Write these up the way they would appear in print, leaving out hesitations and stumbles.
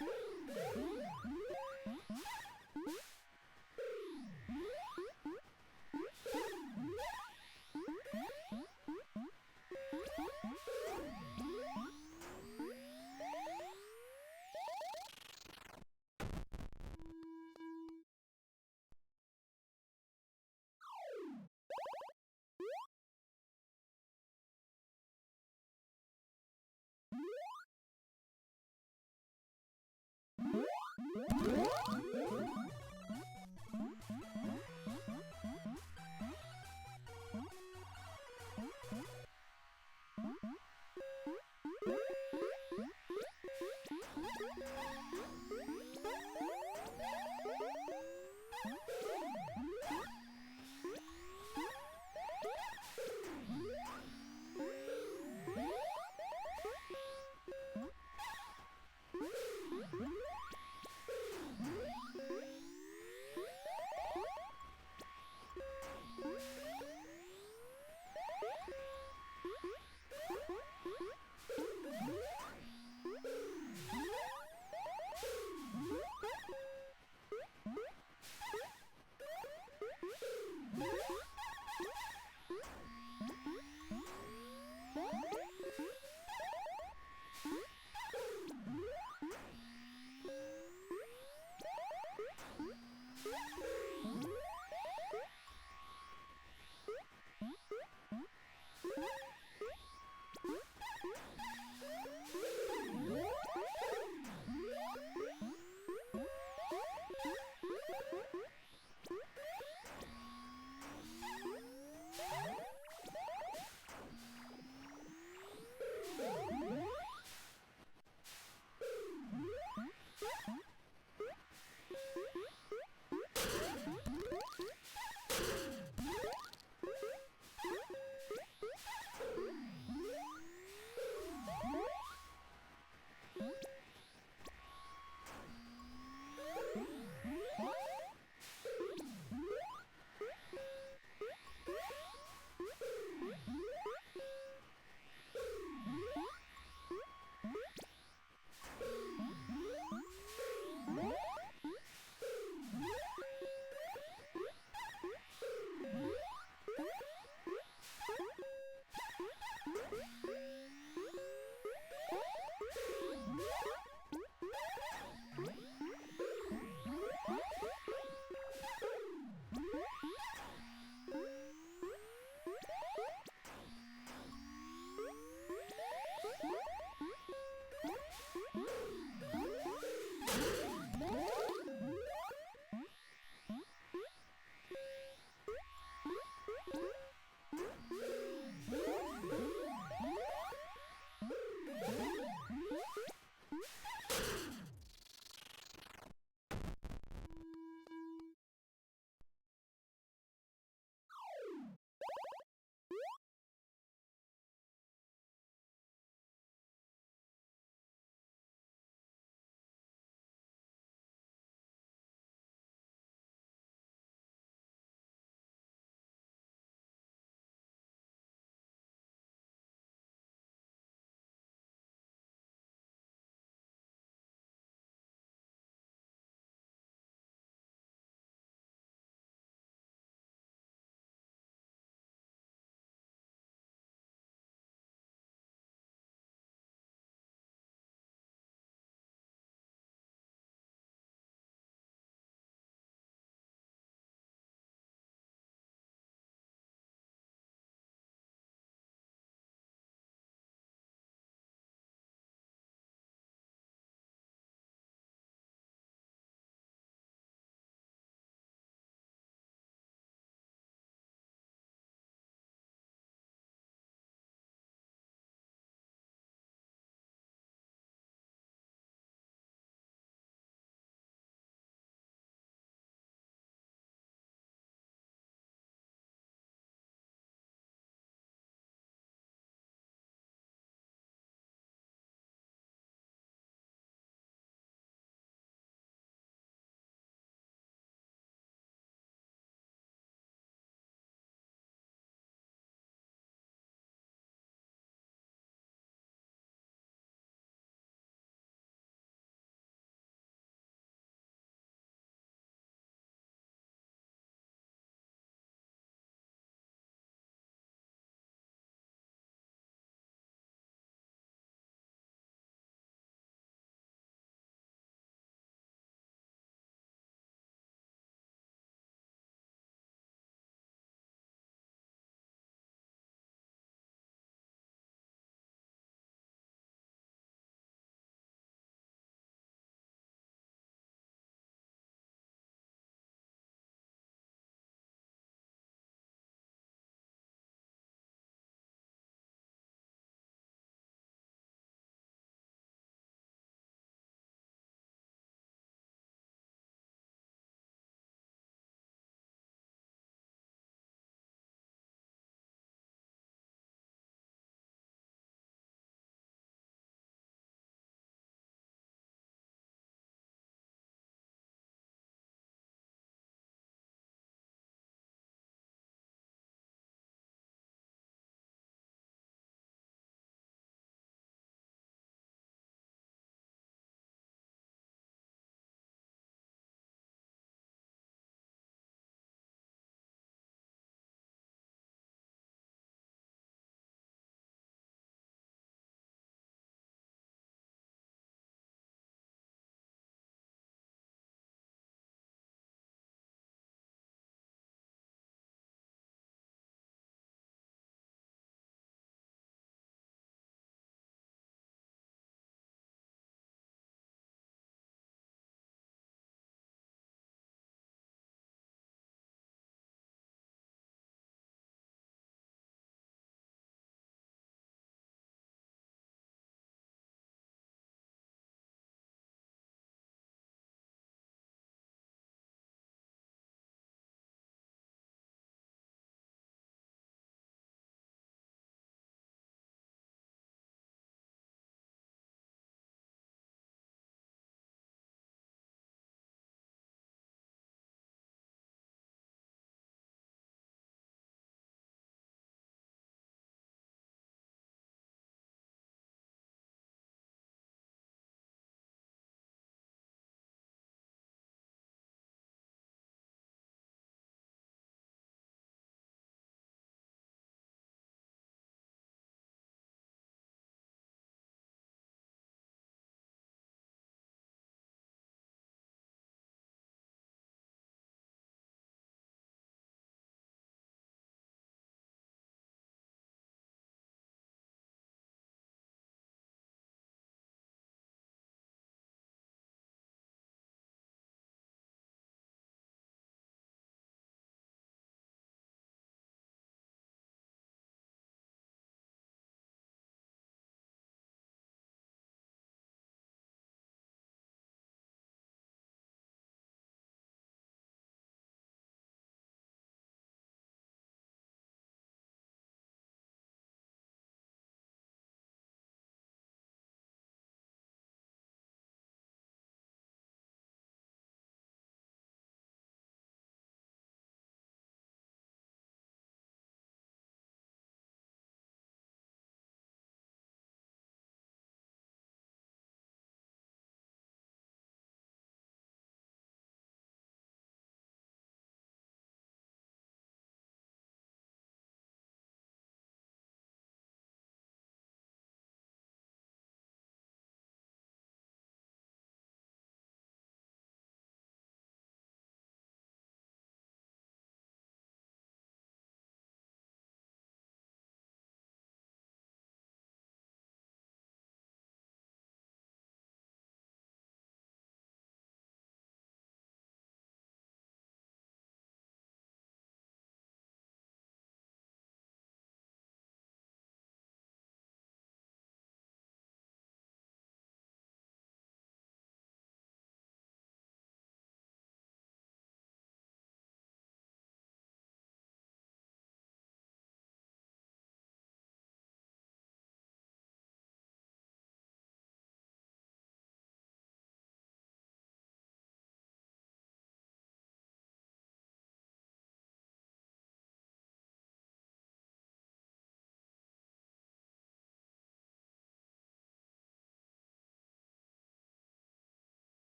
You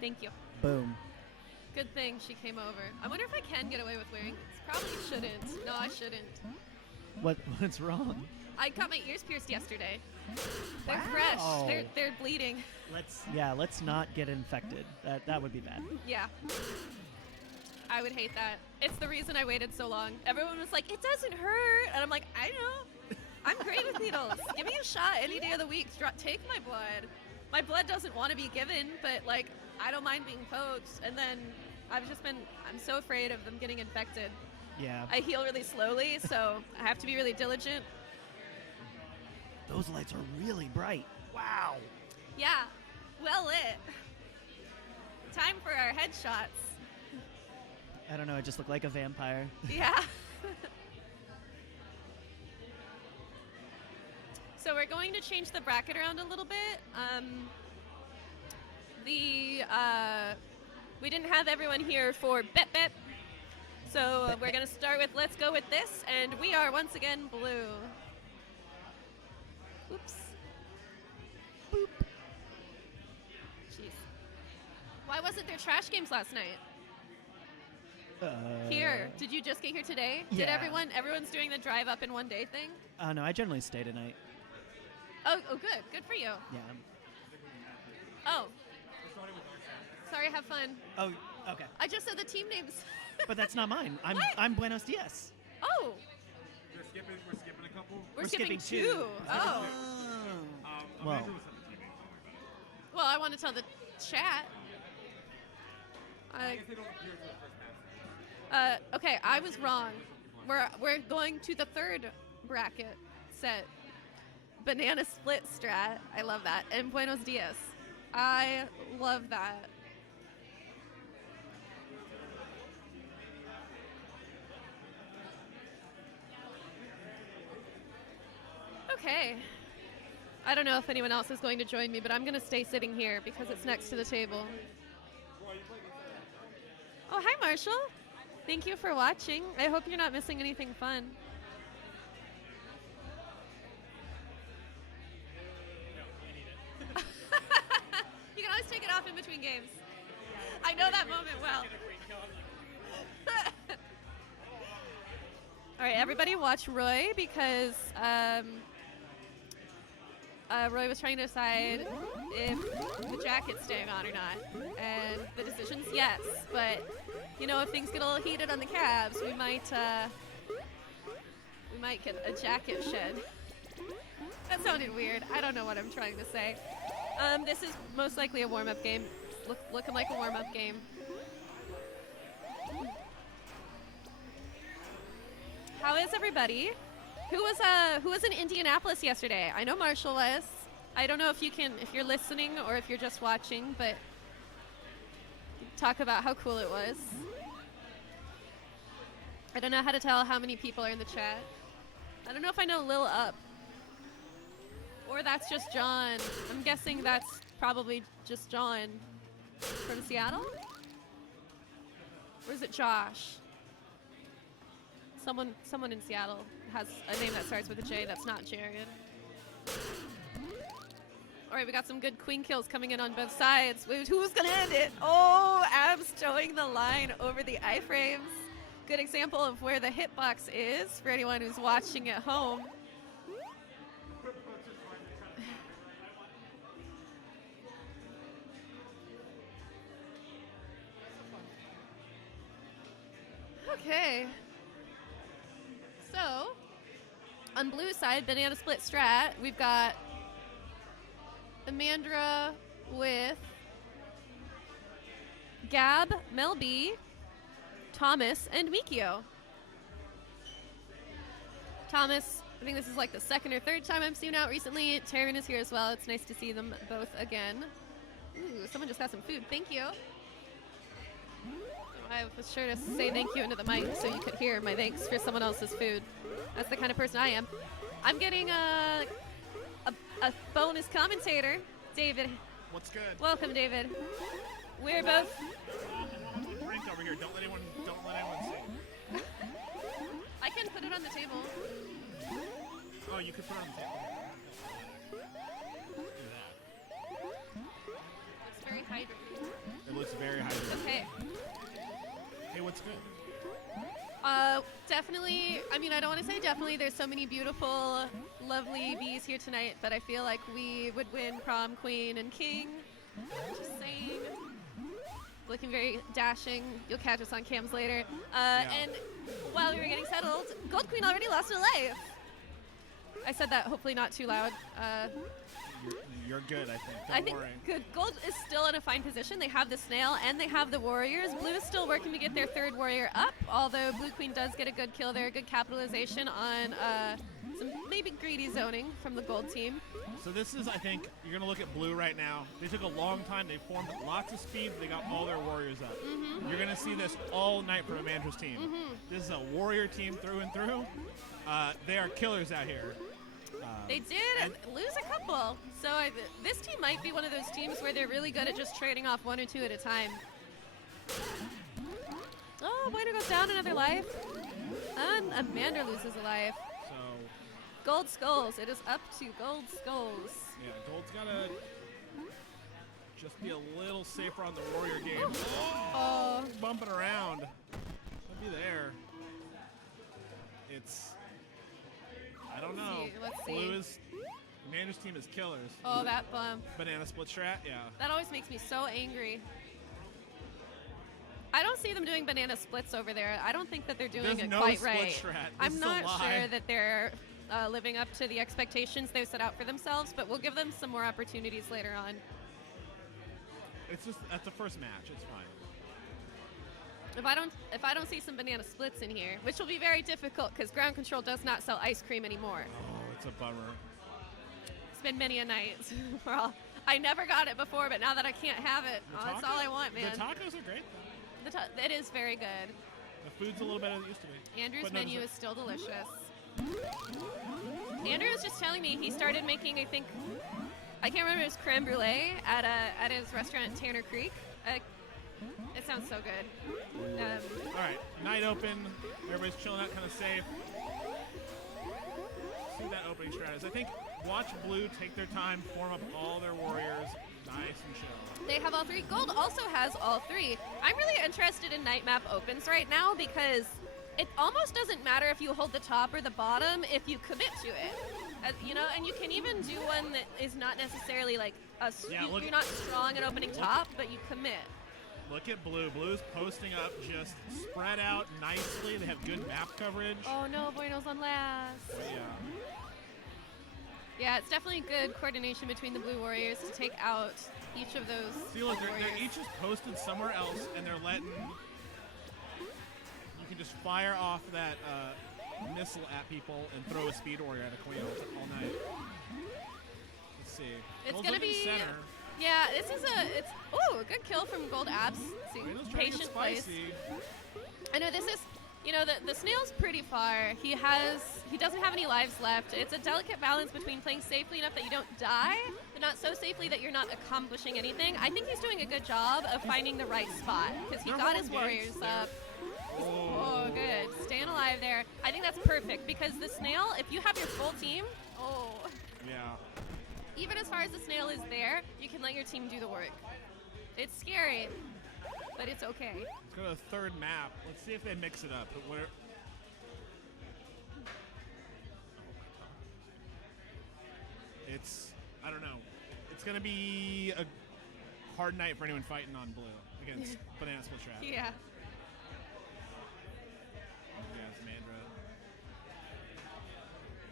Thank you. Boom. Good thing she came over. I wonder if I can get away with wearing this. Probably shouldn't. No, I shouldn't. What's wrong? I got my ears pierced yesterday. They're Wow. fresh. They're bleeding. Let's not get infected. That would be bad. Yeah. I would hate that. It's the reason I waited so long. Everyone was like, it doesn't hurt. And I'm like, I know. I'm great with needles. Give me a shot any day of the week. Take my blood. My blood doesn't want to be given, but like, I don't mind being poked. And then I'm so afraid of them getting infected. Yeah. I heal really slowly, so I have to be really diligent. Those lights are really bright. Wow. Yeah, well lit. Time for our headshots. I don't know, I just look like a vampire. Yeah. So we're going to change the bracket around a little bit. We didn't have everyone here for Bet Bet. So we're going to start with Let's Go With This, and we are once again blue. Oops. Boop. Jeez. Why wasn't there trash games last night? Uh, Here. Did you just get here today? Did Yeah. everyone's doing the drive up in one day thing? No, I generally stay tonight. Oh, good. Good for you. Yeah. Oh. Sorry, have fun. Oh, okay. I just said the team names. But that's not mine. What? I'm Buenos Dias. Oh. We're skipping a couple. We're skipping skipping two. two. Oh. Well. Amanda was on the team, don't worry about it. Well, I want to tell the chat. I guess they don't appear until the first pass. Okay, I was wrong. We're going to the third bracket set. Banana split strat. I love that. And Buenos Dias. I love that. Okay. I don't know if anyone else is going to join me, but I'm going to stay sitting here because it's next to the table. Oh, hi, Marshall. Thank you for watching. I hope you're not missing anything fun. You can always take it off in between games. I know that moment well. All right, everybody watch Roy because Roy was trying to decide if the jacket's staying on or not. And the decision's yes. But, you know, if things get a little heated on the cabs, we might get a jacket shed. That sounded weird. I don't know what I'm trying to say. This is most likely a warm-up game. Looking like a warm-up game. How is everybody? Who was in Indianapolis yesterday? I know Marshall was. I don't know if you're listening or if you're just watching, but talk about how cool it was. I don't know how to tell how many people are in the chat. I don't know if I know Lil Up. Or that's just John. I'm guessing that's probably just John from Seattle? Or is it Josh? Someone in Seattle has a name that starts with a J that's not Jared. All right, we got some good queen kills coming in on both sides. Who's going to end it? Oh, Abs towing the line over the iframes. Good example of where the hitbox is for anyone who's watching at home. Okay. So, on blue side, banana split strat, we've got Amandra with Gab, Mel B, Thomas, and Mikio. Thomas, I think this is like the second or third time I've seen him out recently. Taryn is here as well. It's nice to see them both again. Ooh, someone just got some food. Thank you. I was sure to say thank you into the mic so you could hear my thanks for someone else's food. That's the kind of person I am. I'm getting a bonus commentator, David. What's good? Welcome, David. We're both. Drink over here. Don't let anyone see. I can put it on the table. Oh, you could put it on the table. Look Looks very hydrated. at that. It looks very hydrated. Okay. Hey, what's good? Definitely, I mean, I don't want to say definitely. There's so many beautiful, lovely bees here tonight, but I feel like we would win prom queen and king. Just saying. Looking very dashing. You'll catch us on cams later. And while we were getting settled, Gold Queen already lost her life. I said that hopefully not too loud. You're good, I think. Don't I think worry. good. Gold is still in a fine position. They have the snail and they have the warriors. Blue is still working to get their third warrior up, although Blue Queen does get a good kill there, good capitalization on some maybe greedy zoning from the gold team. So this is, I think, you're going to look at blue right now. They took a long time. They formed lots of speed. They got all their warriors up. You're going to see this all night from Amandra's team. This is a warrior team through and through. They are killers out here. They did lose a couple. So this team might be one of those teams where they're really good at just trading off one or two at a time. Oh, Bueno goes down another life. And Amanda loses a life. So, Gold Skulls. It is up to Gold Skulls. yeah, Gold's got to just be a little safer on the warrior game. Oh. Bumping around. He'll be there. It's... I don't know. Let's see. Blue is... Amandra's team is killers. Oh, that bump. Banana split strat, yeah. That always makes me so angry. I don't see them doing banana splits over there. I don't think that they're doing There's it no quite split right. strat. I'm This is a not lie. sure that they're living up to the expectations they've set out for themselves, but we'll give them some more opportunities later on. It's just at the first match. It's fine. If I don't see some banana splits in here, which will be very difficult because Ground Control does not sell ice cream anymore. Oh, it's a bummer. It's been many a night. I never got it before, but now that I can't have it, that's all I want, man. The tacos are great, though. It is very good. The food's a little better than it used to be. Andrew's But no menu dessert. is still delicious. Andrew was just telling me he started making, I can't remember, it was creme brulee at his restaurant Tanner Creek. It sounds so good. All right, night open. Everybody's chilling out, kind of safe. See that opening strategy. I think watch Blue take their time, form up all their warriors, nice and chill. They have all three. Gold also has all three. I'm really interested in night map opens right now because it almost doesn't matter if you hold the top or the bottom if you commit to it. You know, and you can even do one that is not necessarily like you're not strong at opening top, but you commit. Look at Blue. Blue's posting up, just spread out nicely. They have good map coverage. Oh no, Bueno's on last. Yeah. Yeah, it's definitely good coordination between the Blue Warriors to take out each of those. See, look, they're warriors. each just posted somewhere else, and they're letting. You can just fire off that missile at people and throw a speed warrior at a queen all night. Let's see. It's Gold's gonna looking be. center. Yeah, this is a good kill from Gold Abs. See, Bueno's trying to get patient place. spicy. I know this is, the snail's pretty far. He doesn't have any lives left. It's a delicate balance between playing safely enough that you don't die, but not so safely that you're not accomplishing anything. I think he's doing a good job of finding the right spot because he They're got his holding warriors gates. up. Oh. Oh, good. Staying alive there. I think that's perfect because the snail, if you have your full team, Yeah. even as far as the snail is there, you can let your team do the work. It's scary, but it's okay. Let's go to the third map. Let's see if they mix it up. But where? It's, I don't know. It's going to be a hard night for anyone fighting on blue against Banana Split Trap. Yeah. Against Mandra.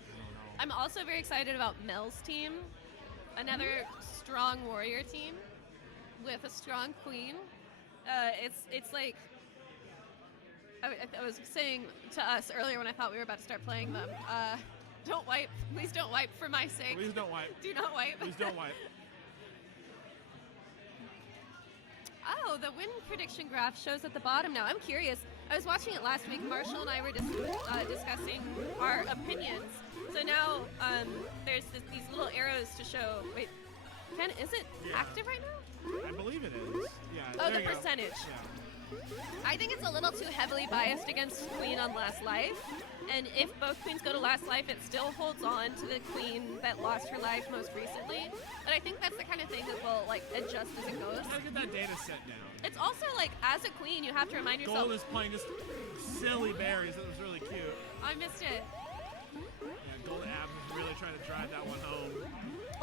I don't know. I'm also very excited about Mel's team. Another strong warrior team with a strong queen. It's like I was saying to us earlier when I thought we were about to start playing them. Don't wipe. Please don't wipe for my sake. Please don't wipe. Do not wipe. Please don't wipe. Oh, Oh, the win prediction graph shows at the bottom now. I'm curious. I was watching it last week. Marshall and I were discussing our opinions. So now there's these little arrows to show. Wait, Ken, is it active right now? I believe it is. Yeah. Oh, there the you go. percentage. Yeah. I think it's a little too heavily biased against Queen on last life. And if both queens go to last life, it still holds on to the queen that lost her life most recently. But I think that's the kind of thing that will like adjust as it goes. Gotta get that data set down. It's also like, as a queen, you have to remind yourself. Gold is playing just silly berries. That was really cute. I missed it. Yeah, Gold Abs is really trying to drive that one home.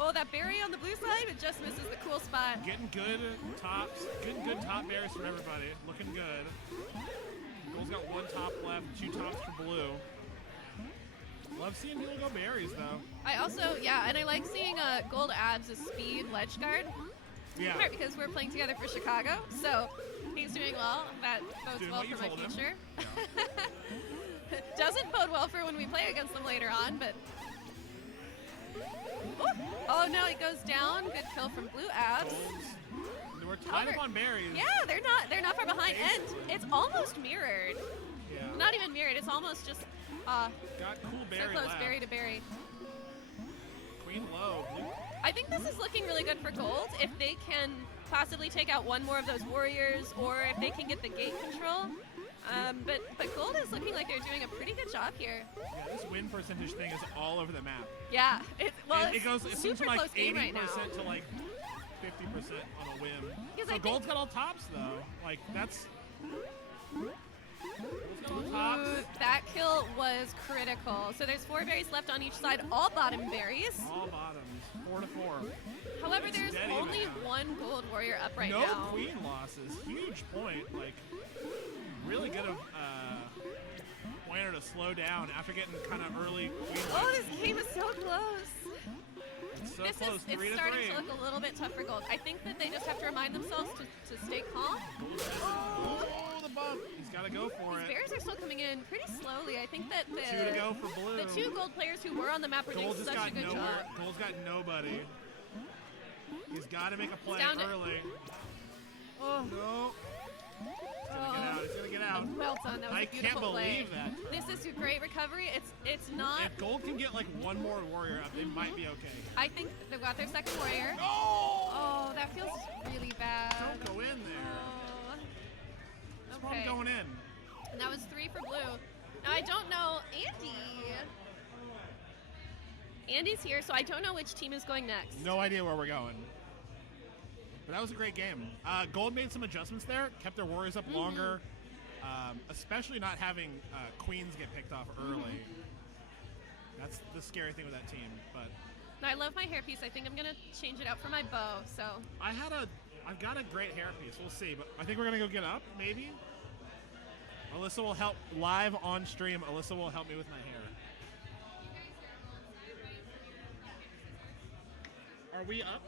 Oh, that berry on the blue side, it just misses the cool spot. Getting good tops. Getting good top berries from everybody. Looking good. Gold's got one top left, 2 tops for blue. Love seeing people go berries, though. I also, and I like seeing Gold Abs' speed ledge guard. Yeah. Smart, because we're playing together for Chicago, so he's doing well. That bodes Doing well what you for my told him. future. Doesn't bode well for when we play against them later on, but... Ooh. Oh, no, it goes down. Good kill from Blue Abs. Golds. We're tied up on berries. Yeah, they're not far behind, and it's almost mirrored. Yeah. Not even mirrored, it's almost just Got cool so berry close, left. berry to berry. Queen low. Blue. I think this is looking really good for Gold. If they can possibly take out one more of those warriors, or if they can get the gate control. But Gold is looking like they're doing a pretty good job here. Yeah, this win percentage thing is all over the map. Yeah, it It goes. It seems super like close game 80% right now. to like 50% on a whim. Because So I Gold's got all tops though. Like that's. Gold's got all tops. Ooh, that kill was critical. So there's 4 berries left on each side, all bottom berries. All bottoms. 4 to 4. However, It's there's steady only now. one gold warrior up right No now. queen losses. Huge point. Like really good of Pointer to slow down after getting kind of early queen. Oh, this game is so close. It's so This close. is 3 it's to starting 3. to look a little bit tough for Gold. I think that they just have to remind themselves to stay calm. Oh, the bump. He's got to go for These it. bears are still coming in pretty slowly. I think that 2 to go for blue. the 2 gold players who were on the map were doing Gold just such got a good nowhere. job. Gold's got nobody. He's got to make a play down to- early. Oh, No. He's gonna get out. He's gonna get out. well done. That was I a beautiful can't play. believe that. This is a great recovery. It's not. If Gold can get like one more warrior up, they might be okay. I think they've got their second warrior. No! Oh, that feels really bad. Don't go in there. Oh. That's why Okay. I'm going in. And that was 3 for blue. Now I don't know Andy. Andy's here, so I don't know which team is going next. No idea where we're going. But that was a great game. Gold made some adjustments there, kept their warriors up longer, especially not having queens get picked off early. That's the scary thing with that team. But I love my hairpiece. I think I'm gonna change it out for my bow. So I've got a great hairpiece. We'll see, but I think we're gonna go get up. Maybe. Alyssa will help live on stream. Alyssa will help me with my hair. Are we up?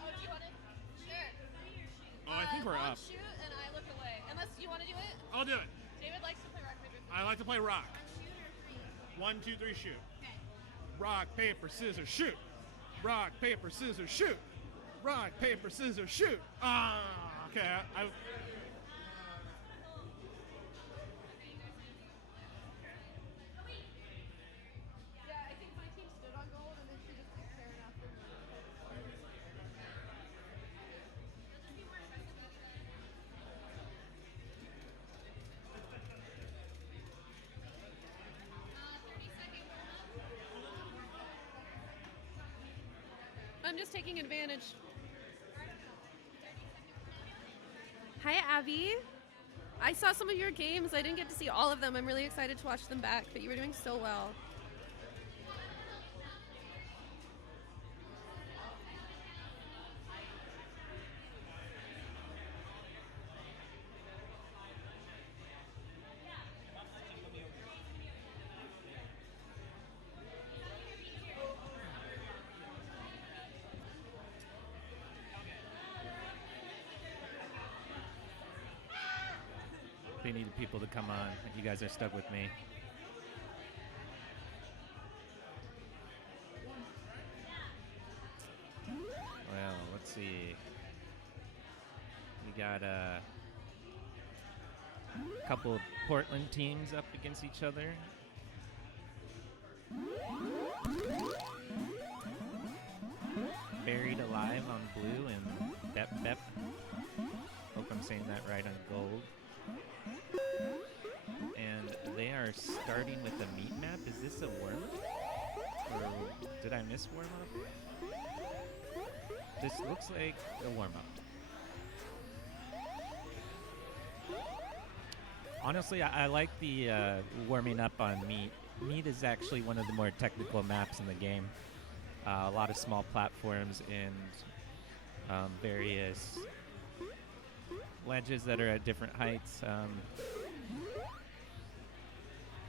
Oh, do you want to? Sure. Oh, I think we're I'll up. shoot and I look away. Unless you want to do it. I'll do it. David likes to play rock paper. I like to play rock. 1, 2, 3, shoot. Rock, paper, scissors, shoot. Rock, paper, scissors, shoot. Rock, paper, scissors, shoot. Ah, okay. Yeah, I think my team stood on gold and then she just took care enough. I'm just taking advantage. Hi, Abby. I saw some of your games. I didn't get to see all of them. I'm really excited to watch them back, but you were doing so well. They needed people to come on. You guys are stuck with me. Well, let's see. We got a couple of Portland teams up against each other. Buried Alive on blue and Bep Bep. Hope I'm saying that right on gold. And they are starting with a meat map. Is this a warm up? Or did I miss warm up? This looks like a warm up. Honestly, I like the warming up on meat. Meat is actually one of the more technical maps in the game. A lot of small platforms and various ledges that are at different heights.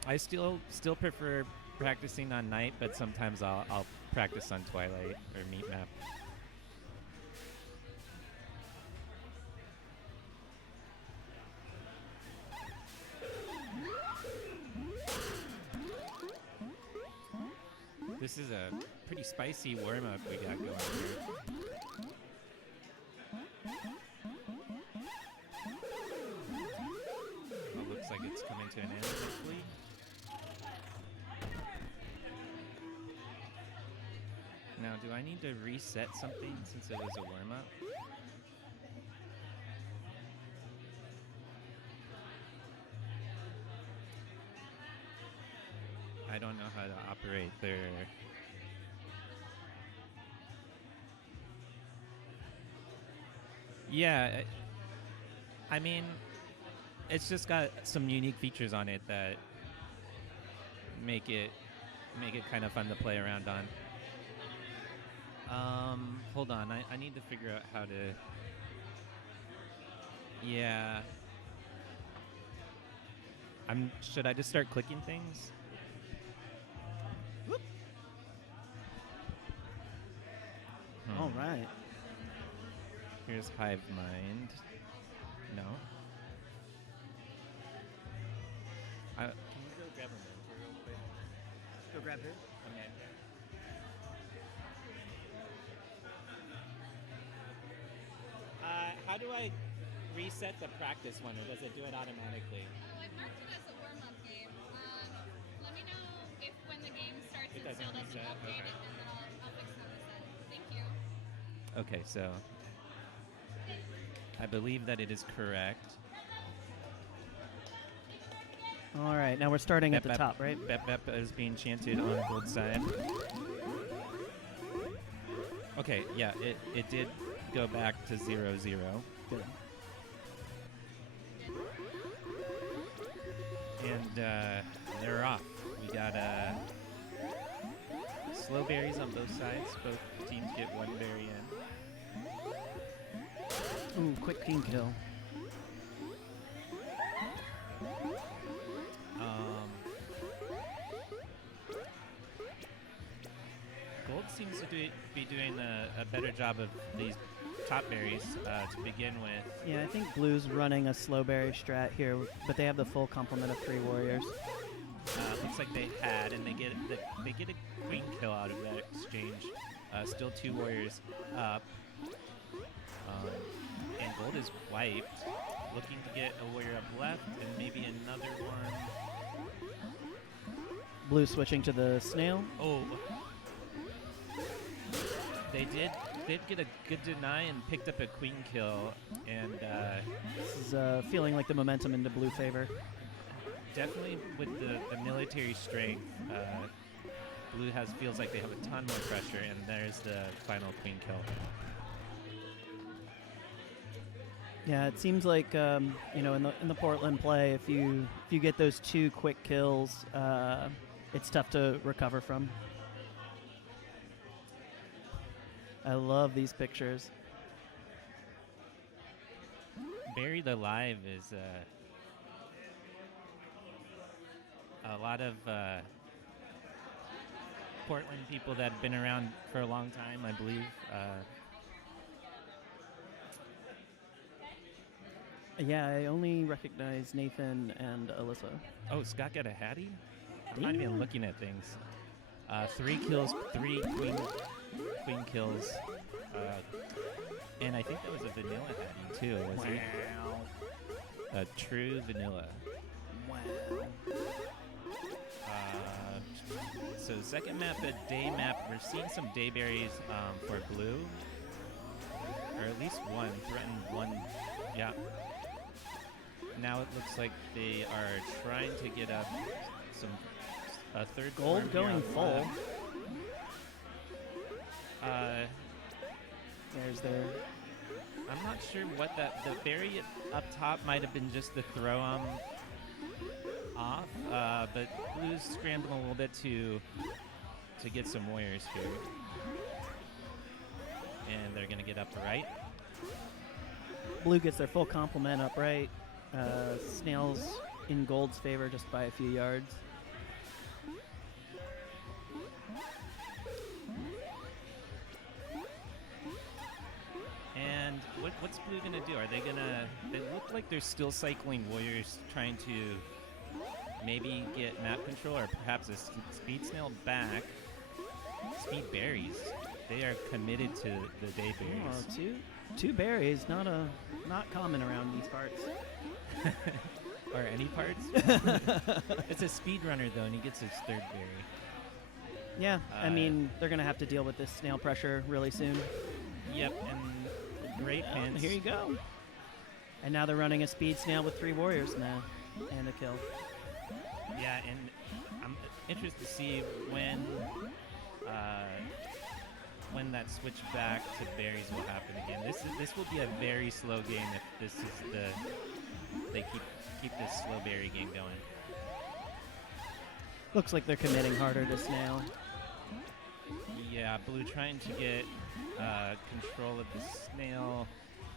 I still prefer practicing on night, but sometimes I'll practice on Twilight or meat map. This is a pretty spicy warm-up we got going here. It looks like it's coming to an end, hopefully. Now, do I need to reset something since it was a warm-up? I don't know how to operate their... Yeah, I mean, it's just got some unique features on it that make it kind of fun to play around on. Hold on, I need to figure out how to... Yeah. Should I just start clicking things? All right. Here's Hive Mind. No. Can you go grab a mentor real quick? Go grab her. Okay. How do I reset the practice one, or does it do it automatically? Well, I've marked it as a warm-up game. Let me know if when the game starts It it still doesn't doesn't reset, update okay. it, and then I'll fix the reset. Thank you. Okay, so I believe that it is correct. All right, now we're starting at the Bep, top, right? Bep Bep is being chanted on the gold side. Okay, yeah, it did go back to 0-0. Good. And they're off. We got slow berries on both sides. Both teams get one berry in. Ooh, quick team kill. Gold seems to be doing a better job of these top berries to begin with. Yeah, I think Blue's running a slow berry strat here, but they have the full complement of 3 warriors. Looks like they had, and they get a queen kill out of that exchange. Still 2 warriors up. And gold is wiped. Looking to get a warrior up left, and maybe another one. Blue switching to the snail. Oh. They did get a good deny and picked up a queen kill, and This is feeling like the momentum into Blue favor. definitely with the military strength, Blue feels like they have a ton more pressure, and there's the final queen kill. Yeah, it seems like in the Portland play, if you get those 2 quick kills, it's tough to recover from. I love these pictures. Buried Alive is a lot of Portland people that have been around for a long time, I believe. Yeah, I only recognize Nathan and Alyssa. Oh, Scott got a Hattie? I'm not even looking at things. 3 kills, 3 queen kills. And I think that was a vanilla Hattie too, was it? A true vanilla. Wow. So second map, a day map. We're seeing some dayberries for blue, or at least one. Threatened one. Yeah. Now it looks like they are trying to get up a third Gold farm here going on full. left. There's their. I'm not sure what the berry up top might have been just the throw 'em off, but Blue's scrambling a little bit to get some warriors here, and they're gonna get up right. Blue gets their full complement upright. Snails in Gold's favor just by a few yards. And what's Blue gonna do? Are they gonna? They look like they're still cycling warriors, trying to maybe get map control or perhaps a speed snail back. Speed berries. They are committed to the day berries. Oh, two berries, not common around these parts. Or any parts. It's a speedrunner though, and he gets his third berry. Yeah, I mean they're gonna have to deal with this snail pressure really soon. Yep, and great Oh, pins. here you go. And now they're running a speed snail with 3 warriors now, and a kill. Yeah, and I'm interested to see when that switch back to berries will happen again. This will be a very slow game if this is they keep this slow berry game going. Looks like they're committing harder to snail. Yeah, Blue trying to get control of the snail,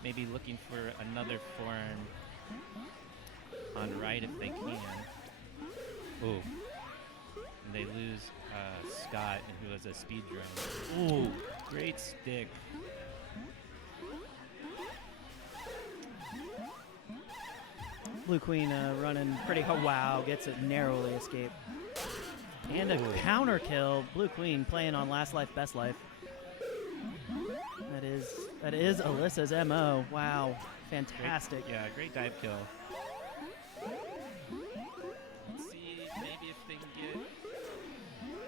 maybe looking for another form on right if they can. Ooh. And they lose Scott, who was a speed drone. Ooh, great stick. Blue Queen running pretty hard. Wow, gets it narrowly escape. And a counter kill. Blue Queen playing on last life, best life. That is Alyssa's MO. Wow, fantastic. Great, yeah, great dive kill. Let's see, maybe if they can get.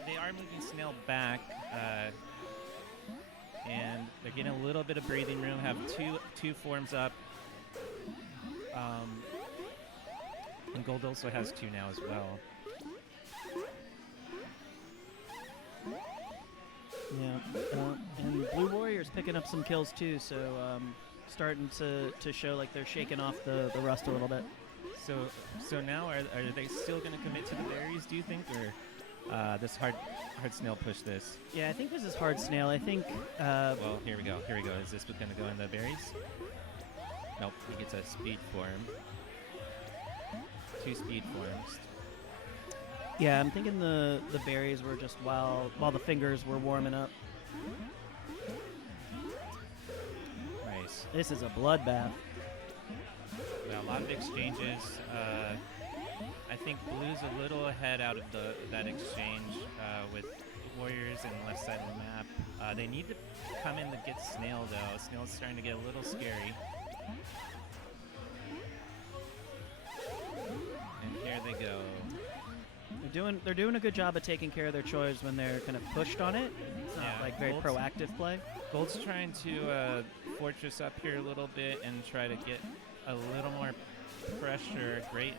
They are moving Snail back, and they're getting a little bit of breathing room. Have two forms up. And Gold also has 2 now as well. Yeah, and Blue Warriors picking up some kills too, so starting to show like they're shaking off the rust a little bit. So now are they still going to commit to the berries? Do you think, or this hard snail push this? Yeah, I think this is hard snail. I think. Well, here we go. Is this going to go in the berries? Nope. He gets a speed form. 2 speed forms. Yeah, I'm thinking the berries were just while the fingers were warming up. Nice. This is a bloodbath. Yeah, a lot of exchanges. I think Blue's a little ahead out of that exchange with Warriors and left side of the map. They need to come in to get Snail though. Snail's starting to get a little scary. And here they go. They're doing a good job of taking care of their choice when they're kind of pushed on it. It's not Yeah, like very Gold's- proactive play. Gold's trying to fortress up here a little bit and try to get a little more pressure. Great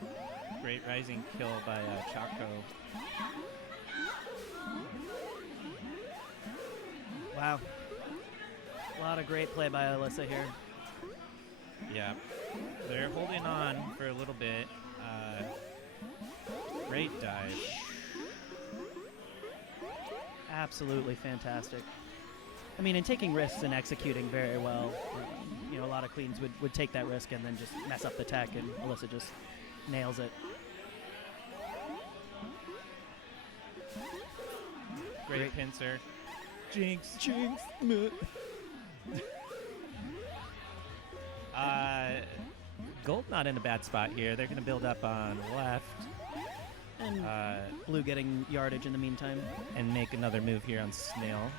rising kill by Chaco. Wow. A lot of great play by Alyssa here. Yeah, they're holding on for a little bit. Great dive. Absolutely fantastic. I mean, and taking risks and executing very well. A lot of queens would take that risk and then just mess up the tech, and Alyssa just nails it. Great pincer. Jinx. Gold not in a bad spot here. They're going to build up on left And Blue getting yardage in the meantime. and make another move here on Snail.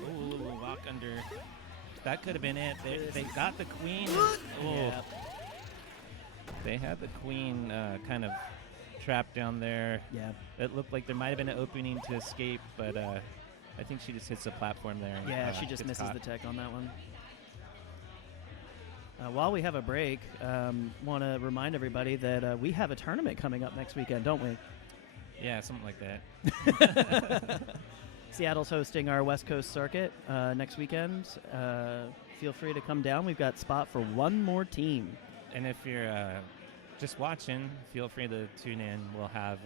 Ooh, under. That could have been it. They got the queen. Yeah. They had the queen kind of trapped down there. Yeah. It looked like there might have been an opening to escape, but I think she just hits the platform there. And, Yeah, she just gets misses caught. the tech on that one. While we have a break, want to remind everybody that we have a tournament coming up next weekend, don't we? Yeah, something like that. Seattle's hosting our West Coast circuit next weekend. Feel free to come down. We've got spot for one more team. And if you're just watching, feel free to tune in. We'll have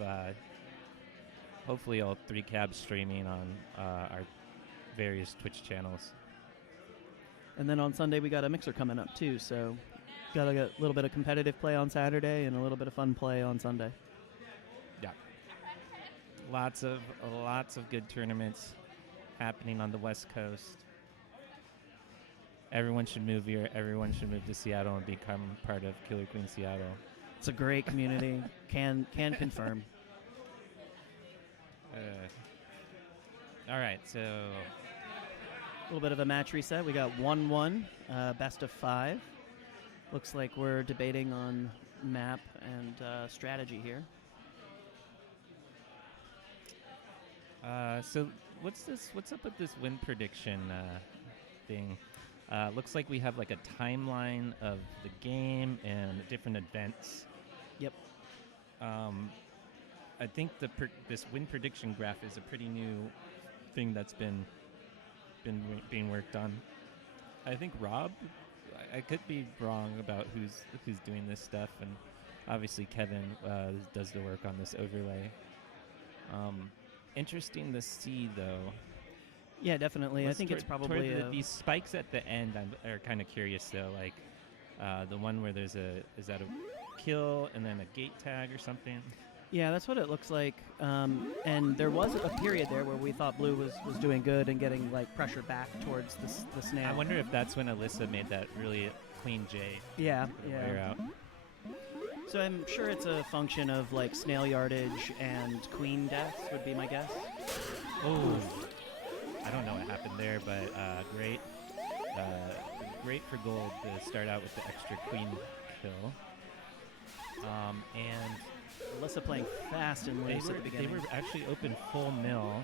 hopefully all 3 cabs streaming on our various Twitch channels. And then on Sunday, we got a mixer coming up, too. So got a little bit of competitive play on Saturday and a little bit of fun play on Sunday. Yeah. Lots of good tournaments happening on the West Coast. Everyone should move here. Everyone should move to Seattle and become part of Killer Queen Seattle. It's a great community. Can confirm. All right, so A little bit of a match reset. We got 1-1, best of 5. Looks like we're debating on map and strategy here. so what's up with this win prediction thing? Looks like we have like a timeline of the game and different events. Yep. I think this win prediction graph is a pretty new thing that's been being worked on. I think Rob, I could be wrong about who's doing this stuff, and obviously Kevin does the work on this overlay. Interesting to see though. Yeah, definitely. I think it's probably these spikes at the end are kind of curious though. Like the one where is that a kill and then a gate tag or something? yeah, that's what it looks like. And there was a period there where we thought blue was doing good and getting like pressure back towards the snail. I wonder if that's when Alyssa made that really clean J. Yeah, Wear yeah. out. So I'm sure it's a function of like snail yardage and queen deaths would be my guess. Oh, I don't know what happened there, but great for gold to start out with the extra queen kill. And Alyssa playing fast and loose at the they beginning. were actually open full mill.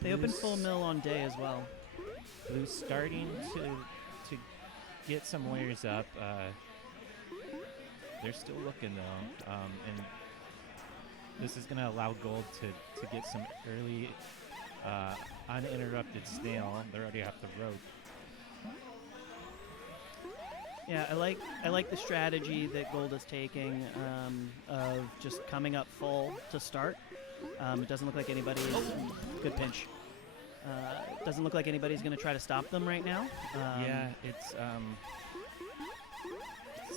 They opened Blue's- full mill on day as well. Blue's starting to get some warriors up. They're still looking though, and this is going to allow gold to get some early uninterrupted snail. They're already off the rope. Yeah, I like the strategy that Gold is taking of just coming up full to start. It doesn't look like anybody's good pinch. Doesn't look like anybody's going to try to stop them right now. Yeah, it's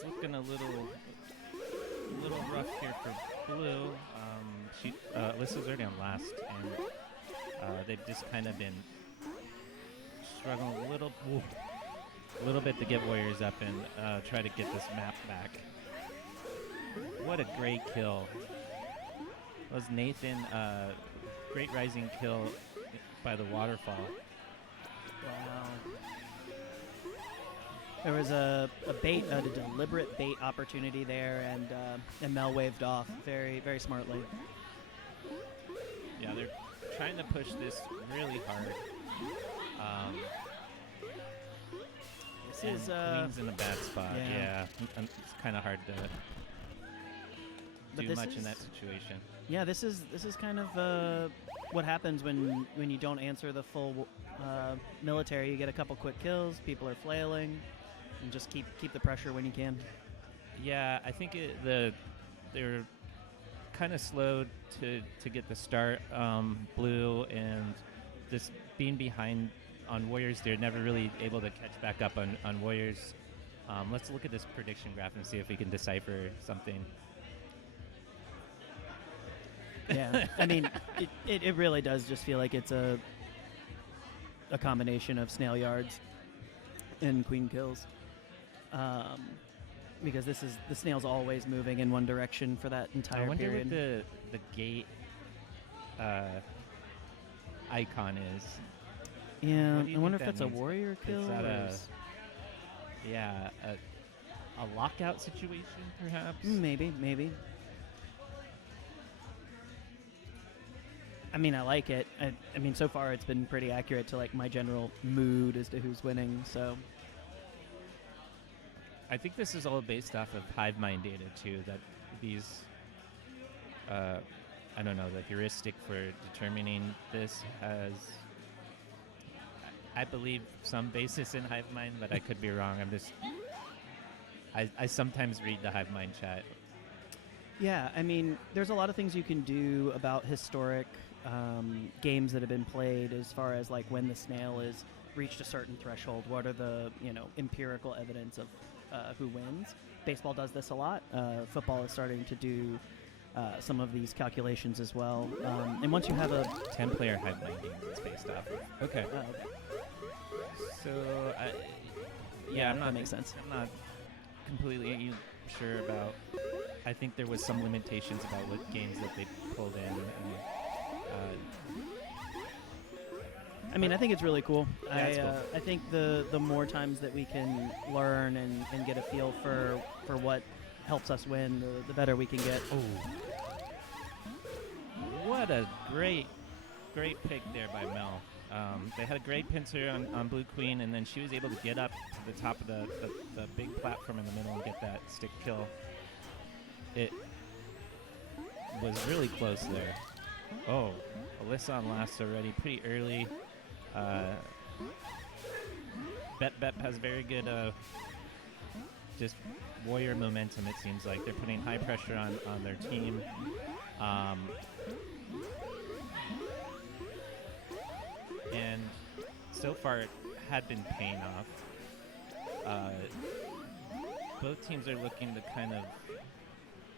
looking a little rough here for blue. Alyssa's already on last, and they've just kind of been struggling a little bit to get warriors up and try to get this map back. What a great kill! That was Nathan. Great rising kill by the waterfall. Wow. There was a deliberate bait opportunity there, and Mel waved off very, very smartly. Yeah, they're trying to push this really hard. This And is Queen's in a bad spot. yeah. Yeah, it's kind of hard to But do this much in is- that situation. yeah. This is kind of what happens when you don't answer the full military. You get a couple quick kills. People are flailing, and just keep the pressure when you can. Yeah, I think they're kind of slow to get the start. Blue and this being behind on Warriors, they're never really able to catch back up on Warriors. Let's look at this prediction graph and see if we can decipher something. Yeah, I mean, it really does just feel like it's a combination of snail yards and queen kills. Because the snail's always moving in one direction for that entire I wonder period. what the gate icon is. Yeah, What do you I wonder if think that's that a means? warrior kill. Is that or a is- yeah a lockout situation perhaps? Maybe. I mean, I like it. I mean, so far it's been pretty accurate to like my general mood as to who's winning. So I think this is all based off of hive mind data too. That these, I don't know, the heuristic for determining this has, I believe, some basis in hive mind, but I could be wrong. I sometimes read the hive mind chat. yeah, I mean, there's a lot of things you can do about historic games that have been played as far as like when the snail is reached a certain threshold. What are the empirical evidence of who wins? Baseball does this a lot. Football is starting to do some of these calculations as well. And once you have a 10-player hive mind game it's based off of. Okay. okay. So, Yeah, I'm that not, makes sense. I'm not completely sure about. I think there was some limitations about what games that they pulled in. I mean, I think it's really cool. Yeah, it's cool. I think the more times that we can learn and get a feel for what helps us win, the better we can get. What a great pick there by Mel. They had a great pincer on Blue Queen, and then she was able to get up to the top of the big platform in the middle and get that stick kill. It was really close there. Oh, Alyssa on last already, pretty early. Bep has very good just warrior momentum, it seems like. They're putting high pressure on their team. And so far it had been paying off. Both teams are looking to kind of...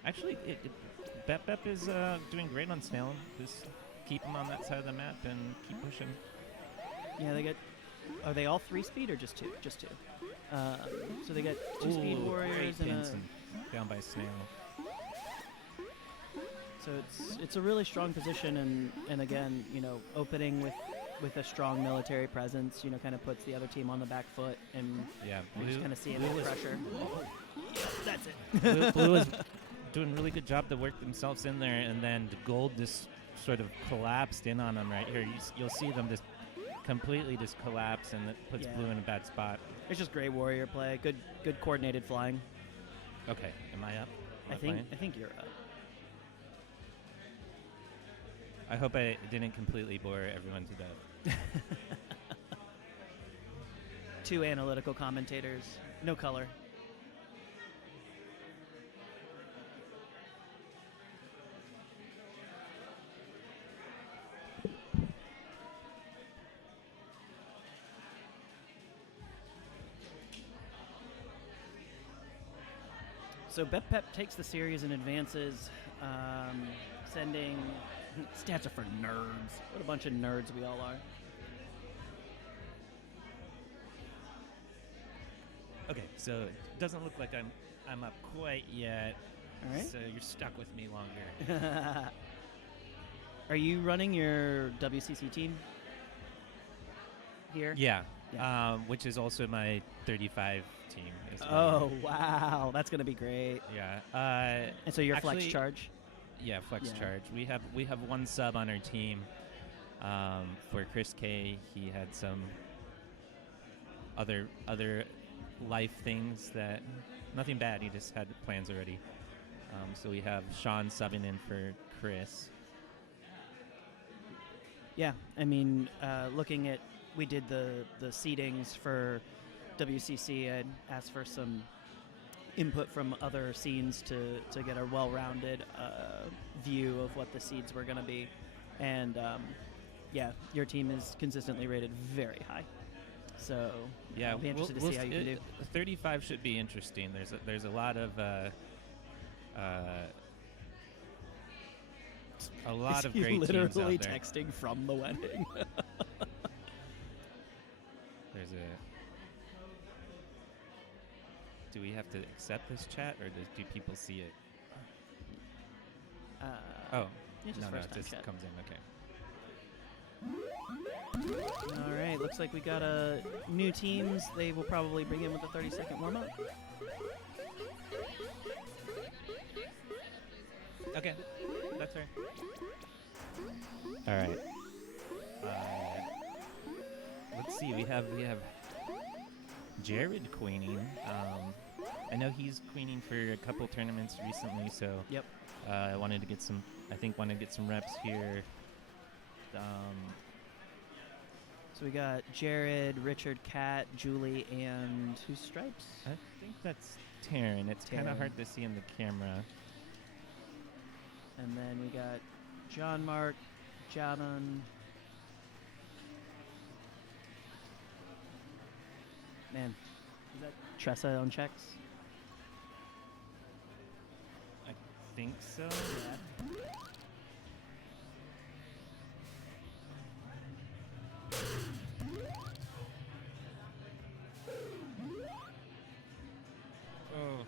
Actually, Bep is doing great on Snail. Just keep him on that side of the map and keep pushing. Yeah, they get. Are they all 3-speed or just two? Just two. So they get 2-speed Ooh, warriors great and pinch down by Snail. so it's a really strong position and again, opening with a strong military presence, kind of puts the other team on the back foot and Yeah, you're just kind of seeing that pressure. Yeah, that's it. Blue is doing a really good job to work themselves in there, and then the gold just sort of collapsed in on them right here. You'll see them just completely just collapse, and it puts Yeah. Blue in a bad spot. It's just great warrior play. Good coordinated flying. Okay, am I up? Am I playing? think you're up. I hope I didn't completely bore everyone to death. Two analytical commentators, no color. So Bep takes the series and advances, sending stats are for nerds. What a bunch of nerds we all are. Okay, so it doesn't look like I'm up quite yet. All right. So you're stuck with me longer. Are you running your WCC team here? Yeah. Yeah. Which is also my 35 team as well. Oh wow, that's gonna be great. Yeah. And so your flex actually- charge. Yeah, flex Yeah. charge. We have one sub on our team. For Chris K, he had some other life things that nothing bad. He just had plans already. So we have Sean subbing in for Chris. Yeah, I mean, looking at we did the seedings for WCC. I'd asked for some input from other scenes to get a well-rounded view of what the seeds were going to be, and yeah, your team is consistently rated very high. So Yeah, I'll be interested to see how you can do. 35 should be interesting. There's a lot of You great teams literally out there. texting from the wedding. There's a. Do we have to accept this chat, or do people see it? Oh, it's just no, first it time just chat. comes in. Okay. All right, looks like we got new teams. They will probably bring in with a 30-second warm-up. Okay, that's fair. All right. Let's see. We have Jared queening. I know he's queening for a couple tournaments recently, so Yep. I wanted to get some. I think wanted to get some reps here. So we got Jared, Richard, Kat, Julie, and who's Stripes? I think that's Taryn. It's kind of Taryn. hard to see in the camera. And then we got John Mark, Janan. Man, is that Tressa on checks? I think so. Yeah. Oh.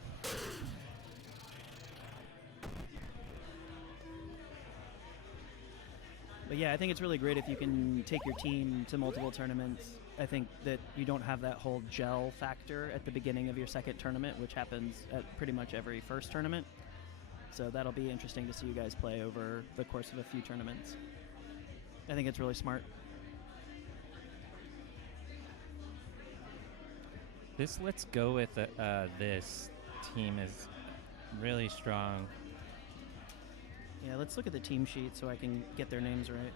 But yeah, I think it's really great if you can take your team to multiple tournaments. I think that you don't have that whole gel factor at the beginning of your second tournament, which happens at pretty much every first tournament. So that'll be interesting to see you guys play over the course of a few tournaments. I think it's really smart. This let's go with this team is really strong. Yeah, let's look at the team sheet so I can get their names right.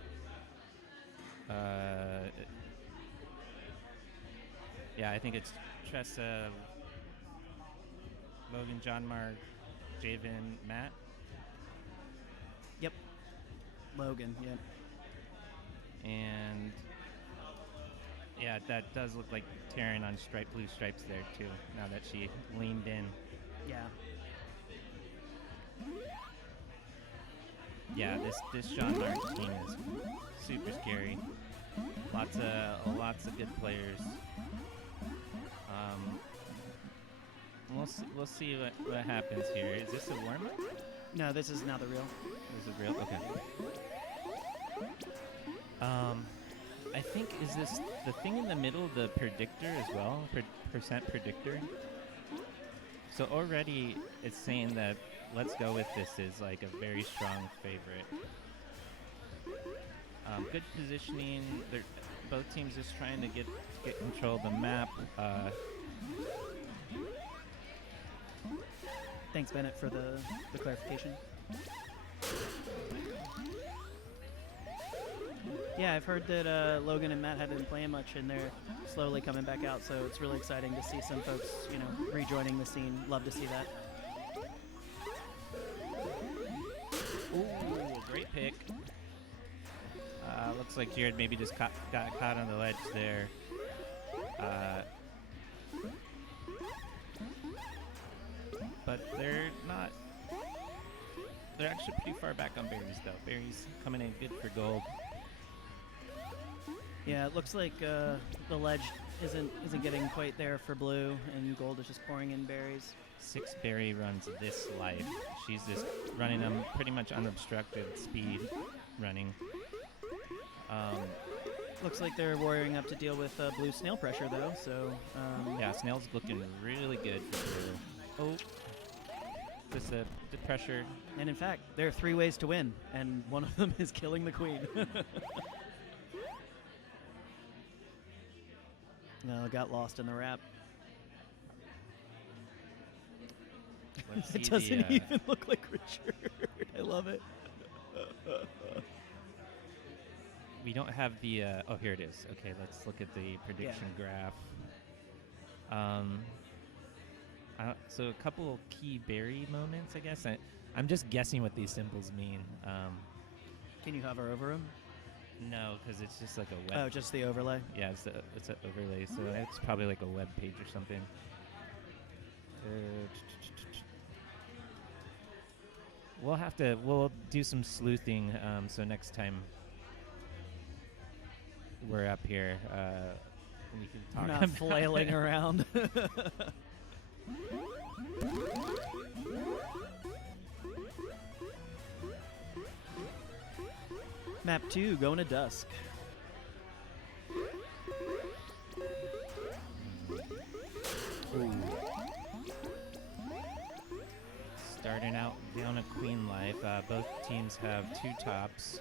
Yeah, I think it's Tressa, Logan, John Mark, Javen, Matt. Yep. Logan, yep. And yeah, that does look like Taryn on blue stripes there too, now that she leaned in. Yeah. Yeah, this John Mark team is super scary. Lots of good players. We'll see what happens here. Is this a warm up? No, this is now the real. Is it real? Okay. I think is this the thing in the middle, the predictor as well, percent predictor. So already it's saying that Let's Go With This is like a very strong favorite. Good positioning. Both teams just trying to get control of the map. Thanks, Bennett, for the clarification. Yeah, I've heard that Logan and Matt haven't been playing much, and they're slowly coming back out. So it's really exciting to see some folks, rejoining the scene. Love to see that. Ooh, great pick. Looks like Jared maybe just got caught on the ledge there. But they're not. They're actually pretty far back on berries, though. Berries coming in good for gold. Yeah, it looks like the ledge isn't getting quite there for blue, and gold is just pouring in berries. 6 berry runs this life. She's just running them pretty much unobstructed speed running. Looks like they're warrioring up to deal with blue snail pressure, though. So Yeah, Snail's looking really good for blue. Oh, just the pressure. And in fact, there are 3 ways to win, and one of them is killing the queen. No, got lost in the wrap. Let's see It doesn't the, even look like Richard. I love it. We don't have the. Oh, here it is. Okay, let's look at the prediction graph. So a couple key berry moments, I guess. I'm just guessing what these symbols mean. Can you hover over them? No, because it's just like a web. Oh, just the overlay. Yeah, it's an overlay, so it's probably like a web page or something. We'll do some sleuthing. So next time we're up here, we can talk. Not flailing around. Map 2, going to dusk. starting out down a queen life. Both teams have 2 tops.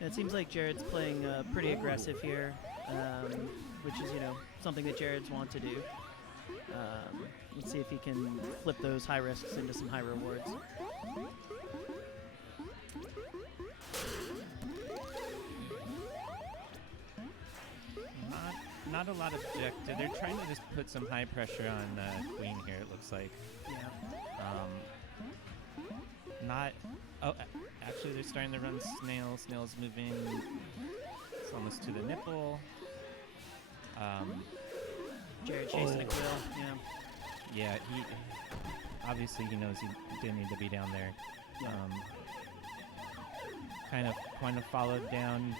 It seems like Jared's playing pretty aggressive here, which is, something that Jared's want to do. Let's see if he can flip those high risks into some high rewards. Not a lot objective. They're trying to just put some high pressure on queen here, it looks like. Yeah. Not... Oh, actually they're starting to run Snail. Snail's moving. It's almost to the nipple. Jared chasing a quill. Yeah. Yeah, he... Obviously he knows he didn't need to be down there. Yeah. Kind of followed down,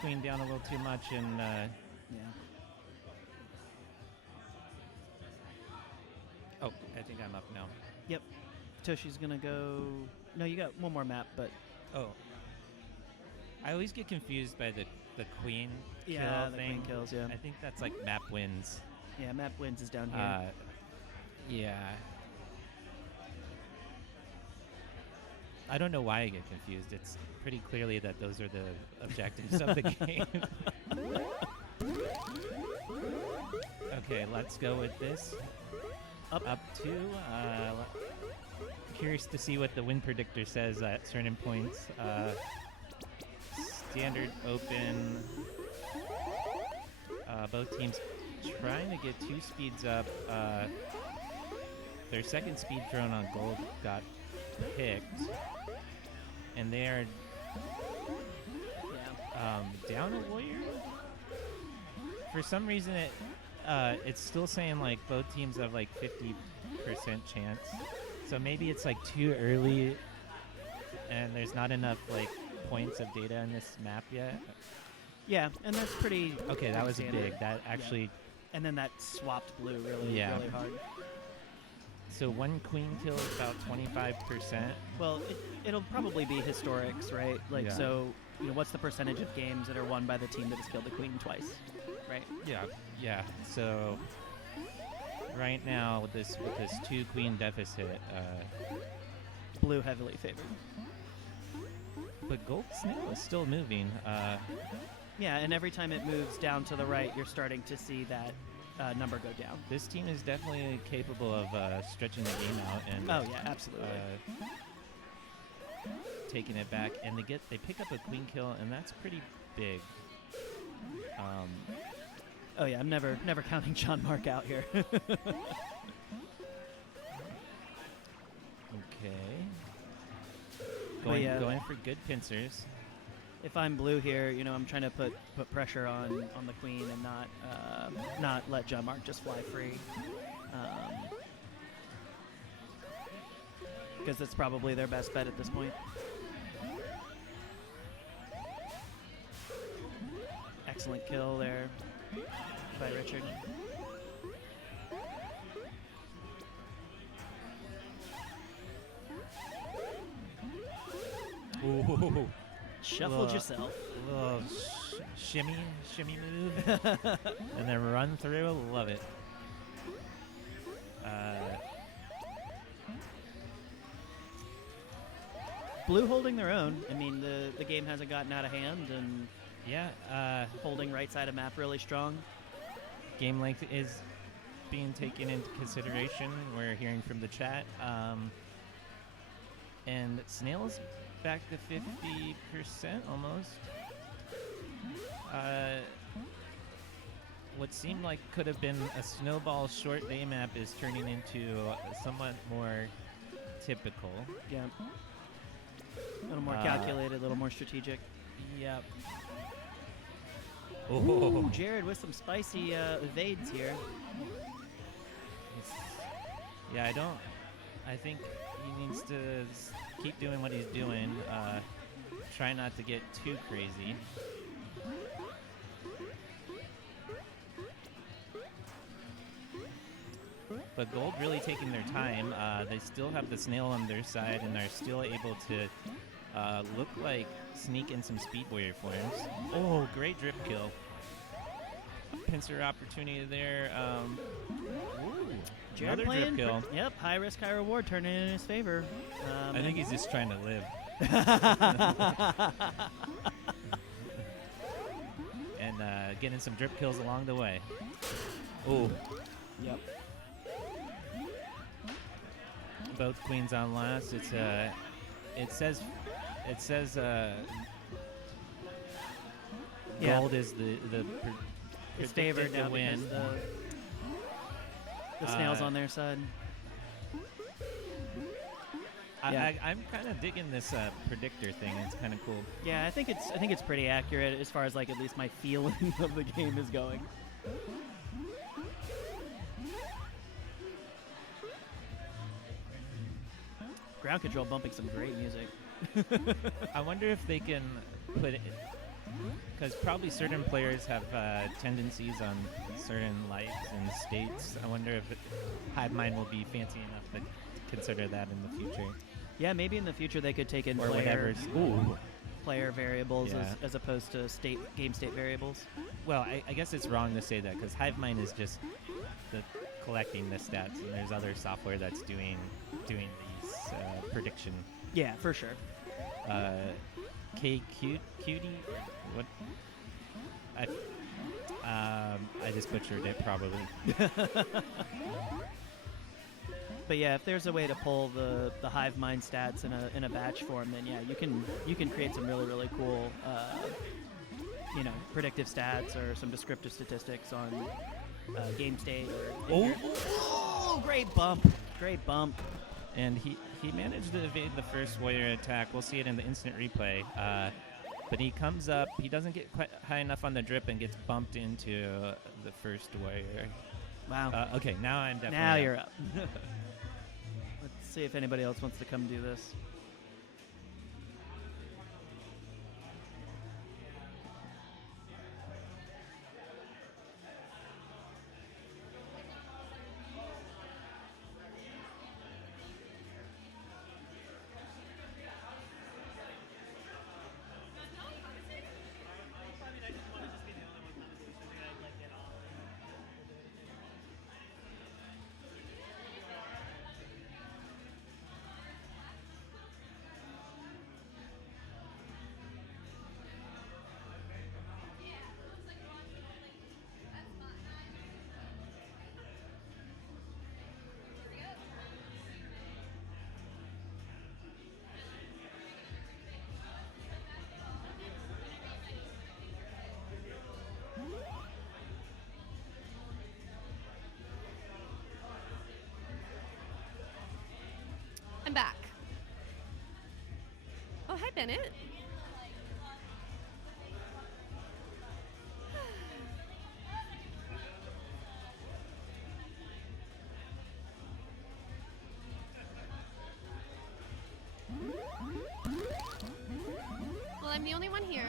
queen down a little too much, and... Yeah. Oh, I think I'm up now. Yep. Toshi's gonna go. No, you got one more map, but Oh. I always get confused by the queen yeah, kill the thing. queen kills. Yeah. I think that's like map wins. Yeah, map wins is down here. Yeah. I don't know why I get confused. It's pretty clearly that those are the objectives of the game. Okay, let's go with this. Up 2. Curious to see what the win predictor says at certain points. Standard open. Both teams trying to get 2 speeds up. Their second speed drone on gold got picked, and they are down a warrior. For some reason, it's still saying like both teams have like 50% chance. So maybe it's like too early, and there's not enough like points of data in this map yet. Yeah, and that's pretty. Okay, that was standard. big. That actually. Yeah. And then that swapped blue really hard. So one queen kill is about 25%. Well, it'll probably be historics, right? Like, Yeah. so, what's the percentage of games that are won by the team that has killed the queen twice, right? Yeah. So right now with this 2 queen deficit, Blue heavily favored. but gold snail is still moving. Yeah, and every time it moves down to the right, you're starting to see that number go down. This team is definitely capable of stretching the game out and Oh yeah, absolutely. taking it back, and they pick up a queen kill, and that's pretty big. Oh yeah, I'm never counting John Mark out here. Okay. yeah. Going for good pincers. If I'm blue here, I'm trying to put pressure on the queen and not let John Mark just fly free. Because it's probably their best bet at this point. Excellent kill there by Richard. Ooh. Shuffled Ugh. yourself. Little shimmy move, and then run through. Love it. Blue holding their own. I mean, the game hasn't gotten out of hand, and Yeah. holding right side of map really strong. Game length is being taken into consideration. We're hearing from the chat. And Snail's back to 50% almost. What seemed like could have been a snowball short day map is turning into somewhat more typical. Yeah. A little more calculated, a little more strategic. Yep. Ooh, Jared with some spicy evades here. Yeah, I think he needs to keep doing what he's doing. Try not to get too crazy. But gold really taking their time. They still have the snail on their side, and they're still able to look like sneak in some speed warrior forms. Oh, great drip kill. Pincer opportunity there. Jared another playing. drip kill. Yep, high risk, high reward, turning in his favor. I think he's just trying to live. And getting some drip kills along the way. Oh, Yep. both queens on last. It says Yeah. gold is the It's favored predicted now to win. because the snail's Uh, on their side. Yeah. I'm kind of digging this predictor thing. It's kind of cool. Yeah, I think it's pretty accurate as far as like at least my feeling of the game is going. Ground control bumping some great music. I wonder if they can put it, because probably certain players have tendencies on certain lights and states. I wonder if HiveMind will be fancy enough to consider that in the future, Yeah, maybe in the future they could take in or player, whatever's. player variables Yeah. as opposed to game state variables. Well, I guess it's wrong to say that because HiveMind is just collecting the stats, and there's other software that's doing these prediction. Yeah, for sure. Cutie, what? I just butchered it probably. But yeah, if there's a way to pull the HiveMind stats in a batch form, then yeah, you can create some really cool predictive stats or some descriptive statistics on game state. Or great bump, And he managed to evade the first warrior attack. We'll see it in the instant replay. But he comes up, he doesn't get quite high enough on the drip and gets bumped into the first warrior. Wow. Okay, now I'm definitely Now up. you're up. Let's see if anybody else wants to come do this. I'm back. Oh, hi, Bennett. Well, I'm the only one here.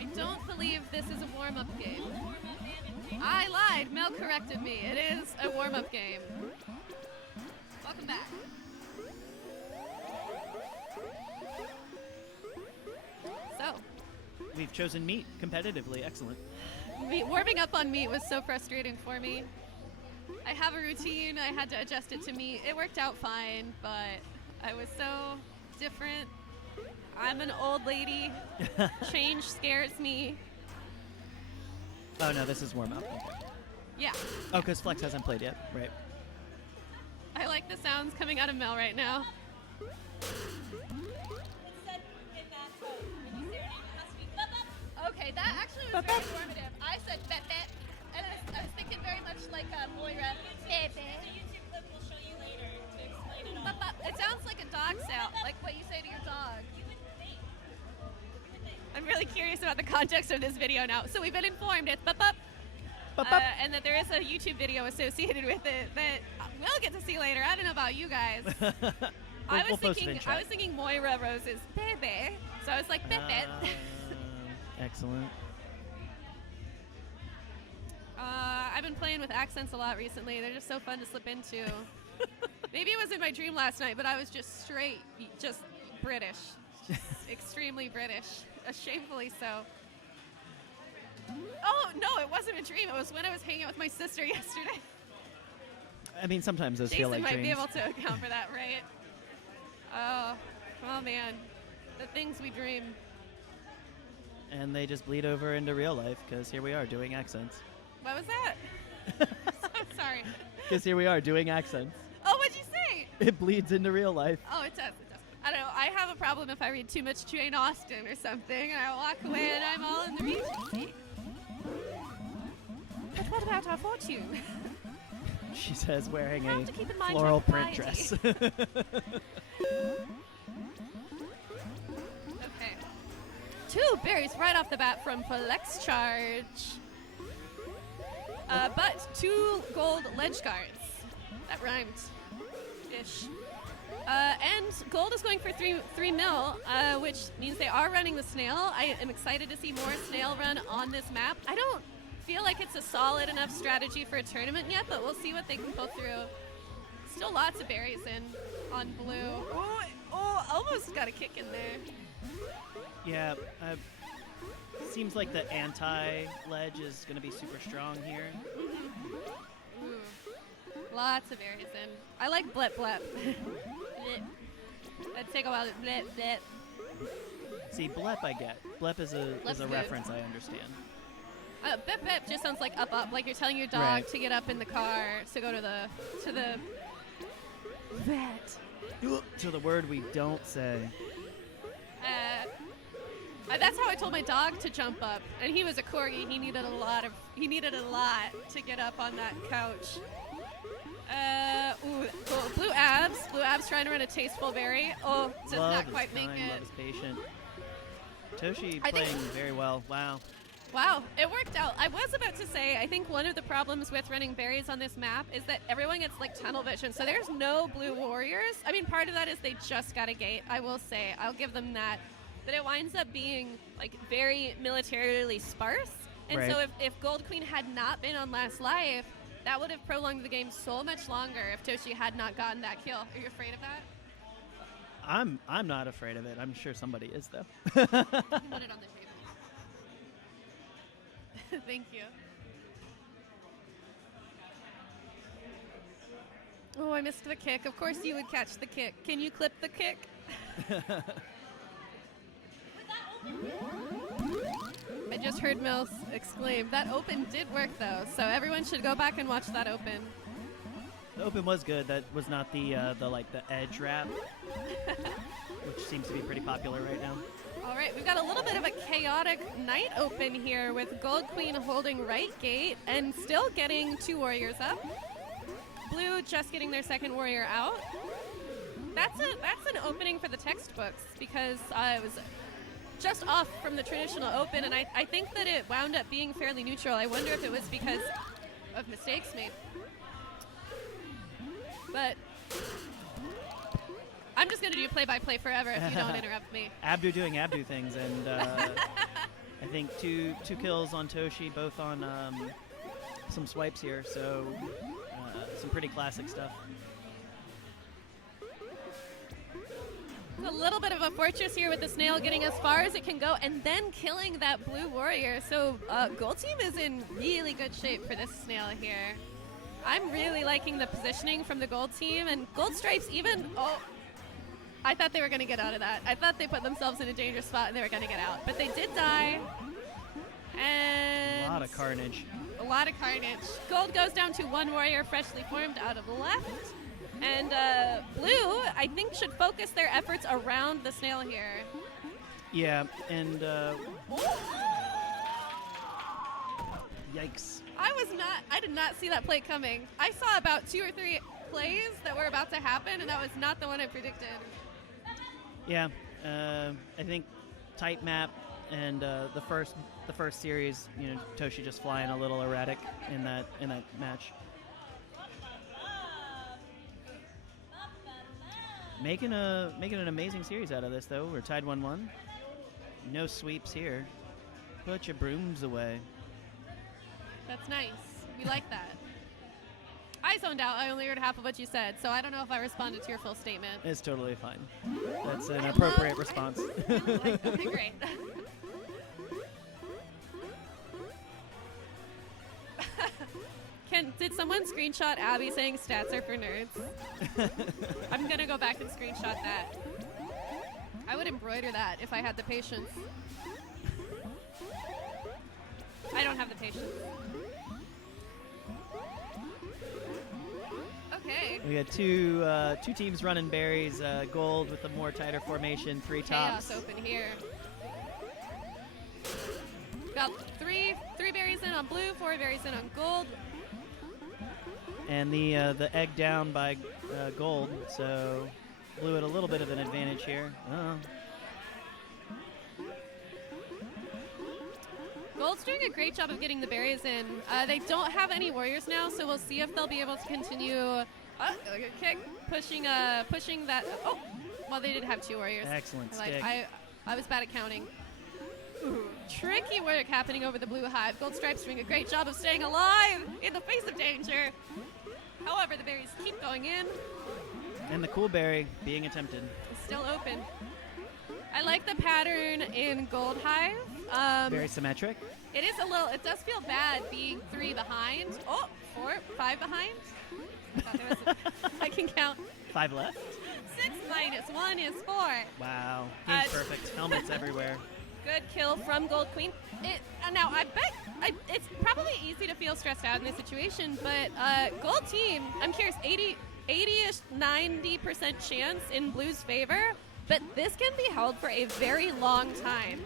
I don't believe this is a warm-up game. I lied. Mel corrected me. It is a warm-up game. Welcome back. So, We've chosen meat competitively. Excellent. warming up on meat was so frustrating for me. I have a routine. I had to adjust it to meat. It worked out fine, but I was so different. I'm an old lady. Change scares me. Oh no, this is warm up. Okay. Yeah. Oh, because Flex hasn't played yet, right? I like the sounds coming out of Mel right now. Okay, that actually was very informative. I said bet bet, and I was thinking very much like Moira. Bet bet. The YouTube clip will show you later to explain it all. Bup, bup. It sounds like a dog sound, like what you say to your dog. You would think. I'm really curious about the context of this video now. So we've been informed it's bup bup, Bup, bup. and that there is a YouTube video associated with it that we'll get to see later. I don't know about you guys. I was We'll post it in thinking, I chat. was thinking Moira Rose's bebe, so I was like bet bet. Excellent. I've been playing with accents a lot recently. They're just so fun to slip into. Maybe it was in my dream last night, but I was just straight, just British. Just extremely British. Shamefully so. Oh, no, it wasn't a dream. It was when I was hanging out with my sister yesterday. I mean, sometimes those feel Jason like might be dreams. able to account for that, right? Oh man, the things we dream. And they just bleed over into real life because here we are doing accents. What was that? I'm sorry. Because here we are doing accents. Oh, what'd you say? It bleeds into real life. Oh, it does. It does. I don't know. I have a problem if I read too much Jane Austen or something, and I walk away and I'm all in the Regency. But what about our fortune? She says, wearing Have a to keep in mind floral your print variety. dress. Okay. 2 berries right off the bat from Flex Charge. But 2 gold ledge guards. That rhymed. Ish. And gold is going for 3 mil, which means they are running the snail. I am excited to see more snail run on this map. I don't feel like it's a solid enough strategy for a tournament yet, but we'll see what they can pull through. Still lots of berries in on blue. Oh, almost got a kick in there. Yeah, seems like the anti-ledge is going to be super strong here. Ooh. Lots of berries in. I like blip blip. Let's take a while. Blip blip. See, blep I get. Blep is a Blep's good. reference I understand. Bip bip just sounds like up up, like you're telling your dog Right. to get up in the car to go to the vet. To the word we don't say. That's how I told my dog to jump up, and he was a corgi. He needed a lot to get up on that couch. Ooh, cool. Blue abs. Blue abs trying to run a tasteful berry. Oh, does Love not is quite make kind, it. love is patient. Toshi I think- playing very well. Wow. Wow, it worked out. I was about to say, I think one of the problems with running berries on this map is that everyone gets like tunnel vision, so there's no blue warriors. I mean, part of that is they just got a gate, I will say. I'll give them that. But it winds up being like very militarily sparse. And so Right. if Gold Queen had not been on Last Life, that would have prolonged the game so much longer if Toshi had not gotten that kill. Are you afraid of that? I'm not afraid of it. I'm sure somebody is though. You can put it on the table. Thank you. Oh, I missed the kick. Of course you would catch the kick. Can you clip the kick? I just heard Mills exclaim. That open did work though, so everyone should go back and watch that open. The open was good. That was not the edge wrap, which seems to be pretty popular right now. All right, we've got a little bit of a chaotic night open here with Gold Queen holding right gate and still getting 2 warriors up. Blue just getting their second warrior out. That's an opening for the textbooks because it was just off from the traditional open, and I think that it wound up being fairly neutral. I wonder if it was because of mistakes made. But I'm just going to do play-by-play forever if you don't interrupt me. Abdu doing Abdu things, and I think two kills on Toshi, both on some swipes here, so some pretty classic stuff. A little bit of a fortress here with the snail getting as far as it can go and then killing that blue warrior. So Gold Team is in really good shape for this snail here. I'm really liking the positioning from the Gold Team, and Gold Stripes even, I thought they were going to get out of that. I thought they put themselves in a dangerous spot and they were going to get out, but they did die. And A lot of carnage. a lot of carnage. Gold goes down to 1 warrior freshly formed out of left. And Blue, I think, should focus their efforts around the snail here. Yeah, and yikes. I did not see that play coming. I saw about 2 or 3 plays that were about to happen, and that was not the one I predicted. Yeah, I think tight map and the first series, Toshi just flying a little erratic in that match. Making an amazing series out of this though. We're tied 1-1. No sweeps here. Put your brooms away. That's nice. We like that. I zoned out. I only heard half of what you said, so I don't know if I responded to your full statement. It's totally fine. That's an appropriate response. Okay, great. Did someone screenshot Abby saying stats are for nerds? I'm gonna go back and screenshot that. I would embroider that if I had the patience. I don't have the patience. Okay. We got two teams running berries. Gold with a more tighter formation, 3 tops. Chaos open here. Got three berries in on blue, 4 berries in on gold. And the egg down by gold, so blue at a little bit of an advantage here. Gold's doing a great job of getting the berries in. They don't have any warriors now, so we'll see if they'll be able to continue. Kick, pushing that. Oh, well, they did have 2 warriors. Excellent stick. I was bad at counting. Ooh, tricky work happening over the blue hive. Gold Stripes doing a great job of staying alive in the face of danger. However, the berries keep going in. And the cool berry being attempted. It's still open. I like the pattern in Gold Hive. Very symmetric. It is a little. It does feel bad being 3 behind. Oh, 4, 5 behind. I thought there was I can count. 5 left. 6 minus 1 is 4. Wow. Game's perfect. Helmets everywhere. Good kill from Gold Queen. Now, I bet it's probably easy to feel stressed out in this situation, but Gold Team, I'm curious, 80-ish, 90% chance in Blue's favor, but this can be held for a very long time.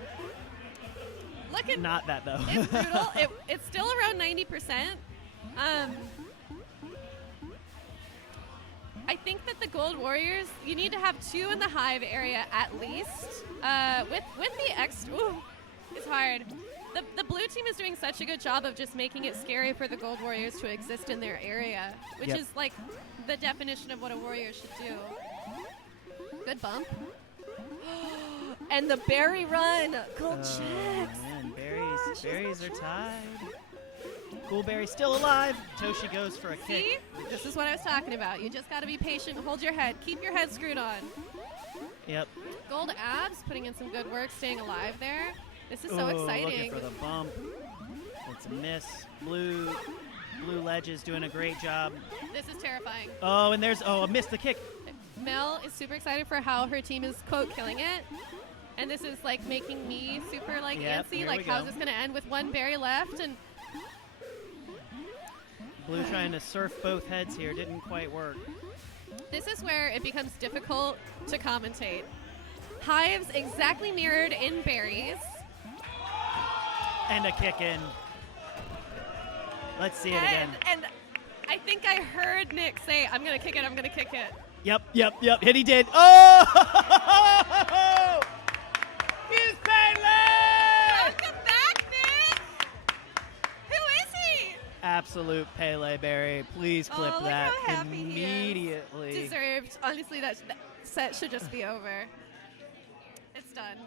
Look at Not that, though. It's brutal. It's still around 90%. I think that the Gold Warriors, you need to have 2 in the hive area at least. With the extra, it's hard. The blue team is doing such a good job of just making it scary for the Gold Warriors to exist in their area, which Yep. is like the definition of what a warrior should do. Good bump. And the berry run. Gold checks. Man, gosh, berries are tied. Cool berry still alive. Toshi goes for a See? kick. This is what I was talking about. You just got to be patient. Hold your head. Keep your head screwed on. Yep. Gold Abs putting in some good work, staying alive there. This is so Looking exciting. for the bump. It's a miss. Blue Ledges doing a great job. This is terrifying. Oh, and there's missed the kick. Mel is super excited for how her team is, quote, killing it. And this is like making me super like Yep, antsy. here Like, we go. how's this going to end with 1 berry left? And Blue trying to surf both heads here. Didn't quite work. this is where it becomes difficult to commentate. Hives exactly mirrored in berries. And a kick in. Let's see it again. And I think I heard Nick say, I'm going to kick it, I'm going to kick it. Yep. And he did. Oh! He's Pele! Welcome back, Nick! Who is he? Absolute Pele Berry. Please clip look that how happy he is. immediately. Deserved. Honestly, that set should just be over. It's done.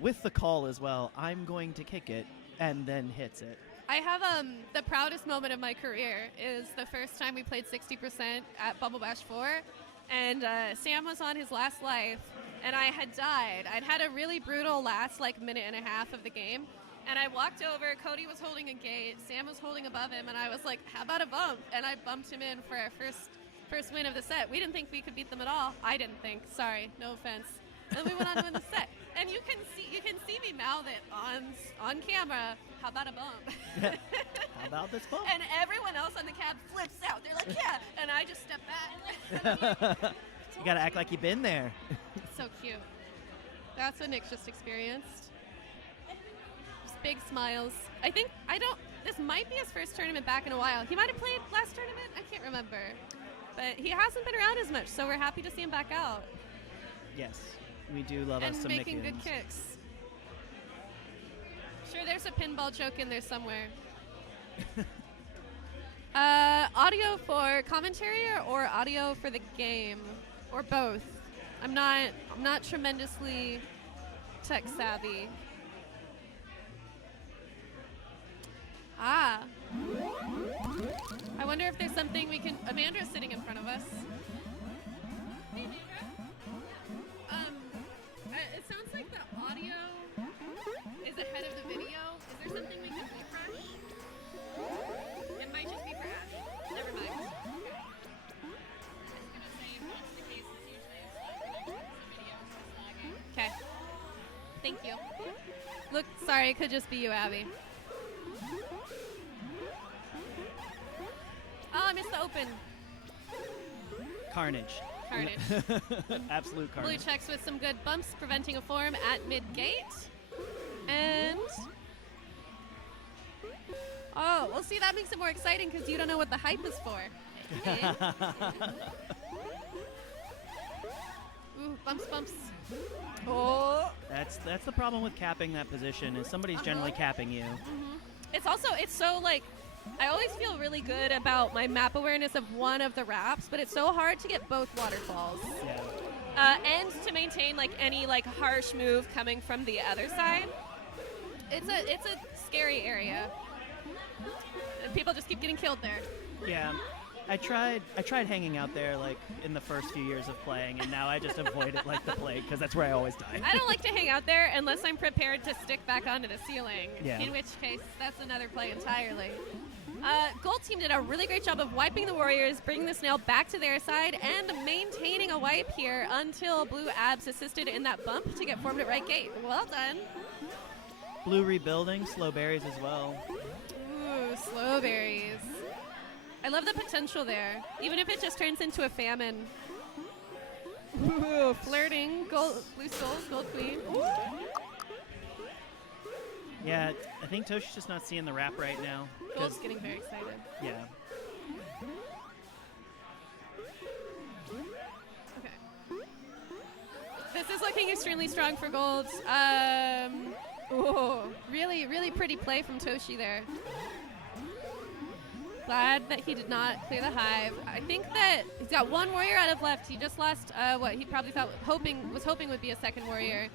With the call as well, I'm going to kick it, and then hits it. I have the proudest moment of my career is the first time we played 60% at Bubble Bash 4, and Sam was on his last life, and I had died. I'd had a really brutal last minute and a half of the game, and I walked over. Cody was holding a gate, Sam was holding above him, and I was like, "How about a bump?" And I bumped him in for our first win of the set. We didn't think we could beat them at all. I didn't think. Sorry, no offense. And we went on to win the set. And you can see me mouth it on camera. How about a bump? How about this bump? And everyone else on the cab flips out. They're like, yeah. And I just step back. You gotta act like you've been there. So cute. That's what Nick's just experienced. Just big smiles. This might be his first tournament back in a while. He might have played last tournament. I can't remember. But he hasn't been around as much, so we're happy to see him back out. Yes, we do love us And some making good Nickians. kicks. Sure, there's a pinball joke in there somewhere. Audio for commentary or audio for the game, or both. I'm not tremendously tech savvy. I wonder if there's something we can. Amandra's sitting in front of us. Hey, Amandra. It sounds like the audio is ahead of the video. Is there something we can refresh? It might just be for Ash. Thank you. Look, sorry, it could just be you, Abby. Oh, I missed the open. Carnage. Carnage. Absolute Blue carnage. checks with some good bumps, preventing a form at mid-gate. And... oh, well, see, that makes it more exciting because you don't know what the hype is for. Ooh, bumps, bumps. Oh. That's the problem with capping that position is somebody's generally capping you. It's so, like, I always feel really good about my map awareness of one of the wraps, but it's so hard to get both waterfalls. Yeah. And to maintain, like, any, like, harsh move coming from the other side. It's a scary area. And people just keep getting killed there. Yeah. I tried hanging out there like in the first few years of playing, and now I just avoid it like the plague because that's where I always die. I don't like to hang out there unless I'm prepared to stick back onto the ceiling. Yeah. In which case, that's another play entirely. Gold team did a really great job of wiping the Warriors, bringing the snail back to their side, and maintaining a wipe here until Blue Abs assisted in that bump to get formed at right gate. Well done. Blue rebuilding, slow berries as well. Ooh, slow berries. I love the potential there, even if it just turns into a famine. Ooh, flirting, gold, blue souls, gold queen. Ooh. Yeah, I think Toshi's just not seeing the wrap right now. 'Cause- Gold's getting very excited. Yeah. Okay. This is looking extremely strong for gold. Ooh, really, really pretty play from Toshi there. Glad that he did not clear the hive. I think that he's got one warrior out of left. He just lost what he probably was hoping would be a second warrior.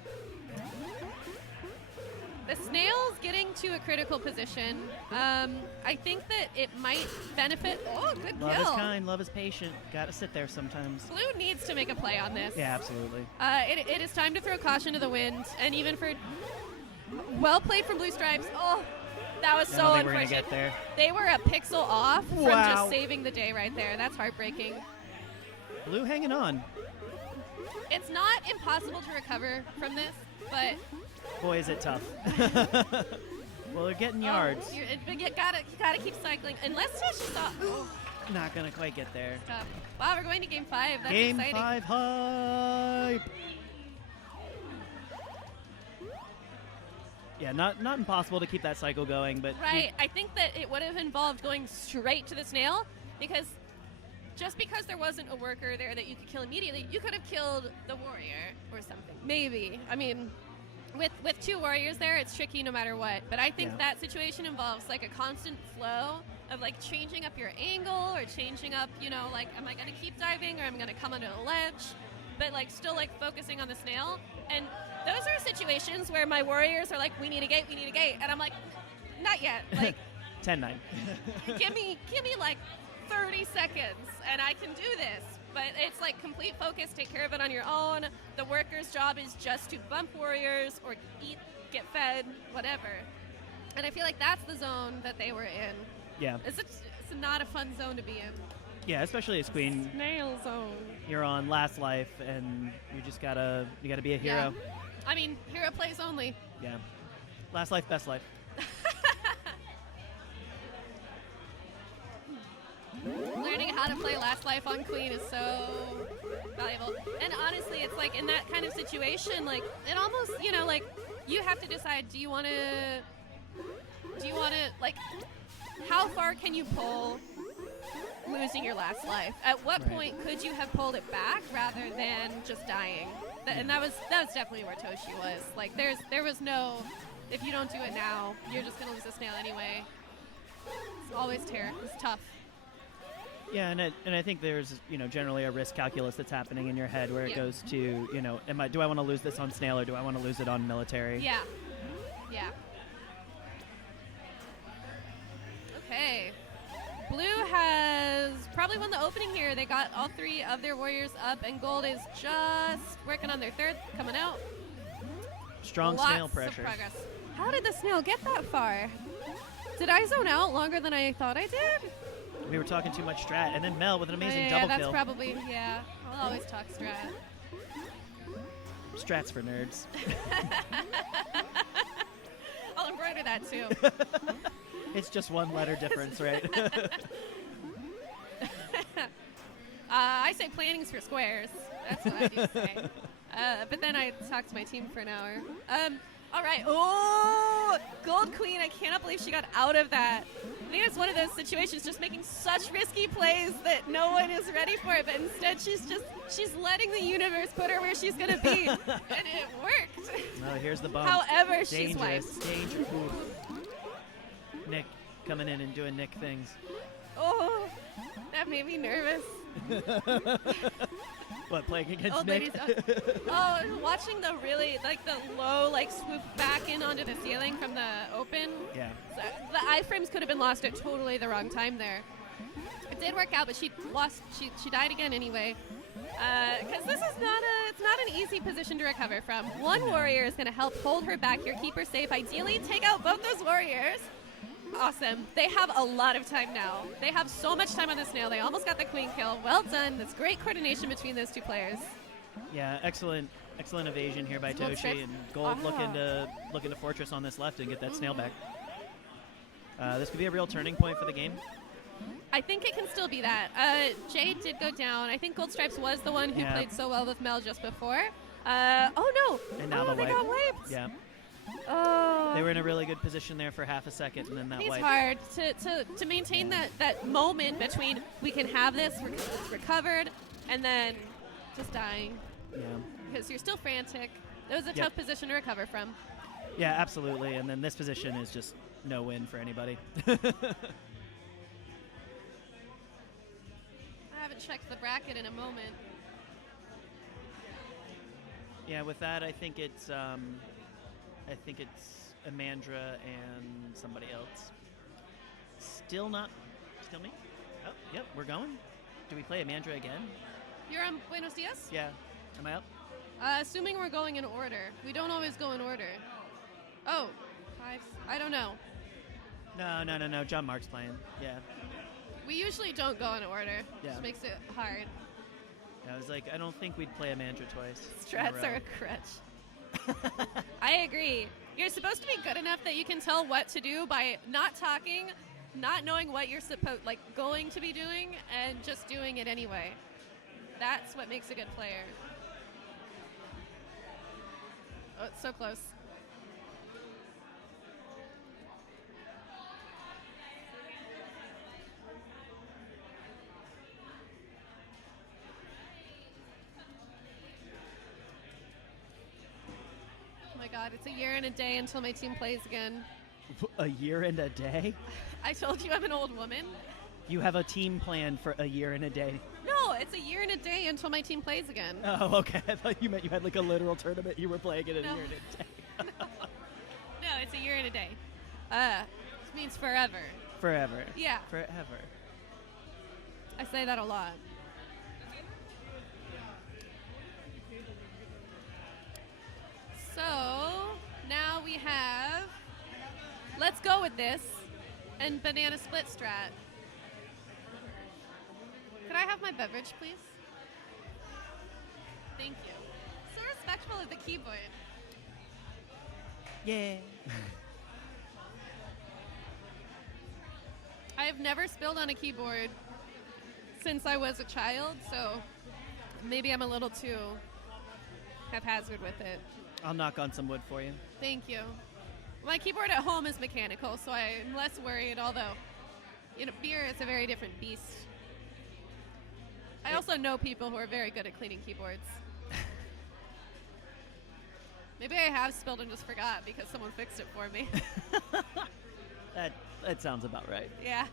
The snail's getting to a critical position. I think that it might benefit. Oh, good Love kill. is kind, love is patient. Gotta sit there sometimes. Blue needs to make a play on this. Yeah, absolutely. It is time to throw caution to the wind, and even for well played from Blue Stripes. Oh, that was I so know they were unfortunate. gonna get there. They were a pixel off from Wow. just saving the day right there. That's heartbreaking. Blue hanging on. It's not impossible to recover from this, but Boy, is it tough. Well, they're getting yards. you gotta keep cycling. Unless you stop. Oh, Not gonna quite get there. tough. Wow, we're going to game 5. That's Game exciting. 5 hype. Yeah, not impossible to keep that cycle going, but Right. I think that it would have involved going straight to the snail because just because there wasn't a worker there that you could kill immediately, you could have killed the warrior or something. Maybe. I mean, with two warriors there, it's tricky no matter what. But I think Yeah. that situation involves like a constant flow of like changing up your angle or changing up, like, am I going to keep diving or am I going to come under the ledge? But like still like focusing on the snail. And those are situations where my warriors are like, we need a gate. And I'm like, not yet. Like, 10-9. give me like 30 seconds and I can do this. But it's like complete focus, take care of it on your own. The worker's job is just to bump warriors or eat, get fed, whatever. And I feel like that's the zone that they were in. Yeah. It's not a fun zone to be in. Yeah, especially as Queen, Snail zone. you're on last life and you gotta be a hero. Yeah. I mean, hero plays only. Yeah. Last life, best life. Learning how to play Last Life on Queen is so valuable. And honestly, it's like in that kind of situation, like it almost, like you have to decide, do you want to, like, how far can you pull losing your last life? At what Right. point could you have pulled it back rather than just dying? And that was definitely where Toshi was. Like there was no, if you don't do it now, you're just gonna lose the snail anyway. It's always terror. It's tough. Yeah, and I think there's generally a risk calculus that's happening in your head where it Yeah. goes to do I want to lose this on snail or do I want to lose it on military? Yeah. Yeah. Okay. Blue has probably won the opening here. They got all 3 of their warriors up, and gold is just working on their 3rd, coming out. Strong Lots snail of pressure. progress. How did the snail get that far? Did I zone out longer than I thought I did? We were talking too much strat, and then Mel with an amazing yeah, double that's kill. probably, yeah. I'll always talk strat. Strats for nerds. I'll embroider that too. It's just one letter difference, right? I say planning's for squares. That's what I do say. But then I talk to my team for an hour. All right. Oh, Gold Queen. I cannot believe she got out of that. I think it's one of those situations just making such risky plays that no one is ready for it. But instead, she's letting the universe put her where she's going to be. And it worked. Oh, here's the bump. However, she's Dangerous. wiped. Dangerous. Nick coming in and doing Nick things. Oh, that made me nervous. What, playing against Oh, Nick? Watching the really, the low, swoop back in onto the ceiling from the open. Yeah. So the iframes could have been lost at totally the wrong time there. It did work out, but she died again anyway. Because this is it's not an easy position to recover from. One warrior is going to help hold her back here, keep her safe. Ideally, take out both those warriors. Awesome. They have a lot of time now. They have so much time on the snail. They almost got the queen kill. Well done. That's great coordination between those two players. Yeah, excellent evasion here by Gold strip. Toshi, and Gold looking to fortress on this left and get that snail back. This could be a real turning point for the game. I think it can still be that. Jade did go down. I think Gold Stripes was the one who Yeah. played so well with Mel just before. Oh no! And now the they wipe. got wiped. Yeah. Oh. They were in a really good position there for half a second, and then that It's wipe. hard to maintain that moment between we can have this, it's recovered, and then just dying. Yeah. Because you're still frantic. That was a Yep. tough position to recover from. Yeah, absolutely. And then this position is just no win for anybody. I haven't checked the bracket in a moment. Yeah, with that, I think it's Amandra and somebody else. Still me? Oh, yep, we're going. Do we play Amandra again? You're on Buenos Dias? Yeah. Am I up? Assuming we're going in order. We don't always go in order. Oh, I don't know. No. John Mark's playing. Yeah. We usually don't go in order. Yeah. Which makes it hard. I was like, I don't think we'd play Amandra twice. in a Strats row. are a crutch. I agree. You're supposed to be good enough that you can tell what to do by not talking, not knowing what you're going to be doing, and just doing it anyway. That's what makes a good player. Oh, it's so close. Oh my god, it's a year and a day until my team plays again. A year and a day? I told you I'm an old woman. You have a team plan for a year and a day. No, it's a year and a day until my team plays again. Oh, okay. I thought you meant you had like a literal tournament you were playing in a No. year and a day. No, it's a year and a day. Which means forever. Forever. Yeah, Forever. I say that a lot. So, now we have Let's Go With This and Banana Split Strat. Could I have my beverage, please? Thank you. So respectful of the keyboard. Yeah. I have never spilled on a keyboard since I was a child, so maybe I'm a little too haphazard with it. I'll knock on some wood for you. Thank you. My keyboard at home is mechanical, so I'm less worried, although, beer is a very different beast. I also know people who are very good at cleaning keyboards. Maybe I have spilled and just forgot because someone fixed it for me. That sounds about right. Yeah.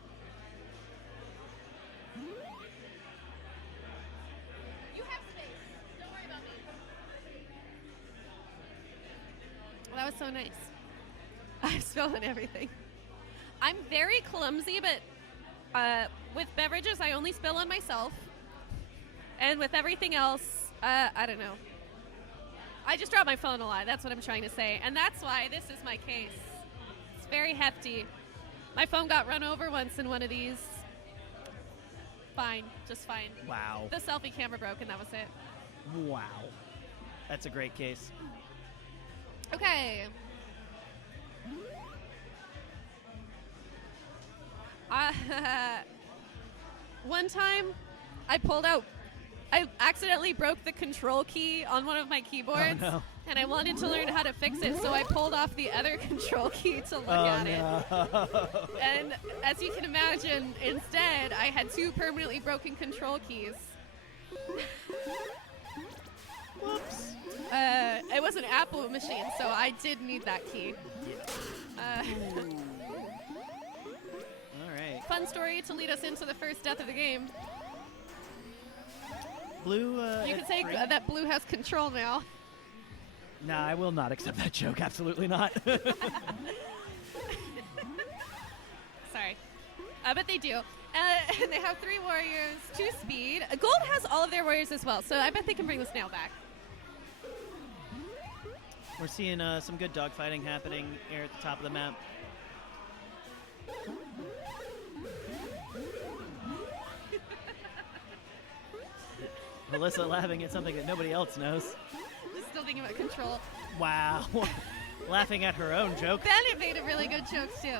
You have space. Don't worry about me. Well, that was so nice. I've spilled on everything. I'm very clumsy, but with beverages, I only spill on myself. And with everything else, I don't know. I just drop my phone a lot. That's what I'm trying to say. And that's why this is my case. It's very hefty. My phone got run over once in one of these. Fine. Just fine. Wow. The selfie camera broke and that was it. Wow. That's a great case. Okay. One time, I accidentally broke the control key on one of my keyboards, no. and I wanted to learn how to fix it, so I pulled off the other control key to look at it. And as you can imagine, instead, I had 2 permanently broken control keys. Whoops. It was an Apple machine, so I did need that key. All right. Fun story to lead us into the first death of the game. Blue. You at could say 3? that Blue has control now. Nah, I will not accept that joke. Absolutely not. Sorry. But they do. And they have 3 warriors, 2 speed. Gold has all of their warriors as well, so I bet they can bring the snail back. We're seeing some good dogfighting happening here at the top of the map. Melissa laughing at something that nobody else knows. Just still thinking about control. Wow. Laughing at her own joke. Bennett made a really good joke, too.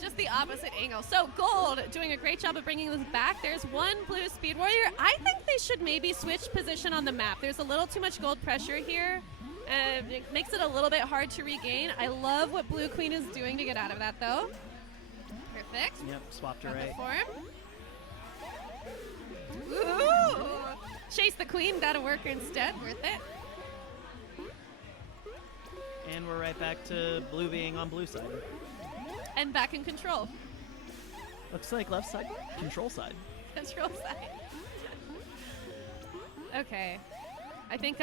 Just the opposite angle. So Gold doing a great job of bringing this back. There's 1 blue speed warrior. I think they should maybe switch position on the map. There's a little too much gold pressure here. It makes it a little bit hard to regain. I love what Blue Queen is doing to get out of that, though. Perfect. Yep, swapped her Got the right. form. Ooh! Chase the queen, got a worker instead. Worth it. And we're right back to blue being on blue side. And back in control. Looks like left side, control side. Control side. Okay. I think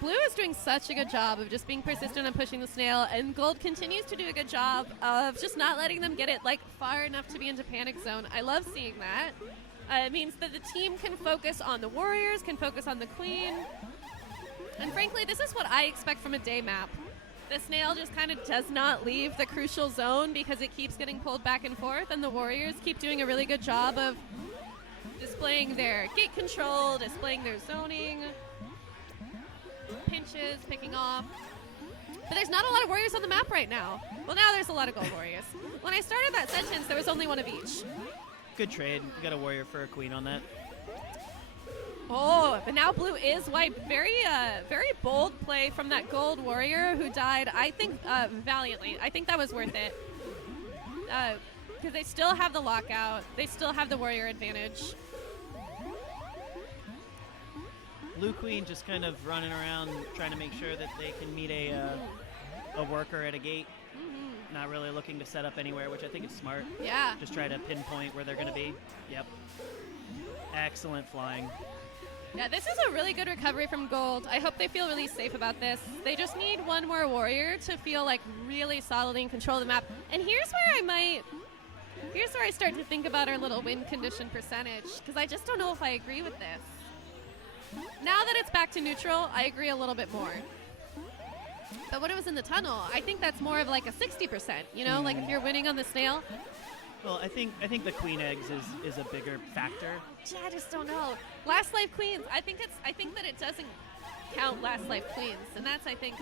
Blue is doing such a good job of just being persistent and pushing the snail, and Gold continues to do a good job of just not letting them get it like far enough to be into panic zone. I love seeing that. It means that the team can focus on the warriors, can focus on the queen. And frankly, this is what I expect from a day map. The snail just kind of does not leave the crucial zone because it keeps getting pulled back and forth, and the warriors keep doing a really good job of displaying their gate control, displaying their zoning, pinches, picking off. But there's not a lot of warriors on the map right now. Well, now there's a lot of gold warriors. When I started that sentence, there was only 1 of each. Good trade. We got a warrior for a queen on that. Oh, but now blue is white. Very bold play from that gold warrior who died, I think, valiantly. I think that was worth it. Because they still have the lockout. They still have the warrior advantage. Blue queen just kind of running around trying to make sure that they can meet a worker at a gate. Not really looking to set up anywhere, which I think is smart. Yeah. Just try to pinpoint where they're going to be. Yep. Excellent flying. Yeah, this is a really good recovery from Gold. I hope they feel really safe about this. They just need 1 more warrior to feel like really solidly in control of the map. And here's where I start to think about our little win condition percentage, because I just don't know if I agree with this. Now that it's back to neutral, I agree a little bit more. But when it was in the tunnel, I think that's more of like a 60%, you know, like if you're winning on the snail. Well, I think the queen eggs is a bigger factor. I just don't know. Last life queens, I think that it doesn't count last life queens, and that's, I think,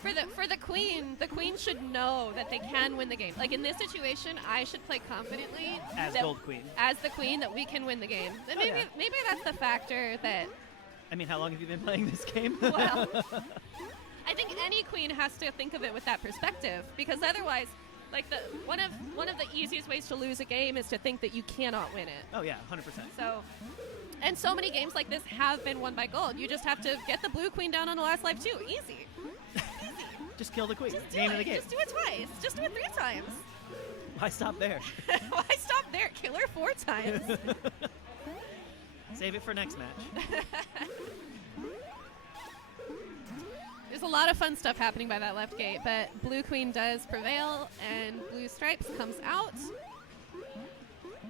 for the queen should know that they can win the game. Like in this situation, I should play confidently As that, gold queen. as the queen, that we can win the game. And Oh, yeah. maybe that's the factor that. I mean, how long have you been playing this game? Well, I think any queen has to think of it with that perspective, because otherwise, like one of the easiest ways to lose a game is to think that you cannot win it. Oh, yeah, 100%. So, and so many games like this have been won by gold. You just have to get the blue queen down on the last life too. Easy. Just kill the queen. Just do Name it. of the game. Just do it twice. Just do it 3 times. Why stop there? Why stop there? Kill her 4 times. Save it for next match. There's a lot of fun stuff happening by that left gate, but blue queen does prevail, and blue stripes comes out.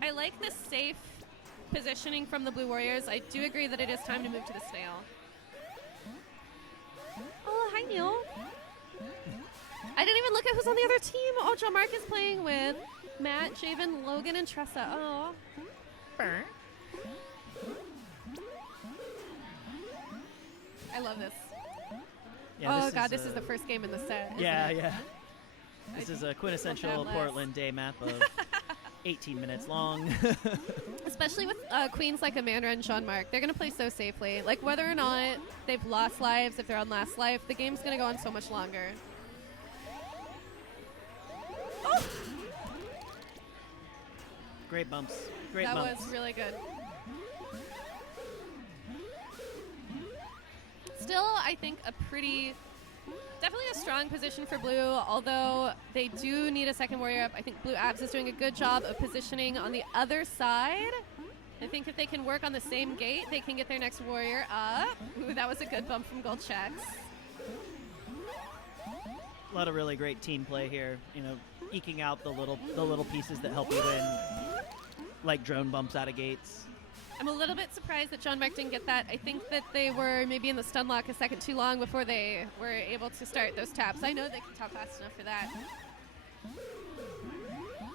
I like the safe positioning from the blue warriors. I do agree that it is time to move to the snail. Oh, hi, Neil. I didn't even look at who's on the other team. Oh, Joe Mark is playing with Matt, Javen, Logan, and Tressa. Oh. love this. Yeah, oh god, this is the first game in the set. isn't Yeah, it? yeah. This is a quintessential less. Portland day map of 18 minutes long. Especially with queens like Amanda and Jean Marc, they're gonna play so safely. Like whether or not they've lost lives, if they're on last life, the game's gonna go on so much longer. Oh! Great bumps. Great That bumps. was really good. Still, I think definitely a strong position for Blue, although they do need a second warrior up. I think Blue Abs is doing a good job of positioning on the other side. I think if they can work on the same gate, they can get their next warrior up. Ooh, that was a good bump from Gold Checks. A lot of really great team play here. You know, eking out the little pieces that help you win, like drone bumps out of gates. I'm a little bit surprised that Jean Marc didn't get that. I think that they were maybe in the stun lock a second too long before they were able to start those taps. I know they can tap fast enough for that.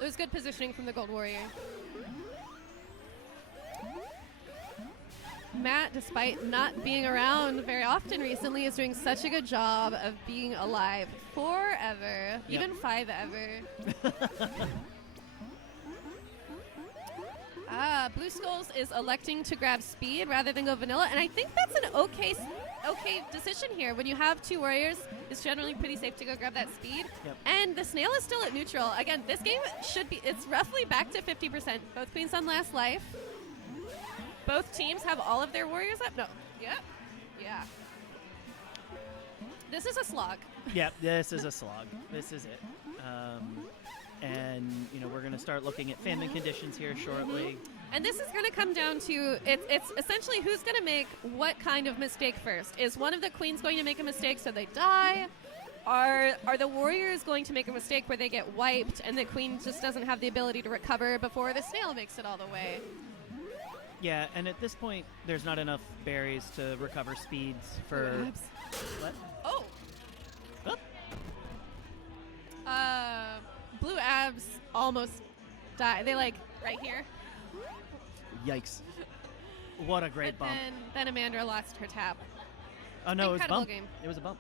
It was good positioning from the Gold Warrior. Matt, despite not being around very often recently, is doing such a good job of being alive forever, even 5-ever. Blue Skulls is electing to grab speed rather than go vanilla, and I think that's an okay decision here. When you have two warriors, it's generally pretty safe to go grab that speed. Yep. And the snail is still at neutral. Again, this game it's roughly back to 50%. Both queens on last life. Both teams have all of their warriors up. No. Yep. Yeah. This is a slog. Yep, this is a slog. This is it. And you know, we're going to start looking at famine conditions here shortly. And this is going to come down to it's essentially who's going to make what kind of mistake first. Is one of the queens going to make a mistake so they die? Are the warriors going to make a mistake where they get wiped and the queen just doesn't have the ability to recover before the snail makes it all the way? Yeah, and at this point, there's not enough berries to recover speeds for. Blue Abs. What? Oh. Oh. Blue Abs almost died. They like right here. Yikes! What a great But bump! then Amanda lost her tap. Oh no, it was a Incredible bump. game. It was a bump.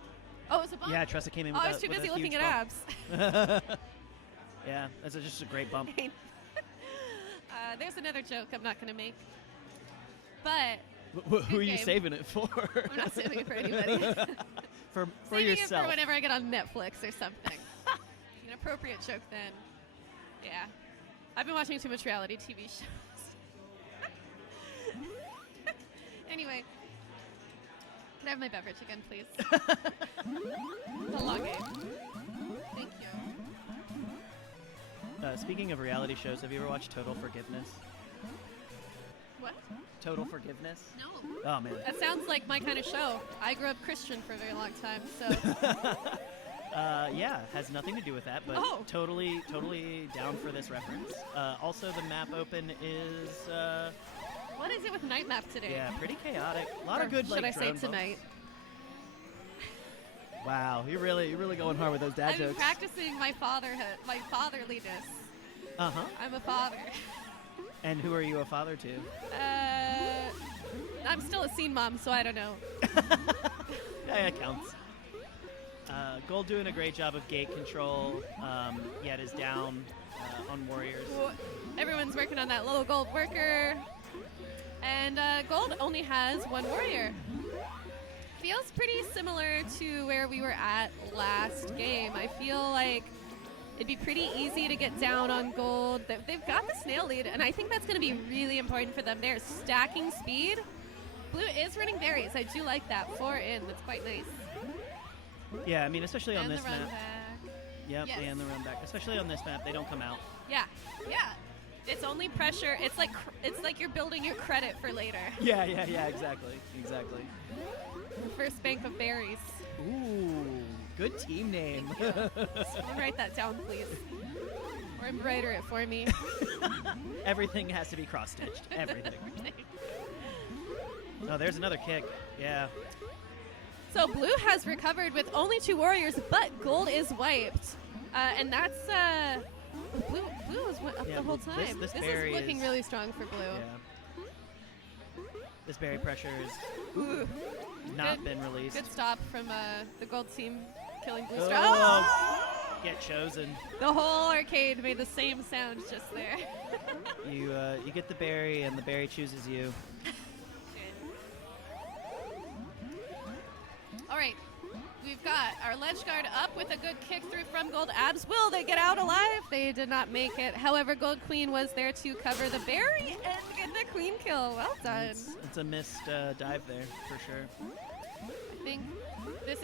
Oh, it was a bump? Yeah, Tressa came in. Oh, With I was too with busy a looking huge at bump. abs. Yeah, that's just a great bump. There's another joke I'm not going to make. But Who are Good you game. saving it for? I'm not saving it for anybody. for Saving yourself. it for whenever I get on Netflix or something. An appropriate joke then. Yeah. I've been watching too much reality TV shows. Anyway. Can I have my beverage again, please? It's a long game. Thank you. Speaking of reality shows, have you ever watched Total Forgiveness? What? Total Forgiveness? No. Oh man. That sounds like my kind of show. I grew up Christian for a very long time, so Yeah, has nothing to do with that, but Oh. totally down for this reference. Also, the map open is what is it with Night Map today? yeah, pretty chaotic. A lot Or of good should like I say drone bumps. tonight? Wow, you're really going hard with those dad I'm jokes. practicing my fatherhood, my fatherliness. Uh huh. I'm a father. And who are you a father to? I'm still a scene mom, so I don't know. Yeah, it counts. Gold doing a great job of gate control, yet is down on warriors. Everyone's working on that little gold worker. And Gold only has one warrior. Feels pretty similar to where we were at last game. I feel like it'd be pretty easy to get down on Gold. They've got the snail lead, and I think that's going to be really important for them. They're stacking speed. Blue is running berries. I do like that. 4 in. That's quite nice. Yeah, I mean, especially on And this the run map. back. Yep, Yes. and the run back. Especially on this map, they don't come out. Yeah. It's only pressure. It's like you're building your credit for later. Yeah, exactly. First bank of berries. Ooh, good team name. Someone write that down, please. Or embroider it for me. Everything has to be cross-stitched. Everything. Oh, there's another kick. Yeah. So Blue has recovered with only 2 warriors, but Gold is wiped. And that's Blue was up Yeah, the whole this- time. this This berry is looking is- really strong for Blue. Yeah. This berry pressure has Ooh, not Good- been released. good stop from the gold team killing Blue Oh, Star. Oh! get chosen. The whole arcade made the same sound just there. You get the berry, and the berry chooses you. All right, we've got our ledge guard up with a good kick through from Gold Abs. Will they get out alive? They did not make it. However, Gold Queen was there to cover the berry and get the queen kill. Well done. It's a missed dive there for sure. I think this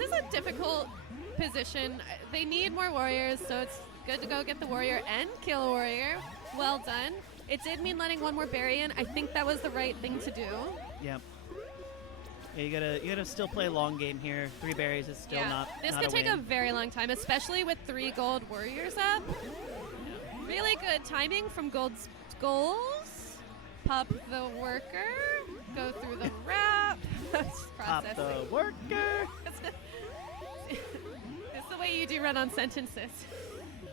is a difficult position. They need more warriors, so it's good to go get the warrior and kill a warrior. Well done. It did mean letting one more berry in. I think that was the right thing to do. Yep. Yeah, you gotta still play long game here. 3 berries is still not. This not could take a win. very long time, especially with 3 gold warriors up. Really good timing from Gold's goals. Pop the worker. Go through the wrap. Pop the worker. It's the way you do run on sentences.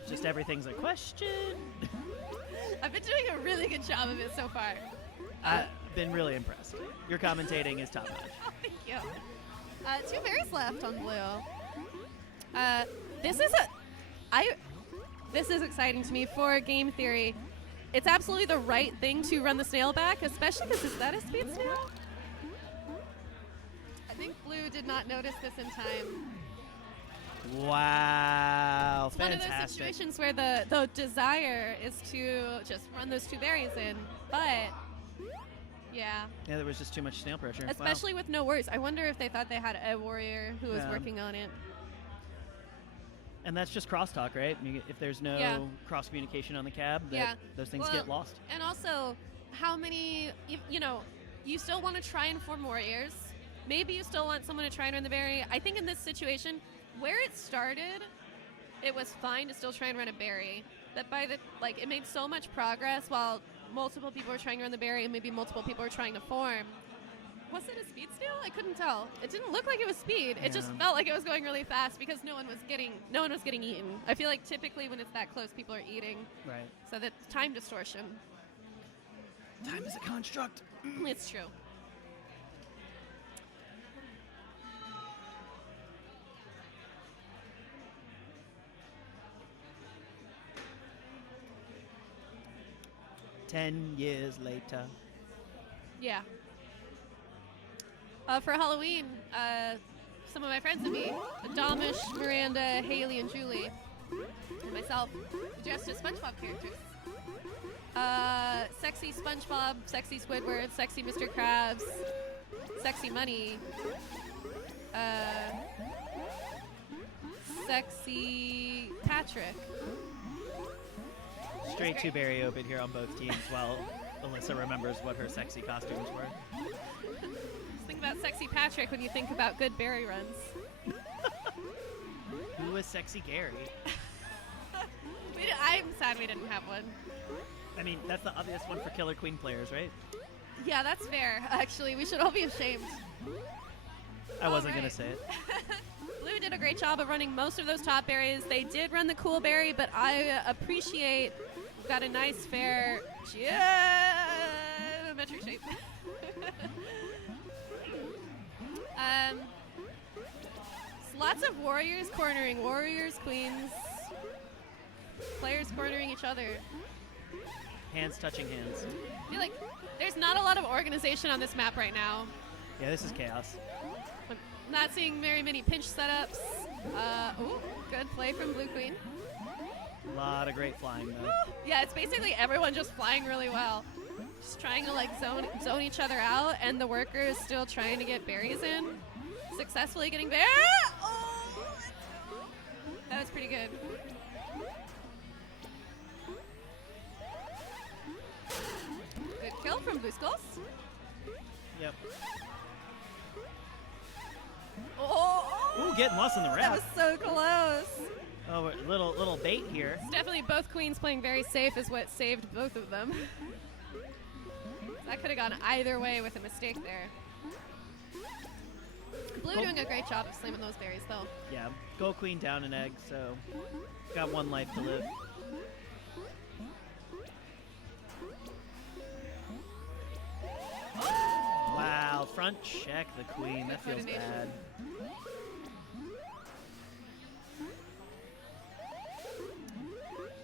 Just everything's a question. I've been doing a really good job of it so far. I've been really impressed. Your commentating is top notch. Oh, thank you. 2 berries left on blue. This is exciting to me for game theory. It's absolutely the right thing to run the snail back, especially because is that a speed snail? I think blue did not notice this in time. Wow, It's one of those fantastic. situations where the desire is to just run those 2 berries in, but yeah. Yeah, there was just too much snail pressure. Wow. Especially with no worries. I wonder if they thought they had a warrior who was Yeah. working on it. And that's just crosstalk, right? If there's no Yeah. cross communication on the cab, Yeah. those things Well, get lost. And also, how many, you still want to try and form warriors. Maybe you still want someone to try and run the berry. I think in this situation, where it started, it was fine to still try and run a berry. But it made so much progress while multiple people were trying to run the berry and maybe multiple people were trying to form. Was it a speed steal? I couldn't tell. It didn't look like it was speed. It just Yeah. felt like it was going really fast because no one was getting eaten. I feel like typically when it's that close, people are eating. Right. So that's time distortion. Time is a construct. It's true. Ten years later. Yeah. For Halloween, some of my friends and me, Domish, Miranda, Haley, and Julie, and myself, we dressed as SpongeBob characters. Sexy SpongeBob, sexy Squidward, sexy Mr. Krabs, sexy Money, sexy Patrick. Straight great. to Barry open here on both teams while Alyssa remembers what her sexy costumes were. Just think about sexy Patrick when you think about good berry runs. Who is sexy Gary? I'm sad we didn't have one. I mean, that's the obvious one for Killer Queen players, right? Yeah, that's fair. Actually, we should all be ashamed. I wasn't going right. to say it. Blue did a great job of running most of those top berries. They did run the cool berry, but I appreciate we've got a nice fair geometric shape. Lots of warriors cornering warriors, queens, players cornering each other. Hands touching hands. I feel like there's not a lot of organization on this map right now. Yeah, this is chaos. I'm not seeing very many pinch setups. Ooh, good play from Blue Queen. A lot of great flying, though. Yeah, it's basically everyone just flying really well. Just trying to zone each other out, and the worker is still trying to get berries in. Successfully getting berries. Oh, that was pretty good. Good kill from Blue Skulls. Yep. Oh, Ooh, getting lost in the that wrap. was so close. Oh, a little bait here. It's definitely both queens playing very safe is what saved both of them. That could have gone either way with a mistake there. Blue doing a great job of slamming those berries, though. Yeah, Gold Queen down an egg, so got one life to live. front check the queen. That feels coordination. bad.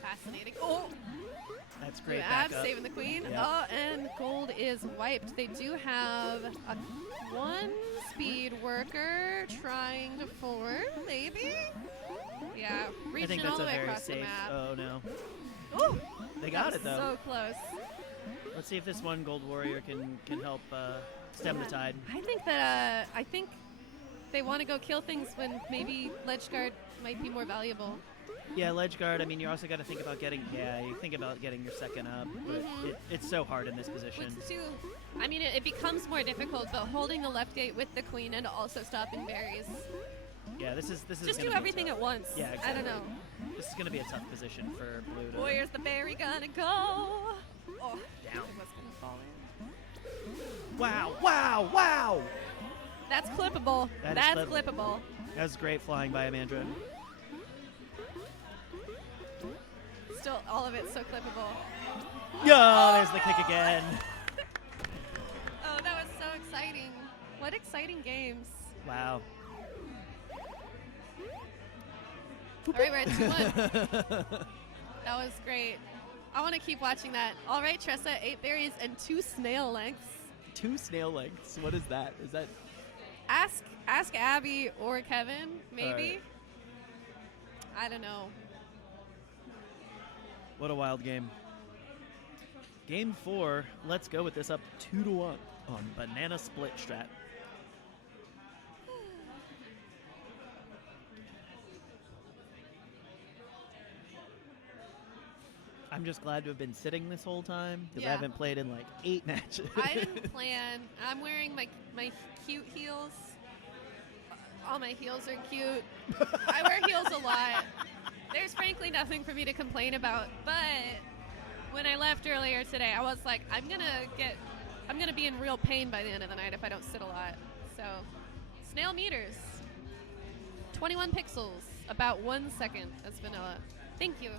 Fascinating. Oh, That's Blue great Abs backup. saving the queen. Yeah. Oh, and gold is wiped. They do have one speed worker trying to form, maybe? Yeah, I reaching think that's all a the way very across the safe. map. Oh no, Ooh, they got it though. So close. Let's see if this one gold warrior can help stem the tide. I think they want to go kill things when maybe ledge guard might be more valuable. Yeah, ledge guard. I mean, you also got to think about getting. Yeah, you think about getting your second up, but it's so hard in this position. With two, I mean, it becomes more difficult, but holding the left gate with the queen and also stopping berries. Yeah, this is Just gonna do be everything tough. at once. Yeah, I exactly. don't know. This is gonna be a tough position for blue to. Where's the berry gonna go? Oh, Down. it was gonna fall in. Wow! Wow! Wow! That's clippable. That is That's clippable. clippable. That was great flying by Amandra. Still, all of it's so clippable. Yo, there's the kick again. Oh, that was so exciting. What exciting games. Wow. All right, we're at 2-1. That was great. I want to keep watching that. All right, Tressa, 8 berries and 2 snail lengths. 2 snail lengths. What is that? Is that? Ask Abby or Kevin, maybe. right. I don't know. What a wild game. Game 4. Let's go with this up 2-1 on banana split strat. I'm just glad to have been sitting this whole time because I Yeah. haven't played in like 8 matches. I didn't plan. I'm wearing my cute heels. All my heels are cute. I wear heels a lot. There's frankly nothing for me to complain about. But when I left earlier today, I was like, I'm gonna be in real pain by the end of the night if I don't sit a lot. So, snail meters, 21 pixels, about 1 second as vanilla. Thank you.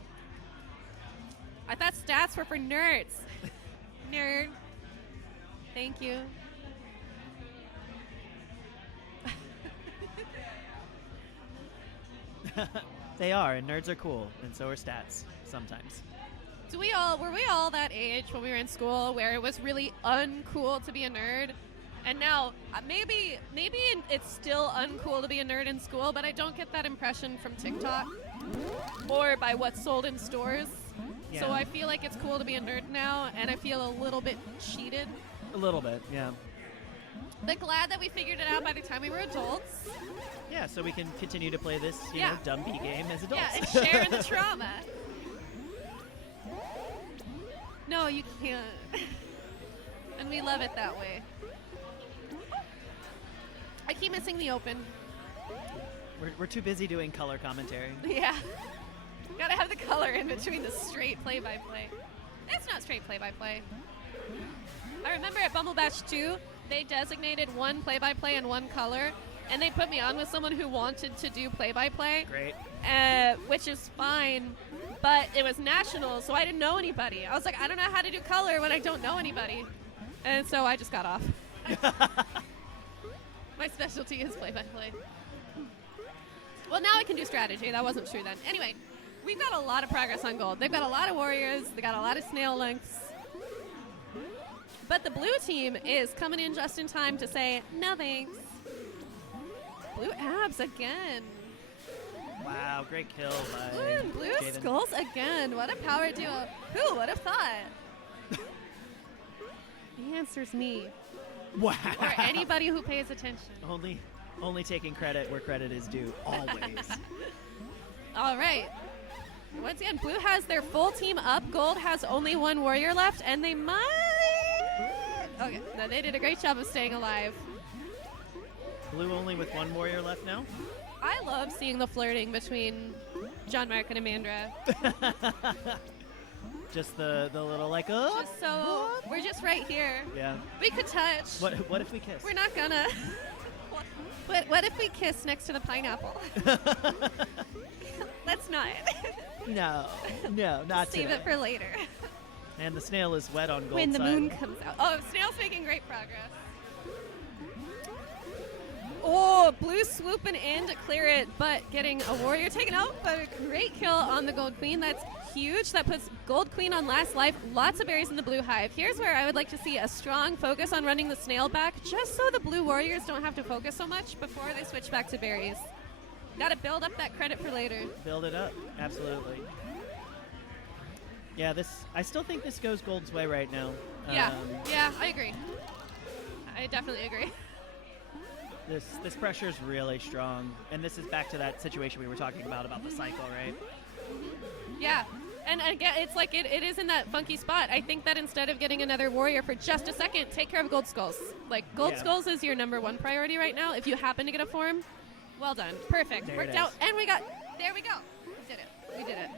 I thought stats were for nerds. Nerd. Thank you. They are, and nerds are cool, and so are stats sometimes. Were we all that age when we were in school where it was really uncool to be a nerd? And now, maybe it's still uncool to be a nerd in school, but I don't get that impression from TikTok or by what's sold in stores. Yeah. So I feel like it's cool to be a nerd now, and I feel a little bit cheated. A little bit, yeah. But glad that we figured it out by the time we were adults. Yeah, so we can continue to play this, you Yeah. know, Dumpy game as adults. Yeah, and share in the trauma. No, you can't. And we love it that way. I keep missing the open. We're too busy doing color commentary. Yeah. Gotta have the color in between the straight play-by-play. It's not straight play-by-play. I remember at Bumble Bash 2, they designated one play-by-play and one color, and they put me on with someone who wanted to do play-by-play. Great. Which is fine, but it was national, so I didn't know anybody. I was like, I don't know how to do color when I don't know anybody. And so I just got off. My specialty is play-by-play. Well, now I can do strategy. That wasn't true then. Anyway, we've got a lot of progress on gold. They've got a lot of warriors. They got a lot of snail lengths. But the blue team is coming in just in time to say, no thanks. Blue abs again. Wow, great kill by Blue and blue Jaden. skulls again. What a power duo. Who would have thought? The answer's me. Wow. Or anybody who pays attention. Only taking credit where credit is due, always. All right. Once again, blue has their full team up. Gold has only one warrior left, and they might... Okay, no, they did a great job of staying alive. Blue only with one warrior left now. I love seeing the flirting between John Mark and Amandra. Just the little like, oh. Just so we're just right here. Yeah. We could touch. What if we kiss? We're not gonna. What if we kiss next to the pineapple? Let's not. No, not Save today. it for later. And the snail is wet on gold When the side. moon comes out. Oh, Snail's making great progress. Oh, blue swooping in to clear it, but getting a warrior taken out, but a great kill on the gold queen. That's huge. That puts gold queen on last life. Lots of berries in the blue hive. Here's where I would like to see a strong focus on running the snail back, just so the blue warriors don't have to focus so much before they switch back to berries. Got to build up that credit for later. Build it up, absolutely. Yeah, I still think this goes Gold's way right now. Yeah, yeah, I agree. I definitely agree. This pressure is really strong, and this is back to that situation we were talking about the cycle, right? Yeah, and again, it's like it is in that funky spot. I think that instead of getting another warrior for just a second, take care of gold skulls. Like, gold Yeah. skulls is your number one priority right now. If you happen to get a form, well done. Perfect. There it Worked is. out, and there we go. We did it. We did it.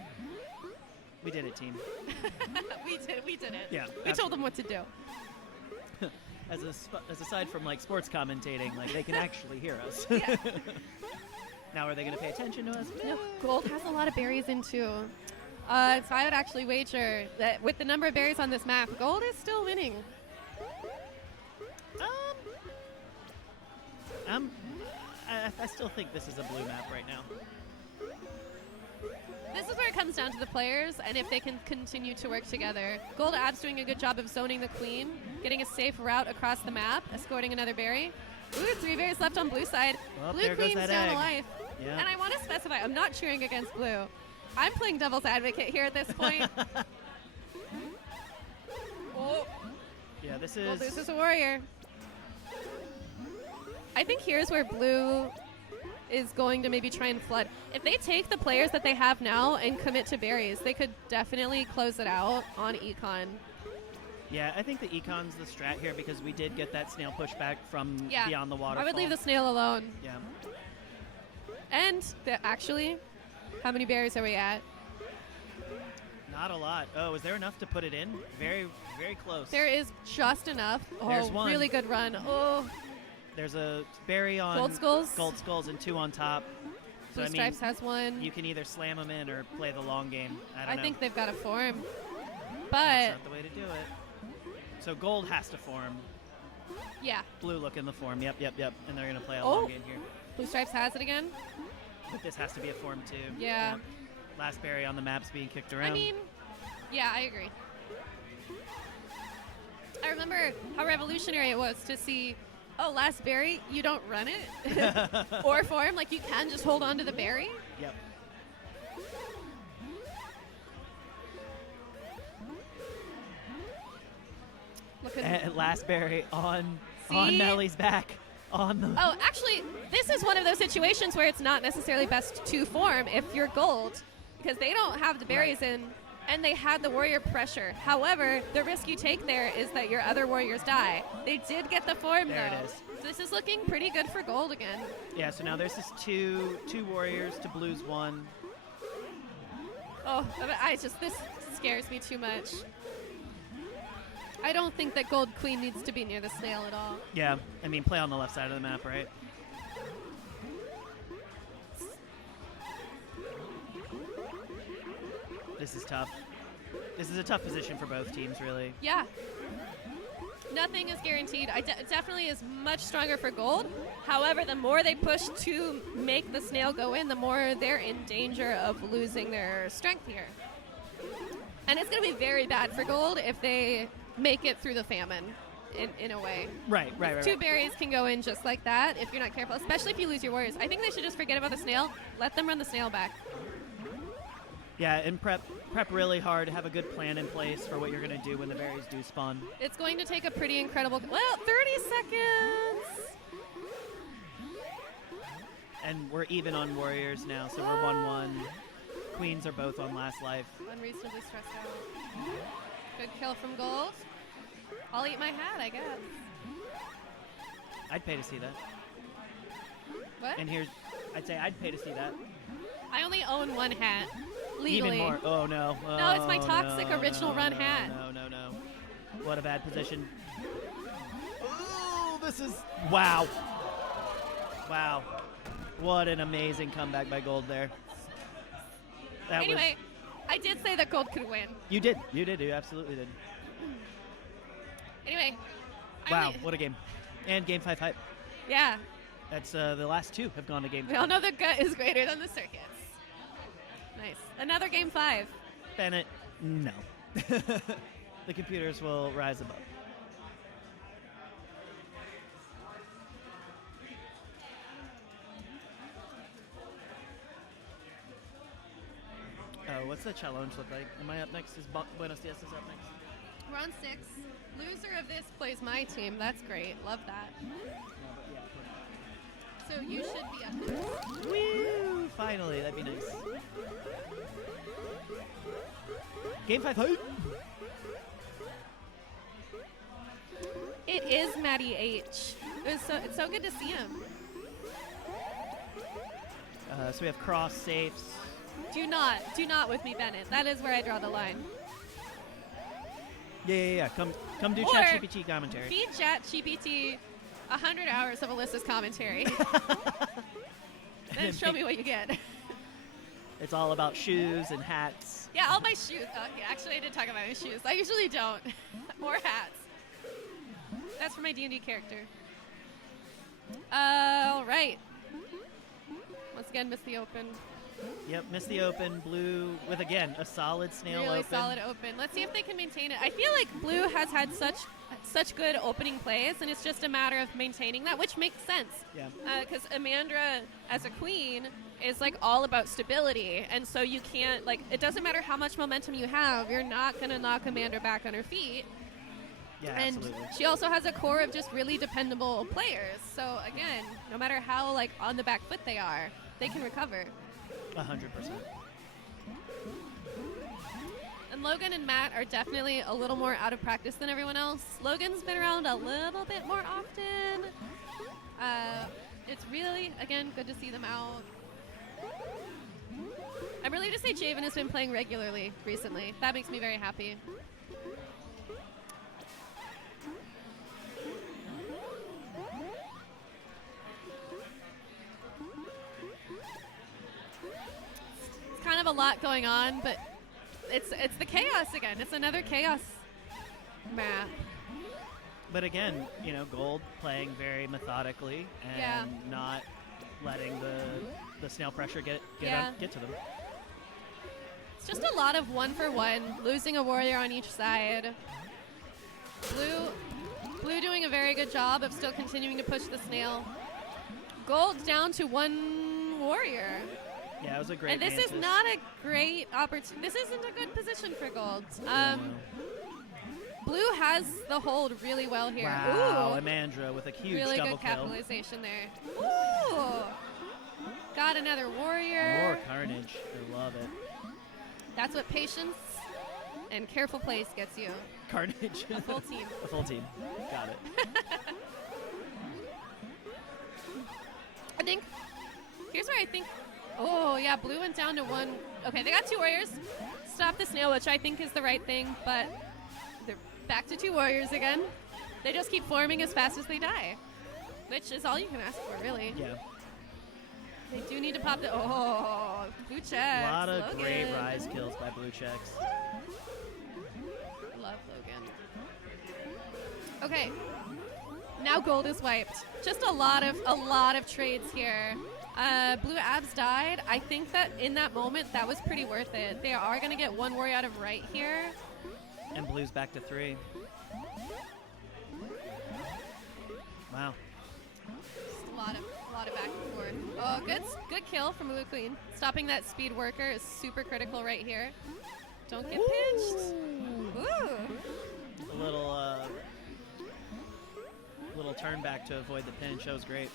We did it, team. We did it. Yeah, We told them what to do. As aside from like sports commentating, like they can actually hear us. Yeah. Now, are they going to pay attention to us? No, gold has a lot of berries in too. So I would actually wager that with the number of berries on this map, gold is still winning. I still think this is a blue map right now. This is where it comes down to the players and if they can continue to work together. Gold Ab's doing a good job of zoning the queen, getting a safe route across the map, escorting another berry. Ooh, 3 berries left on blue side. Well, Blue there goes queen's that down a egg. life. Yeah. And I want to specify, I'm not cheering against blue. I'm playing devil's advocate here at this point. Oh, Yeah, this gold is. loses a warrior. I think here's where blue is going to maybe try and flood. If they take the players that they have now and commit to berries, they could definitely close it out on Econ. Yeah, I think the Econ's the strat here because we did get that snail pushback from Yeah, beyond the waterfall. I would leave the snail alone. Yeah. And actually, how many berries are we at? Not a lot. Oh, is there enough to put it in? Very, very close. There is just enough. Oh, There's one. really good run. Oh, There's a berry on Gold Skulls? Gold Skulls and 2 on top. So Blue I mean, Stripes has one. you can either slam them in or play the long game. I I don't know. think they've got a form. But, That's not the way to do it. So gold has to form. yeah. Blue look in the form. Yep. And they're gonna play a Oh. long game here. Blue Stripes has it again. But this has to be a form too. Yeah. Last berry on the map's being kicked around. I mean, yeah, I agree. I remember how revolutionary it was to see, oh, last berry, you don't run it or form. Like, you can just hold on to the berry. Yep. Look at And last berry on See? Melly's back. On the. Oh, actually, this is one of those situations where it's not necessarily best to form if you're gold, because they don't have the berries in, and they had the warrior pressure. However, the risk you take there is that your other warriors die. They did get the form, There it though. is. So this is looking pretty good for gold again. Yeah. So now there's just two warriors to blues 1. Oh, this scares me too much. I don't think that gold queen needs to be near the snail at all. Yeah. I mean, play on the left side of the map, right? This is tough. This is a tough position for both teams, really. Yeah. Nothing is guaranteed. It definitely is much stronger for gold. However, the more they push to make the snail go in, the more they're in danger of losing their strength here. And it's going to be very bad for gold if they make it through the famine in a way. Right. 2 berries can go in just like that if you're not careful, especially if you lose your warriors. I think they should just forget about the snail. Let them run the snail back. Yeah, and prep really hard. Have a good plan in place for what you're going to do when the berries do spawn. It's going to take a pretty incredible... Well, 30 seconds! And we're even on warriors now, so we're 1-1. Queens are both on last life. Unreasonably stressed out. Good kill from gold. I'll eat my hat, I guess. I'd pay to see that. What? And I'd say I'd pay to see that. I only own 1 hat. Legally. Even more. Oh, no. No, it's my Oh, toxic no, original no, run no, hat. No. What a bad position. Oh, this is... Wow. What an amazing comeback by gold there. That Anyway, I did say that gold could win. You did. You absolutely did. Anyway. Wow, what a game. And game 5 hype. Yeah. That's the last two have gone to game We all 5. know the gut is greater than the circuits. Nice. Another game 5. Bennett, no. The computers will rise above. Oh, what's the challenge look like? Am I up next? Is Buenos Dias up next? We're on 6. Loser of this plays my team. That's great. Love that. So you should be up next. Woo! Finally, that'd be nice. Game 5. Hey! It is Matty H. It's so good to see him. So we have cross safes. Do not with me, Bennett. That is where I draw the line. Yeah. Come do Or ChatGPT commentary. Feed ChatGPT 100 hours of Alyssa's commentary. Then show me what you get. It's all about shoes and hats. Yeah, all my shoes. Yeah, actually, I did talk about my shoes. I usually don't. Or hats. That's for my D&D character. All right. Once again, missed the open. Yep, missed the open. Blue with, again, a solid snail Really open. solid open. Let's see if they can maintain it. I feel like Blue has had such good opening plays, and it's just a matter of maintaining that, which makes sense. Yeah. Because Amandra, as a queen, is like all about stability, and so you can't, like, it doesn't matter how much momentum you have, you're not going to knock Amandra back on her feet. Yeah, And absolutely. she also has a core of just really dependable players. So again, no matter how like on the back foot they are, they can recover. 100%. And Logan and Matt are definitely a little more out of practice than everyone else. Logan's been around a little bit more often. It's really, again, good to see them out. I'm relieved to say Javen has been playing regularly recently. That makes me very happy. It's kind of a lot going on, but it's the chaos again. It's another chaos map. But again, Gold playing very methodically and Yeah. not letting the snail pressure get Yeah. to them. It's just a lot of 1-for-1, losing a warrior on each side. Blue doing a very good job of still continuing to push the snail. Gold down to 1 warrior. Yeah, it was a great And this is Mantis. not a great opportunity. This isn't a good position for Gold. Blue has the hold really well here. Wow, Ooh, Amandra with a huge really double good kill. capitalization there. Ooh, got another warrior. More carnage. I love it. That's what patience and careful place gets you. Carnage. A full team. A full team. Got it. I think, here's where I think, oh yeah, Blue went down to 1. Okay, they got 2 warriors. Stop the snail, which I think is the right thing, but they're back to 2 warriors again. They just keep forming as fast as they die, which is all you can ask for, really. Yeah. They do need to pop the, oh, blue checks. A lot of great Logan. rise kills by blue checks. Love Logan. Okay, now Gold is wiped. Just a lot of trades here. Blue Abs died. I think that in that moment, that was pretty worth it. They are going to get 1 warrior out of right here. And blue's back to 3. Wow. Just a lot of back and forth. Oh, good kill from Blue Queen. Stopping that speed worker is super critical right here. Don't get pinched. Ooh. A little turn back to avoid the pinch. That was great.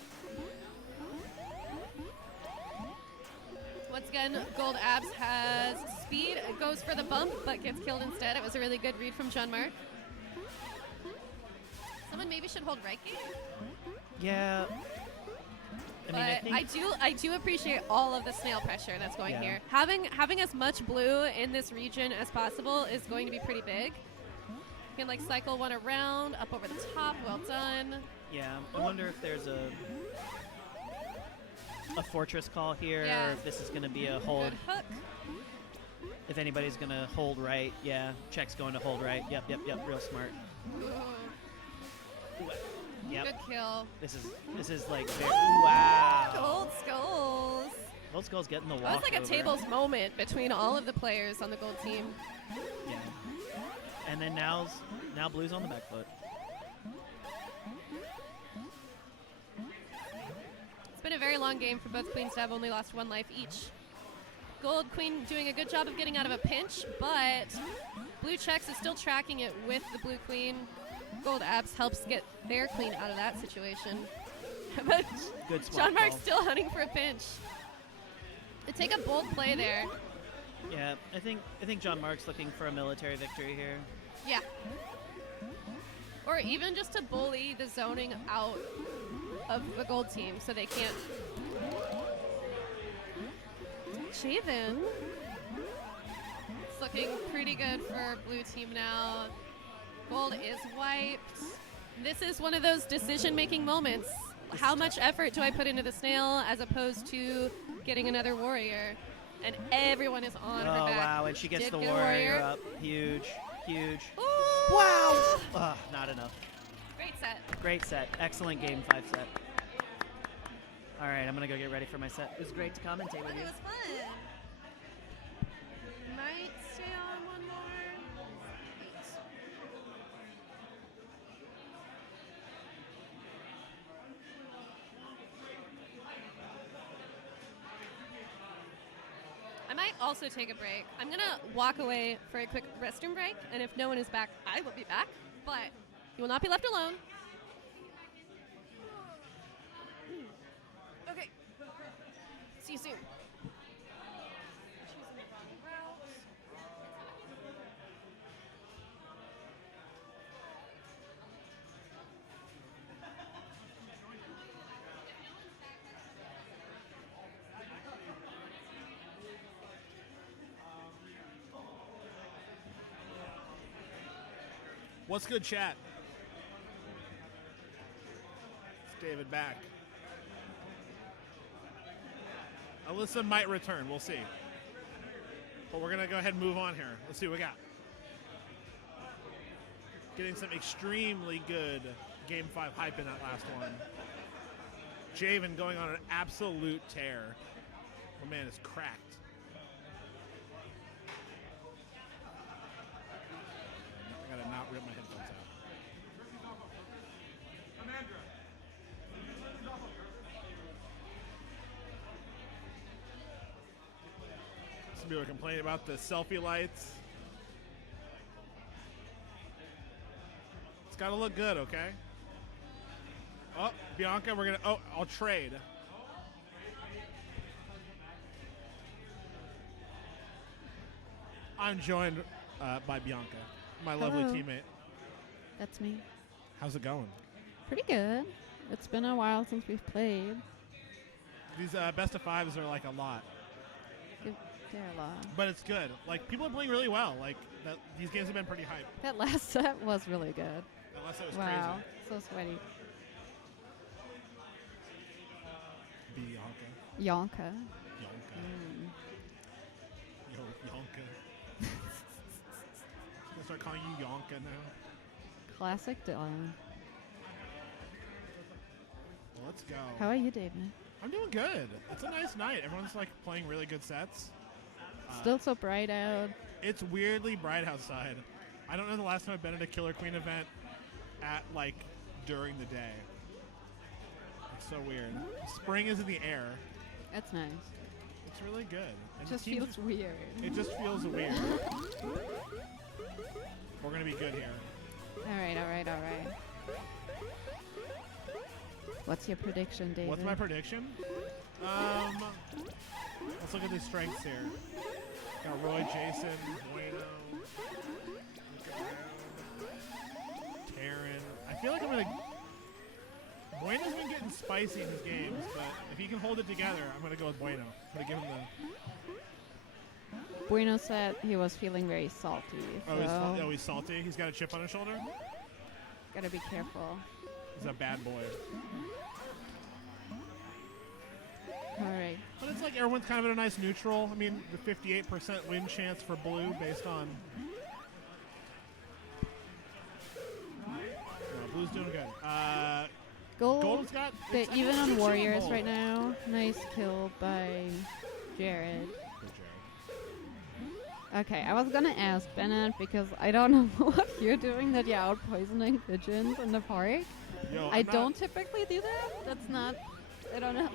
Once again, Gold Abs has speed. It goes for the bump, but gets killed instead. It was a really good read from John Mark. Someone maybe should hold right game. Yeah. I But think I do appreciate all of the snail pressure that's going Yeah. here. Having as much blue in this region as possible is going to be pretty big. You can like cycle 1 around, up over the top. Well done. Yeah, I wonder if there's a fortress call here, Yeah. or if this is going to be a hold. Good hook. If anybody's going to hold right, yeah. Check's going to hold right. Yep, real smart. Ooh. Yep. Good kill. This is like wow. Gold skulls. Gold Skull's getting the walk. That was like a tables moment between all of the players on the gold team. Yeah. And then now Blue's on the back foot. It's been a very long game for both queens to have only lost 1 life each. Gold queen doing a good job of getting out of a pinch, but blue checks is still tracking it with the blue queen. Gold abs helps get their queen out of that situation. But Good swap John Mark's call. still hunting for a pinch. To take a bold play there. Yeah, I think John Mark's looking for a military victory here. Yeah. Or even just to bully the zoning out of the gold team so they can't. Javen. It's looking pretty good for blue team now. Gold is wiped. This is one of those decision-making moments. How much effort do I put into the snail as opposed to getting another warrior? And everyone is on her Oh back. wow, and she gets Did the get a warrior up. Huge. Ooh. Wow. Not enough. Great set. Great set. Excellent game 5 set. All right, I'm gonna go get ready for my set. It was great to commentate with It you. was fun. Might stay on one more. I might also take a break. I'm gonna walk away for a quick restroom break, and if no one is back, I will be back. But you will not be left alone. Okay. See you soon. What's good, chat? It's David back. Alyssa might return. We'll see. But we're going to go ahead and move on here. Let's see what we got. Getting some extremely good Game 5 hype in that last one. Javen going on an absolute tear. My man is cracked. I gotta not rip my headphones out. Some people are complaining about the selfie lights. It's gotta look good, okay? Oh, Bianca, we're gonna. Oh, I'll trade. I'm joined by Bianca, my lovely Hello. teammate. That's me. How's it going? Pretty good. It's been a while since we've played. These best of fives are like a lot, They're a lot. but it's good. Like people are playing really well. Like these games have been pretty hype. That last set was really good. Unless it was Wow. crazy. So sweaty. Bianca, Yonka. Yonka, Mm. Yonka. Gonna start calling you Yonka now. Classic Dylan. Well, let's go. How are you, David? I'm doing good. It's a nice night. Everyone's like playing really good sets. Still so bright out. It's weirdly bright outside. I don't know the last time I've been at a Killer Queen event at like during the day. It's so weird. Spring is in the air. That's nice. It's really good. And Just the teams- feels weird. It just feels weird. We're gonna be good here. All right, all right, all right. What's your prediction, David? What's my prediction? Let's look at the strengths here. Got Roy, Jason, Bueno, Taryn. I feel like I'm gonna. Bueno's been getting spicy in his games, but if he can hold it together, I'm gonna go with Bueno. I'm gonna give him the. Bueno said he was feeling very salty. So He's salty. He's got a chip on his shoulder. gotta be careful. He's a bad boy. All right. But it's like everyone's kind of at a nice neutral. I mean, the 58% win chance for blue based on. No, blue's doing good. Gold, Gold's got. they're it's- even it's on good shit warriors Gold. right now. Nice kill by Jared. Good job. Okay, I was gonna ask Bennett because I don't know what you're doing that you're out poisoning pigeons in the park. Yo, I I'm not- don't typically do that. That's not. I don't know.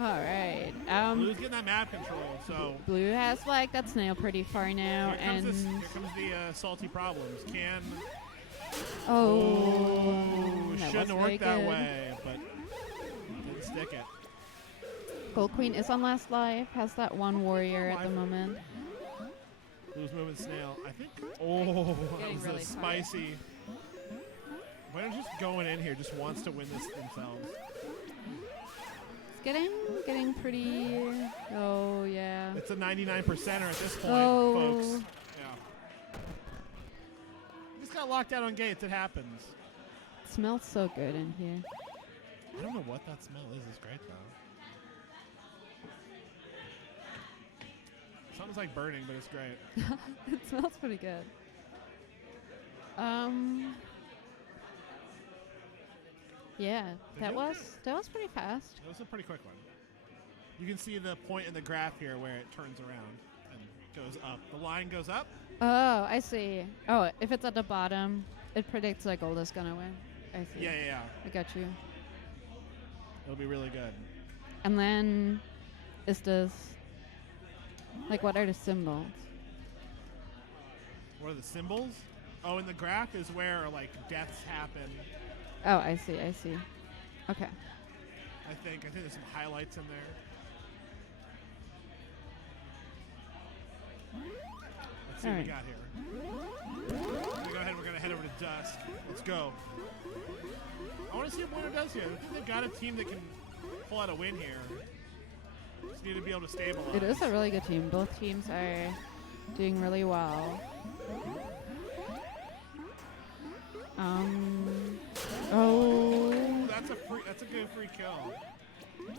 All right. Blue's getting that map control, so Blue has like that snail pretty far now, here comes, and here comes the salty problems. Can oh, that shouldn't was have very worked that good. way, but didn't stick it. Gold Queen is on last life. Has that one warrior at the moment. Blue's moving snail. I think. Oh, that Getting was really a tired. spicy. Winner's just going in here, just wants to win this themselves. It's getting pretty. Oh yeah. It's a 99%er at this point, Oh. folks. Yeah. Just got locked out on gates. It happens. It smells so good in here. I don't know what that smell is. It's great though. Something's like burning, but it's great. It smells pretty good. Yeah, that you? was pretty fast. It was a pretty quick one. You can see the point in the graph here where it turns around and goes up. The line goes up. Oh, I see. Oh, if it's at the bottom, it predicts that gold is gonna win. I see. Yeah. I got you. It'll be really good. And then, is this like what are the symbols? What are the symbols? Oh, in the graph is where like deaths happen. Oh, I see. Okay. I think there's some highlights in there. Let's see what we got here. We're gonna go ahead. We're gonna head over to Dusk. Let's go. I want to see what Winner does here. I think they've got a team that can pull out a win here. Just need to be able to stabilize. It is a really good team. Both teams are doing really well. Oh, That's a good free kill.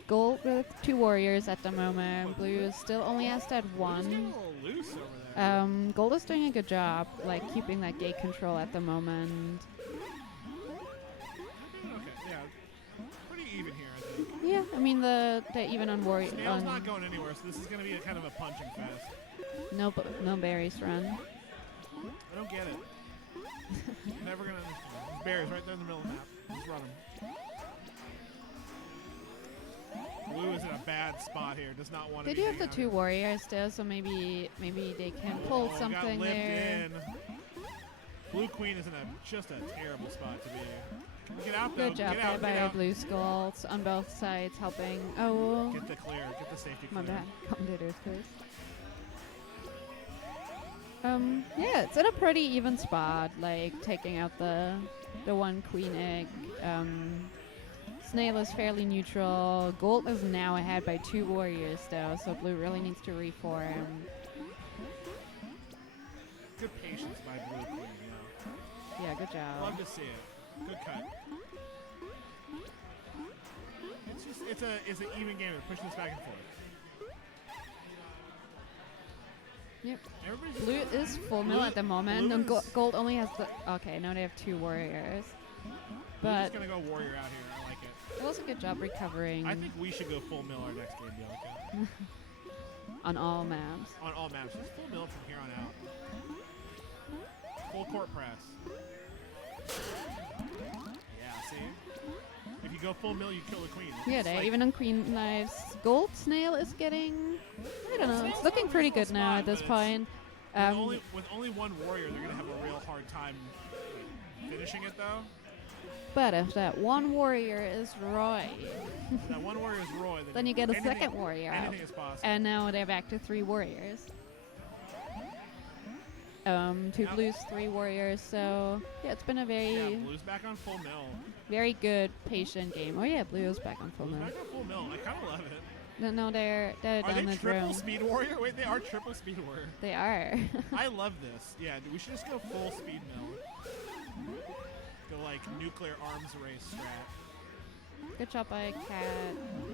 gold with 2 warriors at the moment. Blue still only has that Just getting one. a little loose over there. Gold is doing a good job, like keeping that gate control at the moment. Okay, yeah, pretty even here. I think. Yeah, I mean the even on warrior Snail's on not going anywhere, so this is going to be a kind of a punching fest. no berries run. I don't get it. Never going to understand. There's bears right there in the middle of the map. Just run them. Blue is in a bad spot here. Does not want to They be do have the hanging out 2 here. warriors still, so maybe they can pull Got something lipped there. in. Blue Queen is in just a terrible spot to be. Can we get out though? Good job Get out, there get by out. Blue Skulls on both sides helping. Oh, Get the clear. Get the safety my clear. bad. Commentators first. Yeah, it's in a pretty even spot, like taking out the one queen egg. Snail is fairly neutral. Gold is now ahead by 2 warriors though, so Blue really needs to reform. Good patience by Blue Queen. Yeah. Yeah, good job. Love to see it. Good cut. It's an even game. They're pushing this back and forth. Yep. Everybody's Blue is full mill Blue- at the moment, Blue and is- gold only has the. Okay, now they have 2 warriors, Blue's but just gonna go warrior out here. I like it. it was a good job recovering I think we should go full mill our next game, Bianca. on all maps. On all maps, just full mill from here on out. Full court press. Yeah, see? If you go full mill, you kill the queen. Yeah, It's they like- even on queen lives. Gold snail is getting. I don't know. It's Snail's looking on a pretty reasonable good now spot, at this but it's- point. with only one warrior, they're gonna have a real hard time finishing it though. But if that one warrior is Roy, If that one warrior is Roy, then you get a anything- second warrior out. Anything is possible. And now they're back to 3 warriors. 2 Yep. blues, 3 warriors. So yeah, it's been a yeah, very, Blue's back on full mill. very good patient game. Oh yeah, blue is back on full Blue's mill. back on full mill. I kind of love it. No, they're Are down they the triple drone. speed warrior? Wait, they are triple speed warrior. They are. I love this. Yeah, we should just go full speed mill. Go like nuclear arms race strat. Good job by Cat.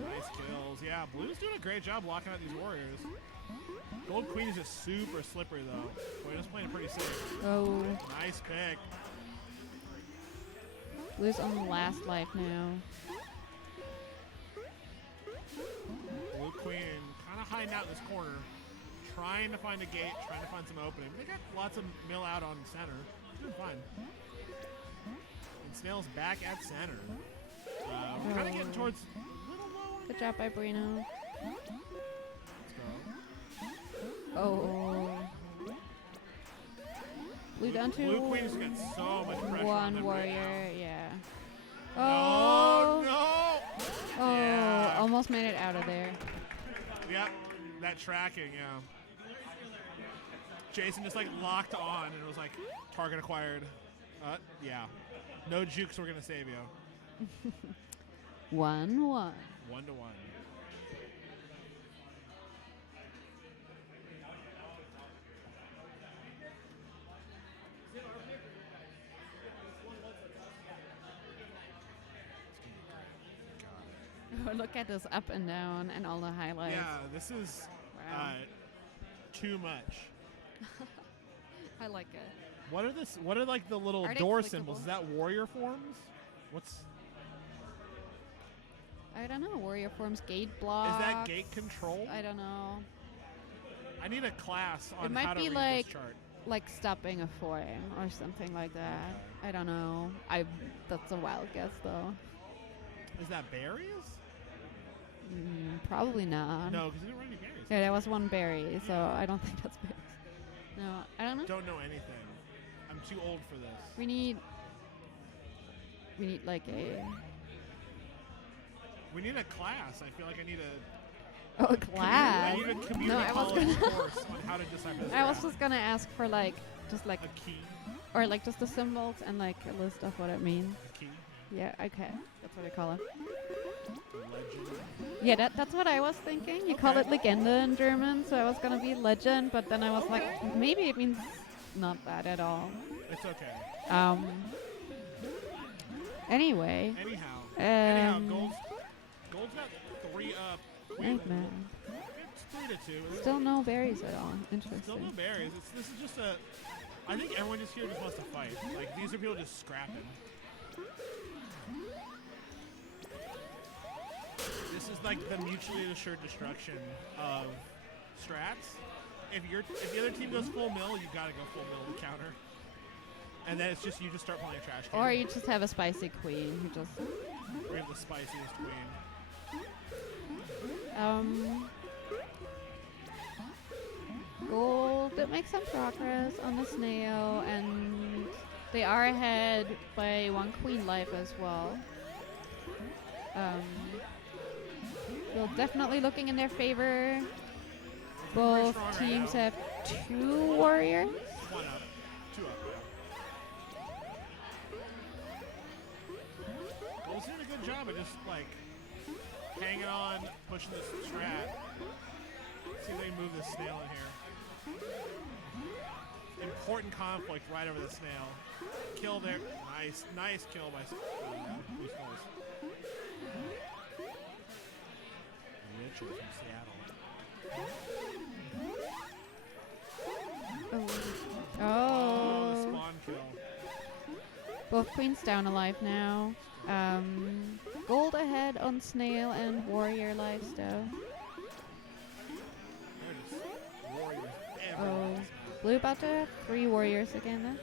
Nice kills. Yeah, Blue's doing a great job blocking out these warriors. Gold Queen is just super slippery though. Bueno's playing pretty safe. Oh, Nice pick. Blue's on the last life now. Blue Queen kind of hiding out in this corner, trying to find a gate, trying to find some opening. They got lots of mill out on center. Doing fine. And Snail's back at center. We're kind of getting towards a little lower. Good job by Bruno. Let's go. Oh. Blue down to Blue Queen's got so much pressure on one them right warrior, yeah. now. Oh, No! oh, Yeah. almost made it out of there. Yep, that tracking, yeah. Jason just like locked on and it was like target acquired. Yeah. No jukes were gonna save you. 1-1. 1-1. Oh, look at this up and down and all the highlights. Yeah, this is Wow. too much. I like it. What are like the little Are they door clickable? symbols? Is that warrior forms? What's I don't know. Warrior forms gate blocks. is that gate control? I don't know. I need a class on It might how to be read like this chart. like stopping a form or something like that. I don't know. That's a wild guess though. Is that berries? Probably not. No, because we didn't run any berries. Yeah, that was one berry, so I don't think that's berries. No, I don't know. Don't know anything. I'm too old for this. We need like a We need a class. I feel like I need a a class. I need a community No, I was college gonna course on how to decipher this. I was graph. just gonna ask for like just like a key. or like just the symbols and like a list of what it means. A key. Yeah, okay. That's what I call it. Legend. Yeah, that's what I was thinking. You call it Legende in German, so I was gonna be legend, but then I was like, maybe it means not that at all. It's okay. Anyway, Anyhow, Gold's got 3 up. Eggman. It's 3-2. Still no berries at all. Still no Interesting. berries. This is just a. I think everyone just here just wants to fight. Like these are people just scrapping. This is like the mutually assured destruction of strats. If the other team goes full mill, you gotta go full mill to counter. And then it's just you just start playing a trash can. Or you just have a spicy queen who just We have the spiciest queen. Gold did make some progress on the snail, and they are ahead by 1 queen life as well. Well, definitely looking in their favor. Both strong right teams now. have 2 warriors. 1 up, 2 up. Gold's doing a good job of just like hanging on, pushing this strat. See if they can move this snail in here. Important conflict right over the snail. Kill there. Nice kill by Blue Skulls. Richard from Seattle. Oh. The Oh. spawn kill. Both queens down alive now. Gold ahead on snail and warrior lives though. They're just warriors Oh. everywhere. Blue about to have 3 warriors again then.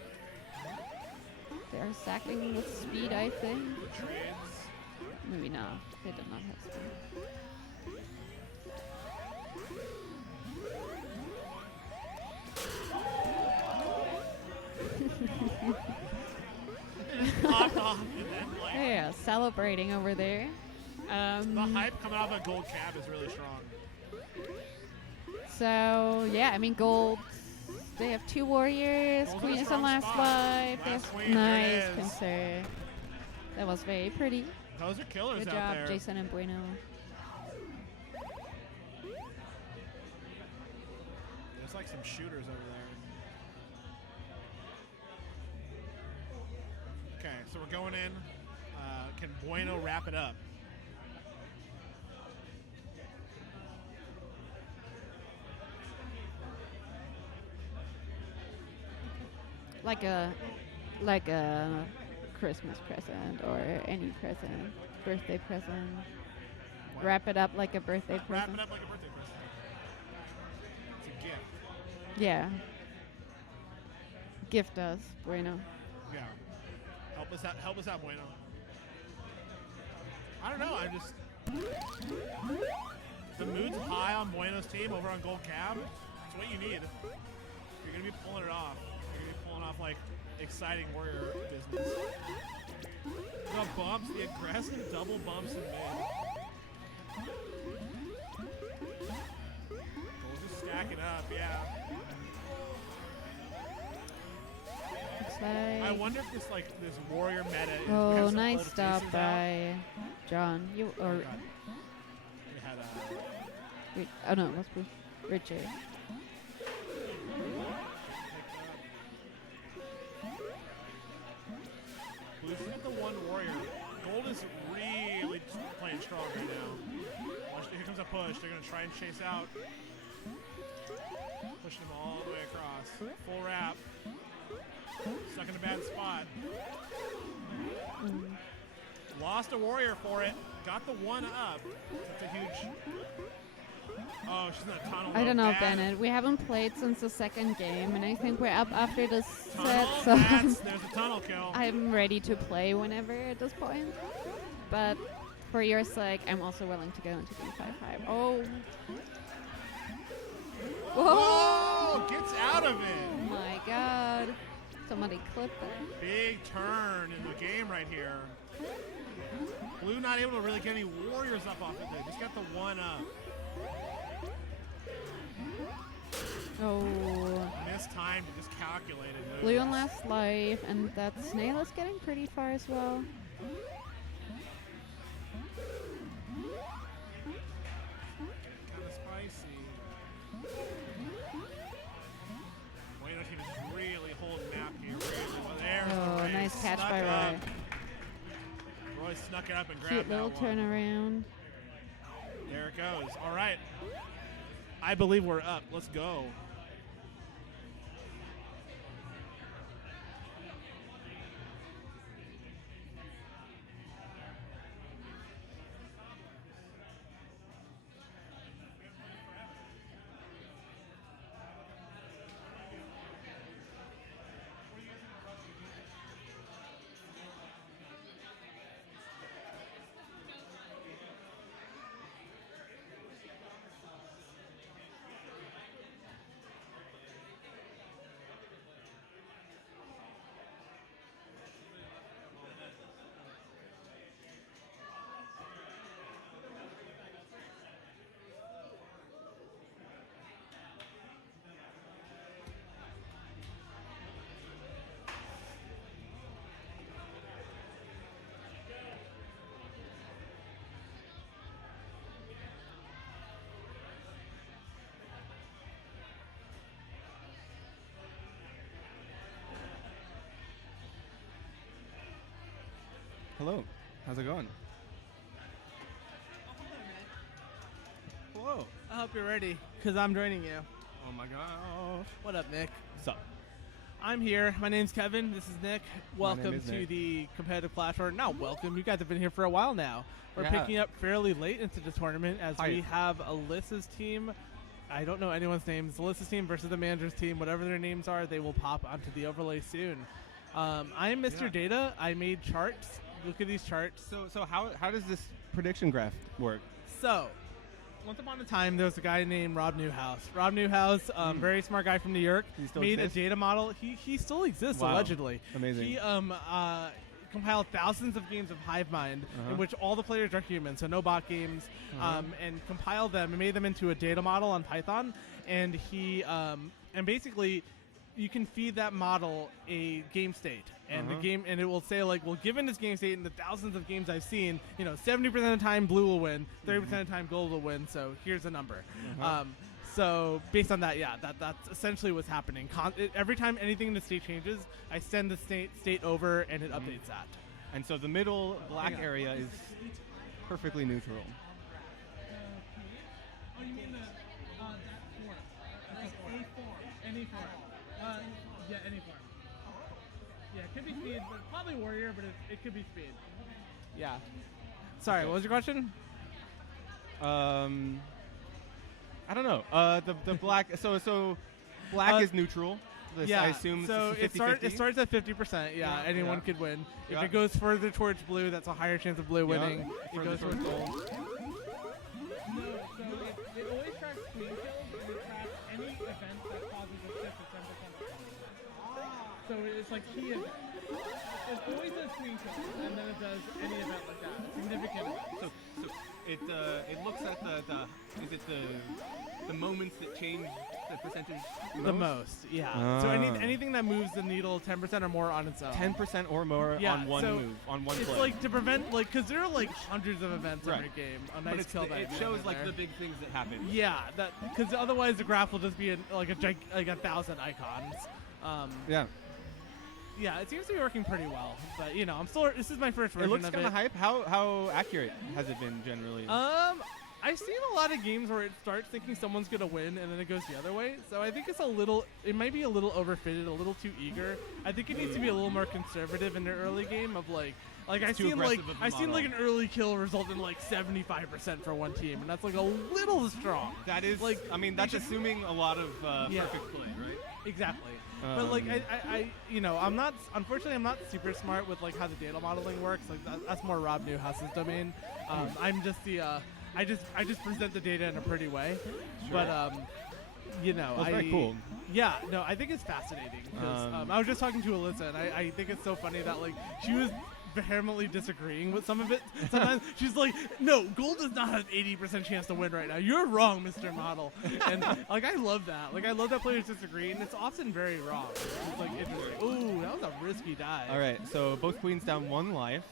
They are sacking with speed, I think. Trades. Maybe not. They did not have speed. Popped off and then like Yeah, celebrating over there. the hype coming off a gold cab is really strong. So yeah, I mean gold. They have 2 warriors. Gold's in Queen a is strong on last spot. life. Last They have queen, there nice it is. pincer. That was very pretty. Those are killers Good out job, there. Jason and Bueno. There's like some shooters over there. Okay, so we're going in. Can Bueno wrap it up? Like a Christmas present or any present, birthday present. Wrap it up like a birthday Wrap present. it up like a birthday present. It's a gift. Yeah. Gift us, bueno. Yeah. Help us out, Bueno. I don't know. The mood's high on Bueno's team over on Gold Cab. It's what you need. You're gonna be pulling it off. You're gonna be pulling off like exciting warrior business. The bumps, the aggressive double bumps in mid. Gold's just stacking up, yeah. Looks I like. wonder if this warrior meta is. we have Oh, some nice old stop faces out. by John. You Oh, or God. We had wait, oh no, it must be Richie. Blues with the one warrior. Gold is really playing strong right now. Watch, here comes a push. They're going to try and chase out. Pushing him all the way across. Full wrap. Stuck in a bad spot. Lost a warrior for it. Got the one up. That's a huge... Oh, she's in a tunnel. I don't though. know, Bad. Bennett. We haven't played since the second game, and I think we're up after this Tunnel. set, so There's a tunnel kill. I'm ready to play whenever at this point. But for your sake, I'm also willing to go into game 5-5. Oh. Whoa! Oh, gets out of it. Oh my god. Somebody clipped that. Big turn in the game right here. Blue not able to really get any warriors up off of it. Just got the one up. Oh. Mistimed, just calculated. Blue on moves. last life, and that snail is getting pretty far as well. Kind of spicy. Bueno team is really holding map here. Really well. There's Oh, the race. nice catch Snuck by up. Roy. Roy snuck it up and grabbed Cute that little one. turnaround. There it goes. All right. I believe we're up. Let's go. Hello. How's it going? Hello. I hope you're ready, because I'm joining you. Oh my gosh. What up, Nick? What's up? I'm here. My name's Kevin. This is Nick. Welcome is to Nick. the competitive platform. Not welcome. You guys have been here for a while now. We're Yeah. picking up fairly late into the tournament as Hi. we have Alyssa's team. I don't know anyone's names. Alyssa's team versus the manager's team. Whatever their names are, they will pop onto the overlay soon. I'm Mr. Yeah. Data. I made charts. Look at these charts. So how does this prediction graph work? So, once upon a time, there was a guy named Rob Newhouse. Rob Newhouse, very smart guy from New York, He still made exists? a data model. He still exists, Wow. allegedly. Amazing. He compiled thousands of games of HiveMind in which all the players are human, so no bot games, and compiled them and made them into a data model on Python. And he and basically, you can feed that model a game state, and the game, and it will say like, well, given this game state and the thousands of games I've seen, 70% of the time blue will win, 30% of the time gold will win. So here's a number. So based on that, yeah, that's essentially what's happening. Every time anything in the state changes, I send the state over, and it updates that. And so the middle black area is perfectly neutral. Oh, you mean that form? Like a form, any form. Yeah, any form. Yeah, it could be speed, but probably warrior, but it could be speed. Yeah. Sorry, what was your question? I don't know. The black. So black is neutral. This, Yeah, I assume so this is it starts at 50%. Yeah, anyone could win. If Yeah. it goes further towards blue, that's a higher chance of blue winning. If it Further goes towards towards gold. No, so it always tracks queen kills, and it tracks any event that causes a shift of 10%. So it's like key event. It always does queen kills, and then it does any event like that, significant event. So it looks at is it the moments that change the percentage The most, yeah. So anything that moves the needle 10% or more on its own. 10% or more Yeah, on one so move, on one It's play. like to prevent, like, because there are like hundreds of events every Right. game. A but nice kill that it I shows did like there. the big things that happen. Yeah, that because otherwise the graph will just be like a 1,000 icons. Yeah. Yeah, it seems to be working pretty well. But you know, I'm still. This is my first version It looks of kind it. of hype. How accurate has it been generally? I've seen a lot of games where it starts thinking someone's gonna win and then it goes the other way. So I think it's it might be a little overfitted, a little too eager. I think it needs to be a little more conservative in the early game of like I've too seen like aggressive of a I've seen like an model. early kill result in like 75% for one team, and that's like a little strong. That is, like, I mean, they that's should- assuming a lot of Yeah. perfect play, right? Exactly. But like Um, I you know, unfortunately I'm not super smart with like how the data modeling works. Like that's more Rob Newhouse's domain. I'm just the I just present the data in a pretty way. But you know, Well, it's very cool. Yeah, no, I think it's fascinating because I was just talking to Alyssa, and I think it's so funny that like she was vehemently disagreeing with some of it. Sometimes she's like, "No, gold does not have 80% chance to win right now. You're wrong, Mr. Model." And like I love that. Like I love that players disagree, and it's often very wrong. It's like interesting. Ooh, that was a risky dive. All right, so both queens down 1 life.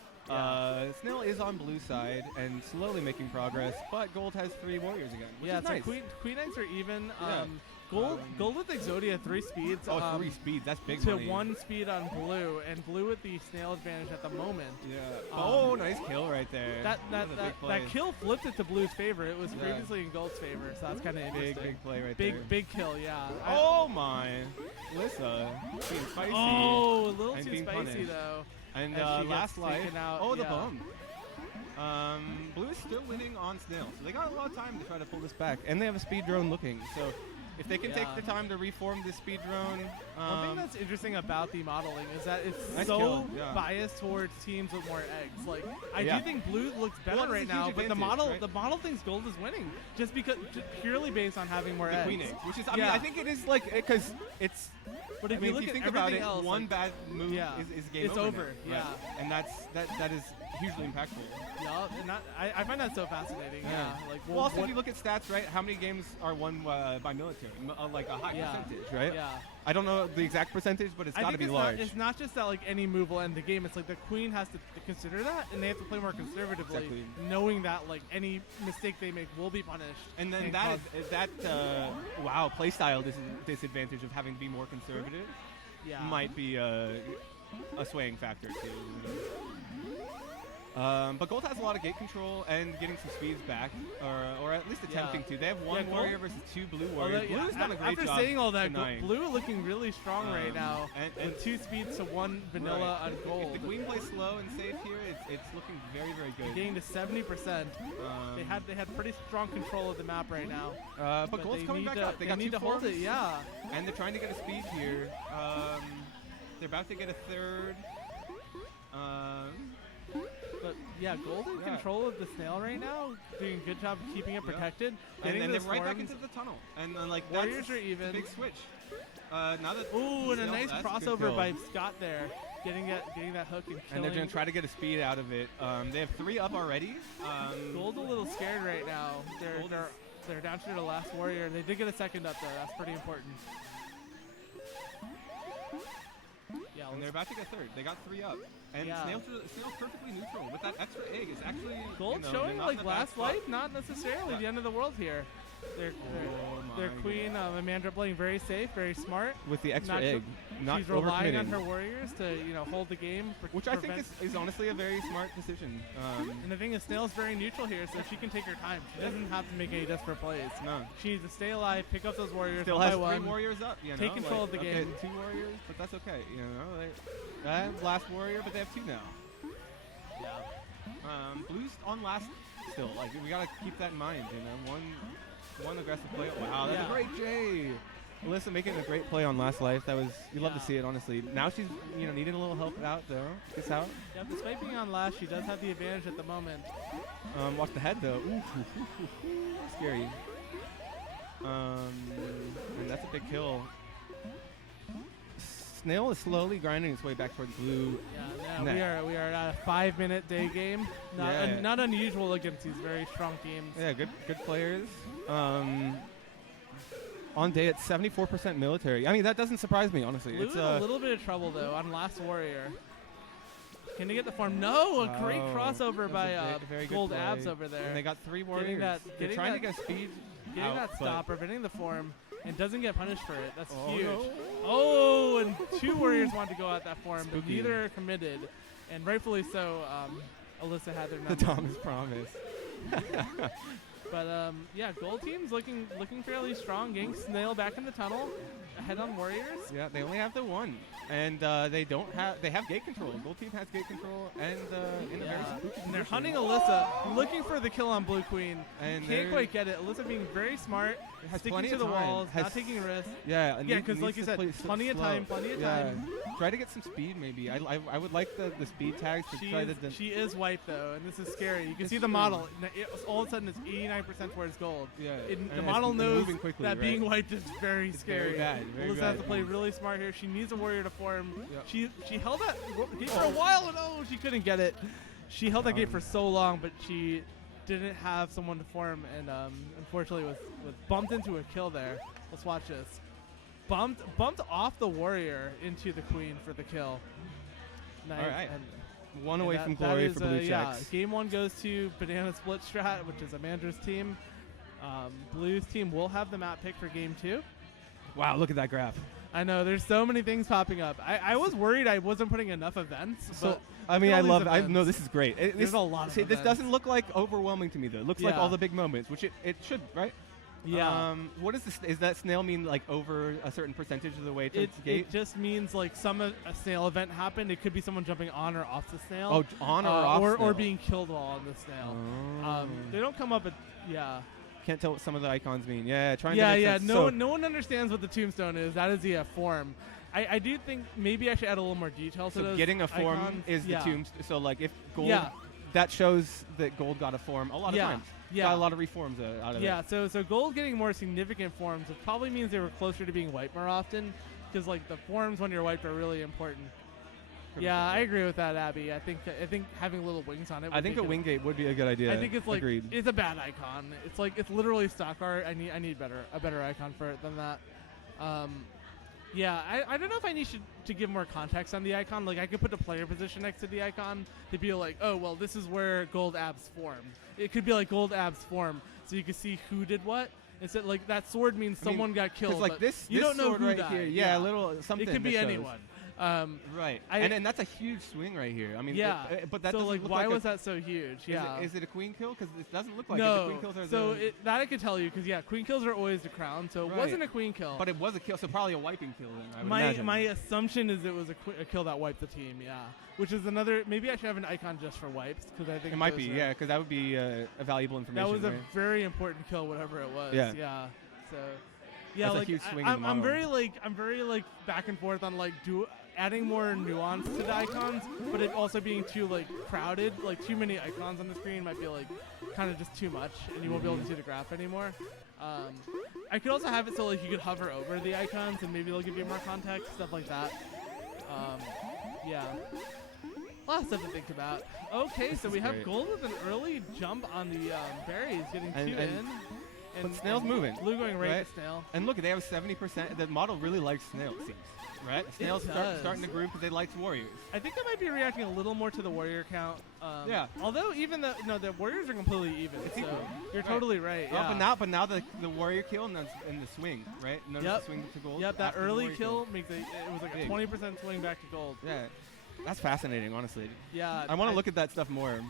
Snail is on blue side and slowly making progress, but gold has 3 warriors again, which Yeah, is so nice. Queen Knights are even. Yeah. Gold with Exodia 3 speeds. 3 speeds, that's big to money. 1 speed on blue, and blue with the snail advantage at the moment. Yeah. Nice kill right there. That was a big play. kill flipped it to blue's favor. It was Yeah. previously in gold's favor, so that's kind of interesting. big play right big, there. Big kill, yeah. Oh my, Lissa being spicy. Oh, a little and too being spicy punished. though. And as she gets last life. taken out, Oh, the yeah. bum. Blue is still winning on Snail, so they got a lot of time to try to pull this back, and they have a speed drone looking. So if they can take Yeah. the time to reform this speed drone, One thing that's interesting about the modeling is that it's Nice so kill, yeah. biased towards teams with more eggs. Like I Yeah. do think blue looks better Well, that's a right huge now, but the advantage, right? model thinks gold is winning just purely based on having more the eggs. queen eggs, which is, I Yeah. mean, I think it is like because it's. But if I mean, you look if you at think about everything it, else, one like, bad move yeah, is game it's over. over, now, right? yeah. And that is hugely impactful. Yeah, and I find that so fascinating. Yeah, like Well, also, if you look at stats, right, how many games are won by military? Like a high Yeah. percentage, right? Yeah. I don't know the exact percentage, but it's I got to think be it's large. Not, it's not just that like any move will end the game. It's like the queen has to consider that, and they have to play more conservatively, Exactly. knowing that like any mistake they make will be punished. and then cause- wow, playstyle disadvantage of having to be more conservative yeah. might be a swaying factor too. But gold has a lot of gate control and getting some speeds back, or at least attempting to. They have 1 Yeah, warrior gold- versus 2 blue Although, warriors. Blue's done a great after job saying all that, denying. blue looking really strong right now, and with 2 speeds to 1 vanilla Right. on gold. If the queen plays slow and safe here, it's looking very, very good. Getting to 70%. They had pretty strong control of the map right now. But gold's they coming need back to, up. They got need 2 to hold it, forms, yeah. and they're trying to get a speed here. They're about to get a 3rd. But yeah, gold in Yeah. control of the snail right now, doing a good job of keeping it Yeah. protected. And Getting then the they're right back swarms. into the tunnel. And like Warriors that's are even. a big switch. Now that Ooh, and a Snail- nice that's a good crossover kill. by Scott there, getting that hook and killing. And they're gonna try to get a speed out of it. They have 3 up already. Gold's a little scared right now. Gold They're down to their last warrior. They did get a 2nd up though. That's pretty important. Yeah, And they're about to get 3rd. They got 3 up. And Yeah. Snail's perfectly neutral with that extra egg. It's actually Gold they're showing not like in a bad last spot. life, not necessarily the end of the world here. Their Oh their my queen Amandra playing very safe, very smart. with the extra Not egg. not She's relying on overcommitting. her warriors to hold the game, Which I think is honestly a very smart decision. And the thing is, Snail's very neutral here, so she can take her time. She doesn't have to make any desperate plays. No. She needs to stay alive, pick up those warriors Still one has by 3 one. warriors up. You know, take control of the okay, game. 2 warriors, but that's okay. You know, they have last warrior, but they have 2 now. Yeah. Blue's on last still. Like we gotta keep that in mind. You know, one aggressive play. Wow, that's a great J. Alyssa making a great play on last life. That was you love to see it, honestly. Now she's needing a little help out though. Gets out. Yeah, despite being on last, she does have the advantage at the moment. Watch the head though. Ooh, scary. And that's a big kill. Snail is slowly grinding its way back towards blue. Yeah, no, we are at a 5-minute day game. Not unusual against these very strong teams. Yeah, good players. On day it's 74% military. I mean that doesn't surprise me honestly. Blue It's in a little bit of trouble though on Last Warrior. Can they get the form? No, a great crossover by very good Gold play. Abs over there. And they got 3 warriors. They're trying to get speed. Getting out, that stop, preventing the form, and doesn't get punished for it. That's Oh, huge. no. Oh, and 2 warriors want to go out that form, but Spooky. neither are committed, and rightfully so. Alyssa had their number. The Thomas promise. But yeah, Gold team's looking fairly strong. Getting Snail back in the tunnel, ahead on warriors. Yeah, they only have the 1, and they have gate control. Gold team has gate control, and in a very spooky And they're position. hunting Alyssa, looking for the kill on Blue Queen. And Can't quite get it. Alyssa being very smart, has sticking plenty to of the time. walls, Has not taking risks. Yeah, and Yeah, needs- 'cause like needs you to said, play plenty of slow. time, plenty of time. Try to get some speed, maybe. I would like the speed tags to try to. She is white though, and this is scary. You can It's see the true. model. All of a sudden, it's 89% towards gold. Yeah, and The it's model knows moving quickly, that right? being white is very It's scary. very bad, very Alyssa has bad. to play really smart here. She needs a warrior to form. Yep. She held that gate for a while, and she couldn't get it. She held that gate for so long, but she didn't have someone to form, and unfortunately was bumped into a kill there. Let's watch this. Bumped off the warrior into the queen for the kill. Nice. All right. And One away that- from that glory is, for blue yeah, checks. game 1 goes to Banana Split Strat, which is Amandra's team. Blue's team will have the map pick for game 2. Wow, look at that graph. I know, there's so many things popping up. I was worried I wasn't putting enough events. So but I mean, look I at all love. these I events. know this is great. There's a lot of See, this events. doesn't look like overwhelming to me though. It looks like Yeah. all the big moments, which it should, right? Yeah. What is this? Is that snail mean like over a certain percentage of the way to It the gate? just means like a snail event happened. It could be someone jumping on or off the snail. Oh, on or off or snail. being killed while on the snail. Oh. They don't come up at Can't tell what some of the icons mean. Yeah, trying yeah, to make yeah. sense. No one understands what the tombstone is. That is the form. I do think maybe I should add a little more detail to So those getting a form icons. is Yeah. the tomb. So like if gold, Yeah. that shows that gold got a form a lot of Yeah. times. Yeah. Got a lot of reforms out of Yeah, it. so gold getting more significant forms, it probably means they were closer to being wiped more often, because like the forms when you're wiped are really important. Yeah, I agree with that, Abby. I think having little wings on it. I would think a make it- wing gate would be a good idea. I think it's like Agreed. it's a bad icon. It's literally stock art. I need a better icon for it than that. Yeah, I don't know if I need to give more context on the icon. Like I could put the player position next to the icon to be like, oh well, this is where gold abs form. It could be like gold abs form, so you can see who did what. Instead, like that sword means I mean, someone got 'cause, killed. like but this you don't know sword who right died. here. Yeah, a little something. It could be that shows. anyone. Right, I- and that's a huge swing right here. I mean, Yeah, but that so doesn't like, look why like was that so huge? Yeah, Is it a queen kill? Because it doesn't look like it. no. The queen kills are So the, that I could tell you because queen kills are always the crown. So it Right. wasn't a queen kill. but it was a kill, so probably a wiping kill. Then I would imagine. My assumption is it was a kill that wiped the team. Yeah, which is another. Maybe I should have an icon just for wipes because I think It might those be, are- yeah, because that would be a valuable information. That was a right? very important kill, whatever it was. Yeah. Yeah. So. Yeah, That's a like huge swing in the I'm model. very like back and forth on like adding more nuance to the icons, but it also being too like crowded. Like too many icons on the screen might be like kind of just too much, and you won't be able to see the graph anymore. I could also have it so like you could hover over the icons, and maybe they'll give you more context, stuff like that. Yeah. A lot of stuff to think about. Okay, so is we have great. gold with an early jump on the berries, getting And- 2 and- in. but Snail's moving, Blue going right right? to Snail. And look, they have 70%. The model really likes snail, it seems. right? Snails does. starting to groove because they liked warriors. I think I might be reacting a little more to the warrior count. Yeah. Although even the warriors are completely even. It's so equal. you're Right. totally right. Oh, Yeah. but now the warrior kill and the swing, right? Notice Yep. the swing to gold. Yep, that after the early warrior kill makes it was like Big. a 20% swing back to gold. Yeah, that's fascinating, honestly. Yeah. I want to look at that stuff more.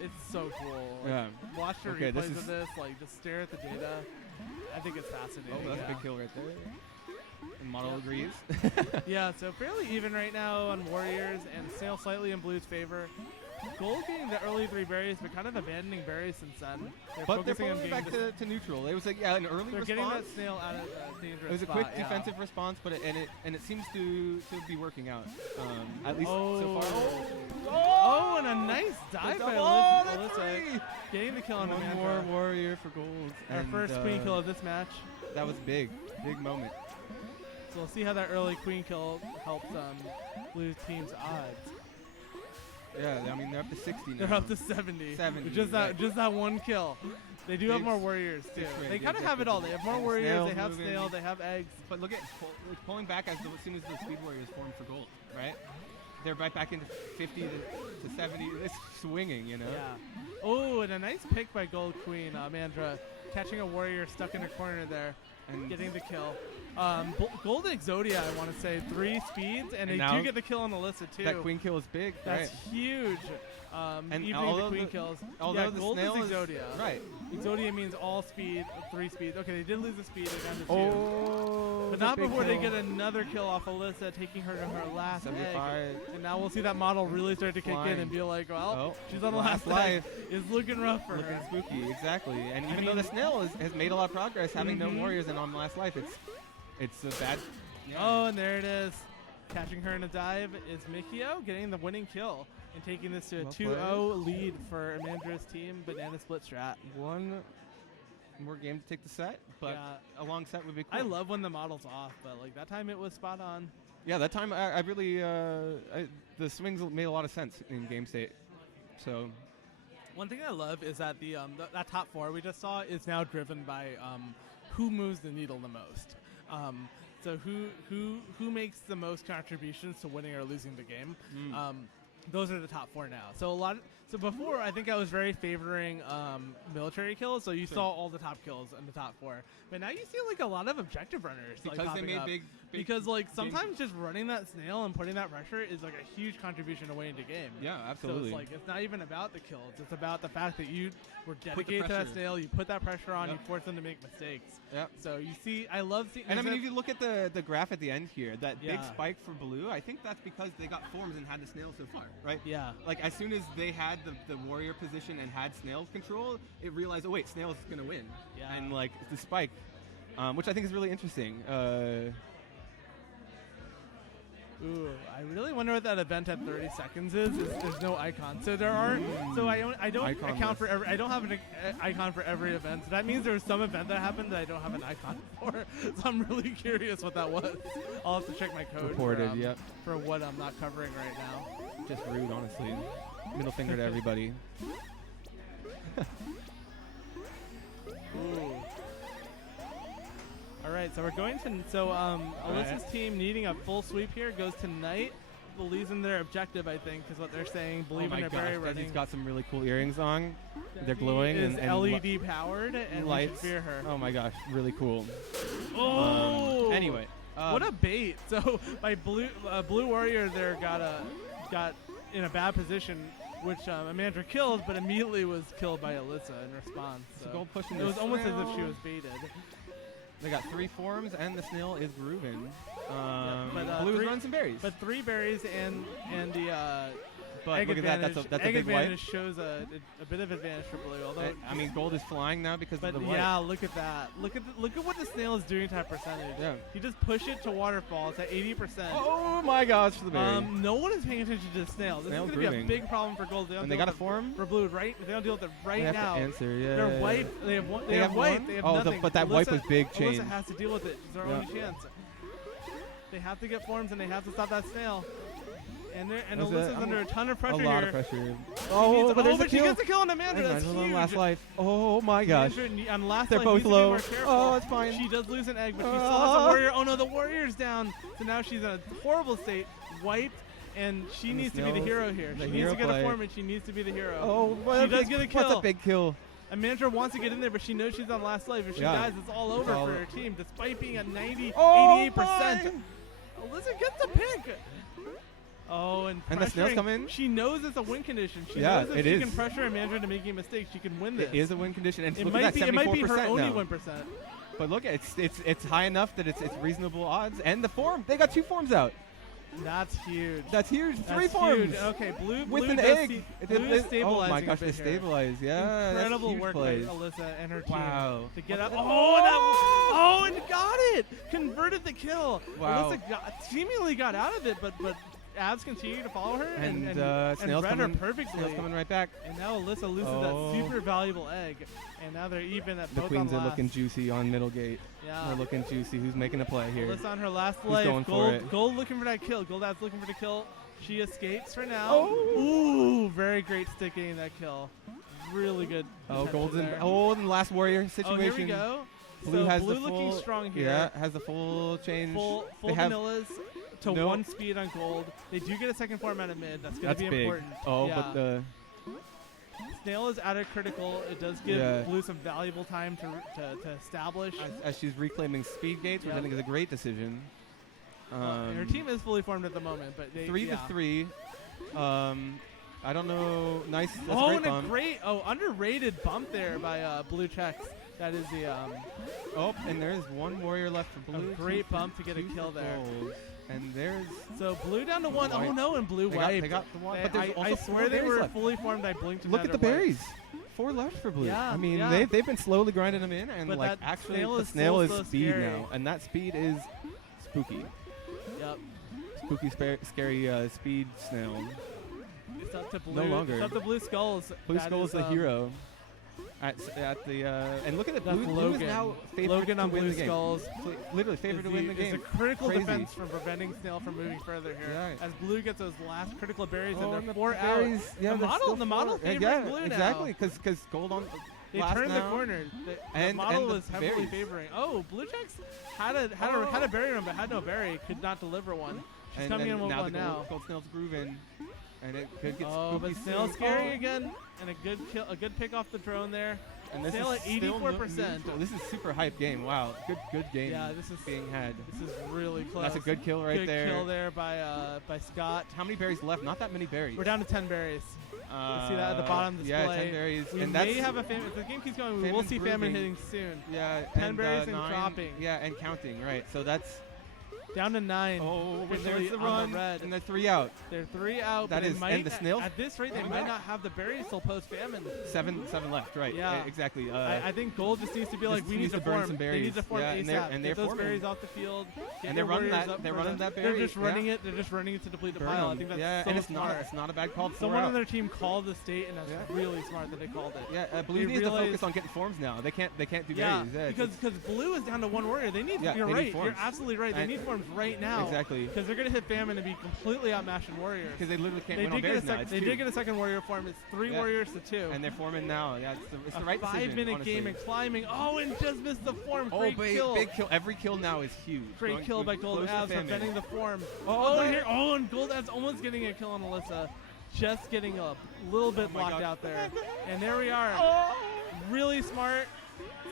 It's so cool. Like, Yeah. Watch the Okay, this replays is- of this. Like, just stare at the data. I think it's fascinating. Oh, that's yeah. a big kill right there. And model Yep. agrees. Yeah, so fairly even right now on Warriors, and Snail slightly in Blue's favor. Gold getting the early 3 berries, but kind of abandoning berries since then. But they're focusing on falling getting back the- to neutral. It was like an early They're response. getting that Snail out of a dangerous It was a spot, quick yeah. defensive response, but it seems to be working out. At least Oh. so far. Oh, and a nice dive by Oh, Alyssa. that's three! Getting the kill on One Amanda. more warrior for gold. Our And, first queen kill of this match. That was big moment. So we'll see how that early queen kill helps Blue's team's odds. Yeah, I mean they're up to 60 now. They're up to 70. 70, Just right. that one kill. They do have Big more warriors too. trade, They yeah, kind of have it all. They have more And warriors. Snail's They have moving. Snail. They have eggs. But look at pulling back as soon as the speed warriors form for gold, right? They're right back into 50 to 70. It's swinging, you know. Yeah. Oh, and a nice pick by Gold Queen, Mandra, catching a warrior stuck in a corner there and getting the kill. Gold Exodia, I want to say, 3 speeds, and they now do get the kill on Alyssa too. That queen kill is big, That's right? huge. And Even the although queen the- kills. although yeah, the gold snail is is- Exodia. right. Exodia means all speed, 3 speeds. Okay, they did lose the speed. They're down to 2. Oh, But the not big before they kill. get another kill off Alyssa, taking her to her last egg. 75. And now we'll see that model really start to kick in Flying. and be like, well, Oh, she's on the last last life. egg. It's looking rough for Looking her. spooky, exactly. And I even though mean- the snail has made a lot of progress, having no Mhm. warriors and on last life, it's a bad. Oh, and there it is. Catching her in a dive is Mikio, getting the winning kill and taking this to a Well 2-0 lead for Amandra's team, Banana Split Strat. One more game to take the set, but Yeah. a long set would be cool. I love when the model's off, but like that time it was spot on. Yeah, that time I really the swings made a lot of sense in game state. So One thing I love is that that top 4 we just saw is now driven by who moves the needle the most. So who makes the most contributions to winning or losing the game? Those are the top 4 now. So before I think I was very favoring military kills. So you saw all the top kills in the top 4. But now you see like a lot of objective runners because like, they popping made up. big Because like sometimes just running that snail and putting that pressure is like a huge contribution to winning the game. Yeah, So absolutely. it's like it's not even about the kills. It's about the fact that you were the dedicated to that pressure. snail. You put that pressure on. Yep. You force them to make mistakes. Yeah. So you see, I love seeing. And I mean, there's if you look at the graph at the end here, that big Yeah. spike for blue, I think that's because they got forms and had the snail so far, right? Yeah. Like as soon as they had the warrior position and had snail control, it realized, oh wait, snail's gonna win. Yeah. And like the spike, which I think is really interesting. Ooh, I really wonder what that event at 30 seconds is. There's no icon, so there aren't. So I don't Iconless. account for every. I don't have an icon for every event. So that means there's some event that happened that I don't have an icon for. So I'm really curious what that was. I'll have to check my code Reported, for, yep. for what I'm not covering right now. Just rude, honestly. Middle finger to everybody. Ooh. All right, so we're going to. So Alyssa's team needing a full sweep here goes to Knight. Believes in their objective, I think, is what they're saying. Believe oh in my their berry gosh, running. Desi's got some really cool earrings on. They're Desi glowing is and LED powered, and we lights. should fear her. Oh my gosh, really cool. Oh! Anyway, What a bait! So my blue warrior there got in a bad position, which Amandra killed, but immediately was killed by Alyssa in response. So Gold pushing it was the almost as if she snail. was baited. They got 3 forms, and the snail is grooving. but, Blue is 3 running some berries. But 3 berries and the But egg look at that, advantage. that's a egg big wipe. advantage shows a bit of advantage for blue. Although I mean, Gold is flying now because But of the wipe. yeah, look at that. Look at what the snail is doing to that percentage. Yeah. You just push it to waterfall. It's at 80%. Oh my gosh, for the berry. No one is paying attention to the snail. This Snail is going to be a grooving. big problem for gold. And they got a form? for blue, right? If they don't deal with it right They have to now. answer, yeah. They're white. They have one. They, They have have white. one? They have Oh, nothing. but that wipe Alyssa- was big Alyssa change. has to deal with it. It's their Yeah. only chance. They have to get forms and they have to stop that snail. And Was Alyssa's it- under a ton of pressure A lot here. of pressure. Oh, but there's a but she kill. gets a kill on Amanda. That's And huge. last life. Oh my gosh. Amanda on last They're life both needs to be low. more careful. Oh, it's fine. She does lose an egg, but she still has a warrior. Oh no, the warrior's down. So now she's in a horrible state, wiped, and she And the needs to be the Snails, hero here. the She needs hero to get play. a form, and she needs to be the hero. Oh, what she a does big, get a What's kill. a big kill? Amanda wants to get in there, but she knows she's on last life. If she Yeah. dies, it's all over all for over. her team, despite being at 90, Oh, 88%. Alyssa gets the pick. Oh, and And the Snails pressuring. come in? She knows it's a win condition. She Yeah, knows if it she is. can pressure Amanda to making mistakes, she can win this. It is a win condition, and It look might at be. that, It might be her 74% only now. 1%. But look, it's high enough that it's reasonable odds, and the form. They got 2 forms out. That's huge. That's huge. 3 That's forms. huge. Okay, blue with an does egg. see- It- blue is oh stabilizing my a gosh, bit they here. stabilize. Yeah, Incredible that's huge work plays. by Alyssa and her team Wow. to get What up. the- Oh, and got it. Converted the kill. Wow. Alyssa seemingly got out of it, but Abs continue to follow her And read Snails her coming. perfectly. Snails coming right back. And now Alyssa loses Oh. that super valuable egg, and now they're even at The both queens on are last. looking juicy on middle gate. Yeah. They're looking juicy. Who's making a play here? Alyssa on her last Who's life. going for Gold, it? Gold looking for that kill. Goldab's looking for the kill. She escapes for now. Oh. Ooh, very great stick getting that kill. Really good. Oh, attention Gold's in. there. Oh, and the last warrior situation. Oh, here we go. Blue so has blue the full, looking strong here. Yeah, has the full change. Full They have- vanillas to No. 1 speed on Gold. They do get a second form out of mid. That's going That's to be big. important. Oh, yeah. but the Snail is at a critical. It does give Yeah. Blue some valuable time to establish. as she's reclaiming speed gates, which I Yep. think is a great decision. And her team is fully formed at the moment, but they 3 yeah. to 3. I don't know. Nice. That's Oh, a and great bump. a great, underrated bump there by Blue Checks. That is the Oh, and there's 1 warrior left for blue. great 2 for- bump to get a 2 kill for there. gold. And there's So Blue down to 1. White. Oh no, and Blue They wiped. got the one, They- but there's I also swear 4 they berries were left. fully formed. I blinked. and Look at they're the wiped. berries. 4 left for blue. Yeah, I mean, yeah. they've been slowly grinding them in, and But like that actually snail the is snail so, is so speed scary. now, and that speed is spooky. Yep. Spooky, scary speed snail. It's up to Blue. No longer. It's up to Blue Skulls. Blue That Skull is the um, hero. At the and look at it. That's Blue is Logan. now favored Logan to on win Blue the game. Skulls. Literally favored to win the game. It's a critical Crazy. defense from preventing Snail from moving further here. Yeah. As Blue gets those last critical berries Oh, and and they're the 4 out. berries, yeah, the there's model, still the model 4. favoring Yeah, Blue exactly. now. Because gold on. They last turned the now. corner. The And- model and the was heavily berries. favoring. Oh, Blue Checks had a berry run, but had no berry. Could not deliver one. She's And coming then in with now one the now. gold snail's grooving, and it could get Oh, but spooky Snail's soon. scary Oh. again, and a good kill, a good pick off the drone there. And this Snail is at still 84%. neutral. This is super hype game. Wow, good game. Yeah, this is being had. This is really close. That's a good kill right good there. Good kill there by Scott. How many berries left? Not that many berries. We're down to 10 berries. You see that at the bottom of the Yeah, display. 10 berries. We and may that's have a famine. If the game keeps going, we will Famine's see famine brewing. hitting soon. Yeah, 10 berries and 9, dropping. Yeah, and counting. Right. So that's Down to 9. oh, but officially there's the on run, the red. and they're 3 out. They're 3 out. That but they is- might, and the snails at this rate, they coming might back. not have the berries till post famine. 7 left. Right. Yeah. Exactly. I think Gold just needs to be just like, we need needs to to burn form. some They need to berries. form Yeah, ASAP. and they're Get those forming. berries off the field. Get And your they're running warriors that- up they're for running them. that They're berry, just running yeah. it. They're just running it to deplete the Burn pile. I 'em. think that's yeah, so and it's smart. not a bad call. 4 Someone out. on their team called the state, and that's Yeah. really smart that they called it. Yeah, Blue They needs to focus realized- on getting forms now. They can't do Yeah, berries. because Blue is down to 1 warrior. They need. Yeah, You're they need right. You're forms. absolutely right. They And- need forms right now. Exactly. Because they're gonna hit famine and be completely outmatched in warriors. Because they literally can't They win on did get a berries now. sec- It's They 2. did get a second warrior form. It's 3 Yeah. warriors to 2. And they're forming now. Yeah, it's the right decision. 5-minute honestly. game and climbing. Oh, and just missed the form. Oh, Great kill. big kill. Every kill now is huge. Great Going- kill by going Gold close to Abs, famine. preventing the form. Oh, Oh, that- here. Oh, and Gold Abs almost getting a kill on Alyssa. Just getting a little bit Oh my blocked God. out there. And there we are. Oh. Really smart.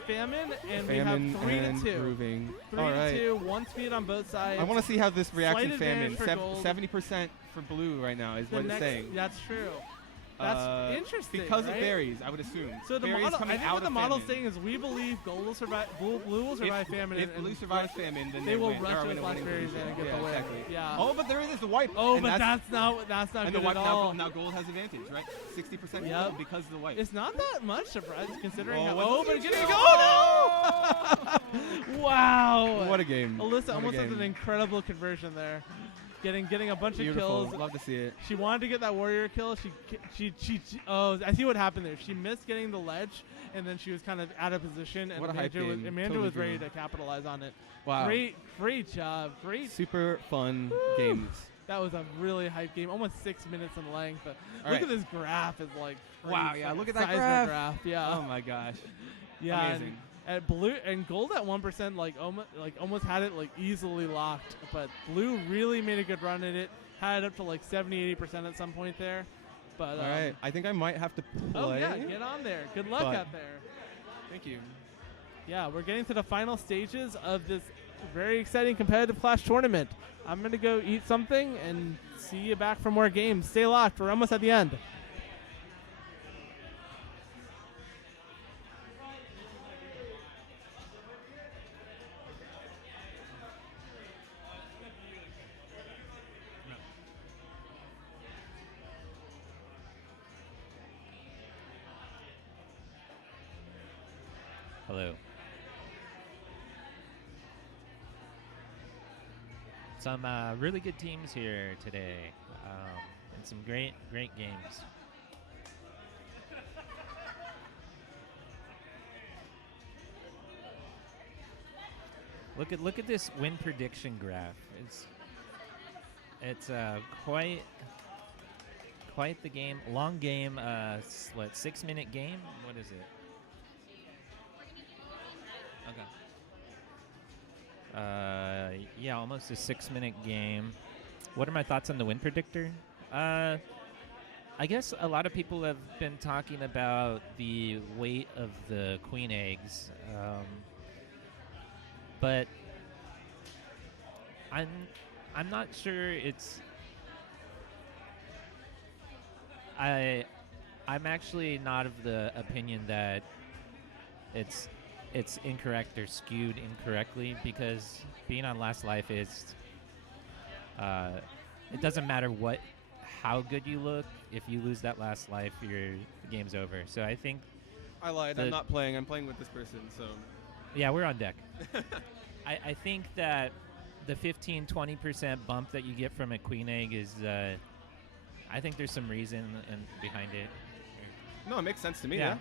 Famine, and Famine we have 3 and to 2. grooving. 3 All to right. 2, 1 speed on both sides. I want to see how this reacts Slight in famine. advantage for Gold. 70% for blue right now is The what next, it's saying. That's true. That's interesting. Because right? of berries, I would assume. So the berries model, I coming think out what the of model's famine. saying is we believe Gold will survive, Blue will survive famine. If and blue survives famine, then they will win. rush They're those in a last winning berries position. and get Yeah, the win. exactly. Yeah. Oh, but there is the wipe. Oh, and but that's not and good the wipe at all. now gold has advantage, right? 60% Yep. gold because of the wipe. It's not that much surprise considering Oh, how. what's Oh, the but future? getting a go! No! Wow. What a game. Alyssa What a almost has game. an incredible conversion there. Getting a bunch Beautiful. of kills. Love to see it. She wanted to get that warrior kill. She oh, I see what happened there. She missed getting the ledge, and then she was kind of out of position. And What a hype game. Amanda Totally was ready agree. to capitalize on it. Wow. Great job. Great. Super fun games. That was a really hype game, almost 6 minutes in length. But All look right. at this graph, is like Wow, crazy. yeah, Like look at that seismic graph. Yeah. Oh my gosh. Yeah, Amazing. and blue and gold at 1%, like almost had it like easily locked, but blue really made a good run at it. Had it up to like 70-80% at some point there. But All right, I think I might have to play. oh yeah, get on there. Good luck But- out there. Thank you. Yeah, we're getting to the final stages of this very exciting competitive Clash tournament. I'm gonna go eat something and see you back for more games. Stay locked. We're almost at the end. Hello. Some really good teams here today, and some great games. Look at this win prediction graph. It's quite the game. Long game. What, 6-minute game? What is it? Okay. Yeah, almost a 6-minute game. What are my thoughts on the win predictor? I guess a lot of people have been talking about the weight of the queen eggs, but I'm not sure it's. I'm actually not of the opinion that it's incorrect or skewed incorrectly, because being on Last Life is it doesn't matter how good you look. If you lose that last life, the game's over. So I think I lied. I'm not playing. I'm playing with this person. So yeah, we're on deck. I think that the 15-20% bump that you get from a queen egg is I think there's some reason behind it. no, it makes sense to me. Yeah. Yeah.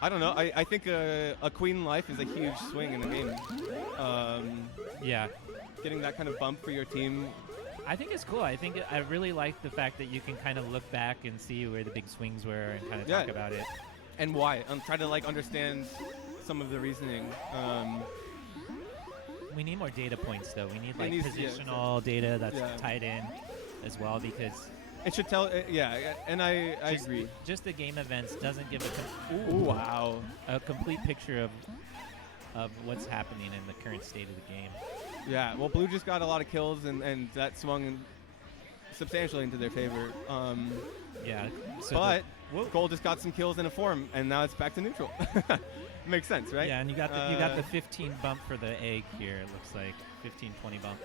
I don't know. I think a queen life is a huge swing in the game. Yeah. Getting that kind of bump for your team. I think it's cool. I really like the fact that you can kind of look back and see where the big swings were and kind of talk about it. And why. I'm trying to understand some of the reasoning. We need more data points, though. We need positional exactly. data that's tied in as well, because it should tell. And I agree. Just the game events doesn't give a complete picture of what's happening in the current state of the game. Yeah, well, blue just got a lot of kills, and that swung substantially into their favor. Yeah. So but gold just got some kills in a form, and now it's back to neutral. Makes sense, right? Yeah, and you got the 15 bump for the egg here. It looks like 15-20 bump.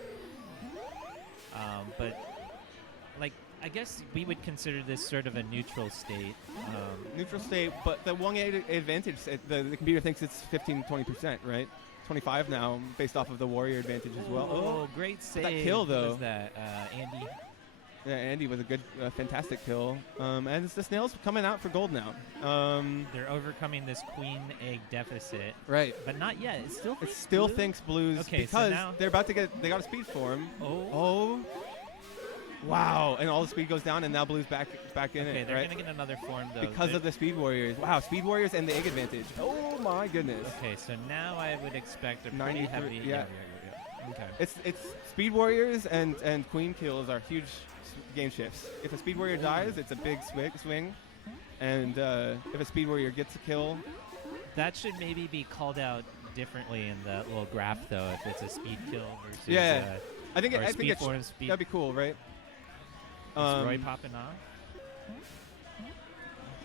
But I guess we would consider this sort of a neutral state. Neutral state, but the 1-8 advantage, the computer thinks it's 15-20%, right? 25 now, based off of the warrior advantage as well. Oh, great save! That kill though. What was that, Andy? Yeah, Andy with a good, fantastic kill. And it's the snails coming out for gold now. They're overcoming this queen egg deficit. Right. But not yet. It still thinks blues okay, because so now they're about to they got a speed form. Oh. Wow. And all the speed goes down, and now blue's back in it. Okay, they're right? going to get another form, though. Because of the speed warriors. Wow, speed warriors and the egg advantage. Oh, my goodness. Okay, so now I would expect a pretty 93 heavy. yeah. Okay. It's speed warriors and queen kills are huge game shifts. If a speed warrior dies, it's a big swing. And if a speed warrior gets a kill, that should maybe be called out differently in the little graph, though. If it's a speed kill versus I think speed. That'd be cool, right? Is Roy popping off?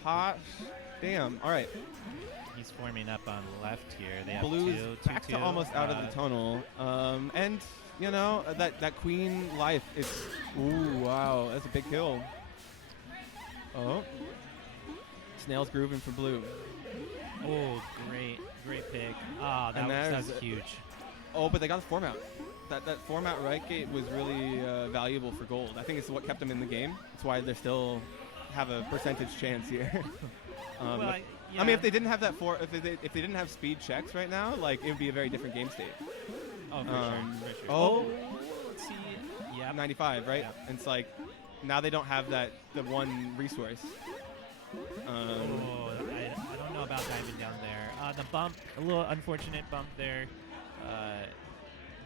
Hot damn! All right. He's forming up on left here. They have Blues back to 2-2. almost out of the tunnel. And you know that queen life. It's wow, that's a big kill. Oh, snails grooving for blue. Oh, great pick. Ah, that's huge. Oh, but they got the form out. That form out right gate was really valuable for gold. I think it's what kept them in the game. That's why they still have a percentage chance here. I mean, if they didn't have that if they didn't have speed checks right now, it would be a very different game state. Oh, for sure. Oh, let's see. Yeah, Yep. 95, right? Yep. And it's like now they don't have the one resource. I don't know about diving down there. The bump, a little unfortunate bump there.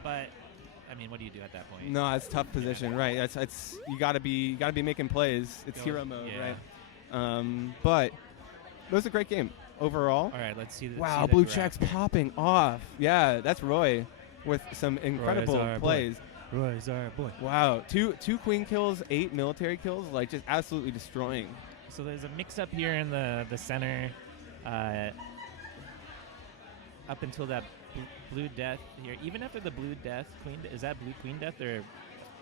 But I mean, what do you do at that point? No, it's tough position, right? It's you gotta be making plays. It's hero mode, yeah. right? But it was a great game overall. All right, let's see. Wow, see the blue graph check's here. popping off. Yeah, that's Roy with some incredible our boy. plays. Roy's our boy. Wow, two queen kills, 8 military kills, like just absolutely destroying. So there's a mix-up here in the center. Up until that blue death here. Even after the blue death, is that blue queen death or?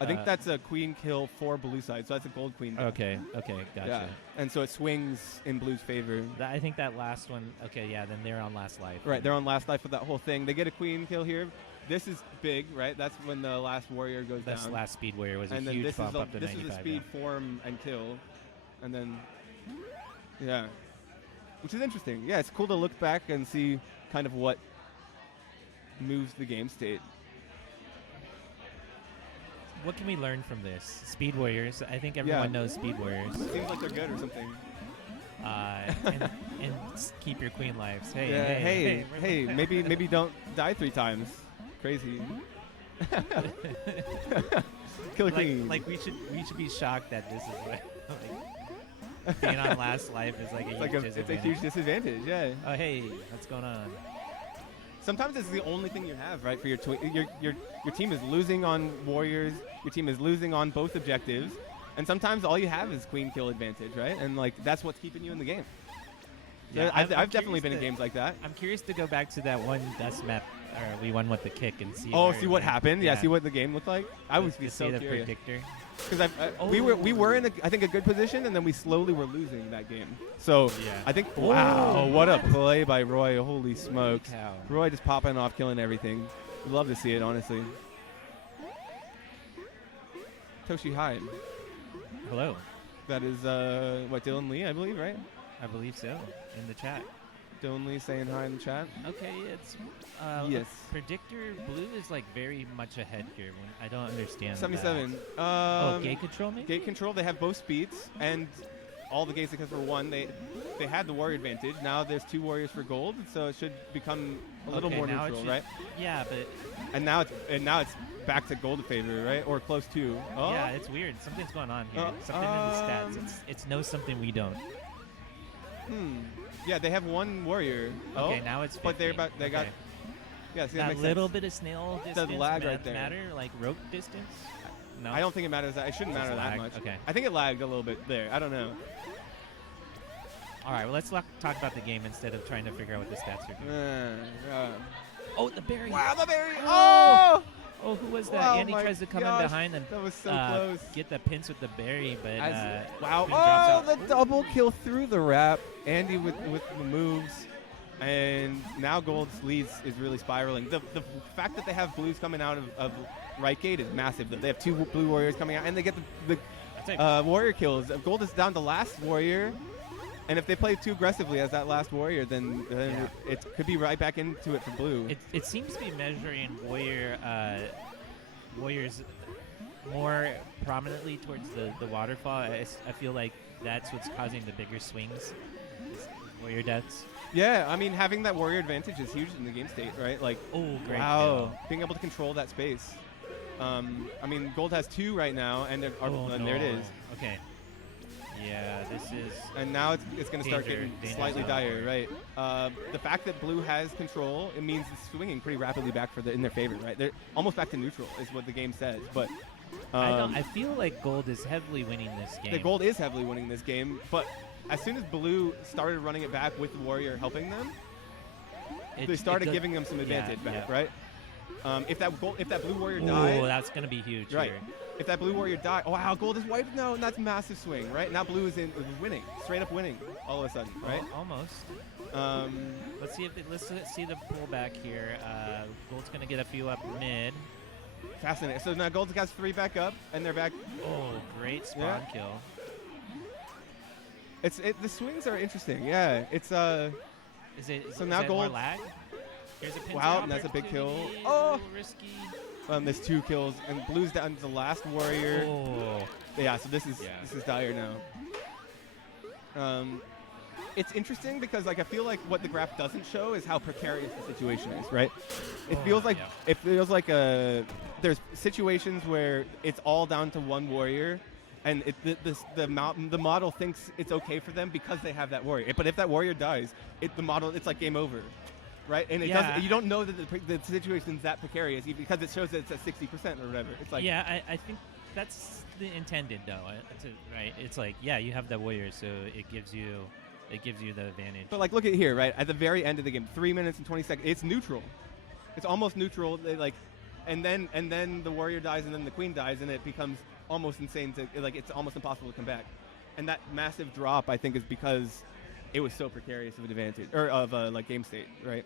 I think that's a queen kill for blue side, so that's a gold queen. Okay, gotcha. Yeah, and so it swings in blue's favor. I think that last one. Okay, yeah. Then they're on last life. Right, they're on last life with that whole thing. They get a queen kill here. This is big, right? That's when the last warrior goes down. This last speed warrior was and a then huge this bump is up to this 95. is a speed form and kill, and then yeah, which is interesting. Yeah, it's cool to look back and see kind of what moves the game state. What can we learn from this? Speed warriors. I think everyone knows speed warriors. Seems like they're good or something. And keep your queen lives. Hey, Yeah, hey, maybe don't die 3 times. Crazy. Killer queen. Like we should be shocked that this is what like, being on last life is like a huge disadvantage. It's a huge disadvantage. Yeah. Oh hey, what's going on? Sometimes it's the only thing you have, right? For your team is losing on warriors. Your team is losing on both objectives, and sometimes all you have is queen kill advantage, right? And like that's what's keeping you in the game. Yeah, I've I'm definitely curious been in games like that. I'm curious to go back to that one dust map, or we won with the kick and see. Oh, where see what it happened? Yeah, went. see what the game looked like. I would be to so see the curious. predictor. Because we were in I think a good position, and then we slowly were losing that game. So Yeah. I think Oh, wow, what a play by Roy! Holy smokes, cow. Roy just popping off, killing everything. We'd love to see it, honestly. Toshi Hyde. Hello. That is what Dylan Lee, I believe, right? I believe so. In the chat. Dylan Lee saying hi in the chat. Okay, it's Yes. Predictor blue is like very much ahead here. When I don't understand. 77. Oh, gate control maybe? Gate control. They have both speeds and all the gates except for one. They had the warrior advantage. Now there's 2 warriors for gold, so it should become a little Okay, more now it neutral, should- right? Yeah, but And now it's back to gold favor, right? Or close to. Oh. yeah, it's weird. Something's going on here. Something in the stats. It's knows something we don't. Yeah, they have 1 warrior. Okay, now it's 50. But they got. Okay. Yeah, see, that That makes little sense. bit of snail The distance lag right there. matter, like rope distance? No. I don't think it matters. It shouldn't Just matter that lag, much. okay. I think it lagged a little bit there. I don't know. All right, well, let's talk about the game instead of trying to figure out what the stats are doing. Oh, the berry. Wow, the berry. Oh! Oh, who was that? Wow, Andy my tries to come gosh, in behind and that was so close. get the pinch with the berry, but Wow. Queen drops Oh, out. the double kill through the wrap. Andy with the moves. And now Gold's leads is really spiraling. The fact that they have blues coming out of right gate is massive. They have 2 blue warriors coming out, and they get the warrior kills. Gold is down to last warrior. And if they play too aggressively as that last warrior, then Yeah. it could be right back into it for blue. It seems to be measuring warriors more prominently towards the waterfall. I feel like that's what's causing the bigger swings. is warrior deaths. Yeah, I mean, having that warrior advantage is huge in the game state, right? Like, Oh, great wow, kill. being able to control that space. I mean, Gold has 2 right now, and, and there it is. Okay. Yeah, this is. And now it's going to start Danger, getting danger slightly zone. dire, right? The fact that Blue has control, it means it's swinging pretty rapidly back in their favor, right? They're almost back to neutral, is what the game says. But I feel like Gold is heavily winning this game. the Gold is heavily winning this game, but as soon as Blue started running it back with the Warrior helping them, they started giving them some advantage back, right? If that Blue Warrior died, Oh, that's gonna be huge. right? Here. If that Blue Warrior died, oh wow, Gold is wiped. No, and that's massive swing, right? Now Blue is winning, straight up winning, all of a sudden, right? Almost. Let's see the pullback here. Gold's gonna get a few up mid. Fascinating. So now Gold's got 3 back up, and they're back. Oh, great spawn kill. The swings are interesting. Yeah, it's Is it So now is it more Gold- lag? Here's a pin Wow, down and that's a big kill. opportunity, Oh! a little risky. There's 2 kills, and blue's down to the last warrior. Oh. Yeah, so this is dire now. It's interesting because like I feel like what the graph doesn't show is how precarious the situation is, right? It feels like there's situations where it's all down to one warrior, and the model thinks it's okay for them because they have that warrior. But if that warrior dies, it's like game over, right? And you don't know that the situation's that precarious because it shows that it's at 60% or whatever. It's like I think that's the intended though, right? It's like you have that warrior, so it gives you the advantage. But like, look at here, right? At the very end of the game, 3 minutes and 20 seconds. It's neutral. It's almost neutral. And then the warrior dies, and then the queen dies, and it becomes almost insane it's almost impossible to come back. And that massive drop, I think, is because it was so precarious of an advantage or of game state, right?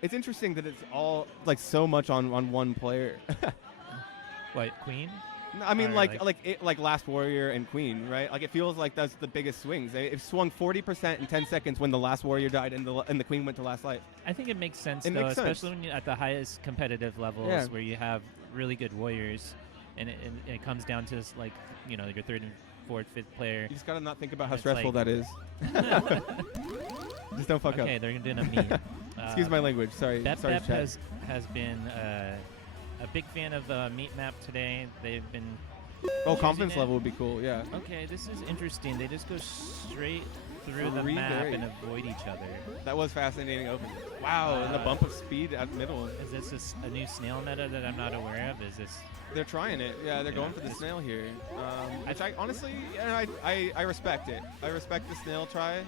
It's interesting that it's all like so much on one player. What, queen? No, I mean, like Last Warrior and Queen, right? Like, it feels like that's the biggest swings. It swung 40% in 10 seconds when the last Warrior died and the Queen went to last life. I think it makes sense, especially when you're at the highest competitive levels where you have really good warriors, and it comes down to like, your 3rd and 4th, 5th player. You just gotta not think about how stressful that is. Just don't fuck up. Okay, they're gonna do a meet. Excuse my language. Sorry. Sorry, Bep chat. has been a big fan of meat map today. They've been confidence level would be cool. Yeah. Okay, this is interesting. They just go straight through the map and avoid each other. That was fascinating open. Wow, and the bump of speed at middle. Is this a new snail meta that I'm not aware of? Is this? They're trying it. Yeah, they're going for the snail here. Which I honestly, I respect it. I respect the snail try.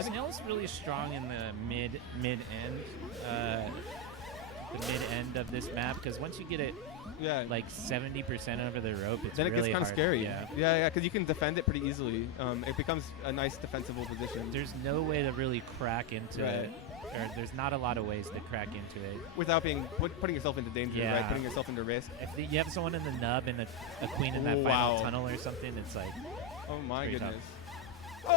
Snail is really strong in the mid end. The mid end of this map, because once you get it like 70% over the rope, it's then really it gets kind of scary. Yeah, because you can defend it pretty easily. It becomes a nice defensible position. There's no way to really crack into it, or there's not a lot of ways to crack into it without putting yourself into danger, right? Putting yourself into risk. If you have someone in the nub and a queen in that final tunnel or something, it's like, oh my goodness. Tough.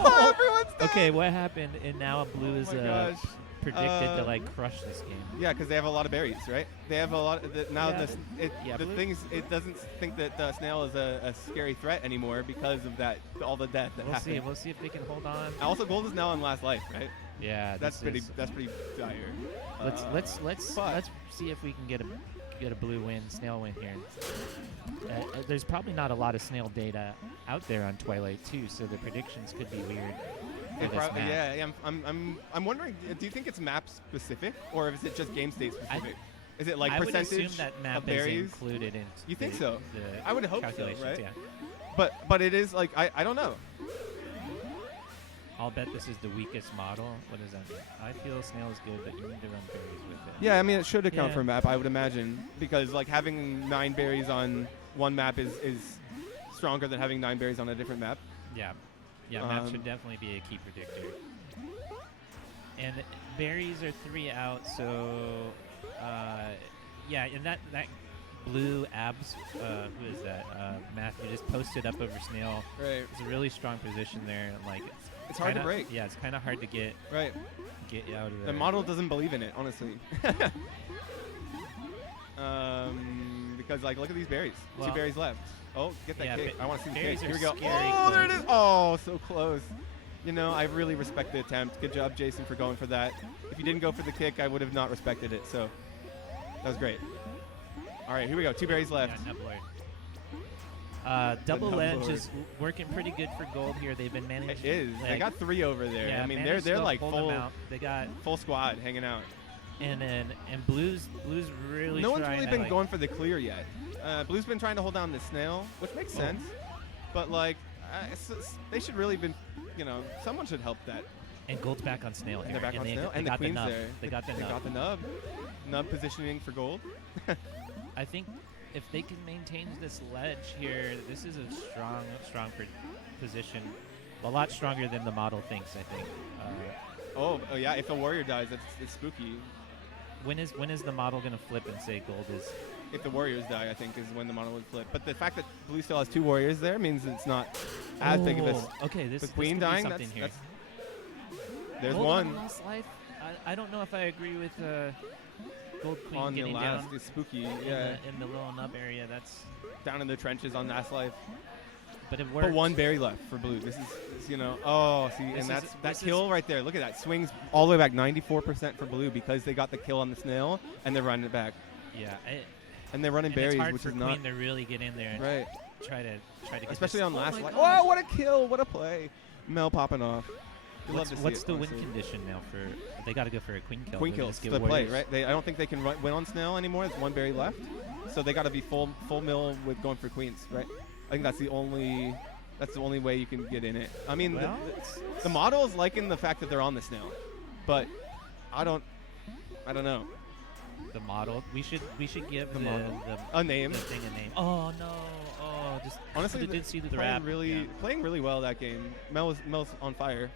Oh, everyone's dead. Okay, what happened? And now blue is predicted to like crush this game. Yeah, because they have a lot of berries, right? They have a lot of the thing is, it doesn't think that snail is a scary threat anymore because of that all the death that happened. We'll see if they can hold on. Also, gold is now on last life, right? Yeah, that's pretty dire. Let's see if we can get a blue win, snail win here. There's probably not a lot of snail data out there on Twilight 2, so the predictions could be weird. I'm wondering. Do you think it's map specific, or is it just game state specific? Is it like I percentage would assume that map of berries is included in? You think so? I would hope so, right? Yeah. But it is like I don't know. I'll bet this is the weakest model. What does that mean? I feel snail is good, but you need to run berries with it. Yeah, I mean it should account for map, I would imagine, because like having 9 berries on one map is stronger than having 9 berries on a different map. Yeah. Yeah, map should definitely be a key predictor. And berries are 3 out, so and that blue abs, who is that? Matthew just posted up over snail. Right. It's a really strong position there. Like it's hard to break. Yeah, it's kind of hard to get out of there. The model doesn't believe in it, honestly. Because like look at these berries. 2 berries left. Oh, get that kick. I want to see the kick. Here we go. Oh, there it is. Oh, so close. I really respect the attempt. Good job, Jason, for going for that. If you didn't go for the kick, I would have not respected it. So that was great. All right, here we go. 2 berries left. Double edge is working pretty good for gold here. They've been managing. It is. They got 3 over there. Yeah, I mean, they're like full. They got full squad hanging out. And blue's really. No one's really been going for the clear yet. Blue's been trying to hold down the snail, which makes sense. But like, they should really been. Someone should help that. And gold's back on snail here. They're back on snail, and the queen's there. They got the nub. Nub positioning for gold. I think if they can maintain this ledge here, this is a strong position. A lot stronger than the model thinks, I think. Oh yeah, if a warrior dies, it's spooky. When is the model going to flip and say gold is? If the warriors die, I think is when the model would flip. But the fact that blue still has 2 warriors there means it's not as big of a. Okay, this the queen this dying. That's There's gold one. On last life. I don't know if I agree with Gold Queen On the getting last, down it's spooky. in, Yeah, the little nub area. That's down in the trenches on Last Life. but it works. But one berry left for blue. This is oh, see, This and that's is- that this kill right there. Look at that. Swings all the way back 94% for blue because they got the kill on the snail and they're running it back. Yeah, And they're running and berries, it's hard which for is Queen not to really get in there and right. try to get Especially this. on Last my Life. gosh. Oh, what a kill. What a play. Mel popping off. You love to see What's it, the win honestly. condition now for? They got to go for a queen kill. Queen They're kill. gonna It's get the play, warriors. right? I don't think they can win on snail anymore. There's one berry left. So they got to be full mill with going for queens, right? I think that's the only way you can get in it. I mean, Well, the model is liking the fact that they're on the snail, but I don't know. The model. We should give The the model. the A name. the thing a name. Oh no! Oh, just Honestly, didn't see the playing wrap. playing really well that game. Mel's on fire.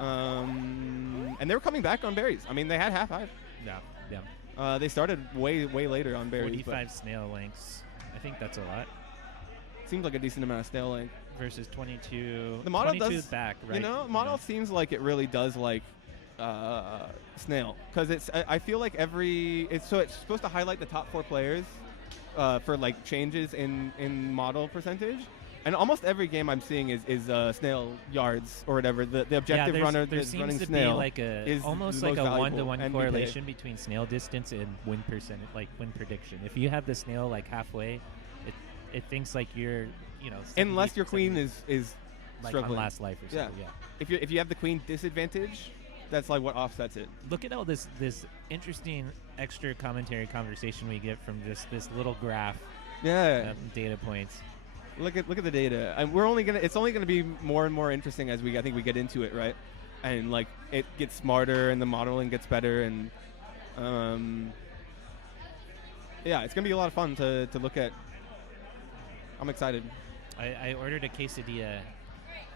And they were coming back on berries. I mean, they had half hive. Yeah. They started way later on berries. 45 snail lengths. I think that's a lot. Seems like a decent amount of snail length. Versus 22. The model 22 does back, right? model seems like it really does like snail because I feel like it's supposed to highlight the top 4 players for like changes in model percentage. And almost every game I'm seeing is snail yards or whatever. The objective runner there that's seems running to snail be like is almost the like most a valuable 1-to-1 NBK. correlation between snail distance and win percentage, like win prediction. If you have the snail like halfway, it thinks like you're, Unless your 70 queen is like struggling. on Last Life or something. Yeah. If you have the queen disadvantage, that's like what offsets it. Look at all this interesting extra commentary conversation we get from just this little graph Yeah. of data points. Look at the data, and it's only gonna be more and more interesting as we get into it, right? And like it gets smarter and the modeling gets better, and it's gonna be a lot of fun to look at. I'm excited. I ordered a quesadilla.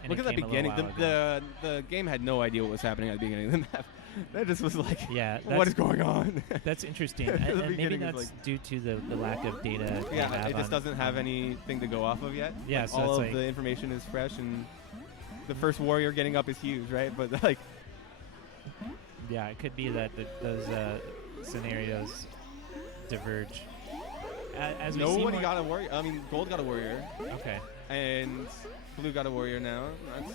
And Look it at the came a little beginning. while ago. The game had no idea what was happening at the beginning of the map. That just was like, Yeah, what is going on? That's interesting. The and maybe beginning was that's due to the lack of data. they Yeah, have it just on- doesn't have anything to go off of yet. Yeah, Like, so all it's of like- the information is fresh, and the first warrior getting up is huge, right? But like, Yeah, it could be that those scenarios diverge. As we see nobody more- got a warrior. I mean, gold got a warrior, Okay. and blue got a warrior now. That's,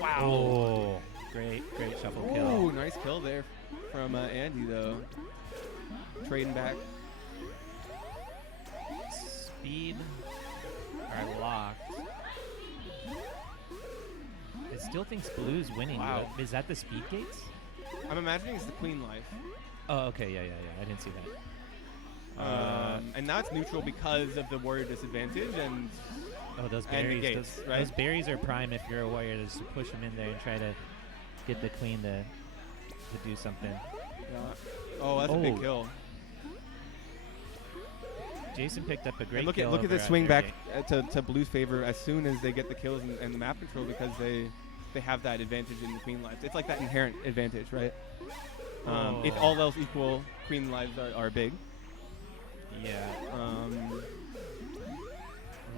Wow. Oh, great shuffle kill. Ooh, nice kill there from Andy though. Trading back. Speed are locked. It still thinks blue's winning. Wow. But is that the speed gates? I'm imagining it's the queen life. Oh, okay. Yeah. I didn't see that. And now it's neutral because of the warrior disadvantage, and Oh, those and the berries. gates, those, right? those berries are prime if you're a warrior. Just to push them in there and try to get the queen to do something. oh, that's a big Oh. kill. Jason picked up a great And look kill. at over this at swing their back gate. to Blue's favor as soon as they get the kills and the map control, because they have that advantage in the queen lives. It's like that inherent advantage, right? If all else equal, queen lives are big. Yeah. A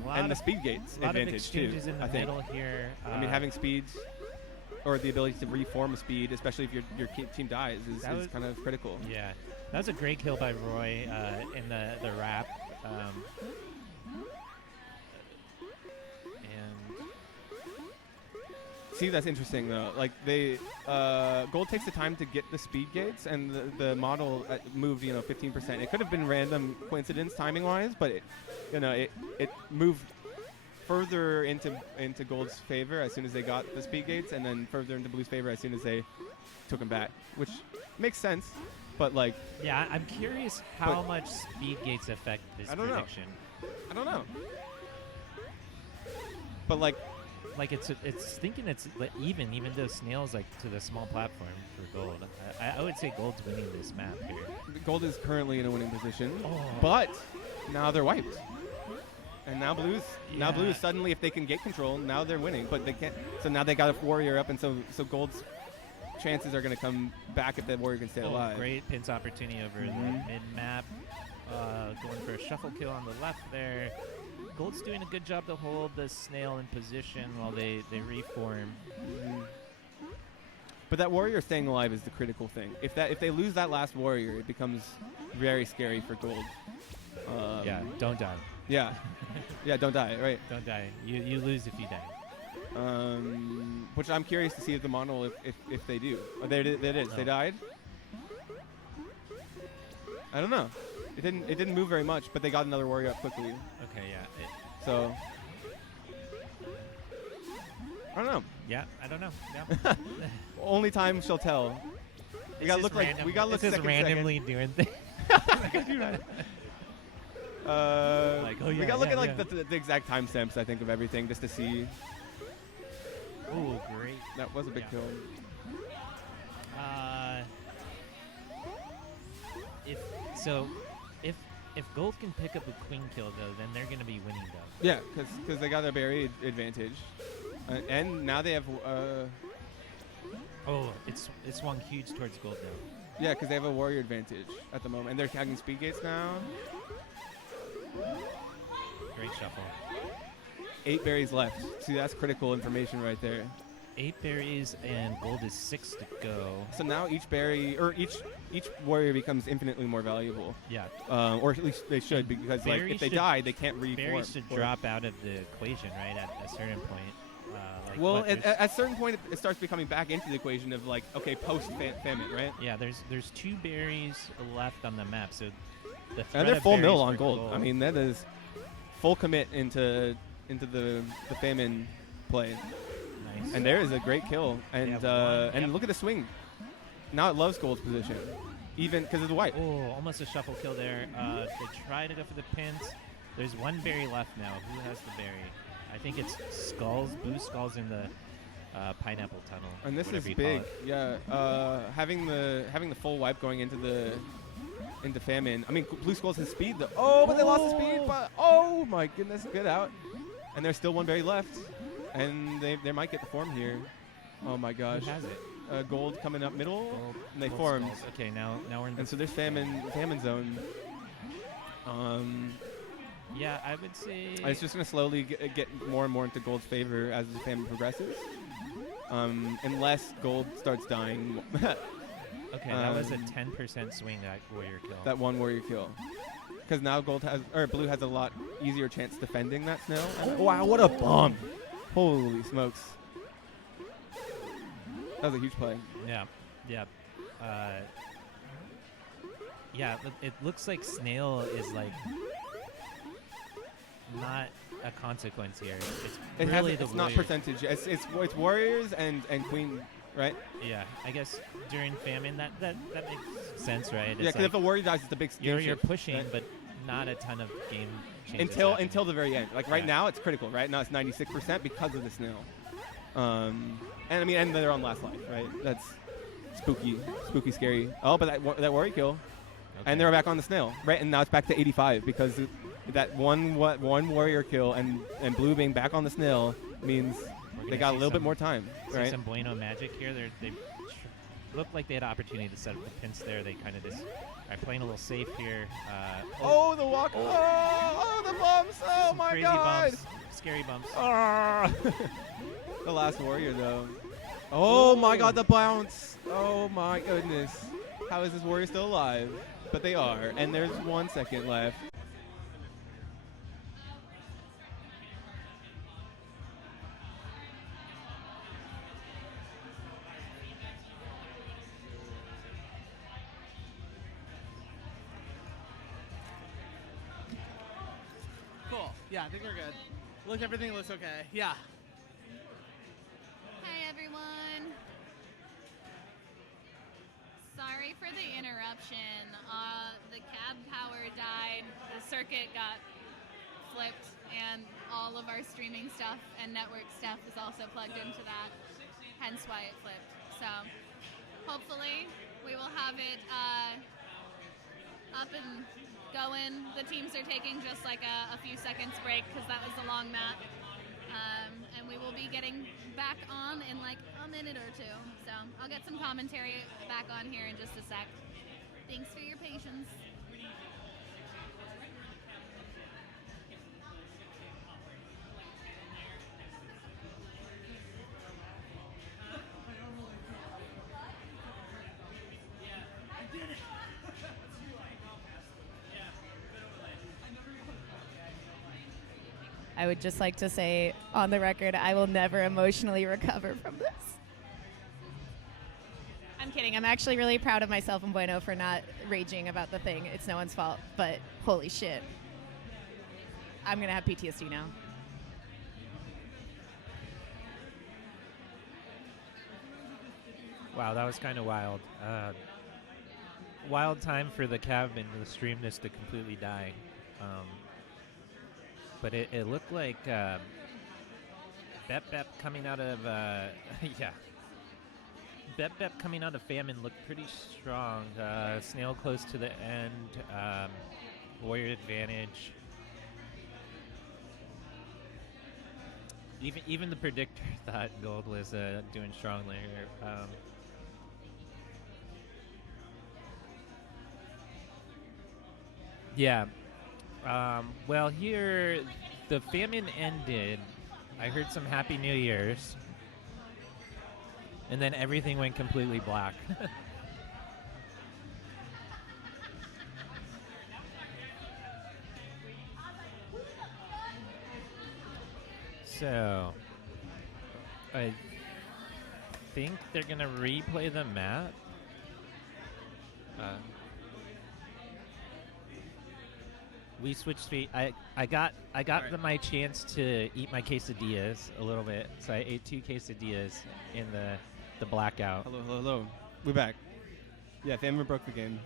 lot And the of- speed gates lot of advantage too. exchanges in the I think. middle here. I mean, having speeds or the ability to reform a speed, especially if your team dies, That is was- kind of critical. Yeah, that was a great kill by Roy in the wrap. And See, that's interesting though. Like they, gold takes the time to get the speed gates, and the model moved 15%. It could have been random coincidence timing wise, but it moved further into gold's favor as soon as they got the speed gates, and then further into blue's favor as soon as they took them back, which makes sense. But like, yeah, I'm curious how much speed gates affect this I don't know. prediction. I don't know. But like, it's thinking it's even though snail's like to the small platform for gold. I would say gold's winning this map here. gold is currently in a winning position, Oh. but now they're wiped. And now blues Yeah. suddenly, if they can get control, now they're winning. But they can't. So now they got a warrior up, and so gold's chances are going to come back if that warrior can stay alive. Great pinch opportunity over the mid map. Going for a shuffle kill on the left there. Gold's doing a good job to hold the snail in position while they reform. But that warrior staying alive is the critical thing. If they lose that last warrior, it becomes very scary for gold. Yeah, don't die. Yeah. Yeah, don't die, right. Don't die. You lose if you die. Which I'm curious to see if the mono, if they do. Oh, there it is. No. They died? I don't know. It didn't move very much, but they got another warrior up quickly. Okay, yeah. So I don't know. Yeah, I don't know. Yeah. Only time shall tell. We gotta look this is second. randomly doing things. We gotta look at the exact timestamps, I think, of everything just to see. Oh, great. That was a big kill. If Gold can pick up a queen kill though, then they're gonna be winning though. Yeah, because they got a berry advantage, and now they have. Oh, it's swung huge towards Gold though. Yeah, because they have a warrior advantage at the moment, and they're tagging speed gates now. Great shuffle. 8 berries left. See, that's critical information right there. 8 berries and Gold is 6 to go. So now each berry or each warrior becomes infinitely more valuable. Yeah. Or at least they should, because like if they die, they can't reform. Berries should drop out of the equation, right? At a certain point. Well, at a certain point, it starts becoming back into the equation of like, okay, post famine, right? Yeah. There's 2 berries left on the map, so the and they're full mill on gold. I mean, that is full commit into the famine play. Nice. And there is a great kill, and look at the swing. Now it loves Gold's position, even because of the white. Oh, almost a shuffle kill there. They try to go for the pins. There's 1 berry left now. Who has the berry? I think it's Skulls. Blue Skulls in the pineapple tunnel. And this is whatever you big. call it. Yeah, having the full wipe going into famine. I mean, Blue Skulls has speed though. Oh, but they lost the speed. But oh my goodness, get out. And there's still 1 berry left, and they might get the form here. Oh my gosh. Who has it? Gold coming up middle, and they Gold formed. Skulls. Okay, now we're in the. And so there's famine zone. Yeah, I would say. It's just going to slowly get more and more into Gold's favor as the famine progresses. Unless Gold starts dying. Okay, that was a 10% swing, that warrior kill. That 1 warrior kill. Because now Blue has a lot easier chance defending that snail. And, wow, what a bomb! Holy smokes. That was a huge play. Yeah. Yeah, it looks like Snail is like not a consequence here. It's really it's the not warrior. percentage. It's warriors and queen, right? Yeah, I guess during famine that makes sense, right? Yeah, because if a warrior dies, it's a big you're shift, pushing, right? but not a ton of game changes until the very end. Like right Yeah. now, it's critical. Right now, it's 96% because of the snail. And I mean, and they're on last life, right? That's spooky, scary. Oh, but that warrior kill, and they're back on the snail, right? And now it's back to 85 because that one warrior kill and Blue being back on the snail means they got a little bit more time, right? Some Bueno magic here. They looked like they had an opportunity to set up the pinch there. They kind of just are playing a little safe here. The walk! Oh, the bumps! Oh my crazy God! Bumps, scary bumps. The last warrior though. Oh my God, the bounce! Oh my goodness! How is this warrior still alive? But they are, and there's 1 second left. Cool. Yeah, I think we're good. Everything looks okay. Yeah. Hi, everyone. Sorry for the interruption. The cab power died, the circuit got flipped, and all of our streaming stuff and network stuff is also plugged into that, hence why it flipped. So hopefully we will have it up and going. The teams are taking just like a few seconds break because that was a long map. And we will be getting back on in like a minute or two. So I'll get some commentary back on here in just a sec. Thanks for your patience. I would just like to say on the record, I will never emotionally recover from this. I'm kidding. I'm actually really proud of myself and Bueno for not raging about the thing. It's no one's fault, but holy shit. I'm going to have PTSD now. Wow, that was kind of wild. Wild time for the cab and the streamness to completely die. But it looked like Bep coming out of yeah. Bep coming out of Famine looked pretty strong. Snail close to the end. Warrior advantage. Even the predictor thought Gold was doing strongly here. Yeah. Well, here the Famine ended. I heard some Happy New Year's. And then everything went completely black. So, I think they're going to replay the map. We switched feet. I got my chance to eat my quesadillas a little bit. So I ate 2 quesadillas in the blackout. Hello. We're back. Yeah, Famine broke the game.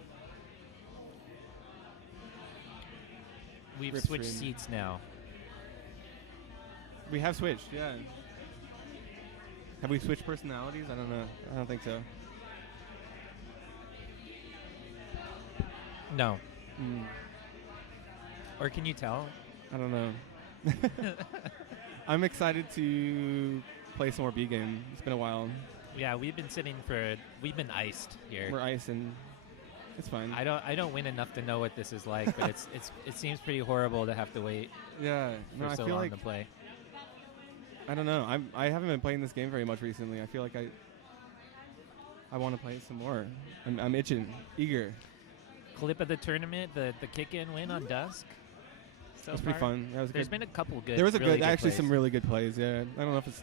We've Rip switched stream. seats now. We have switched, yeah. Have we switched personalities? I don't know. I don't think so. No. Mm, Or can you tell? I don't know. I'm excited to play some more B game. It's been a while. Yeah, we've been iced here. We're icing. It's fine. I don't win enough to know what this is like, but it seems pretty horrible to have to wait Yeah. No, for I so feel long like to play. I don't know. I haven't been playing this game very much recently. I feel like I want to play it some more. I'm itching, eager. Clip of the tournament, the kick-in win on Dusk. So It's pretty far. fun. That was There's good. been a couple good. There was really actually plays. some really good plays. Yeah. I don't know if it's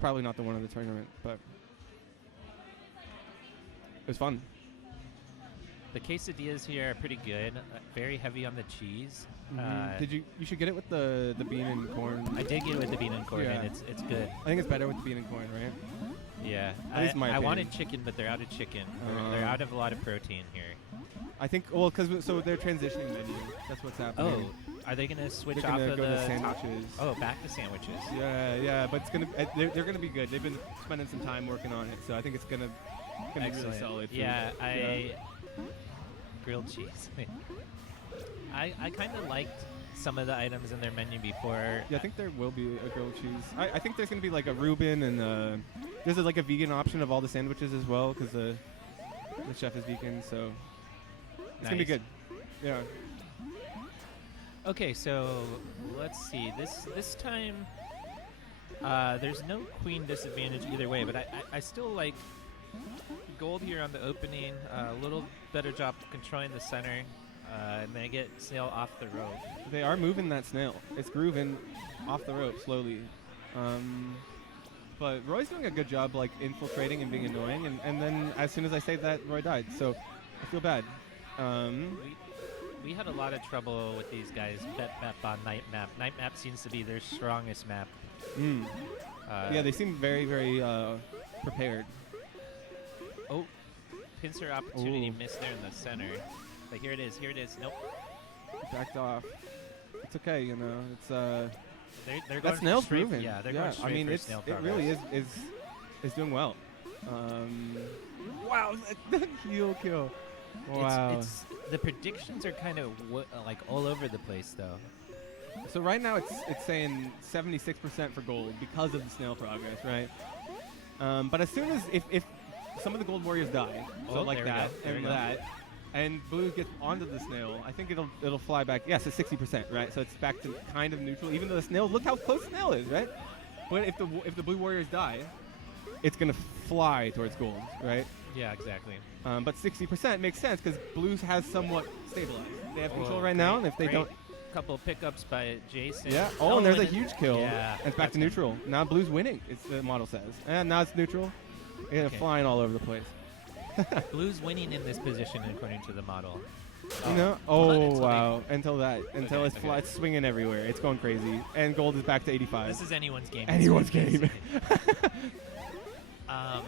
probably not the one of the tournament, but it was fun. The quesadillas here are pretty good. Very heavy on the cheese. You should get it with the bean and corn. I did get it with the bean and corn, Yeah. and it's good. I think it's better with the bean and corn, right? Yeah. At least in my I opinion. wanted chicken, but they're out of chicken. They're out of a lot of protein here. I think because they're transitioning menu. That's what's happening. Oh, are they gonna switch They're off gonna of go the to sandwiches. back to sandwiches. Yeah, but it's gonna they're gonna be good. They've been spending some time working on it, so I think it's gonna be really Excellent. solid. food. Yeah, grilled cheese. I kind of liked some of the items in their menu before. Yeah, I think there will be a grilled cheese. I think there's gonna be like a Reuben and there's like a vegan option of all the sandwiches as well because the chef is vegan, so it's gonna be Nice. good. Yeah. Okay, so let's see. This time, there's no queen disadvantage either way, but I still like Gold here on the opening. A little better job controlling the center, and they get Snail off the rope. They are moving that snail. It's grooving off the rope slowly. But Roy's doing a good job like infiltrating and being annoying, and then as soon as I say that, Roy died. So I feel bad. We had a lot of trouble with these guys. Bet map on night map. Night map seems to be their strongest map. Yeah, they seem very, very prepared. Oh, pincer opportunity Ooh. missed there in the center. But here it is. Here it is. Nope. Backed off. It's okay, you know. It's They're going that snail's straight. moving. Yeah, they're going straight I mean, for it snail really progress. is doing well. Wow, that heel kill. Wow. It's the predictions are kind of like all over the place though. So right now it's saying 76% for gold because of the snail progress, right? But as soon as if some of the gold warriors die, so Oh, like there we that go, there and we go. that, and blue gets onto the snail, I think it'll fly back. Yes, it's 60%, right? So it's back to kind of neutral. Even though the snail, look how close the snail is, right? But if the blue warriors die, it's gonna fly towards gold, right? Yeah, exactly. But 60% makes sense because blues has somewhat stabilized. They have control Whoa, right now, and if they great. couple pickups by Jason. Yeah. Oh, and there's a it- huge kill. Yeah. And it's back to that's neutral. Now blue's winning, it's the model says. And now it's neutral. Yeah, Okay. flying all over the place. Blue's winning in this position according to the model. You know? Hold on, Oh, it's wow. Until Okay, it's, okay. it's swinging everywhere. It's going crazy. And gold is back to 85. This is anyone's game. Anyone's game.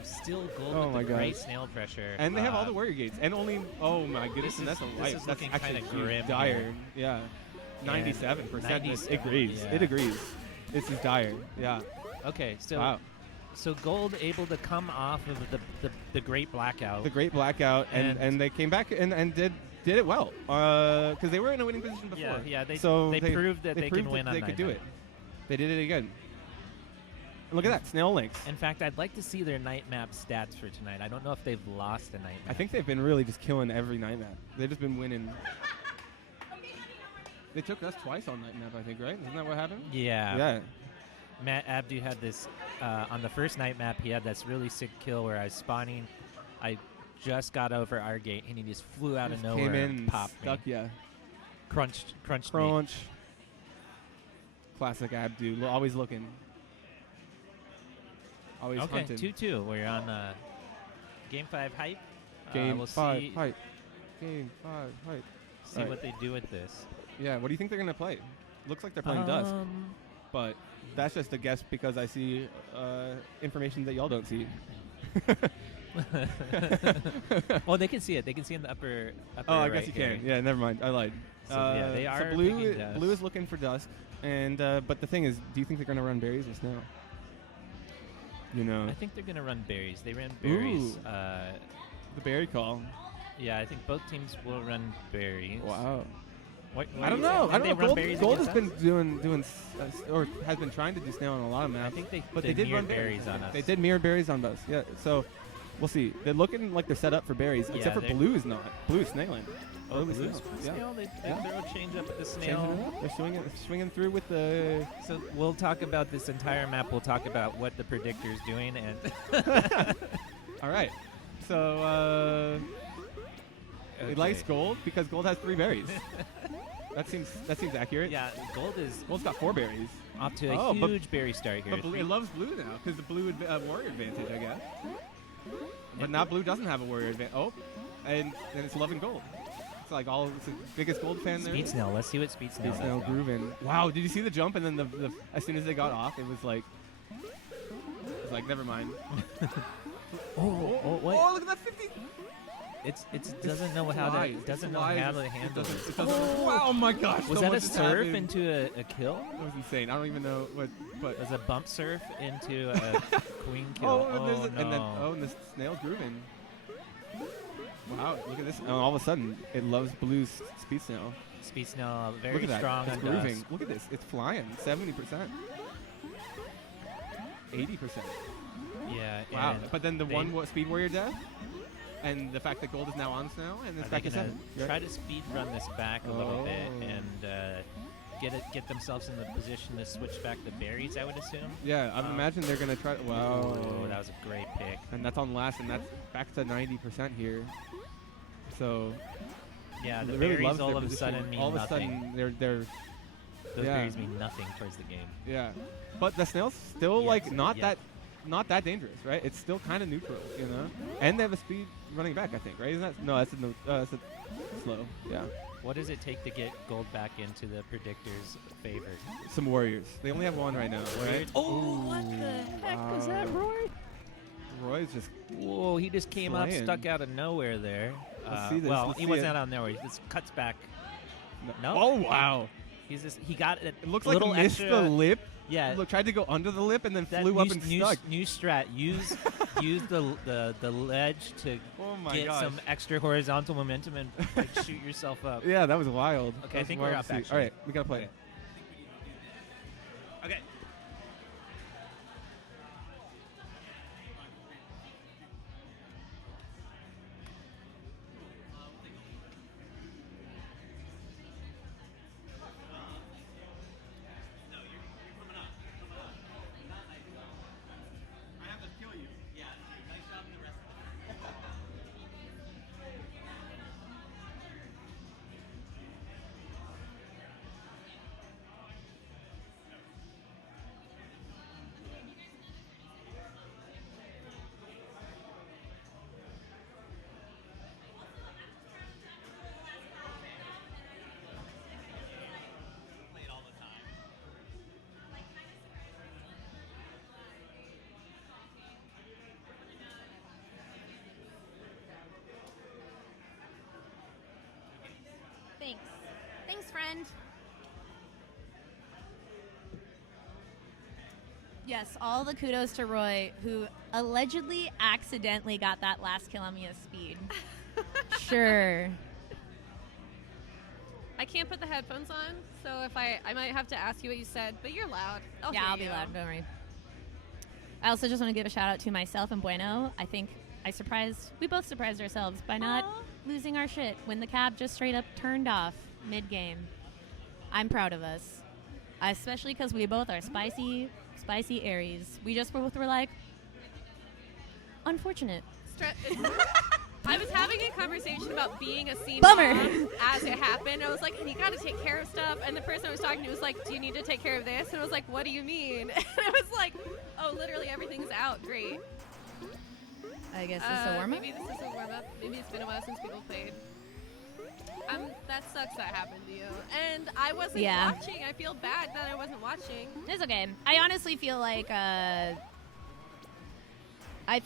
Still gold Oh with my the great gosh. snail pressure. And they have all the warrior gates. And only, oh my goodness, and is- that's a this light. is That's looking actually kinda huge, grim dire. here. Yeah. 97%. 97, It agrees. yeah. It agrees. This is dire. Yeah. Okay, so Wow. so gold able to come off of the great blackout. The great blackout, and they came back and did it well because they were in a winning position before. Yeah, they so proved that they proved can win that on they could do night it. They did it again. Look at that, snail links. In fact, I'd like to see their night map stats for tonight. I don't know if they've lost a night map. I think they've been really just killing every night map. They've just been winning. They took us twice on night map, I think, right? Isn't that what happened? Yeah. Yeah. Matt Abdu had this on the first night map. He had this really sick kill where I was spawning. I just got over our gate and he just flew out of Just nowhere came in and and popped stuck me. ya. Crunched me. Crunch. Classic Abdu. Always looking. Always Okay, hunting. 2-2. We're on Game 5 hype. Game we'll 5 see, hype. Game 5 hype. see Alright. what they do with this. Yeah, what do you think they're going to play? Looks like they're playing Dusk. But that's just a guess because I see information that y'all don't see. Well, they can see it. They can see in the upper Oh, I right guess you here. can. Yeah, never mind. I lied. So, yeah, they are So blue, picking Dusk. blue is looking for Dusk, and but the thing is, do you think they're going to run berries or snow? You know, I think they're going to run berries. They ran berries. Ooh. The berry call. Yeah, I think both teams will run berries. Wow. What I don't do you know. think? I Did don't they know. run Gold, berries Gold has against been us? doing or has been trying to do snail on a lot of maps. I think they but they they did mirrored run berries on us. They did mirror berries on us. Yeah. So we'll see. They're looking like they're set up for berries, Yeah, except for they're- blue is not. Blue is snailing. Oh, Blue is blues snail. for Yeah. snail? They Yeah. throw a change up at the Changing snail. it up. They're swinging through with the. So we'll talk about this entire map. We'll talk about what the predictor is doing, and All right. So it likes Okay. gold because gold has 3 berries. that seems accurate. yeah, gold is Gold's got 4 berries. off to a Oh, but- huge berry start here. But blue, it loves blue now because the blue warrior advantage, I guess. But now blue doesn't have a warrior advantage. Oh, and it's loving gold. It's like it's the biggest gold fan there. Speed snail. Let's see what speed snail. Speed snail does. grooving. Wow, did you see the jump? And then the as soon as they got off, it was like never mind. Oh, what? Oh, look at that 50. It doesn't know how to Flies. doesn't know Flies. how to It handle doesn't- it. it doesn't- Wow, oh my gosh. Was so that a much has surf happened. into a kill? That was insane. I don't even know what. But Was a bump surf into a queen kill? oh, Oh, there's no. and then and the snail's grooving. Wow, look at this. And all of a sudden, it loves blue's speed snail. Speed snail very Look at that. strong It's on grooving. Dusk. Look at this. It's flying. 70%. 80%. Yeah. Wow. and But then the they- one speed warrior death, and the fact that gold is now on snail, and it's Are they back to gonna 7. Right? try to speed run this back a little bit Oh. and get themselves in the position to switch back the berries? I would assume. Yeah, I would imagine they're gonna try. Wow. Oh, that was a great pick. And that's on last, and that's back to 90% here. So Yeah, the it really berries loves all their of a position. sudden mean all of a nothing. sudden they're Those yeah. berries mean nothing towards the game. yeah. But the snail's still Yes, like not yeah. that dangerous, right? It's still kind of neutral, you know. And they have a speed running back, I think, right? Isn't that no? That's a slow. Yeah. What does it take to get gold back into the predictor's favor? Some warriors. They only have one right now, right? Oh, what the heck was that, Roy? Roy's just Whoa, he just came up, Flying. stuck out of nowhere there. Let's see this, Well, let's he see wasn't it. out of nowhere. He just cuts back. No. Oh wow! He got it. It looks like little he missed extra, the lip. Yeah. Look, tried to go under the lip and then That flew up new, and new, stuck. new strat. Use the ledge to Oh my get gosh. some extra horizontal momentum and like, shoot yourself up. Yeah, that was wild. Okay, That I was think we're wild up, to see. actually. All right, we gotta play. Okay. friend. Yes, all the kudos to Roy, who allegedly accidentally got that last kill on Mia's speed. Sure. I can't put the headphones on, so if I might have to ask you what you said, but you're loud. Yeah, hear I'll be you. loud. Don't worry. I also just want to give a shout out to myself and Bueno. I think we both surprised ourselves by not losing our shit when the cab just straight up turned off mid-game. I'm proud of us, especially because we both are spicy Aries. We just both were like, unfortunate. I was having a conversation about being a senior Bummer. mom as it happened. I was like, you got to take care of stuff. And the person I was talking to was like, do you need to take care of this? And I was like, what do you mean? And I was like, oh, literally everything's out. Great. I guess this is a warm-up? Maybe this is a warm-up. Maybe it's been a while since people played. That sucks that happened to you. And I wasn't watching. I feel bad that I wasn't watching. It's okay. I honestly feel like, like I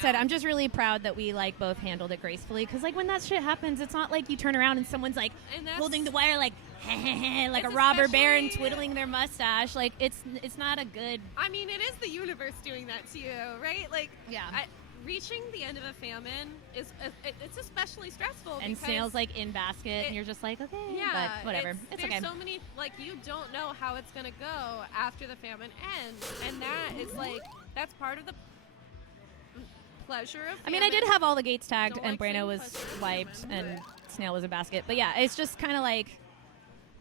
said, I'm just really proud that we like both handled it gracefully. Because like when that shit happens, it's not like you turn around and someone's like holding the wire like like a robber baron twiddling their mustache. Like it's not a good. I mean, it is the universe doing that to you, right? Like reaching the end of a famine it's especially stressful. And Snail's like in basket, and you're just like, okay, but whatever. It's okay. There's so many, like, you don't know how it's gonna go after the famine ends, and that is like that's part of the pleasure of famine. I mean, I did have all the gates tagged, Don't and like Bueno saying was pleasure. wiped, and Snail was in basket. But yeah, it's just kind of like,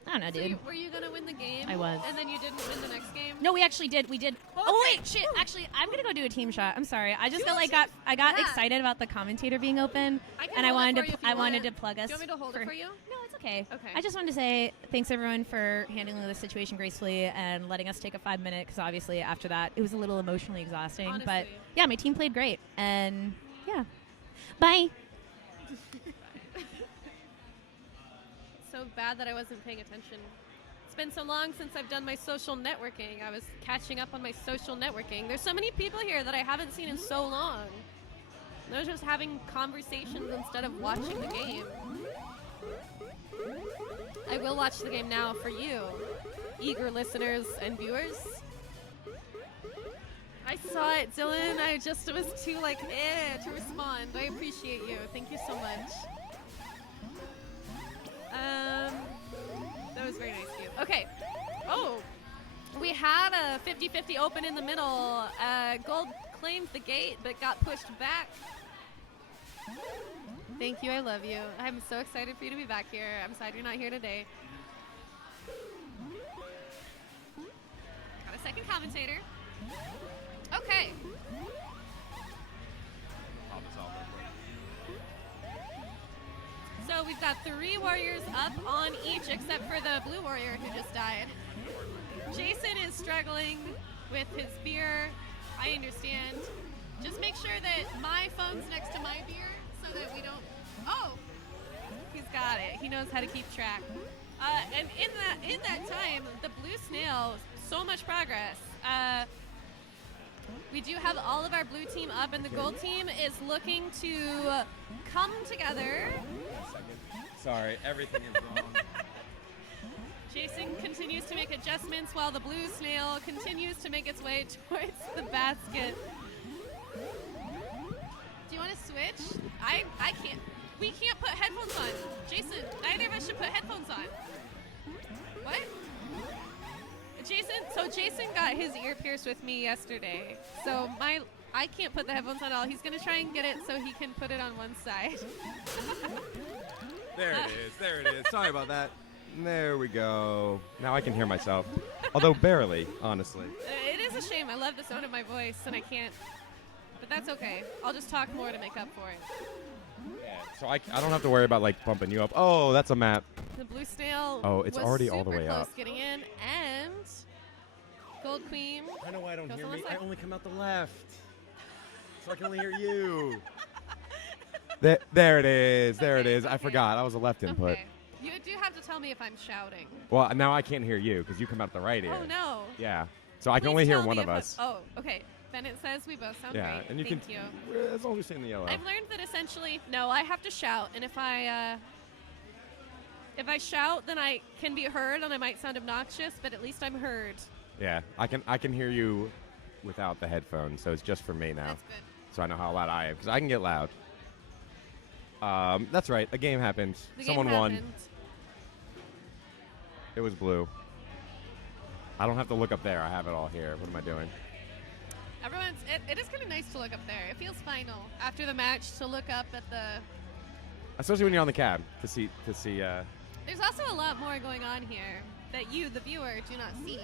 I don't know, So dude. were you gonna win the game? I was. And then you didn't win the next game? No, we actually did. We did. Oh wait, shit. Actually, I'm gonna go do a team shot. I'm sorry. I just felt like I got excited about the commentator being open, and I wanted to plug us. Do you want me to hold it for you? No, it's okay. Okay. I just wanted to say thanks everyone for handling the situation gracefully and letting us take a 5-minute, because obviously after that it was a little emotionally exhausting. But Honestly. yeah, my team played great, and yeah. Bye. So bad that I wasn't paying attention. It's been so long since I've done my social networking. I was catching up on my social networking. There's so many people here that I haven't seen in so long. They're just having conversations instead of watching the game. I will watch the game now for you, eager listeners and viewers. I saw it, Dylan. I just was too to respond. I appreciate you. Thank you so much. That was very nice of you. Okay. Oh, we had a 50-50 open in the middle. Gold claimed the gate, but got pushed back. Thank you. I love you. I'm so excited for you to be back here. I'm sad you're not here today. Got a second commentator. Okay. So we've got 3 warriors up on each except for the blue warrior who just died. Jason is struggling with his beer. I understand. Just make sure that my phone's next to my beer so that we don't... Oh! He's got it. He knows how to keep track. And in that time, the blue snail, so much progress. We do have all of our blue team up, and the gold team is looking to come together. Sorry, everything is wrong. Jason continues to make adjustments while the blue snail continues to make its way towards the basket. Do you want to switch? I can't. We can't put headphones on. Jason, neither of us should put headphones on. What? Jason got his ear pierced with me yesterday. So I can't put the headphones on at all. He's going to try and get it so he can put it on one side. There it is. Sorry about that. There we go. Now I can hear myself. Although barely, honestly. It is a shame. I love the sound of my voice, and I can't. But that's okay. I'll just talk more to make up for it. So I don't have to worry about like bumping you up. Oh, that's a map. The blue snail it's was already all the super way close up. getting in, and Gold Queen. I know why I don't goes hear on me. one I side. only come out the left. So I can only hear you. There it is. There it is. I forgot. I was a left input. Okay. You do have to tell me if I'm shouting. Well, now I can't hear you because you come out the right ear. Oh, no. Yeah. So I can Please only hear tell one me of if us. Oh, okay. Bennett says we both sound Yeah, great. and you Thank can. you. As long as you're saying the yellow. I've learned that essentially, no, I have to shout, and if I shout, then I can be heard, and I might sound obnoxious, but at least I'm heard. Yeah, I can hear you without the headphones, so it's just for me now. That's good. So I know how loud I am because I can get loud. That's right. A game happened. The Someone game won. happened. It was blue. I don't have to look up there. I have it all here. What am I doing? It is kind of nice to look up there. It feels final after the match to look up at the. Especially when you're on the cab to see. There's also a lot more going on here that you, the viewer, do not see.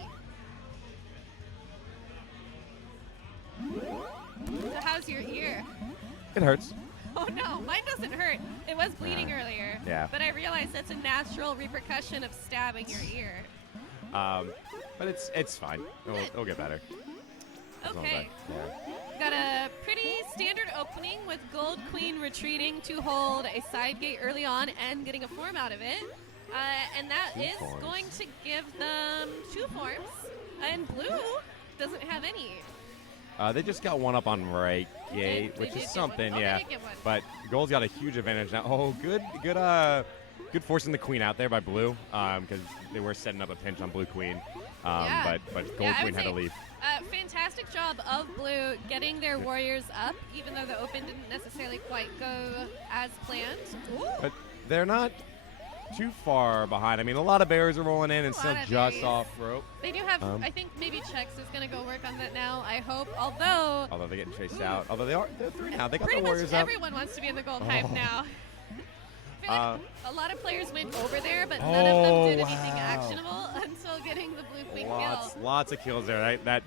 So how's your ear? It hurts. Oh no, mine doesn't hurt. It was bleeding earlier. Yeah. But I realized that's a natural repercussion of stabbing your ear. But it's fine. It'll get better. As long as Okay. yeah. Got a pretty standard opening with Gold Queen retreating to hold a side gate early on and getting a form out of it. And that Two is forms. going to give them 2 forms. And Blue doesn't have any. They just got one up on right They gate, which did is get something, one. Oh, yeah. they did get one. But Gold's got a huge advantage now. Oh, good forcing the queen out there by Blue, because they were setting up a pinch on Blue Queen. Yeah. But Gold Yeah, I Queen would had to say, leave. Fantastic job of Blue getting their warriors up, even though the open didn't necessarily quite go as planned. Ooh. But they're not too far behind. I mean, a lot of bears are rolling in and A still lot of just berries. off rope. They do have, I think maybe Chex is going to go work on that now, I hope. Although Although they're getting chased out. Although they're 3 now. They got pretty the much warriors up. everyone wants to be in the gold hive Oh. now. I feel like a lot of players went over there, but none of Oh, them did anything wow. actionable until getting the blue queen kill. Lots of kills there. That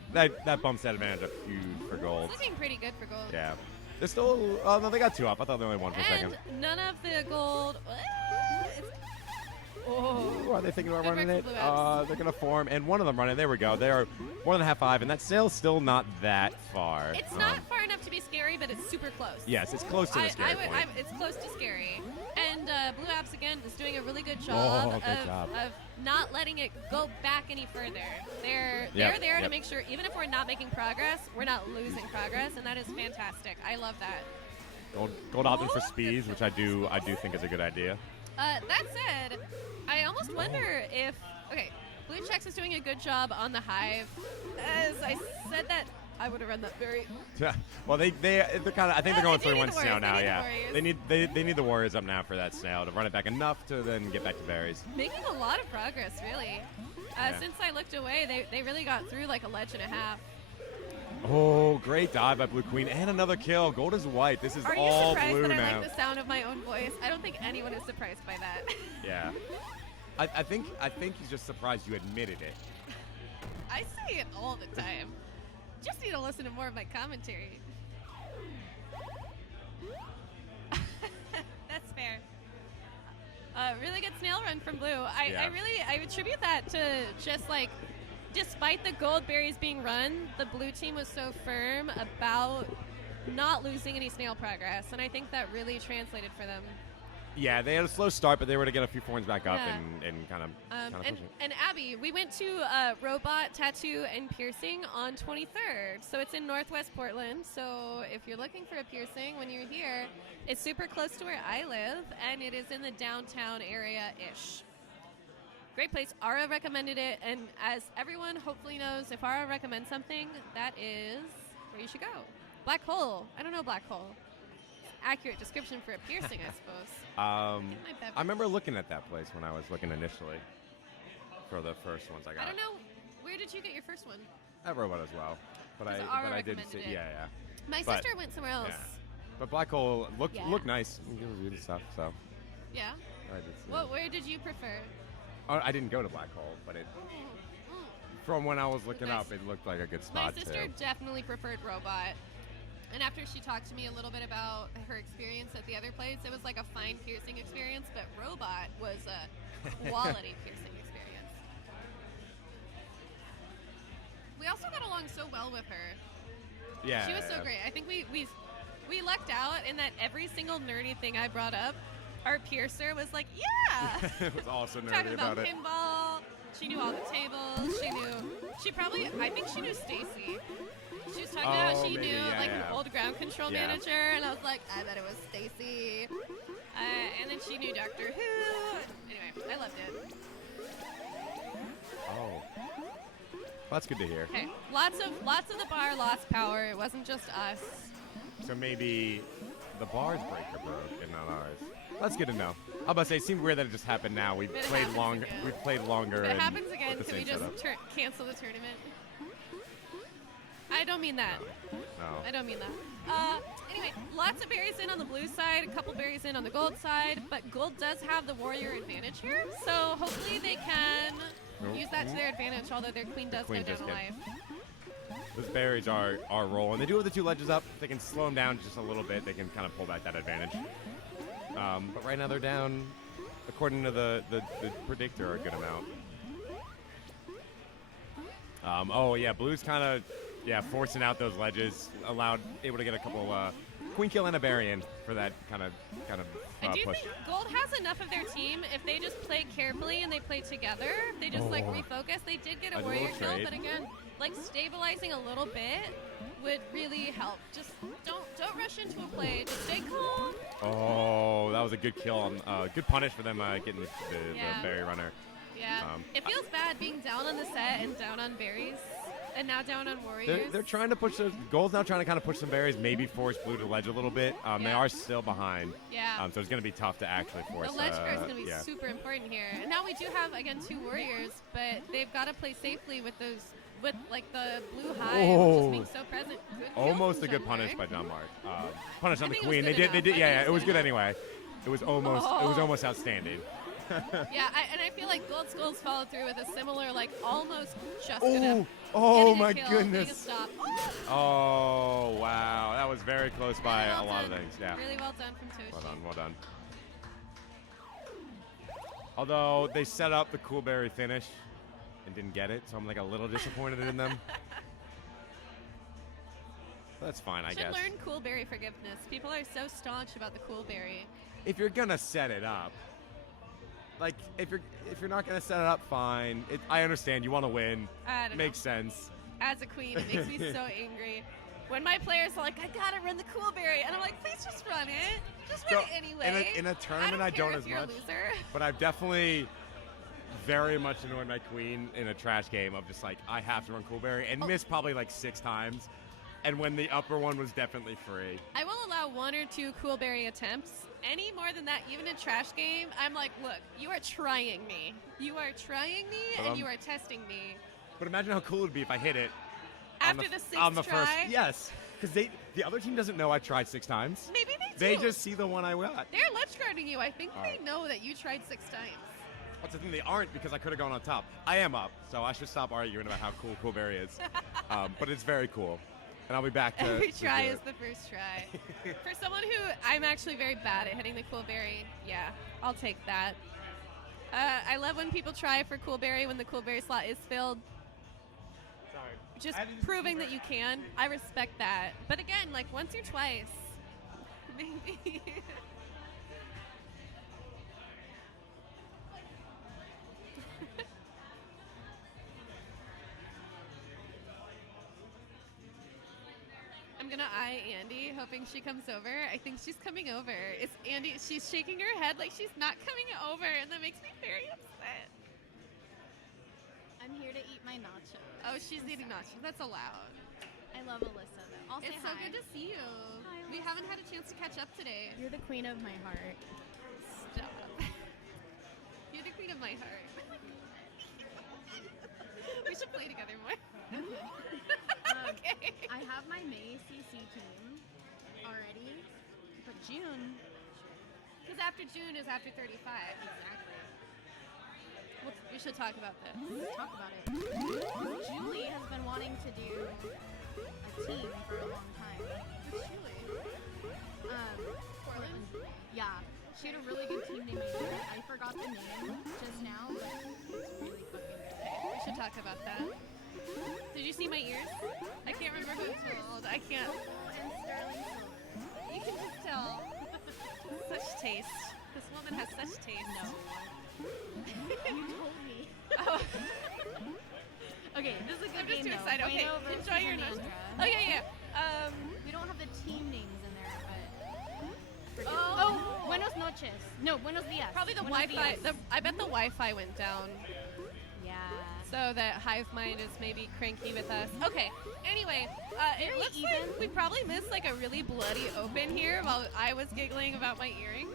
bumps that advantage up huge for Gold. It's looking pretty good for gold. Yeah. They're still. Oh no, they got 2 up. I thought they only won for a And second. none of the gold. Ooh, are they thinking about Good running work it? for Blue Abs. They're gonna form, and one of them running. There we go. They are more than half 5, and that sail's still not that far. It's not far enough to be scary, but it's super close. Yes, it's close to the scary point. It's close to scary. And Blue Abs, again, is doing a really good job, good job. of not letting it go back any further. They're Yep, there to yep. make sure, even if we're not making progress, we're not losing progress, and that is fantastic. I love that. Gold opting for speeds, which I do think is a good idea. That said, I almost wonder if... Okay, Blue Chex is doing a good job on the hive. As I said that, I would have run that very... Well, they're kind of. I think they're going they do 3-1 need the snail warriors. now. They need the Yeah, warriors. they need the warriors up now for that snail to run it back enough to then get back to berries. Making a lot of progress, really. Yeah. Since I looked away, they really got through like a ledge and a half. Oh, great dive by Blue Queen and another kill. Gold is white. This is Are you all surprised blue that I now. like the sound of my own voice? I don't think anyone is surprised by that. Yeah. I think he's just surprised you admitted it. I say it all the time. Just need to listen to more of my commentary. That's fair. Really good snail run from Blue. Yeah. I attribute that to just like, despite the gold berries being run, the blue team was so firm about not losing any snail progress, and I think that really translated for them. Yeah, they had a slow start, but they were to get a few forms back up Yeah. and kind of push it. And Abby, we went to Robot Tattoo and Piercing on 23rd, so it's in Northwest Portland. So if you're looking for a piercing when you're here, it's super close to where I live, and it is in the downtown area-ish. Great place. Ara recommended it, and as everyone hopefully knows, if Ara recommends something, that is where you should go. Black Hole. I don't know Black Hole. Accurate description for a piercing, I suppose. I remember looking at that place when I was looking initially for the first ones I got. I don't know. Where did you get your first one? At Robot as well, but I didn't see. recommended it. Yeah. My But- sister went somewhere else. Yeah. But Black Hole looked Yeah. nice. It was good stuff. So Yeah? I did see Well, it. where did you prefer? Oh, I didn't go to Black Hole, but from when I was looking Nice. up, it looked like a good My spot sister too. definitely preferred Robot. And after she talked to me a little bit about her experience at the other place, it was like a fine piercing experience, but Robot was a quality piercing experience. We also got along so well with her. Yeah, She was so yeah. great. I think we lucked out in that every single nerdy thing I brought up, our piercer was like, yeah! It was also Talking nerdy about about it. pinball. She knew all the tables. I think she knew Stacy. She was talking about how she maybe, knew yeah, like yeah. an old ground control Yeah. manager, and I was like, I bet it was Stacy. And then she knew Doctor Who. Anyway, I loved it. Oh. Well, that's good to hear. Okay, lots of the bar lost power. It wasn't just us. So maybe the bar's breaker broke and not ours. That's good to know. I was about to say, it seemed weird that it just happened now. We If it played happens longer. again. We played longer. If it and happens again, with the can we same just setup. cancel the tournament? I don't mean that. No. I don't mean that. Anyway, lots of berries in on the blue side, a couple berries in on the gold side, but gold does have the warrior advantage here, so hopefully they can use that to their advantage, although their queen does queen go down just a get- life. Those berries are rolling. They do have the 2 ledges up. If they can slow them down just a little bit, they can kind of pull back that advantage. But right now they're down, according to the predictor, a good amount. Oh yeah, blue's kind of forcing out those ledges, able to get a couple queen kill and a berry in for that kind of I do push. think gold has enough of their team if they just play carefully and they play together. If they just like Oh. refocus, they did get a A warrior little kill, trade. but again, like stabilizing a little bit would really help. Just don't rush into a play. Just stay calm. Oh, that was a good kill. Good punish for them getting the Yeah. berry runner. Yeah, it feels bad being down on the set and down on berries, and now down on warriors. They're trying to push those. Gold's now trying to kind of push some berries, maybe force blue to ledge a little bit. They Yeah. are still behind. Yeah. So it's going to be tough to actually force. The ledge guard is going to be yeah. super important here. And now we do have again 2 warriors, but they've got to play safely with those, with like the blue hive just being so present. Good kill Almost from a good John punish Mark. by John Mark. Punish on I the think it was queen. They good did. enough. I Yeah, think yeah. it It was was good good enough. anyway. It was almost. It was almost outstanding. Yeah, and I feel like Gold Skulls followed through with a similar, like almost just Oh, enough. oh getting a my kill, getting a goodness. stop. Oh wow, that was very close by Really well a lot of done. things. Yeah. Really well done from Toshi. Well done. Well done. Although they set up the coolberry finish and didn't get it, so I'm like a little disappointed in them. That's fine, I Should guess. learn Coolberry forgiveness. People are so staunch about the Coolberry. If you're gonna set it up, like if you're not gonna set it up, fine. I understand you want to win. I don't Makes sense. As a queen, it makes me so angry. When my players are like, I gotta run the Coolberry, and I'm like, please just run it. Just run So, it anyway. in a tournament, I care don't if as you're much. A loser. But I've definitely very much annoyed my queen in a trash game of just like I have to run Coolberry and missed probably like 6 times. And when the upper one was definitely free. I will allow 1 or 2 Coolberry attempts. Any more than that, even in trash game, I'm like, look, you are trying me. You are trying me, and you are testing me. But imagine how cool it would be if I hit it After the 6th on the try? first. Yes, because the other team doesn't know I tried 6 times. Maybe they do. They just see the one I got. They're ledge guarding you. I think they know that you tried 6 times. That's the thing, they aren't because I could have gone on top. I am up, so I should stop arguing about how cool Coolberry is. But it's very cool. And I'll be back to Every to try do is it. the first try. For someone who I'm actually very bad at hitting the Coolberry, yeah, I'll take that. I love when people try for Coolberry when the Coolberry slot is filled. Sorry. Just proving that you can. I respect that. But again, like once or twice, maybe. I'm gonna eye Andy, hoping she comes over. I think she's coming over. It's Andy. She's shaking her head like she's not coming over, and that makes me very upset. I'm here to eat my nachos. Oh, she's eating nachos. That's allowed. I love Alyssa, though. I'll say It's so hi. good to see you. Hi, We haven't had a chance to catch up today. You're the queen of my heart. Stop. You're the queen of my heart. We should play together more. Okay. I have my May CC team already, but June. Because after June is after 35. Exactly. We should talk about this. Let's talk about it. Julie has been wanting to do a team for a long time. Who's Julie? Portland Julie. Yeah. She had a really good team named Julie. I forgot the name just now, but it's really fucking good. We should talk about that. Did you see my ears? I can't remember who told. I can't. And Sterling Silver. You can just tell. Such taste. This woman has such taste. No. You told me. Oh. Okay, this is a good I'm game just too though. excited. Okay, Bueno versus enjoy your Amandra. nachos. Oh yeah. We don't have the team names in there, but. Oh. Buenos noches. No, buenos dias. Probably the Buenos Wi-Fi. dias. I bet the Wi-Fi went down, Yeah. so that Hive Mind is maybe cranky with us. Okay. Anyway, it Very looks even. like we probably missed like a really bloody open here while I was giggling about my earrings.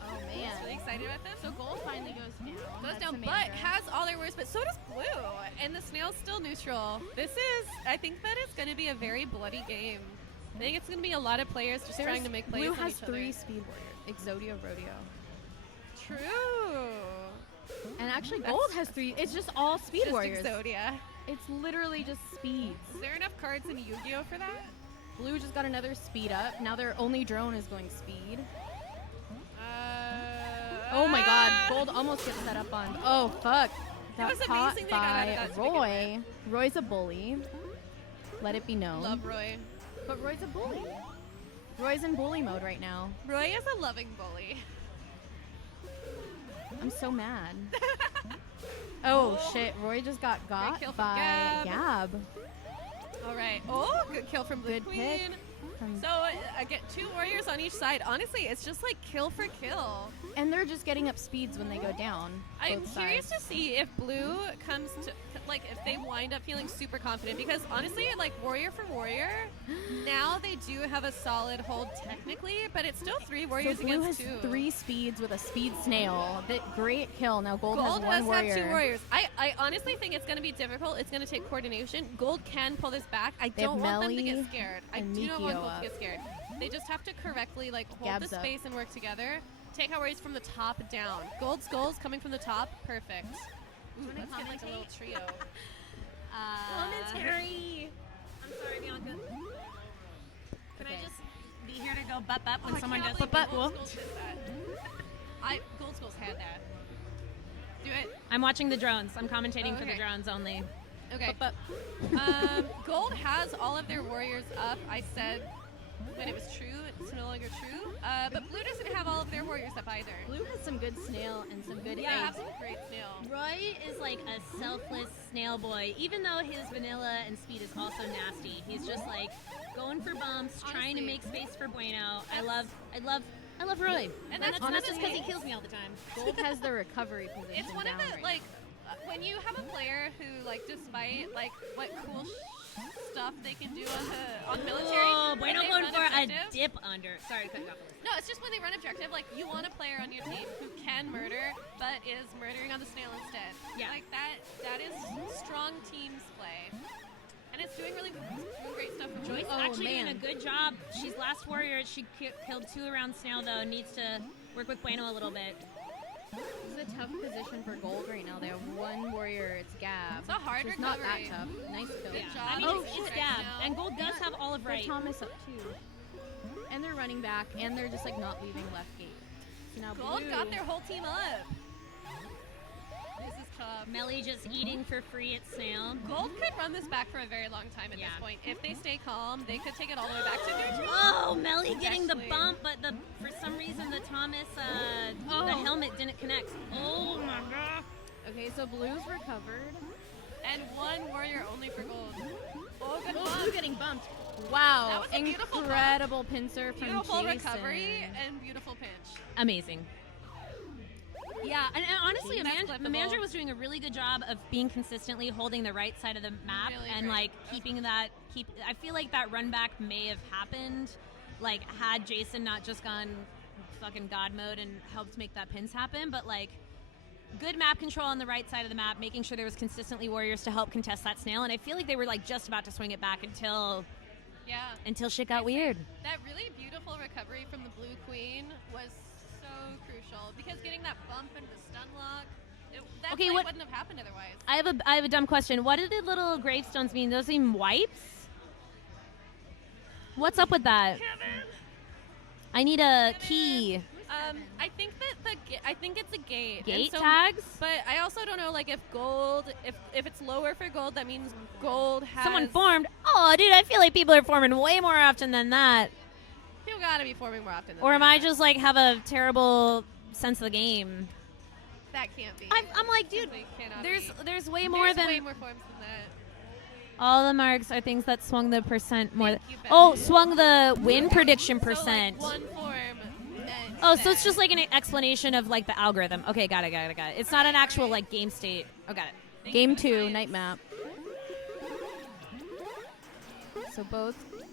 Oh I man. was really excited about them. So gold finally goes down. Goes That's down, amazing. but has all their worst, but so does blue. And the snail's still neutral. I think that it's going to be a very bloody game. I think it's going to be a lot of players just trying to make plays Blue on has each other. 3 speed warriors. Exodia, Rodeo. True. And actually That's- gold has 3. It's just all speed Just warriors. Exodia. It's literally just speeds. Is there enough cards in Yu-Gi-Oh for that? Blue just got another speed up. Now their only drone is going speed. Oh my god, gold almost gets set up on. Oh fuck. That was caught amazing they got out of by that to begin Roy. Roy's a bully. Let it be known. Love Roy. But Roy's a bully. Roy's in bully mode right now. Roy is a loving bully. I'm so mad. Oh shit, Roy just got kill from by Gab. Gab. All right. Oh, good kill from Blue Good pick. Queen. From- So again, 2 warriors on each side. Honestly, it's just like kill for kill. And they're just getting up speeds when they go down. I'm both curious sides. to see if blue comes to, like, if they wind up feeling super confident, because honestly, like, warrior for warrior, now they do have a solid hold technically, but it's still 3 warriors So blue has against 2. 3 speeds with a speed snail. Great kill. Now gold, Gold has 1 warrior. have 2 warriors. I honestly think it's going to be difficult. It's going to take coordination. Gold can pull this back. I They have don't want them to Melly get scared. I and do not want Mikio Gold up. to get scared. They just have to correctly, like, hold Gab's the up. space and work together. Take out warriors from the top down. Gold's goals coming from the top. Perfect. Ooh, wanna let's get like a little commentate? trio. Commentary. I'm sorry, Bianca. Can Okay. I just be here to go butt when I someone can't does believe butt? Gold Skulls did that. Gold Skulls had that. Do it. I'm watching the drones. I'm commentating Oh, for the okay. drones only. Okay. Gold has all of their warriors up. I said when it was true, it's no longer true. But blue doesn't have all of their warriors up either. Blue has some good snail and some good They Yeah. have eggs. some great snail. Roy is like a selfless snail boy, even though his vanilla and speed is also nasty. He's just like going for bumps, trying to Honestly. make space for Bueno. I love Roy, And that's not just honestly- because he kills me all the time. Gold has the recovery position It's one of down the right like when you have a player who like despite like what cool stuff they can do on military. Oh, when Bueno they going run for a objective- dip under. Sorry to cut you off. No, it's just when they run objective, like you want a player on your team who can murder, but is murdering on the snail instead. Yeah. Like that is strong teams play. And it's doing really doing great stuff for Joyce Joyce. is actually doing man. a good job. She's last warrior. She killed 2 around snail though. Needs to work with Bueno a little bit. This is a tough position for gold right now. They have 1 warrior. It's Gab. It's a hard Which is not that recovery. tough. Nice kill. Good job. I mean, Oh, it's shit. Gab, Now- and Gold does have all of But right. Thomas up too. And they're running back, and they're just like not leaving left gate. So now Gold blue. got their whole team up. This is tough. Melly just eating for free at snail. Gold could run this back for a very long time at Yeah. this point. If they stay calm, they could take it all the way back to neutral. Oh, Melly getting the Actually- bump, but for some reason the Thomas the helmet didn't connect. Oh my god. Okay, so blue's recovered. And 1 warrior only for gold. Oh, good Oh, bump. blue getting bumped. Wow, That was a beautiful bump. incredible pincer from Beautiful Jason. recovery and beautiful pinch. Amazing. Yeah, and honestly, That's Amandra clippable. was doing a really good job of being consistently holding the right side of the map Really and great. like keeping that. I feel like that run back may have happened, like had Jason not just gone fucking god mode and helped make that pins happen, but like good map control on the right side of the map, making sure there was consistently warriors to help contest that snail, and I feel like they were like just about to swing it back until Yeah. shit got weird. That really beautiful recovery from the blue queen was so crucial because getting that bump into the stun lock, that Okay, play what- wouldn't have happened otherwise. I have a dumb question. What did the little gravestones mean? Those mean wipes? What's up with that? I need a key. I think that I think it's a gate. Gate And so, tags? But I also don't know, like if gold, if it's lower for gold, that means gold has. Someone formed. Oh, dude, I feel like people are forming way more often than that. You gotta be forming more often. Than Or am that. I just like have a terrible sense of the game? That can't be. I'm like, dude, They cannot there's be. there's way more There's than way more forms than that. All the marks are things that swung the percent more. Thank you, Beth. Oh, swung the win prediction So, like, percent. one form meant Oh, so it's that. just like an explanation of like the algorithm. Okay, got it. It's not an actual like game state. Oh, got it. Game 2, night map.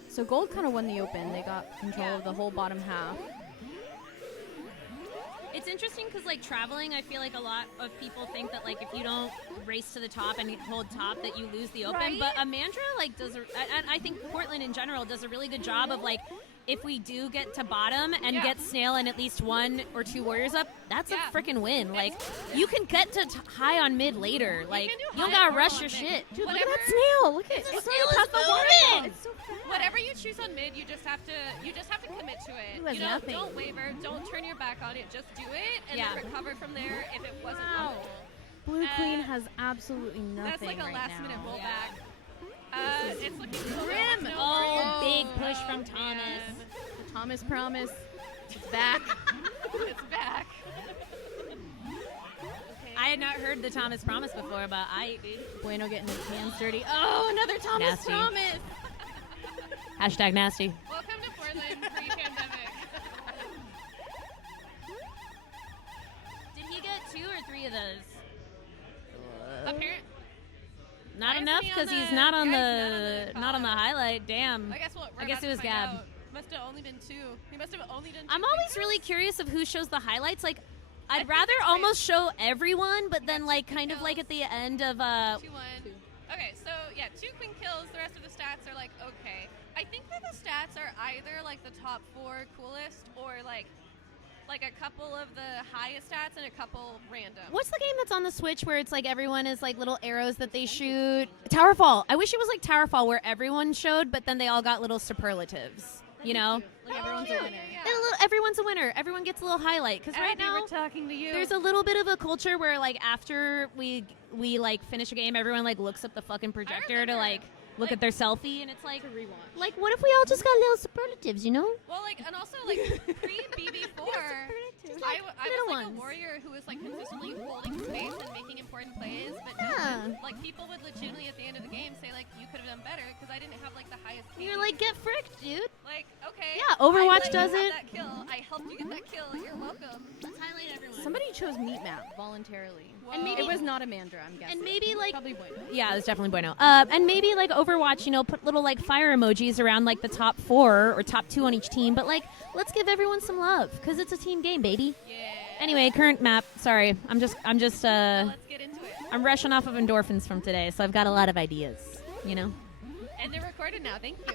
So gold kind of won the open. They got control of the whole bottom half. It's interesting because like traveling, I feel like a lot of people think that like if you don't race to the top and hold top that you lose the open. Right? But Amandra like does, I think Portland in general does a really good job of like if we do get to bottom and Yeah. get Snail and at least 1 or 2 warriors up, that's Yeah. a freaking win. Like you can get to high on mid later. Like can do you don't high gotta or rush on your mid. shit. Dude, Whatever. look at that snail. Look at The it's snail already is past the warrior. moving. It's so fast. Whatever you choose on mid, you just have to commit to it. Who has You know, nothing? don't waver, don't turn your back on it, just do it and Yeah. then recover from there if it wasn't Wow. helpful. Blue Queen has absolutely nothing That's like a right last now. minute rollback. It's looking Grim. No, Oh, big no. push from Oh, Thomas. man. The Thomas promise. It's back. It's back. I had not heard the Thomas promise before, but Bueno getting his hands dirty. Oh, another Thomas Nasty. promise. hashtag nasty. Welcome to Portland pre-pandemic. Did he get 2 or 3 of those? Apparent. Not Why isn't enough he on because he's the- not on yeah, the he's not on the call-out. highlight. Damn. I guess we're I guess about it to was find Gab. out. Must have only been 2. He must have only done 2. I'm always pictures? really curious of who shows the highlights. Like, I'd think rather it's like- almost show everyone, but then Yeah, like two kind of like kills. at the end of 2-1. Okay, so yeah, 2 queen kills. The rest of the stats are like okay. I think that the stats are either like the top 4 coolest or like a couple of the highest stats and a couple random. What's the game that's on the Switch where it's like everyone is like little arrows that they shoot? Towerfall. I wish it was like Towerfall where everyone showed, but then they all got little superlatives. You know, Like everyone's yeah, a winner. yeah, And a little- everyone's a winner. Everyone gets a little highlight because right Abby, now we're talking to you. there's a little bit of a culture where like after we like finish a game, everyone like looks up the fucking projector to remember, like look at their selfie, and it's like Rewatch. like what if we all just got little superlatives, you know? Well, like, and also like pre BB4, I was little like a ones. warrior who was like consistently holding space and making important plays, but Yeah. like people would legitimately at the end of the game say like you could have done better because I didn't have like the highest. You're KD. like get fricked, dude. Like, okay. Yeah, Overwatch I let does you have it. That kill. I helped you get that kill. You're welcome. Let's highlight everyone. Somebody chose meat map voluntarily. And maybe- it was not Amandra, I'm guessing. And maybe like Probably Bueno. yeah, it was definitely Bueno. And maybe like Overwatch, you know, put little like fire emojis around like the top 4 or top 2 on each team. But like, let's give everyone some love because it's a team game, baby. Yeah. Anyway, current map. Sorry, I'm just Let's get into it. I'm rushing off of endorphins from today, so I've got a lot of ideas. You know. And they're recorded now. Thank you.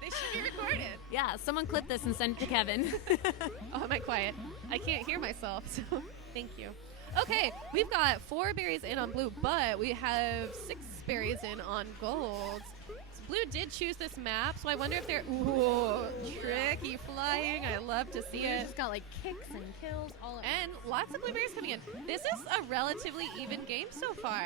They should be recorded. Yeah, someone clip this and send it to Kevin. Oh, am I quiet? I can't hear myself, so thank you. Okay, we've got 4 berries in on blue, but we have 6 berries in on gold. So blue did choose this map, so I wonder if they're tricky flying. I love to see Blue's it. just got like kicks and kills all at And lots of blueberries coming in. This is a relatively even game so far.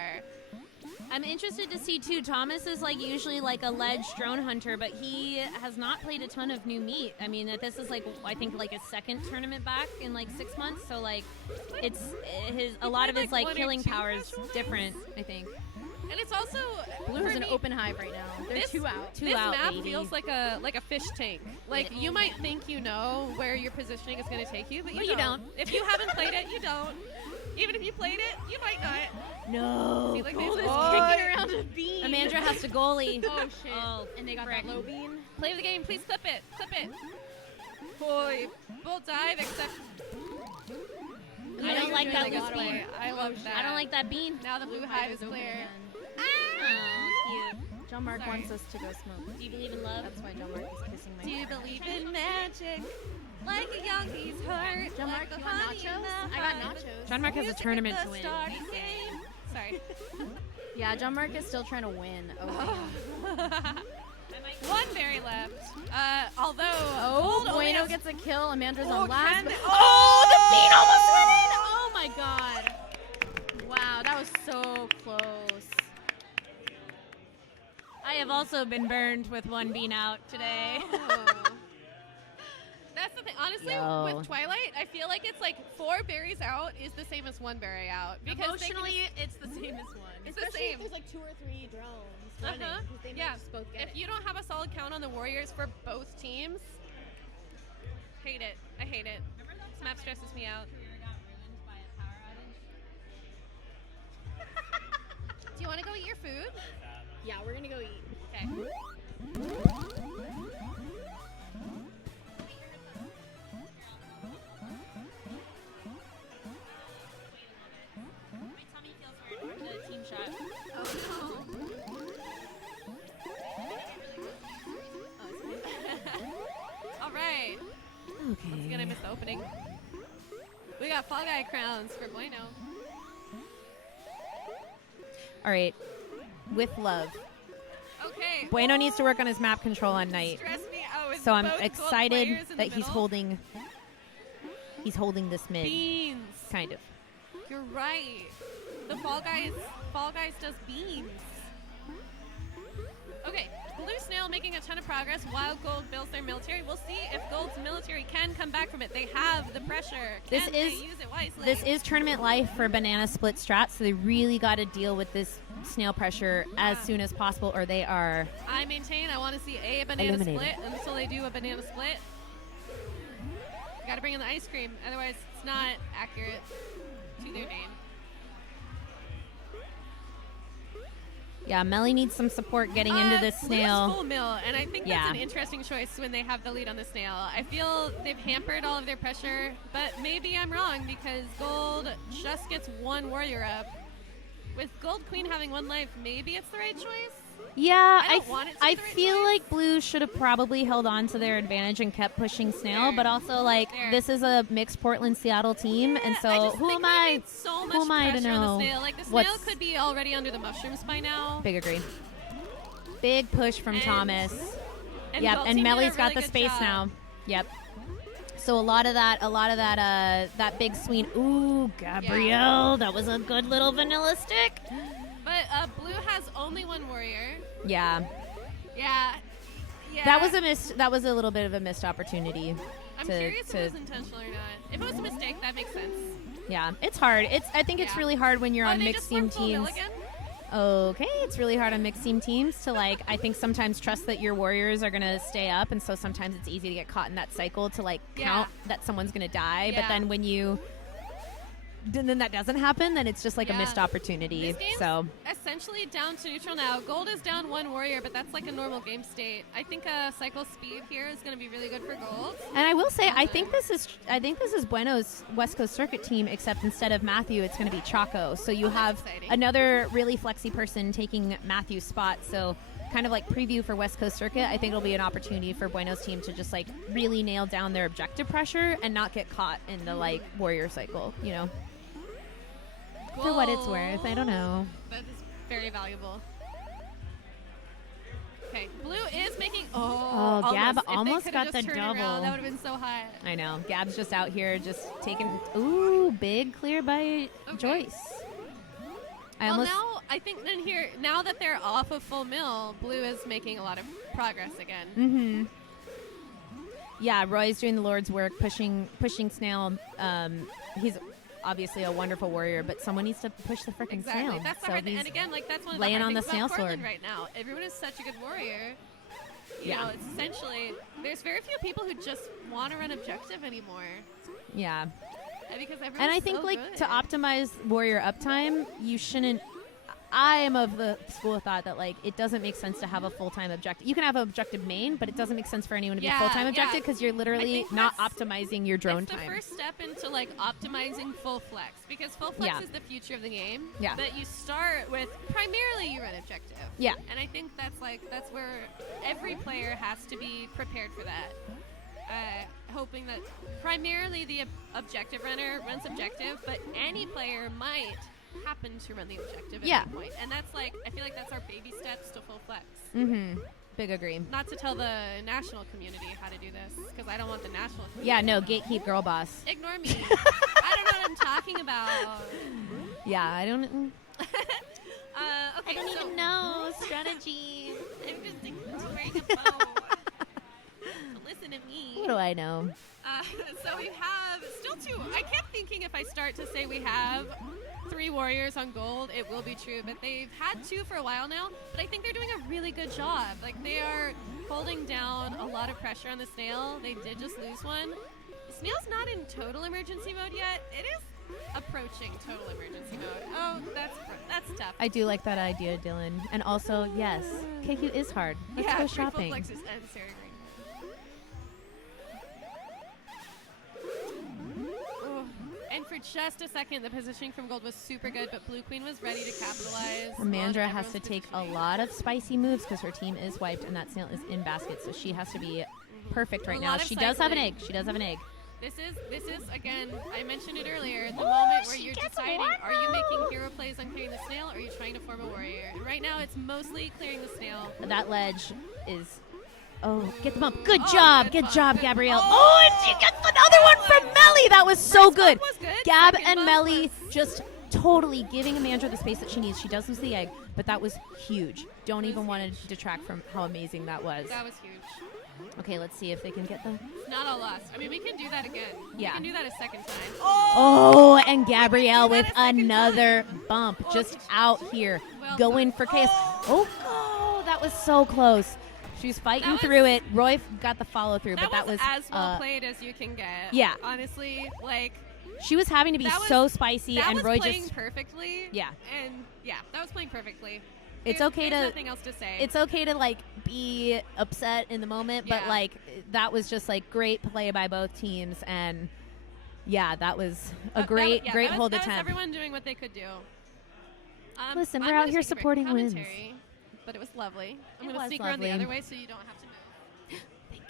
I'm interested to see too. Thomas is like usually like a ledge drone hunter, but he has not played a ton of new meat. I mean, that this is like I think like his second tournament back in like 6 months. So like, it's a lot of played, his like, like 1 or killing 2 power is casual different. I think. And it's also Blue for has an me, open hive right now. They're this, 2 out. Two this out, map baby. feels like a fish tank. Like you might think you know where your positioning is going to take you, but you don't. If you haven't played it, you don't. Even if you played it, you might not. No. See, like Gold this is boy. kicking around a bean. Amandra has to goalie. Oh shit. Oh, and they got frick. that low bean. Play the game, please clip it. Clip it. Boy, full dive except. I don't like that loose loose play. bean. I love that. I don't like that bean. Now the blue hive is open clear. again. Oh, cute. John Mark Sorry. wants us to go smoke. Do you believe in love? That's why John Mark is kissing my Do you believe in magic? Like a youngie's heart. John like Mark, the you want honey in nachos? the I got hive. nachos. John Mark has a Music tournament at to the win. start of the game. Sorry. Yeah, John Mark is still trying to win. Oh, man. 1 berry left. Although Oh, gold only Bueno has- gets a kill. Amandra's Oh, on last. can- but- oh, the bean almost went in! Oh my god. Wow, that was so close. I have also been burned with 1 bean out today. Oh. That's the thing. Honestly, Yo. with Twilight, I feel like it's like 4 berries out is the same as 1 berry out because Emotionally, it's the same as 1. it's the same. like 2 or 3 drones. running. Uh-huh. They might Yeah. just both get If it. you don't have a solid count on the Warriors for both teams, hate it. I hate it. This map stresses me out. Do you want to go eat your food? Yeah, we're gonna go eat. Okay. The team shot. Oh All right. Once again, I missed the opening. We got Fall Guy crowns for Bueno. All right. With love. Okay. Bueno needs to work on his map control on night. Stress me out with So I'm both gold excited players in the that he's middle. holding this mid. Beans. Kind of. You're right. The Fall Guys does beans. Okay, Blue Snail making a ton of progress while Gold builds their military. We'll see if Gold's military can come back from it. They have the pressure. This Can they is use it wisely? This is tournament life for Banana Split Strat, so they really got to deal with this snail pressure as soon as possible, or they are. I maintain I want to see a banana Eliminated. split until they do a banana split. Got to bring in the ice cream, otherwise it's not accurate to their name. Yeah, Melly needs some support getting into this Blue's snail. full mill, and I think Yeah. that's an interesting choice when they have the lead on the snail. I feel they've hampered all of their pressure, but maybe I'm wrong because Gold just gets one warrior up. With Gold Queen having one life, maybe it's the right choice. Yeah, I don't want it to be I the right feel like Blue should have probably held on to their advantage and kept pushing Snail, but also like this is a mixed Portland Seattle team, and so who am I? So much Who am I to pressure on the know? snail. Like the snail what's could be already under the mushrooms by now. big agree? Big push from And- Thomas. and Yep, Gold and team did a Melly's got really the good space job. now. Yep. So a lot of that big swing. Ooh, Gabrielle, that was a good little vanilla stick. But Blue has only one warrior. Yeah. Yeah. Yeah. That was a little bit of a missed opportunity. I'm to, curious to, if it was intentional or not. If it was a mistake, that makes sense. Yeah, it's hard. I think it's Yeah. really hard when you're Oh, on they mixed just team went full mill teams. again? Okay, it's really hard on mixed team teams to like. I think sometimes trust that your warriors are gonna stay up, and so sometimes it's easy to get caught in that cycle to like Yeah. count that someone's gonna die. But Yeah. then when then that doesn't happen, then it's just like a Yeah. missed opportunity. This game's So essentially down to neutral now. Gold is down one warrior, but that's like a normal game state. I think cycle speed here is going to be really good for Gold. And I will say, I think this is Bueno's West Coast Circuit team, except instead of Matthew, it's going to be Chaco. So you have exciting. another really flexy person taking Matthew's spot. So kind of like preview for West Coast Circuit, I think it'll be an opportunity for Bueno's team to just like really nail down their objective pressure and not get caught in the like warrior cycle, you know. For what it's worth, I don't know. That is very valuable. Okay, Blue is making. Oh, Gab If they almost could've got just the turned around, double. that would have been so high. I know. Gab's just out here just taking. Ooh, big clear by Joyce. I Well, almost. now I think then here, now that they're off of full mill, Blue is making a lot of progress again. Mm-hmm. Yeah, Roy's doing the Lord's work, pushing Snail. He's obviously a wonderful warrior, but someone needs to push the freaking Exactly. snail. That's the so hard thing. he's And again, like that's one of laying the hard on the things snail about Portland sword. right now. Everyone is such a good warrior. You Yeah. know, it's essentially there's very few people who just want to run objective anymore. Yeah. Because everyone's And I think so like good. to optimize warrior uptime, you shouldn't. I am of the school of thought that like it doesn't make sense to have a full-time objective. You can have an objective main, but it doesn't make sense for anyone to be Yeah, full-time yeah. objective because you're I literally think not that's- optimizing your drone it's the time. first step into like optimizing full flex because full flex Yeah. is the future of the game. Yeah. But you start with primarily you run objective. Yeah. And I think that's where every player has to be prepared for that. Hoping that primarily the objective runner runs objective, but any player might happen to run the objective at Yeah. any point. And that's like I feel like that's our baby steps to full flex. Mm-hmm. Big agree. Not to tell the national community how to do this because I don't want the national community. Yeah, no, gatekeep girl boss. Ignore me. I don't know what I'm talking about. Yeah, I don't. Okay, I don't so even know strategy. I'm just ignoring a phone. So listen to me. What do I know? So we have still two. I kept thinking if I start to say we have 3 warriors on gold, it will be true. But they've had 2 for a while now. But I think they're doing a really good job. Like, they are holding down a lot of pressure on the snail. They did just lose one. The snail's not in total emergency mode yet. It is approaching total emergency mode. Oh, that's tough. I do like that idea, Dylan. And also, yes, KQ is hard. Let's yeah, go triple shopping. Plexus and Sarah Green. Oh, and for just a second, the positioning from gold was super good, but Blue Queen was ready to capitalize. Ramandra on has to everyone's take a positioning. lot of spicy moves because her team is wiped and that snail is in basket, so she has to be perfect right A now. lot of She does have an egg. cycling. She does have an egg. This is again, I mentioned it earlier, the moment where you're deciding, are you making hero plays on clearing the snail, or are you trying to form a warrior? And right now, it's mostly clearing the snail. That ledge is... Oh, get the bump. Good Oh, job. Good job, Gabrielle. Oh, and she gets another one from Melly. That was so good. was good. Gab Second and bump Melly just totally giving Amandra the space that she needs. She does lose the egg, but that was huge. Don't even want to detract from how amazing that was. That was huge. Okay, let's see if they can get the... It's not all lost. I mean, we can do that again. Yeah. We can do that a second time. Oh, and Gabrielle with another bump just out here Well going done. for chaos. Oh, that was so close. She's fighting That through it. Roy got the follow through, but that was as well played as you can get. yeah. Honestly, like, she was having to be that was- so spicy, that and was Roy playing just perfectly. Yeah. And yeah, that was playing perfectly. It's There's- okay there's to nothing else to say. It's okay to like be upset in the moment, but Yeah. like that was just like great play by both teams, and yeah, that was a great that great was, hold that was attempt. everyone doing what they could do. Listen, I'm we're out gonna here take a break supporting for wins. commentary, but it was lovely. I'm It gonna was sneak around the lovely. other way so you don't have to move. Thank you.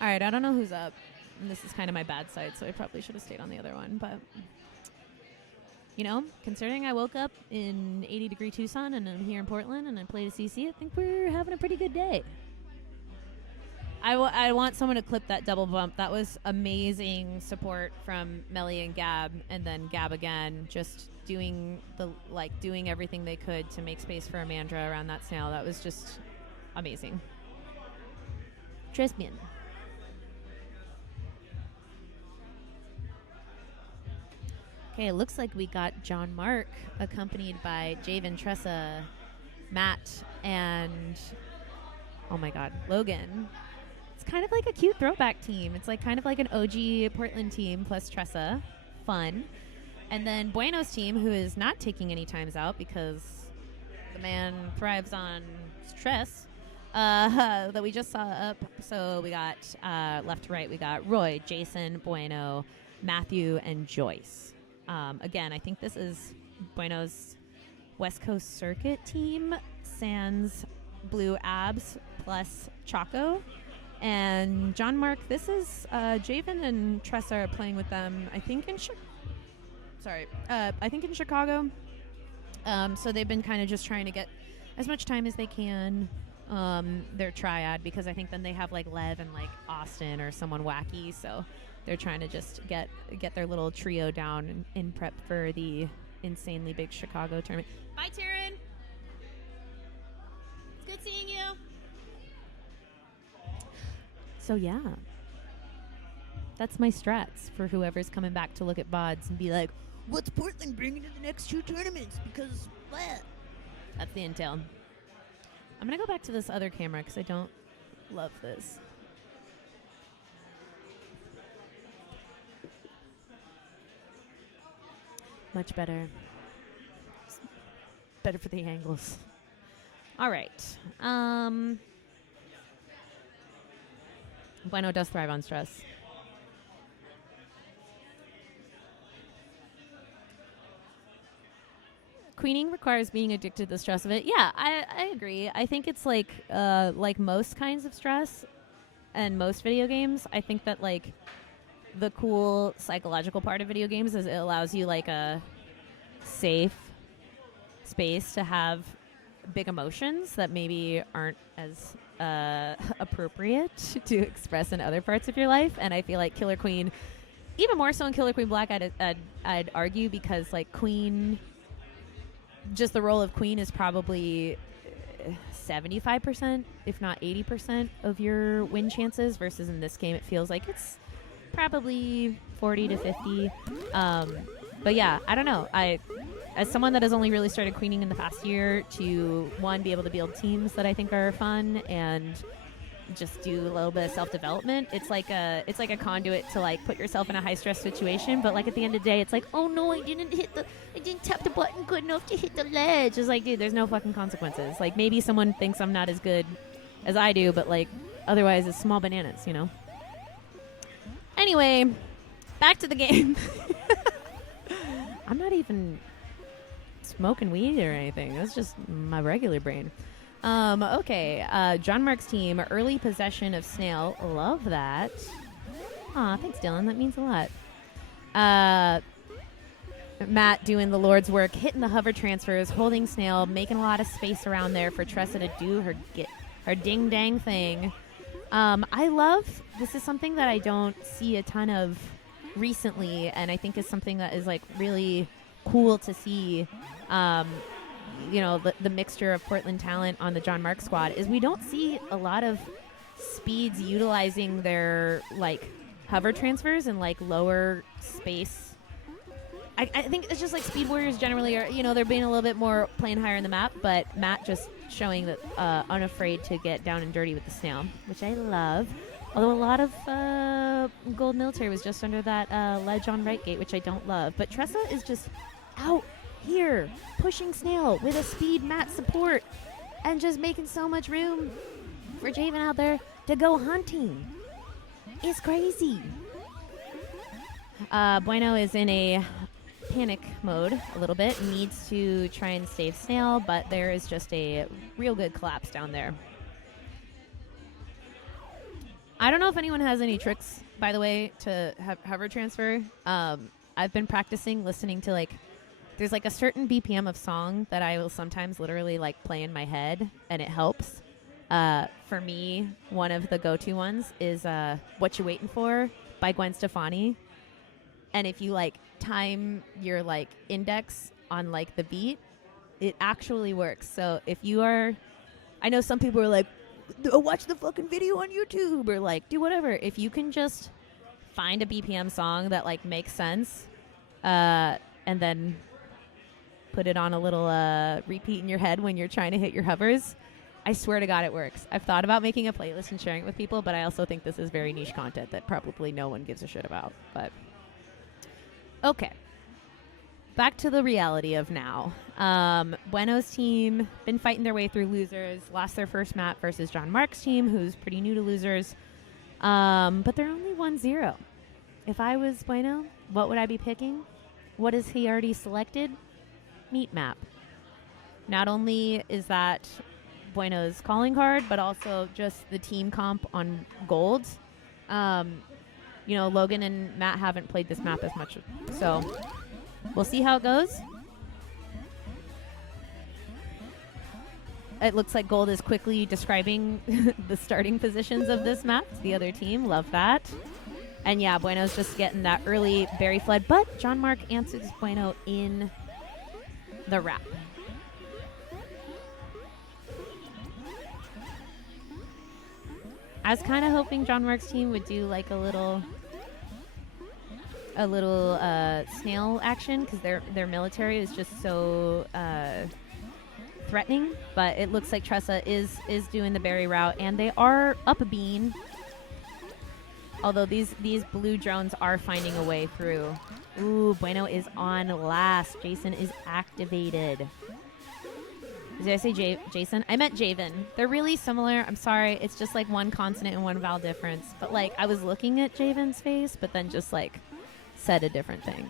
All right, I don't know who's up. And this is kind of my bad side, so I probably should have stayed on the other one. But, you know, considering I woke up in 80-degree Tucson and I'm here in Portland and I played a CC, I think we're having a pretty good day. I want someone to clip that double bump. That was amazing support from Melly and Gab, and then Gab again, just doing everything they could to make space for Amandra around that snail. That was just amazing. Tresbian. Okay, it looks like we got John Mark accompanied by Javen, Tressa, Matt, and oh my God, Logan. It's kind of like a cute throwback team. It's like kind of like an OG Portland team plus Tressa. Fun. And then Bueno's team, who is not taking any times out because the man thrives on stress, that we just saw up. So we got left to right, we got Roy, Jason, Bueno, Matthew, and Joyce. Again, I think this is Bueno's West Coast Circuit team, sans Blue Abs plus Choco. And John Mark, this is Javen and Tressa are playing with them, I think in Chicago. So they've been kind of just trying to get as much time as they can, their triad, because I think then they have like Lev and like Austin or someone wacky. So they're trying to just get their little trio down in prep for the insanely big Chicago tournament. Bye, Taryn. It's good seeing you. So yeah, that's my strats for whoever's coming back to look at VODs and be like, what's Portland bringing to the next 2 tournaments? Because what? That's the intel. I'm going to go back to this other camera because I don't love this. Much better. It's better for the angles. All right. Bueno does thrive on stress. Queening requires being addicted to the stress of it. Yeah, I agree. I think it's like most kinds of stress and most video games. I think that like the cool psychological part of video games is it allows you like a safe space to have big emotions that maybe aren't as appropriate to express in other parts of your life. And I feel like Killer Queen, even more so in Killer Queen Black, I'd argue, because like Queen, just the role of Queen is probably 75%, if not 80% of your win chances, versus in this game it feels like it's probably 40 to 50. But yeah, I don't know. As someone that has only really started queening in the past year, to one, be able to build teams that I think are fun and just do a little bit of self-development, it's like a conduit to like put yourself in a high-stress situation. But like at the end of the day, it's like, oh no, I didn't tap the button good enough to hit the ledge. It's like, dude, there's no fucking consequences. Like, maybe someone thinks I'm not as good as I do, but like otherwise it's small bananas, you know. Anyway, back to the game. I'm not even smoking weed or anything. That's just my regular brain. Okay. John Mark's team, early possession of Snail. Love that. Aw, thanks, Dylan. That means a lot. Matt doing the Lord's work, hitting the hover transfers, holding Snail, making a lot of space around there for Tressa to do her ding-dang thing. I love, this is something that I don't see a ton of recently, and I think is something that is like really cool to see. You know, the mixture of Portland talent on the John Mark squad is we don't see a lot of speeds utilizing their like hover transfers and like lower space. I think it's just like Speed Warriors generally are, you know, they're being a little bit more playing higher in the map, but Matt just showing that unafraid to get down and dirty with the Snail, which I love. Although a lot of Gold Military was just under that ledge on right gate, which I don't love. But Tressa is just out here pushing Snail with a speed Matt support and just making so much room for Javen out there to go hunting. It's crazy. Bueno is in a panic mode a little bit, needs to try and save Snail, but there is just a real good collapse down there. I don't know if anyone has any tricks, by the way, to hover transfer. I've been practicing listening to like, there's like a certain BPM of song that I will sometimes literally like play in my head, and it helps. For me, one of the go-to ones is What You Waiting For by Gwen Stefani. And if you like time your like index on like the beat, it actually works. So if you are, I know some people are like, watch the fucking video on YouTube, or like do whatever. If you can just find a BPM song that like makes sense, and then put it on a little repeat in your head when you're trying to hit your hovers, I swear to God it works. I've thought about making a playlist and sharing it with people, but I also think this is very niche content that probably no one gives a shit about. But okay, back to the reality of now. Bueno's team been fighting their way through losers, lost their first map versus John Mark's team, who's pretty new to losers, but they're only 1-0. If I was Bueno, what would I be picking? What has he already selected? Meat map. Not only is that Bueno's calling card, but also just the team comp on gold. You know, Logan and Matt haven't played this map as much, so we'll see how it goes. It looks like Gold is quickly describing the starting positions of this map to the other team. Love that. And yeah, Bueno's just getting that early berry flood, but John Mark answers Bueno in the wrap. I was kind of hoping John Mark's team would do like a little snail action, because their military is just so threatening. But it looks like Tressa is doing the berry route, and they are up a bean. Although these blue drones are finding a way through. Ooh, Bueno is on last. Jason is activated. Did I say Jason? I meant Javen. They're really similar. I'm sorry. It's just like one consonant and one vowel difference. But like I was looking at Javen's face, but then just like said a different thing.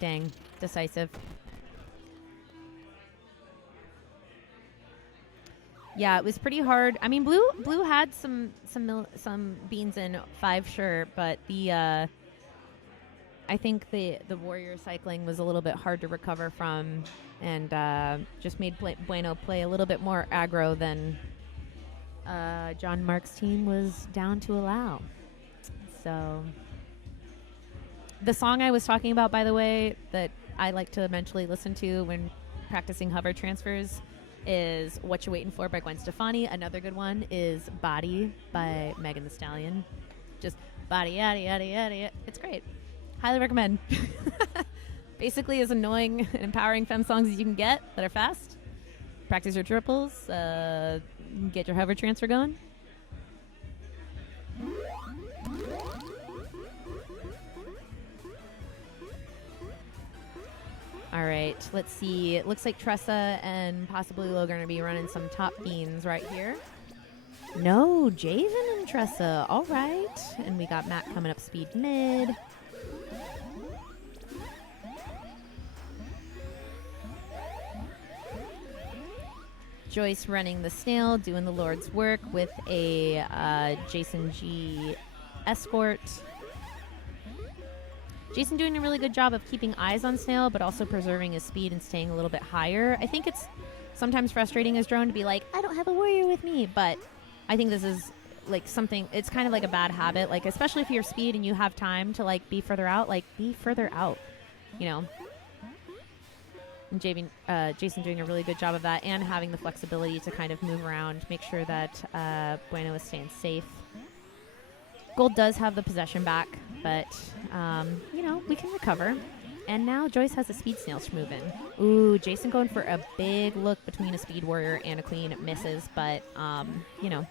Dang. Decisive. Yeah, it was pretty hard. I mean, blue had some beans in 5, sure, but I think the warrior cycling was a little bit hard to recover from, and just made Bueno play a little bit more aggro than John Mark's team was down to allow. So The song I was talking about, by the way, that I like to mentally listen to when practicing hover transfers is What You Waiting For by Gwen Stefani. Another good one is Body by Megan Thee Stallion. Just body, yada, yada, yada, yada. It's great. Highly recommend. Basically as annoying and empowering femme songs as you can get that are fast. Practice your triples. Get your hover transfer going. All right, let's see. It looks like Tressa and possibly Logan are going to be running some top beans right here. No, Javen and Tressa. All right. And we got Matt coming up speed mid. Joyce running the snail, doing the Lord's work with a Jason G escort. Jason doing a really good job of keeping eyes on Snail, but also preserving his speed and staying a little bit higher. I think it's sometimes frustrating as Drone to be like, I don't have a warrior with me, but I think this is like something, it's kind of like a bad habit, like especially if you're speed and you have time to like be further out, you know. And Jason doing a really good job of that and having the flexibility to kind of move around, make sure that Bueno is staying safe. Gold does have the possession back, but, you know, we can recover. And now Joyce has a speed snail schmoovin'. Ooh, Jason going for a big look between a speed warrior and a queen. Misses, but, you know,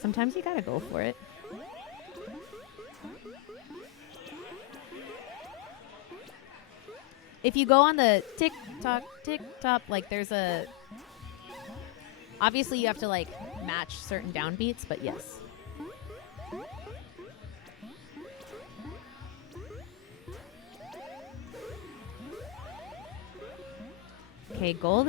sometimes you gotta go for it. If you go on the tick-tock, like there's a... Obviously you have to, like, match certain downbeats, but yes. Okay, Gold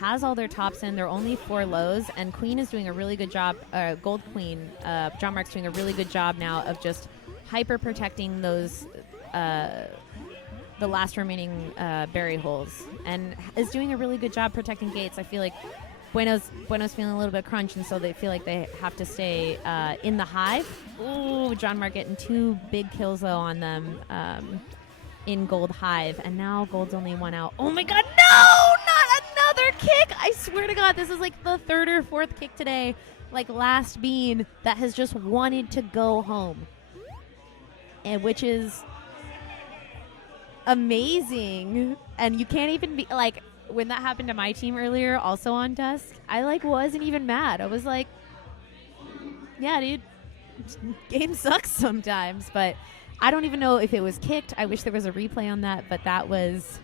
has all their tops in. They're only 4 lows, and Queen is doing a really good job. Gold Queen, John Mark's doing a really good job now of just hyper protecting those, the last remaining berry holes, and is doing a really good job protecting gates. I feel like Bueno's feeling a little bit crunch, and so they feel like they have to stay in the hive. Ooh, John Mark getting 2 big kills though on them. In Gold Hive, and now Gold's only 1 out. Oh my god, no! Not another kick! I swear to god, this is like the 3rd or 4th kick today, like last bean, that has just wanted to go home. And which is amazing. And you can't even be, like, when that happened to my team earlier, also on Dusk, I, like, wasn't even mad. I was like, yeah, dude, game sucks sometimes, but I don't even know if it was kicked. I wish there was a replay on that, but that was...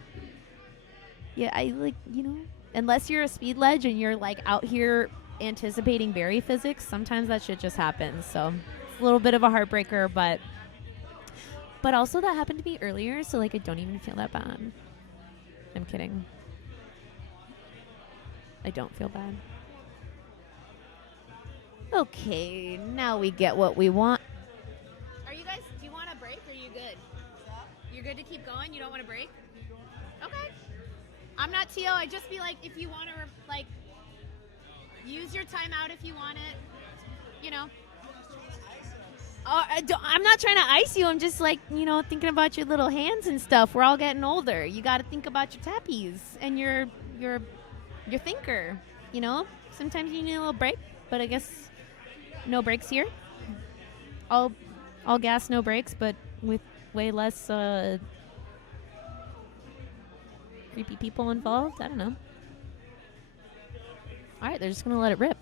Yeah, I like, you know, unless you're a speed ledge and you're like out here anticipating berry physics, sometimes that shit just happens. So it's a little bit of a heartbreaker, but also that happened to me earlier, so like I don't even feel that bad. I'm kidding. I don't feel bad. Okay, now we get what we want. Are you guys, do you want a break or are you good? You're good to keep going? You don't want a break? Okay. I'm not Tio. I just be like, if you want to, like, use your timeout if you want it. You know. I'm not trying to ice you. I'm just like, you know, thinking about your little hands and stuff. We're all getting older. You got to think about your tappies and your thinker. You know, sometimes you need a little break, but I guess no breaks here. All gas, no brakes, but with way less creepy people involved. I don't know. All right, they're just gonna let it rip.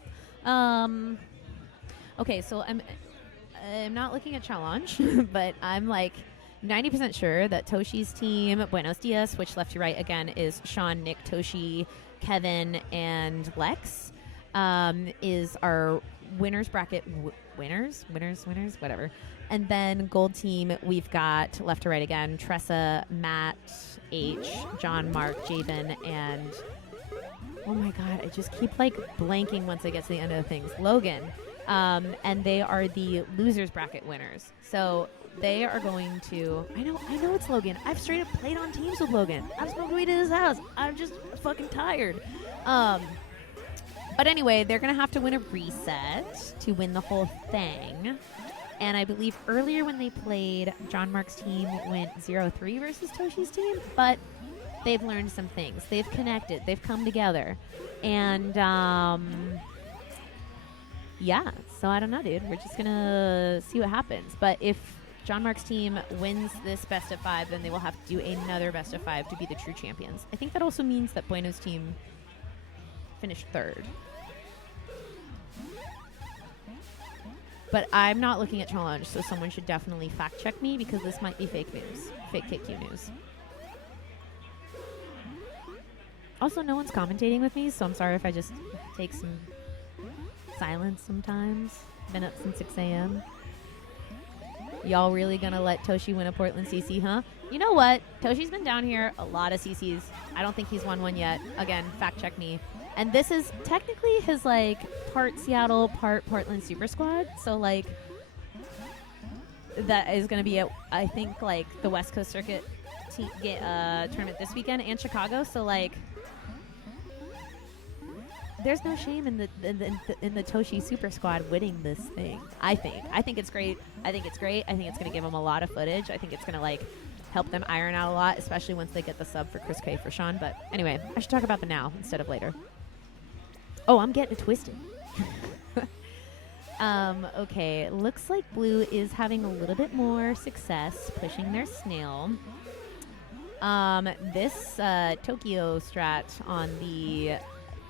Okay, so I'm not looking at challenge, but I'm like 90% sure that Toshi's team, Buenos Dias, which left to right again is Sean, Nick, Toshi, Kevin, and Lex, is our winners bracket. Winners, whatever. And then Gold team, we've got left to right again, Tressa, Matt, H, John, Mark, Javen, and oh my god, I just keep like blanking once I get to the end of the things. Logan. And they are the losers bracket winners. So they are going to, I know it's Logan. I've straight up played on teams with Logan. I've smoked weed at his house. I'm just fucking tired. But anyway, they're going to have to win a reset to win the whole thing. And I believe earlier when they played, John Mark's team went 0-3 versus Toshi's team, but they've learned some things. They've connected. They've come together. And, yeah, so I don't know, dude. We're just going to see what happens. But if John Mark's team wins this best of 5, then they will have to do another best of 5 to be the true champions. I think that also means that Bueno's team finished 3rd. But I'm not looking at challenge, so someone should definitely fact check me because this might be fake news. Fake KQ news. Also, no one's commentating with me, so I'm sorry if I just take some silence sometimes. Been up since 6 a.m. Y'all really gonna let Toshi win a Portland CC, huh? You know what? Toshi's been down here a lot of CCs. I don't think he's won one yet. Again, fact check me. And this is technically his, like, part Seattle, part Portland Super Squad. So, like, that is going to be, I think, like, the West Coast Circuit tournament this weekend and Chicago. So, like, there's no shame in the Toshi Super Squad winning this thing, I think. I think it's great. I think it's great. I think it's going to give them a lot of footage. I think it's going to, like, help them iron out a lot, especially once they get the sub for Chris K for Sean. But anyway, I should talk about the now instead of later. Oh, I'm getting it twisted. Okay, looks like Blue is having a little bit more success pushing their snail. This Tokyo strat on the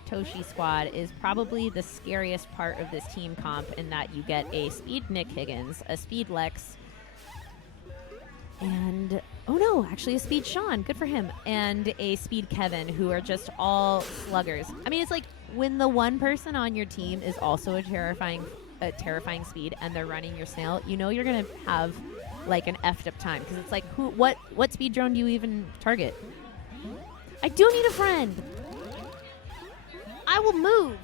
Toshi squad is probably the scariest part of this team comp in that you get a speed Nick Higgins, a speed Lex, and oh no, actually a speed Sean, good for him, and a speed Kevin, who are just all sluggers. I mean, it's like when the one person on your team is also a terrifying speed and they're running your snail, you know you're gonna have like an effed up time because it's like, what speed drone do you even target? I do need a friend. I will move.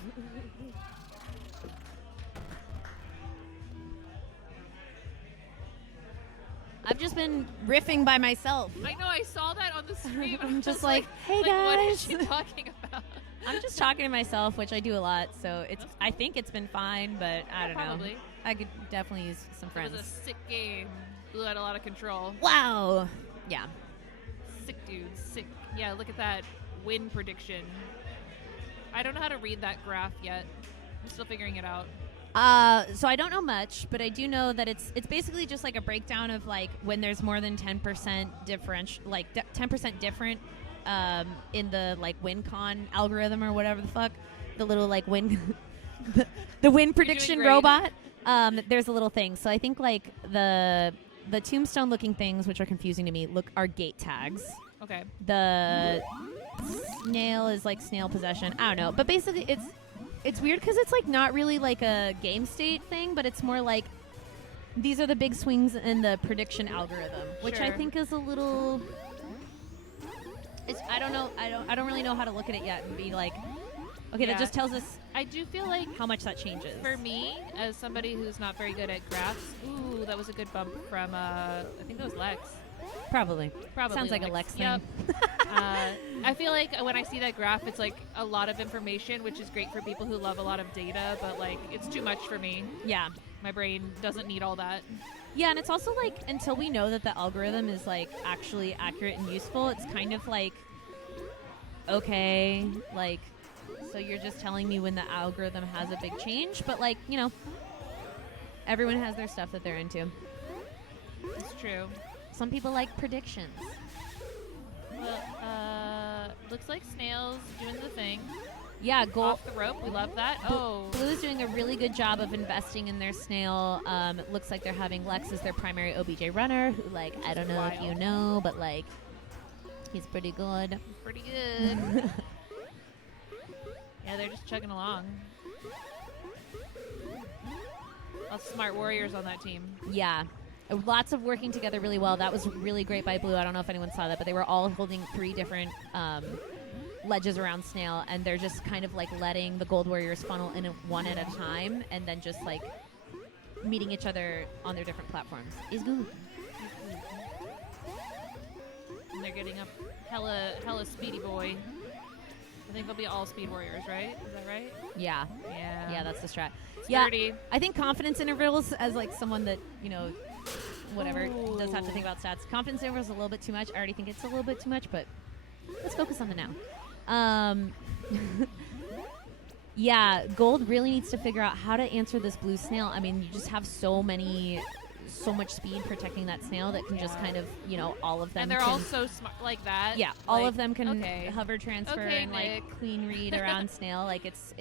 I've just been riffing by myself. I know, I saw that on the stream. I'm just like, hey guys. What is she talking about? I'm just talking to myself, which I do a lot, so it's. I think it's been fine, but I don't know. Probably. I could definitely use some friends. It was a sick game. Blue had a lot of control. Wow. Yeah. Sick dude, sick. Yeah, look at that win prediction. I don't know how to read that graph yet. I'm still figuring it out. So I don't know much, but I do know that it's basically just like a breakdown of like when there's more than 10% differential, like 10% different in the like WinCon algorithm or whatever the fuck, the little like win, the win prediction robot. There's a little thing. So I think like the tombstone looking things, which are confusing to me, are gate tags. Okay. The snail is like snail possession. I don't know, but basically it's weird because it's like not really like a game state thing, but it's more like these are the big swings in the prediction algorithm, which I think is a little. I don't know. I don't really know how to look at it yet and be like, okay, that just tells us. I do feel like how much that changes. For me, as somebody who's not very good at graphs, ooh, that was a good bump from I think that was Lex. Probably. Sounds like a Lex thing. Yep. I feel like when I see that graph, it's like a lot of information, which is great for people who love a lot of data, but like it's too much for me. Yeah. My brain doesn't need all that. Yeah, and it's also like until we know that the algorithm is like actually accurate and useful, it's kind of like, okay, like, so you're just telling me when the algorithm has a big change, but like, you know, everyone has their stuff that they're into. It's true. Some people like predictions. Well, looks like Snail's doing the thing. Yeah, off the rope. We love that. Blue's doing a really good job of investing in their snail. It looks like they're having Lex as their primary OBJ runner, who, like, I don't know if you know, but, like, he's pretty good. Pretty good. Yeah, they're just chugging along. Lots of smart warriors on that team. Yeah. Lots of working together really well. That was really great by Blue. I don't know if anyone saw that, but they were all holding 3 different ledges around Snail, and they're just kind of like letting the Gold Warriors funnel in one at a time, and then just like meeting each other on their different platforms. Is good. And they're getting up hella speedy boy. think they'll be all speed warriors, right? Is that right? Yeah. Yeah. Yeah, that's the strat. Sturdy. Yeah, I think confidence intervals, as like someone that, you know, whatever, does have to think about stats. Confidence intervals is a little bit too much. I already think it's a little bit too much, but let's focus on the now. Yeah, Gold really needs to figure out how to answer this blue snail. I mean, you just have so much speed protecting that snail that can just kind of, you know, all of them. And they're can, all so smart like that. Yeah, all of them can hover transfer and Nick. like queen read around snail. Like it's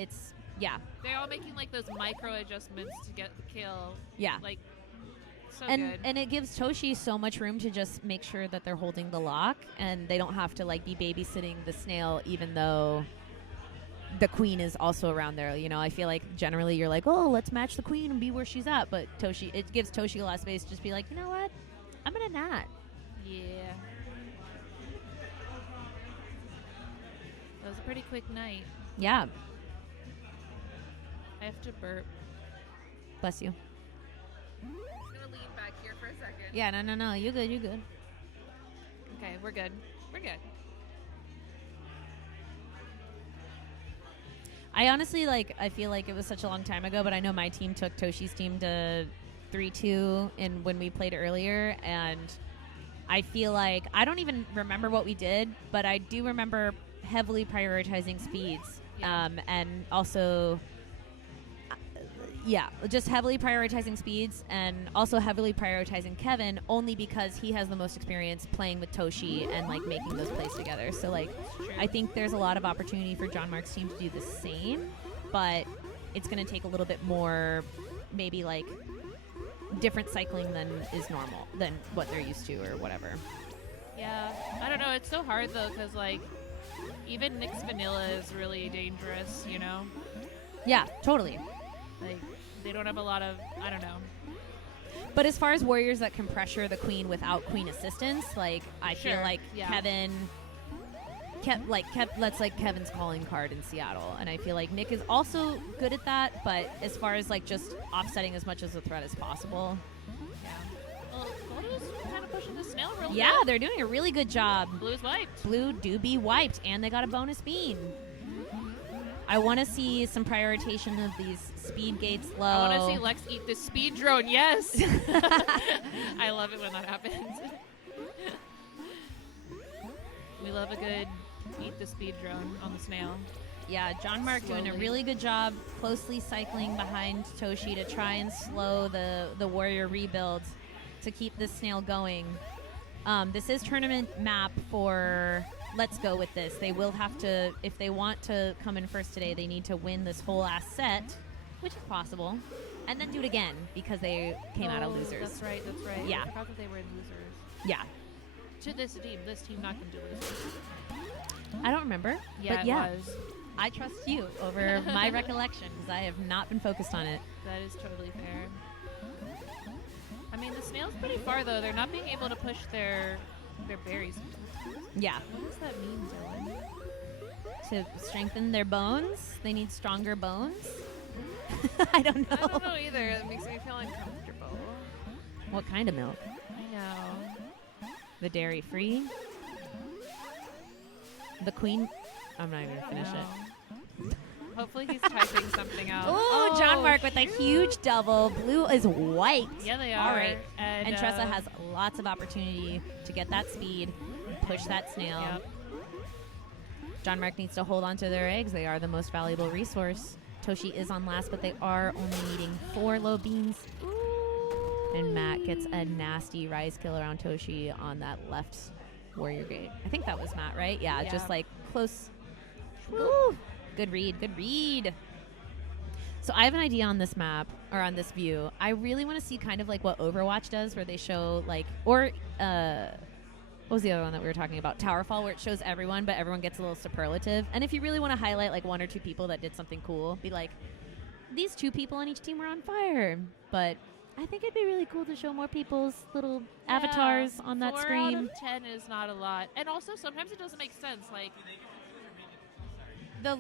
yeah. They're all making like those micro adjustments to get the kill. Yeah. Like so and good. and it gives Toshi so much room to just make sure that they're holding the lock and they don't have to like be babysitting the snail, even though the queen is also around there. You know, I feel like generally you're like, oh, let's match the queen and be where she's at. But it gives Toshi a lot of space to just be like, you know what? I'm gonna not. Yeah. That was a pretty quick night. Yeah. I have to burp. Bless you. I'm gonna lean back here for a second. Yeah, no. You good. Okay, we're good. We're good. I honestly, I feel like it was such a long time ago, but I know my team took Toshi's team to 3-2 when we played earlier, and I feel like I don't even remember what we did, but I do remember heavily prioritizing speeds, and also, just heavily prioritizing speeds, and also heavily prioritizing Kevin, only because he has the most experience playing with Toshi and like making those plays together. So like, I think there's a lot of opportunity for John Mark's team to do the same, but it's going to take a little bit more, maybe like different cycling than is normal, than what they're used to or whatever. Yeah, I don't know. It's so hard though, because like even Nick's vanilla is really dangerous, you know? Yeah, totally. Like they don't have a lot of, I don't know. But as far as warriors that can pressure the queen without queen assistance, like I feel like Kevin that's like Kevin's calling card in Seattle, and I feel like Nick is also good at that. But as far as like just offsetting as much as the threat as possible, Well, Gold is kind of pushing the snail real yeah, good. they're doing a really good job. Blue's wiped. Blue do be wiped, and they got a bonus bean. I want to see some prioritization of these speed gates low. I want to see Lex eat the speed drone. Yes. I love it when that happens. We love a good eat the speed drone on the snail. Yeah, John Mark doing a Slowly. really good job closely cycling behind Toshi to try and slow the warrior rebuild to keep this snail going. This is tournament map for Let's Go with this. They will have to, if they want to come in first today, they need to win this whole ass set, which is possible, and then do it again because they came out of losers. That's right. Yeah. I forgot that they were losers. Yeah. To this team not going to do losers. I don't remember. Yeah, but it yeah, was. I trust you over my recollection because I have not been focused on it. That is totally fair. I mean, the snail's pretty far though. They're not being able to push their berries. Yeah. What does that mean, Dylan? To strengthen their bones, they need stronger bones. I don't know. I don't know either. It makes me feel uncomfortable. What kind of milk? I know. The dairy free? The queen? I'm not even gonna finish it. Hopefully he's typing something out. Oh, John Mark with a huge double. Blue is white. Yeah, they are. All right. And, Tressa has lots of opportunity to get that speed, push that snail. Yep. John Mark needs to hold on to their eggs. They are the most valuable resource. Toshi is on last, but they are only needing 4 low beans. And Matt gets a nasty rise killer on Toshi on that left warrior gate. I think that was Matt, right? Yeah. Just like close. Woo! Good read. Good read. So I have an idea on this map, or on this view. I really want to see kind of like what Overwatch does, where they show like, or what was the other one that we were talking about? Towerfall, where it shows everyone, but everyone gets a little superlative. And if you really want to highlight like 1 or 2 people that did something cool, be like, these 2 people on each team were on fire. But I think it'd be really cool to show more people's little avatars on that 4 screen. out of 10 is not a lot. And also, sometimes it doesn't make sense. Like, I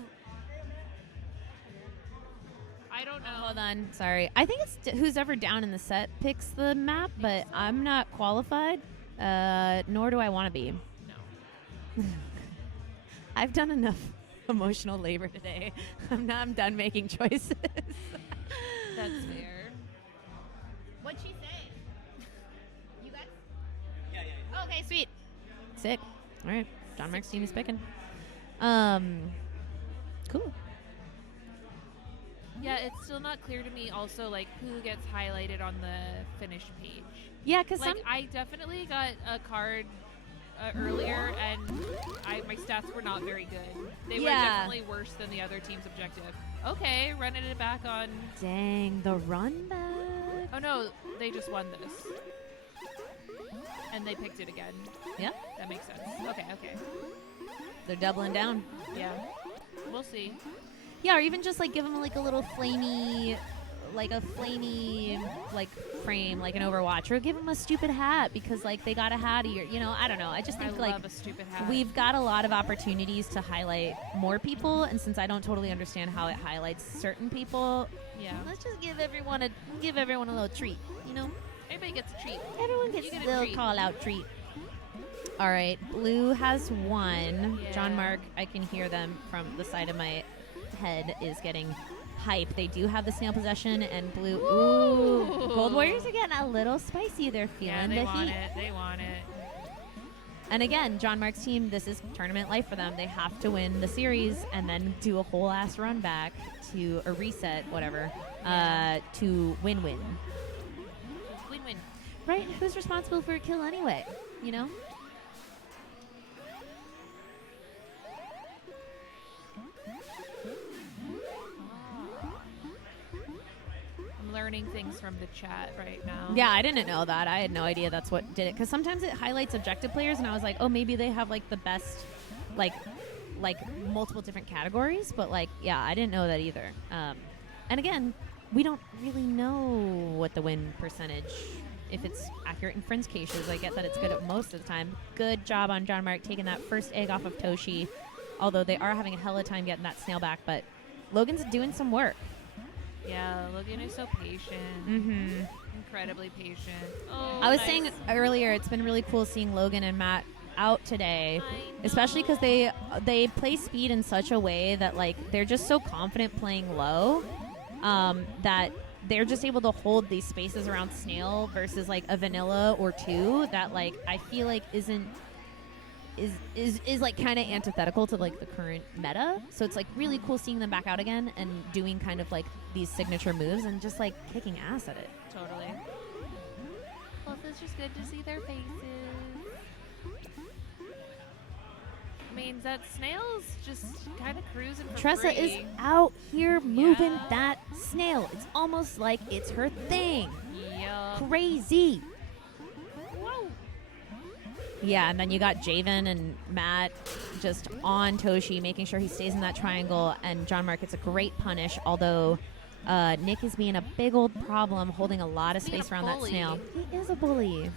don't know. Hold on. Sorry. I think it's who's ever down in the set picks the map, but I'm not qualified, nor do I want to be. No. I've done enough emotional labor today. I'm done making choices. That's fair. What'd she say? You guys? Yeah. Okay, sweet. Sick. All right. John Mark's team is picking. Cool. Yeah, it's still not clear to me also like who gets highlighted on the finish page. Yeah, because like I definitely got a card earlier and my stats were not very good. They were definitely worse than the other team's objective. Okay, running it back on. Dang, the run back. Oh no, they just won this. And they picked it again. Yeah. That makes sense. Okay. They're doubling down. Yeah. We'll see. Yeah, or even just like give them like a little flamey like frame like an Overwatch, or give them a stupid hat because like they got a hat or I don't know. I just think love a stupid hat. We've got a lot of opportunities to highlight more people, and since I don't totally understand how it highlights certain people, let's just give everyone a little treat, Everybody gets a treat. Everyone gets a little call out treat. All right, Blue has one. Yeah. John Mark, I can hear them from the side of my head, is getting hype. They do have the snail possession, and Blue. Ooh, Gold Warriors are getting a little spicy. They're feeling the heat. They want it. And again, John Mark's team, this is tournament life for them. They have to win the series and then do a whole ass run back to a reset, whatever, to win-win. Win-win. Right? Who's responsible for a kill anyway? I'm learning things from the chat right now. Yeah, I didn't know that. I had no idea that's what did it. Because sometimes it highlights objective players, and I was like, oh, maybe they have like the best, like multiple different categories. But like, yeah, I didn't know that either. And again, we don't really know what the win percentage, if it's accurate in Friends cases. I get that it's good at most of the time. Good job on John Mark taking that first egg off of Toshi. Although they are having a hell of a time getting that snail back, but Logan's doing some work. Yeah, Logan is so patient. Mm-hmm. Incredibly patient. Oh, I was saying earlier, it's been really cool seeing Logan and Matt out today, especially because they play speed in such a way that like they're just so confident playing low that they're just able to hold these spaces around Snail versus like a vanilla or two that like I feel like is like kind of antithetical to like the current meta. So it's like really cool seeing them back out again and doing kind of like these signature moves and just like kicking ass at it. Totally. Well, it's just good to see their faces. I mean, that Snail's just kind of cruising for Tressa free. is out here moving that snail. It's almost like it's her thing. Yeah. Crazy. Whoa. Yeah, and then you got Javen and Matt just on Toshi, making sure he stays in that triangle, and John Mark gets a great punish, although Nick is being a big old problem, holding a lot of space around that snail. He is a bully.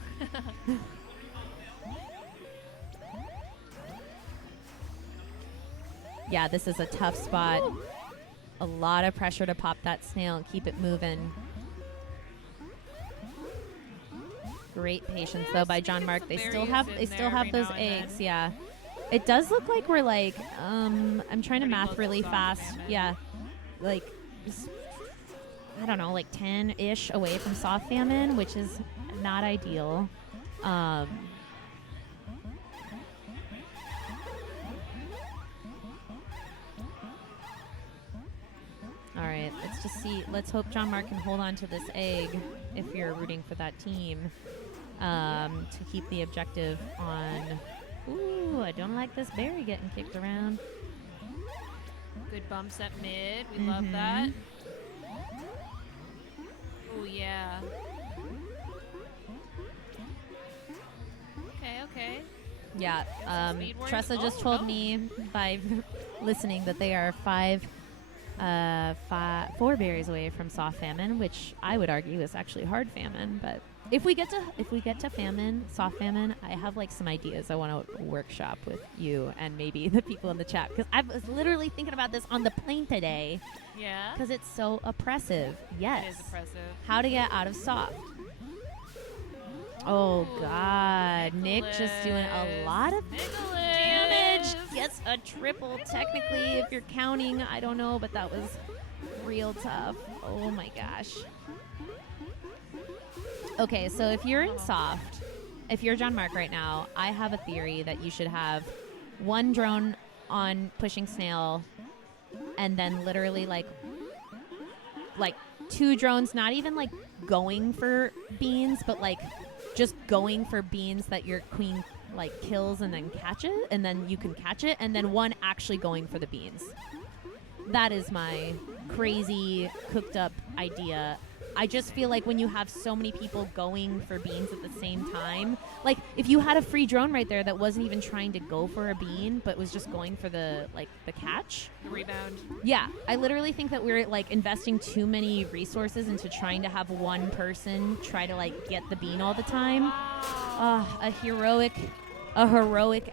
Yeah, this is a tough spot. Ooh. A lot of pressure to pop that snail and keep it moving. Great patience though by John Mark. They still have those eggs. Yeah, it does look like we're like I'm trying to math really fast. Yeah, like I don't know, like 10-ish away from soft famine, which is not ideal. All right, let's just see. Let's hope John Mark can hold on to this egg if you're rooting for that team to keep the objective on. Ooh, I don't like this berry getting kicked around. Good bumps at mid. We love that. Oh, yeah. Okay. Yeah, Tressa just told me by listening that they are 4 berries away from soft famine, which I would argue is actually hard famine. But if we get to famine, soft famine, I have like some ideas I want to workshop with you and maybe the people in the chat, because I was literally thinking about this on the plane today. Yeah. Because it's so oppressive. Yes. It is oppressive. How to get out of soft. Oh God, Nick just doing a lot of damage. guess a triple technically if you're counting. I don't know, but that was real tough. Oh my gosh. Okay, so if you're in soft, if you're John Mark right now, I have a theory that you should have one drone on pushing snail and then literally like 2 drones, not even like going for beans, but like just going for beans that your queen like kills and then catches, and then you can catch it, and then one actually going for the beans. That is my crazy cooked up idea. I just feel like when you have so many people going for beans at the same time, like if you had a free drone right there that wasn't even trying to go for a bean but was just going for the catch, The rebound. yeah, I literally think that we're like investing too many resources into trying to have one person try to like get the bean all the time. A heroic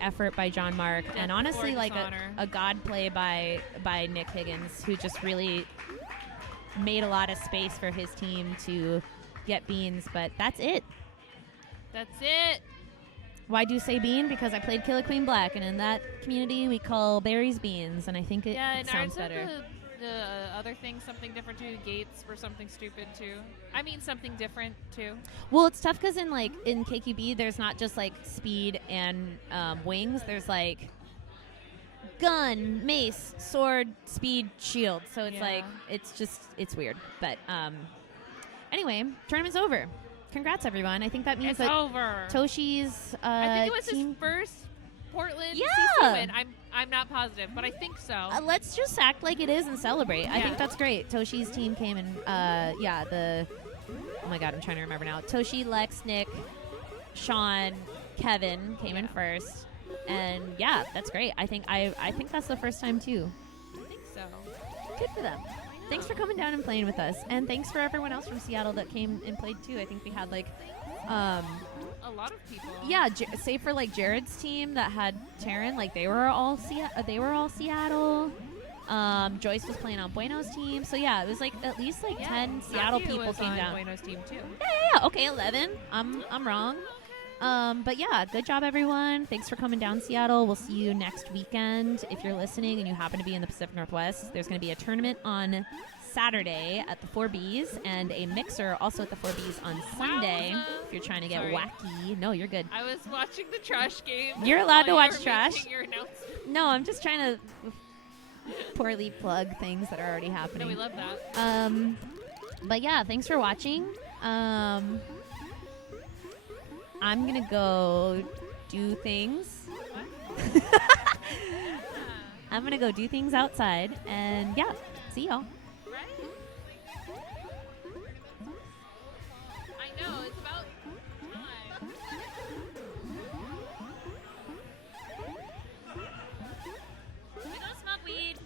effort by John Mark, and honestly for like dishonor. a god play by Nick Higgins, who just really made a lot of space for his team to get beans. But that's it. That's it. Why do you say bean? Because I played Killer Queen Black, and in that community we call berries beans, and I think it Yeah, and sounds ours better. have the other thing, something different too. Gates were something stupid too. I mean, something different too. Well, it's tough because in KQB, there's not just like speed and wings. There's like gun, mace, sword, speed, shield. So it's like it's weird. But anyway, tournament's over. Congrats, everyone. I think that means It's that over. Toshi's I think it was team. his first Portland Yeah. CC win. I'm not positive, but I think so. Let's just act like it is and celebrate. I Yeah. think that's great. Toshi's team came in. Oh my God, I'm trying to remember now. Toshi, Lex, Nick, Sean, Kevin came in first, and yeah, that's great. I think that's the first time too. I think so. Good for them. Thanks for coming down and playing with us, and thanks for everyone else from Seattle that came and played too. I think we had like. A lot of people. Yeah, save for like Jared's team that had Taryn, like they were all Seattle. Joyce was playing on Bueno's team, so yeah, it was like at least like 10 Seattle Matthew people was came on down. Bueno's team too. Yeah, okay, 11. I'm wrong. But yeah, good job everyone. Thanks for coming down, Seattle. We'll see you next weekend. If you're listening and you happen to be in the Pacific Northwest, there's going to be a tournament on Saturday at the 4Bs and a mixer also at the 4Bs on Sunday. If you're trying to get Sorry. wacky. No, you're good. I was watching the trash game. You're allowed to while watch you were trash. making your announcement. No, I'm just trying to poorly plug things that are already happening. No, we love that. But yeah, thanks for watching. I'm gonna go do things. I'm gonna go do things outside, and yeah, see y'all. I know, it's about time. We don't smoke weed.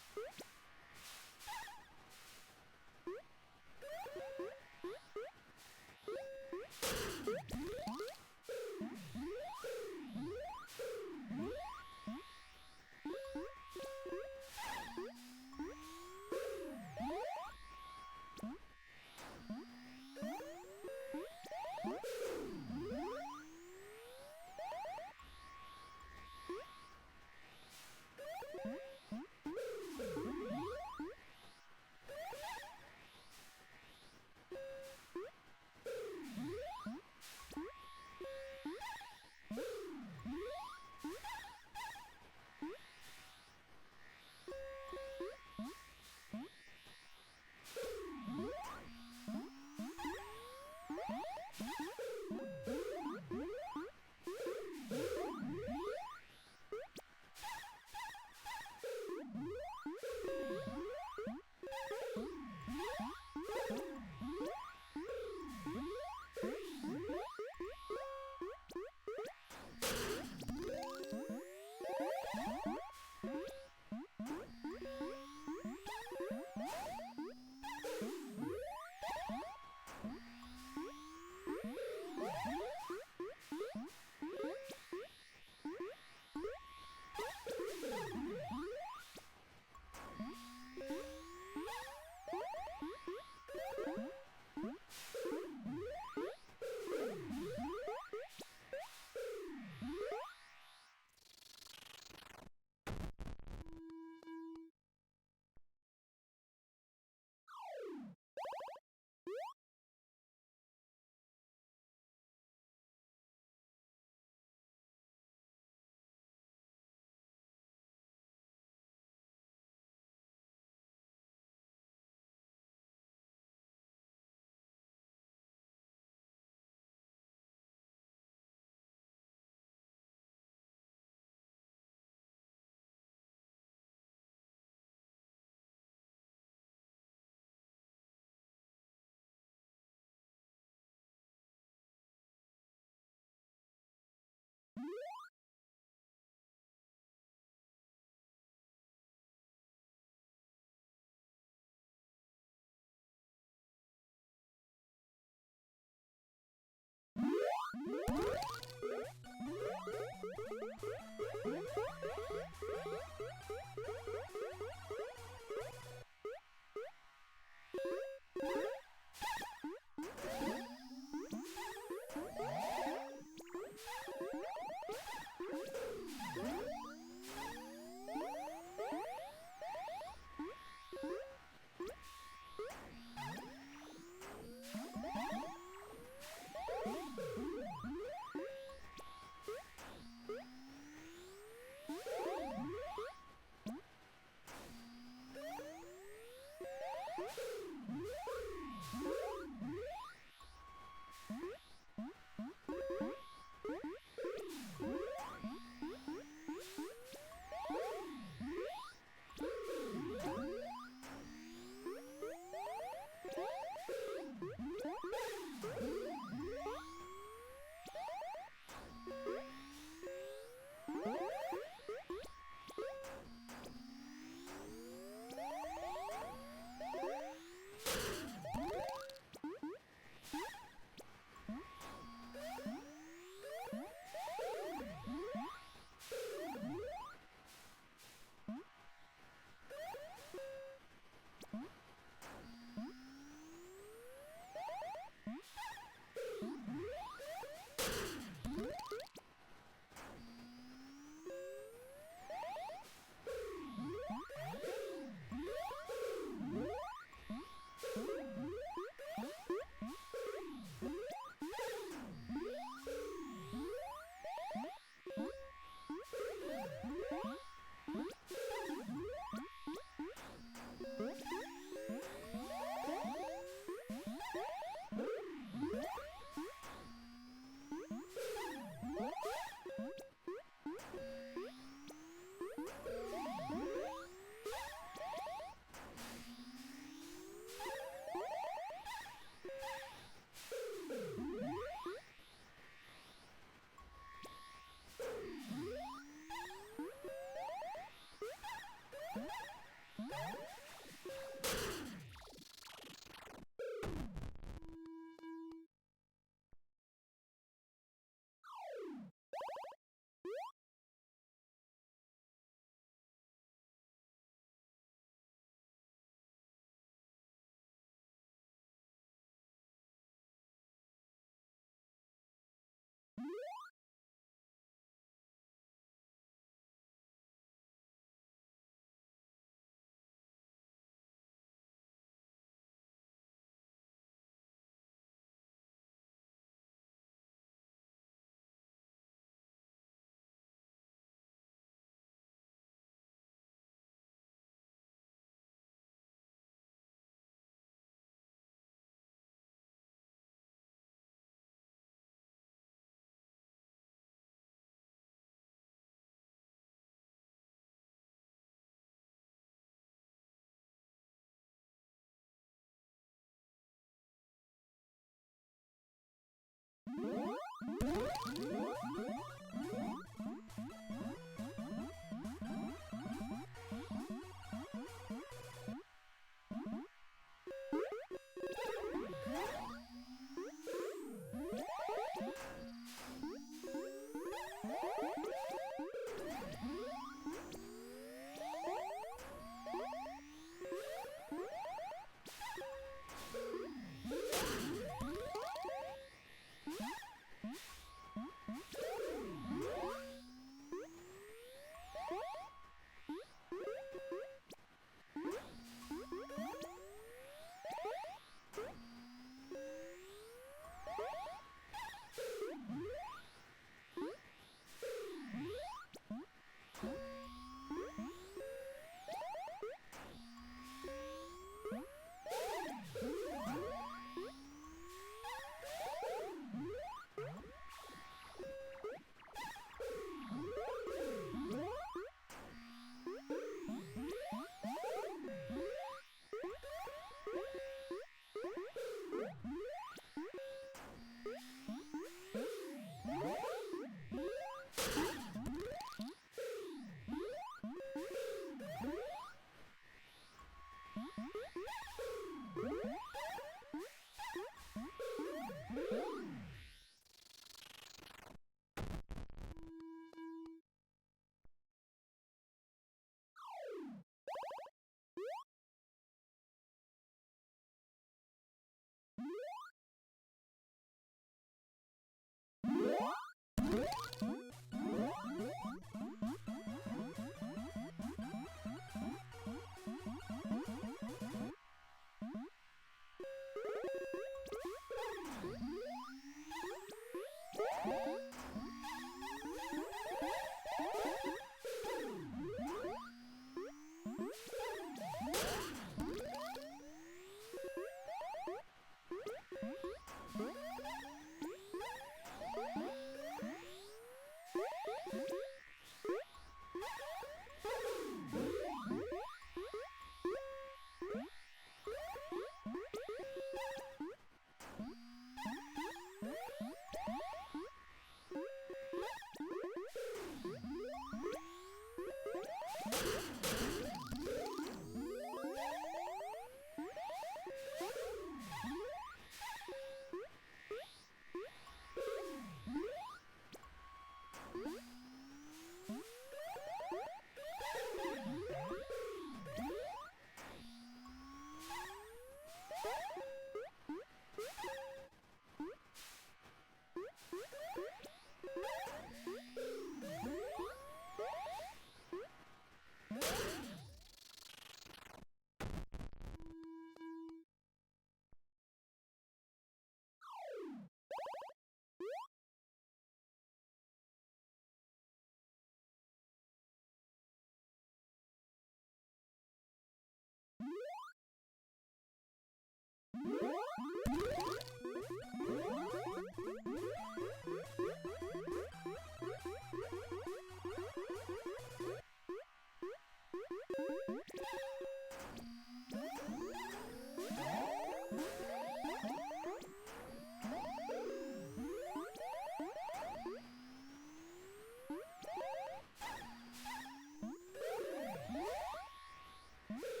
you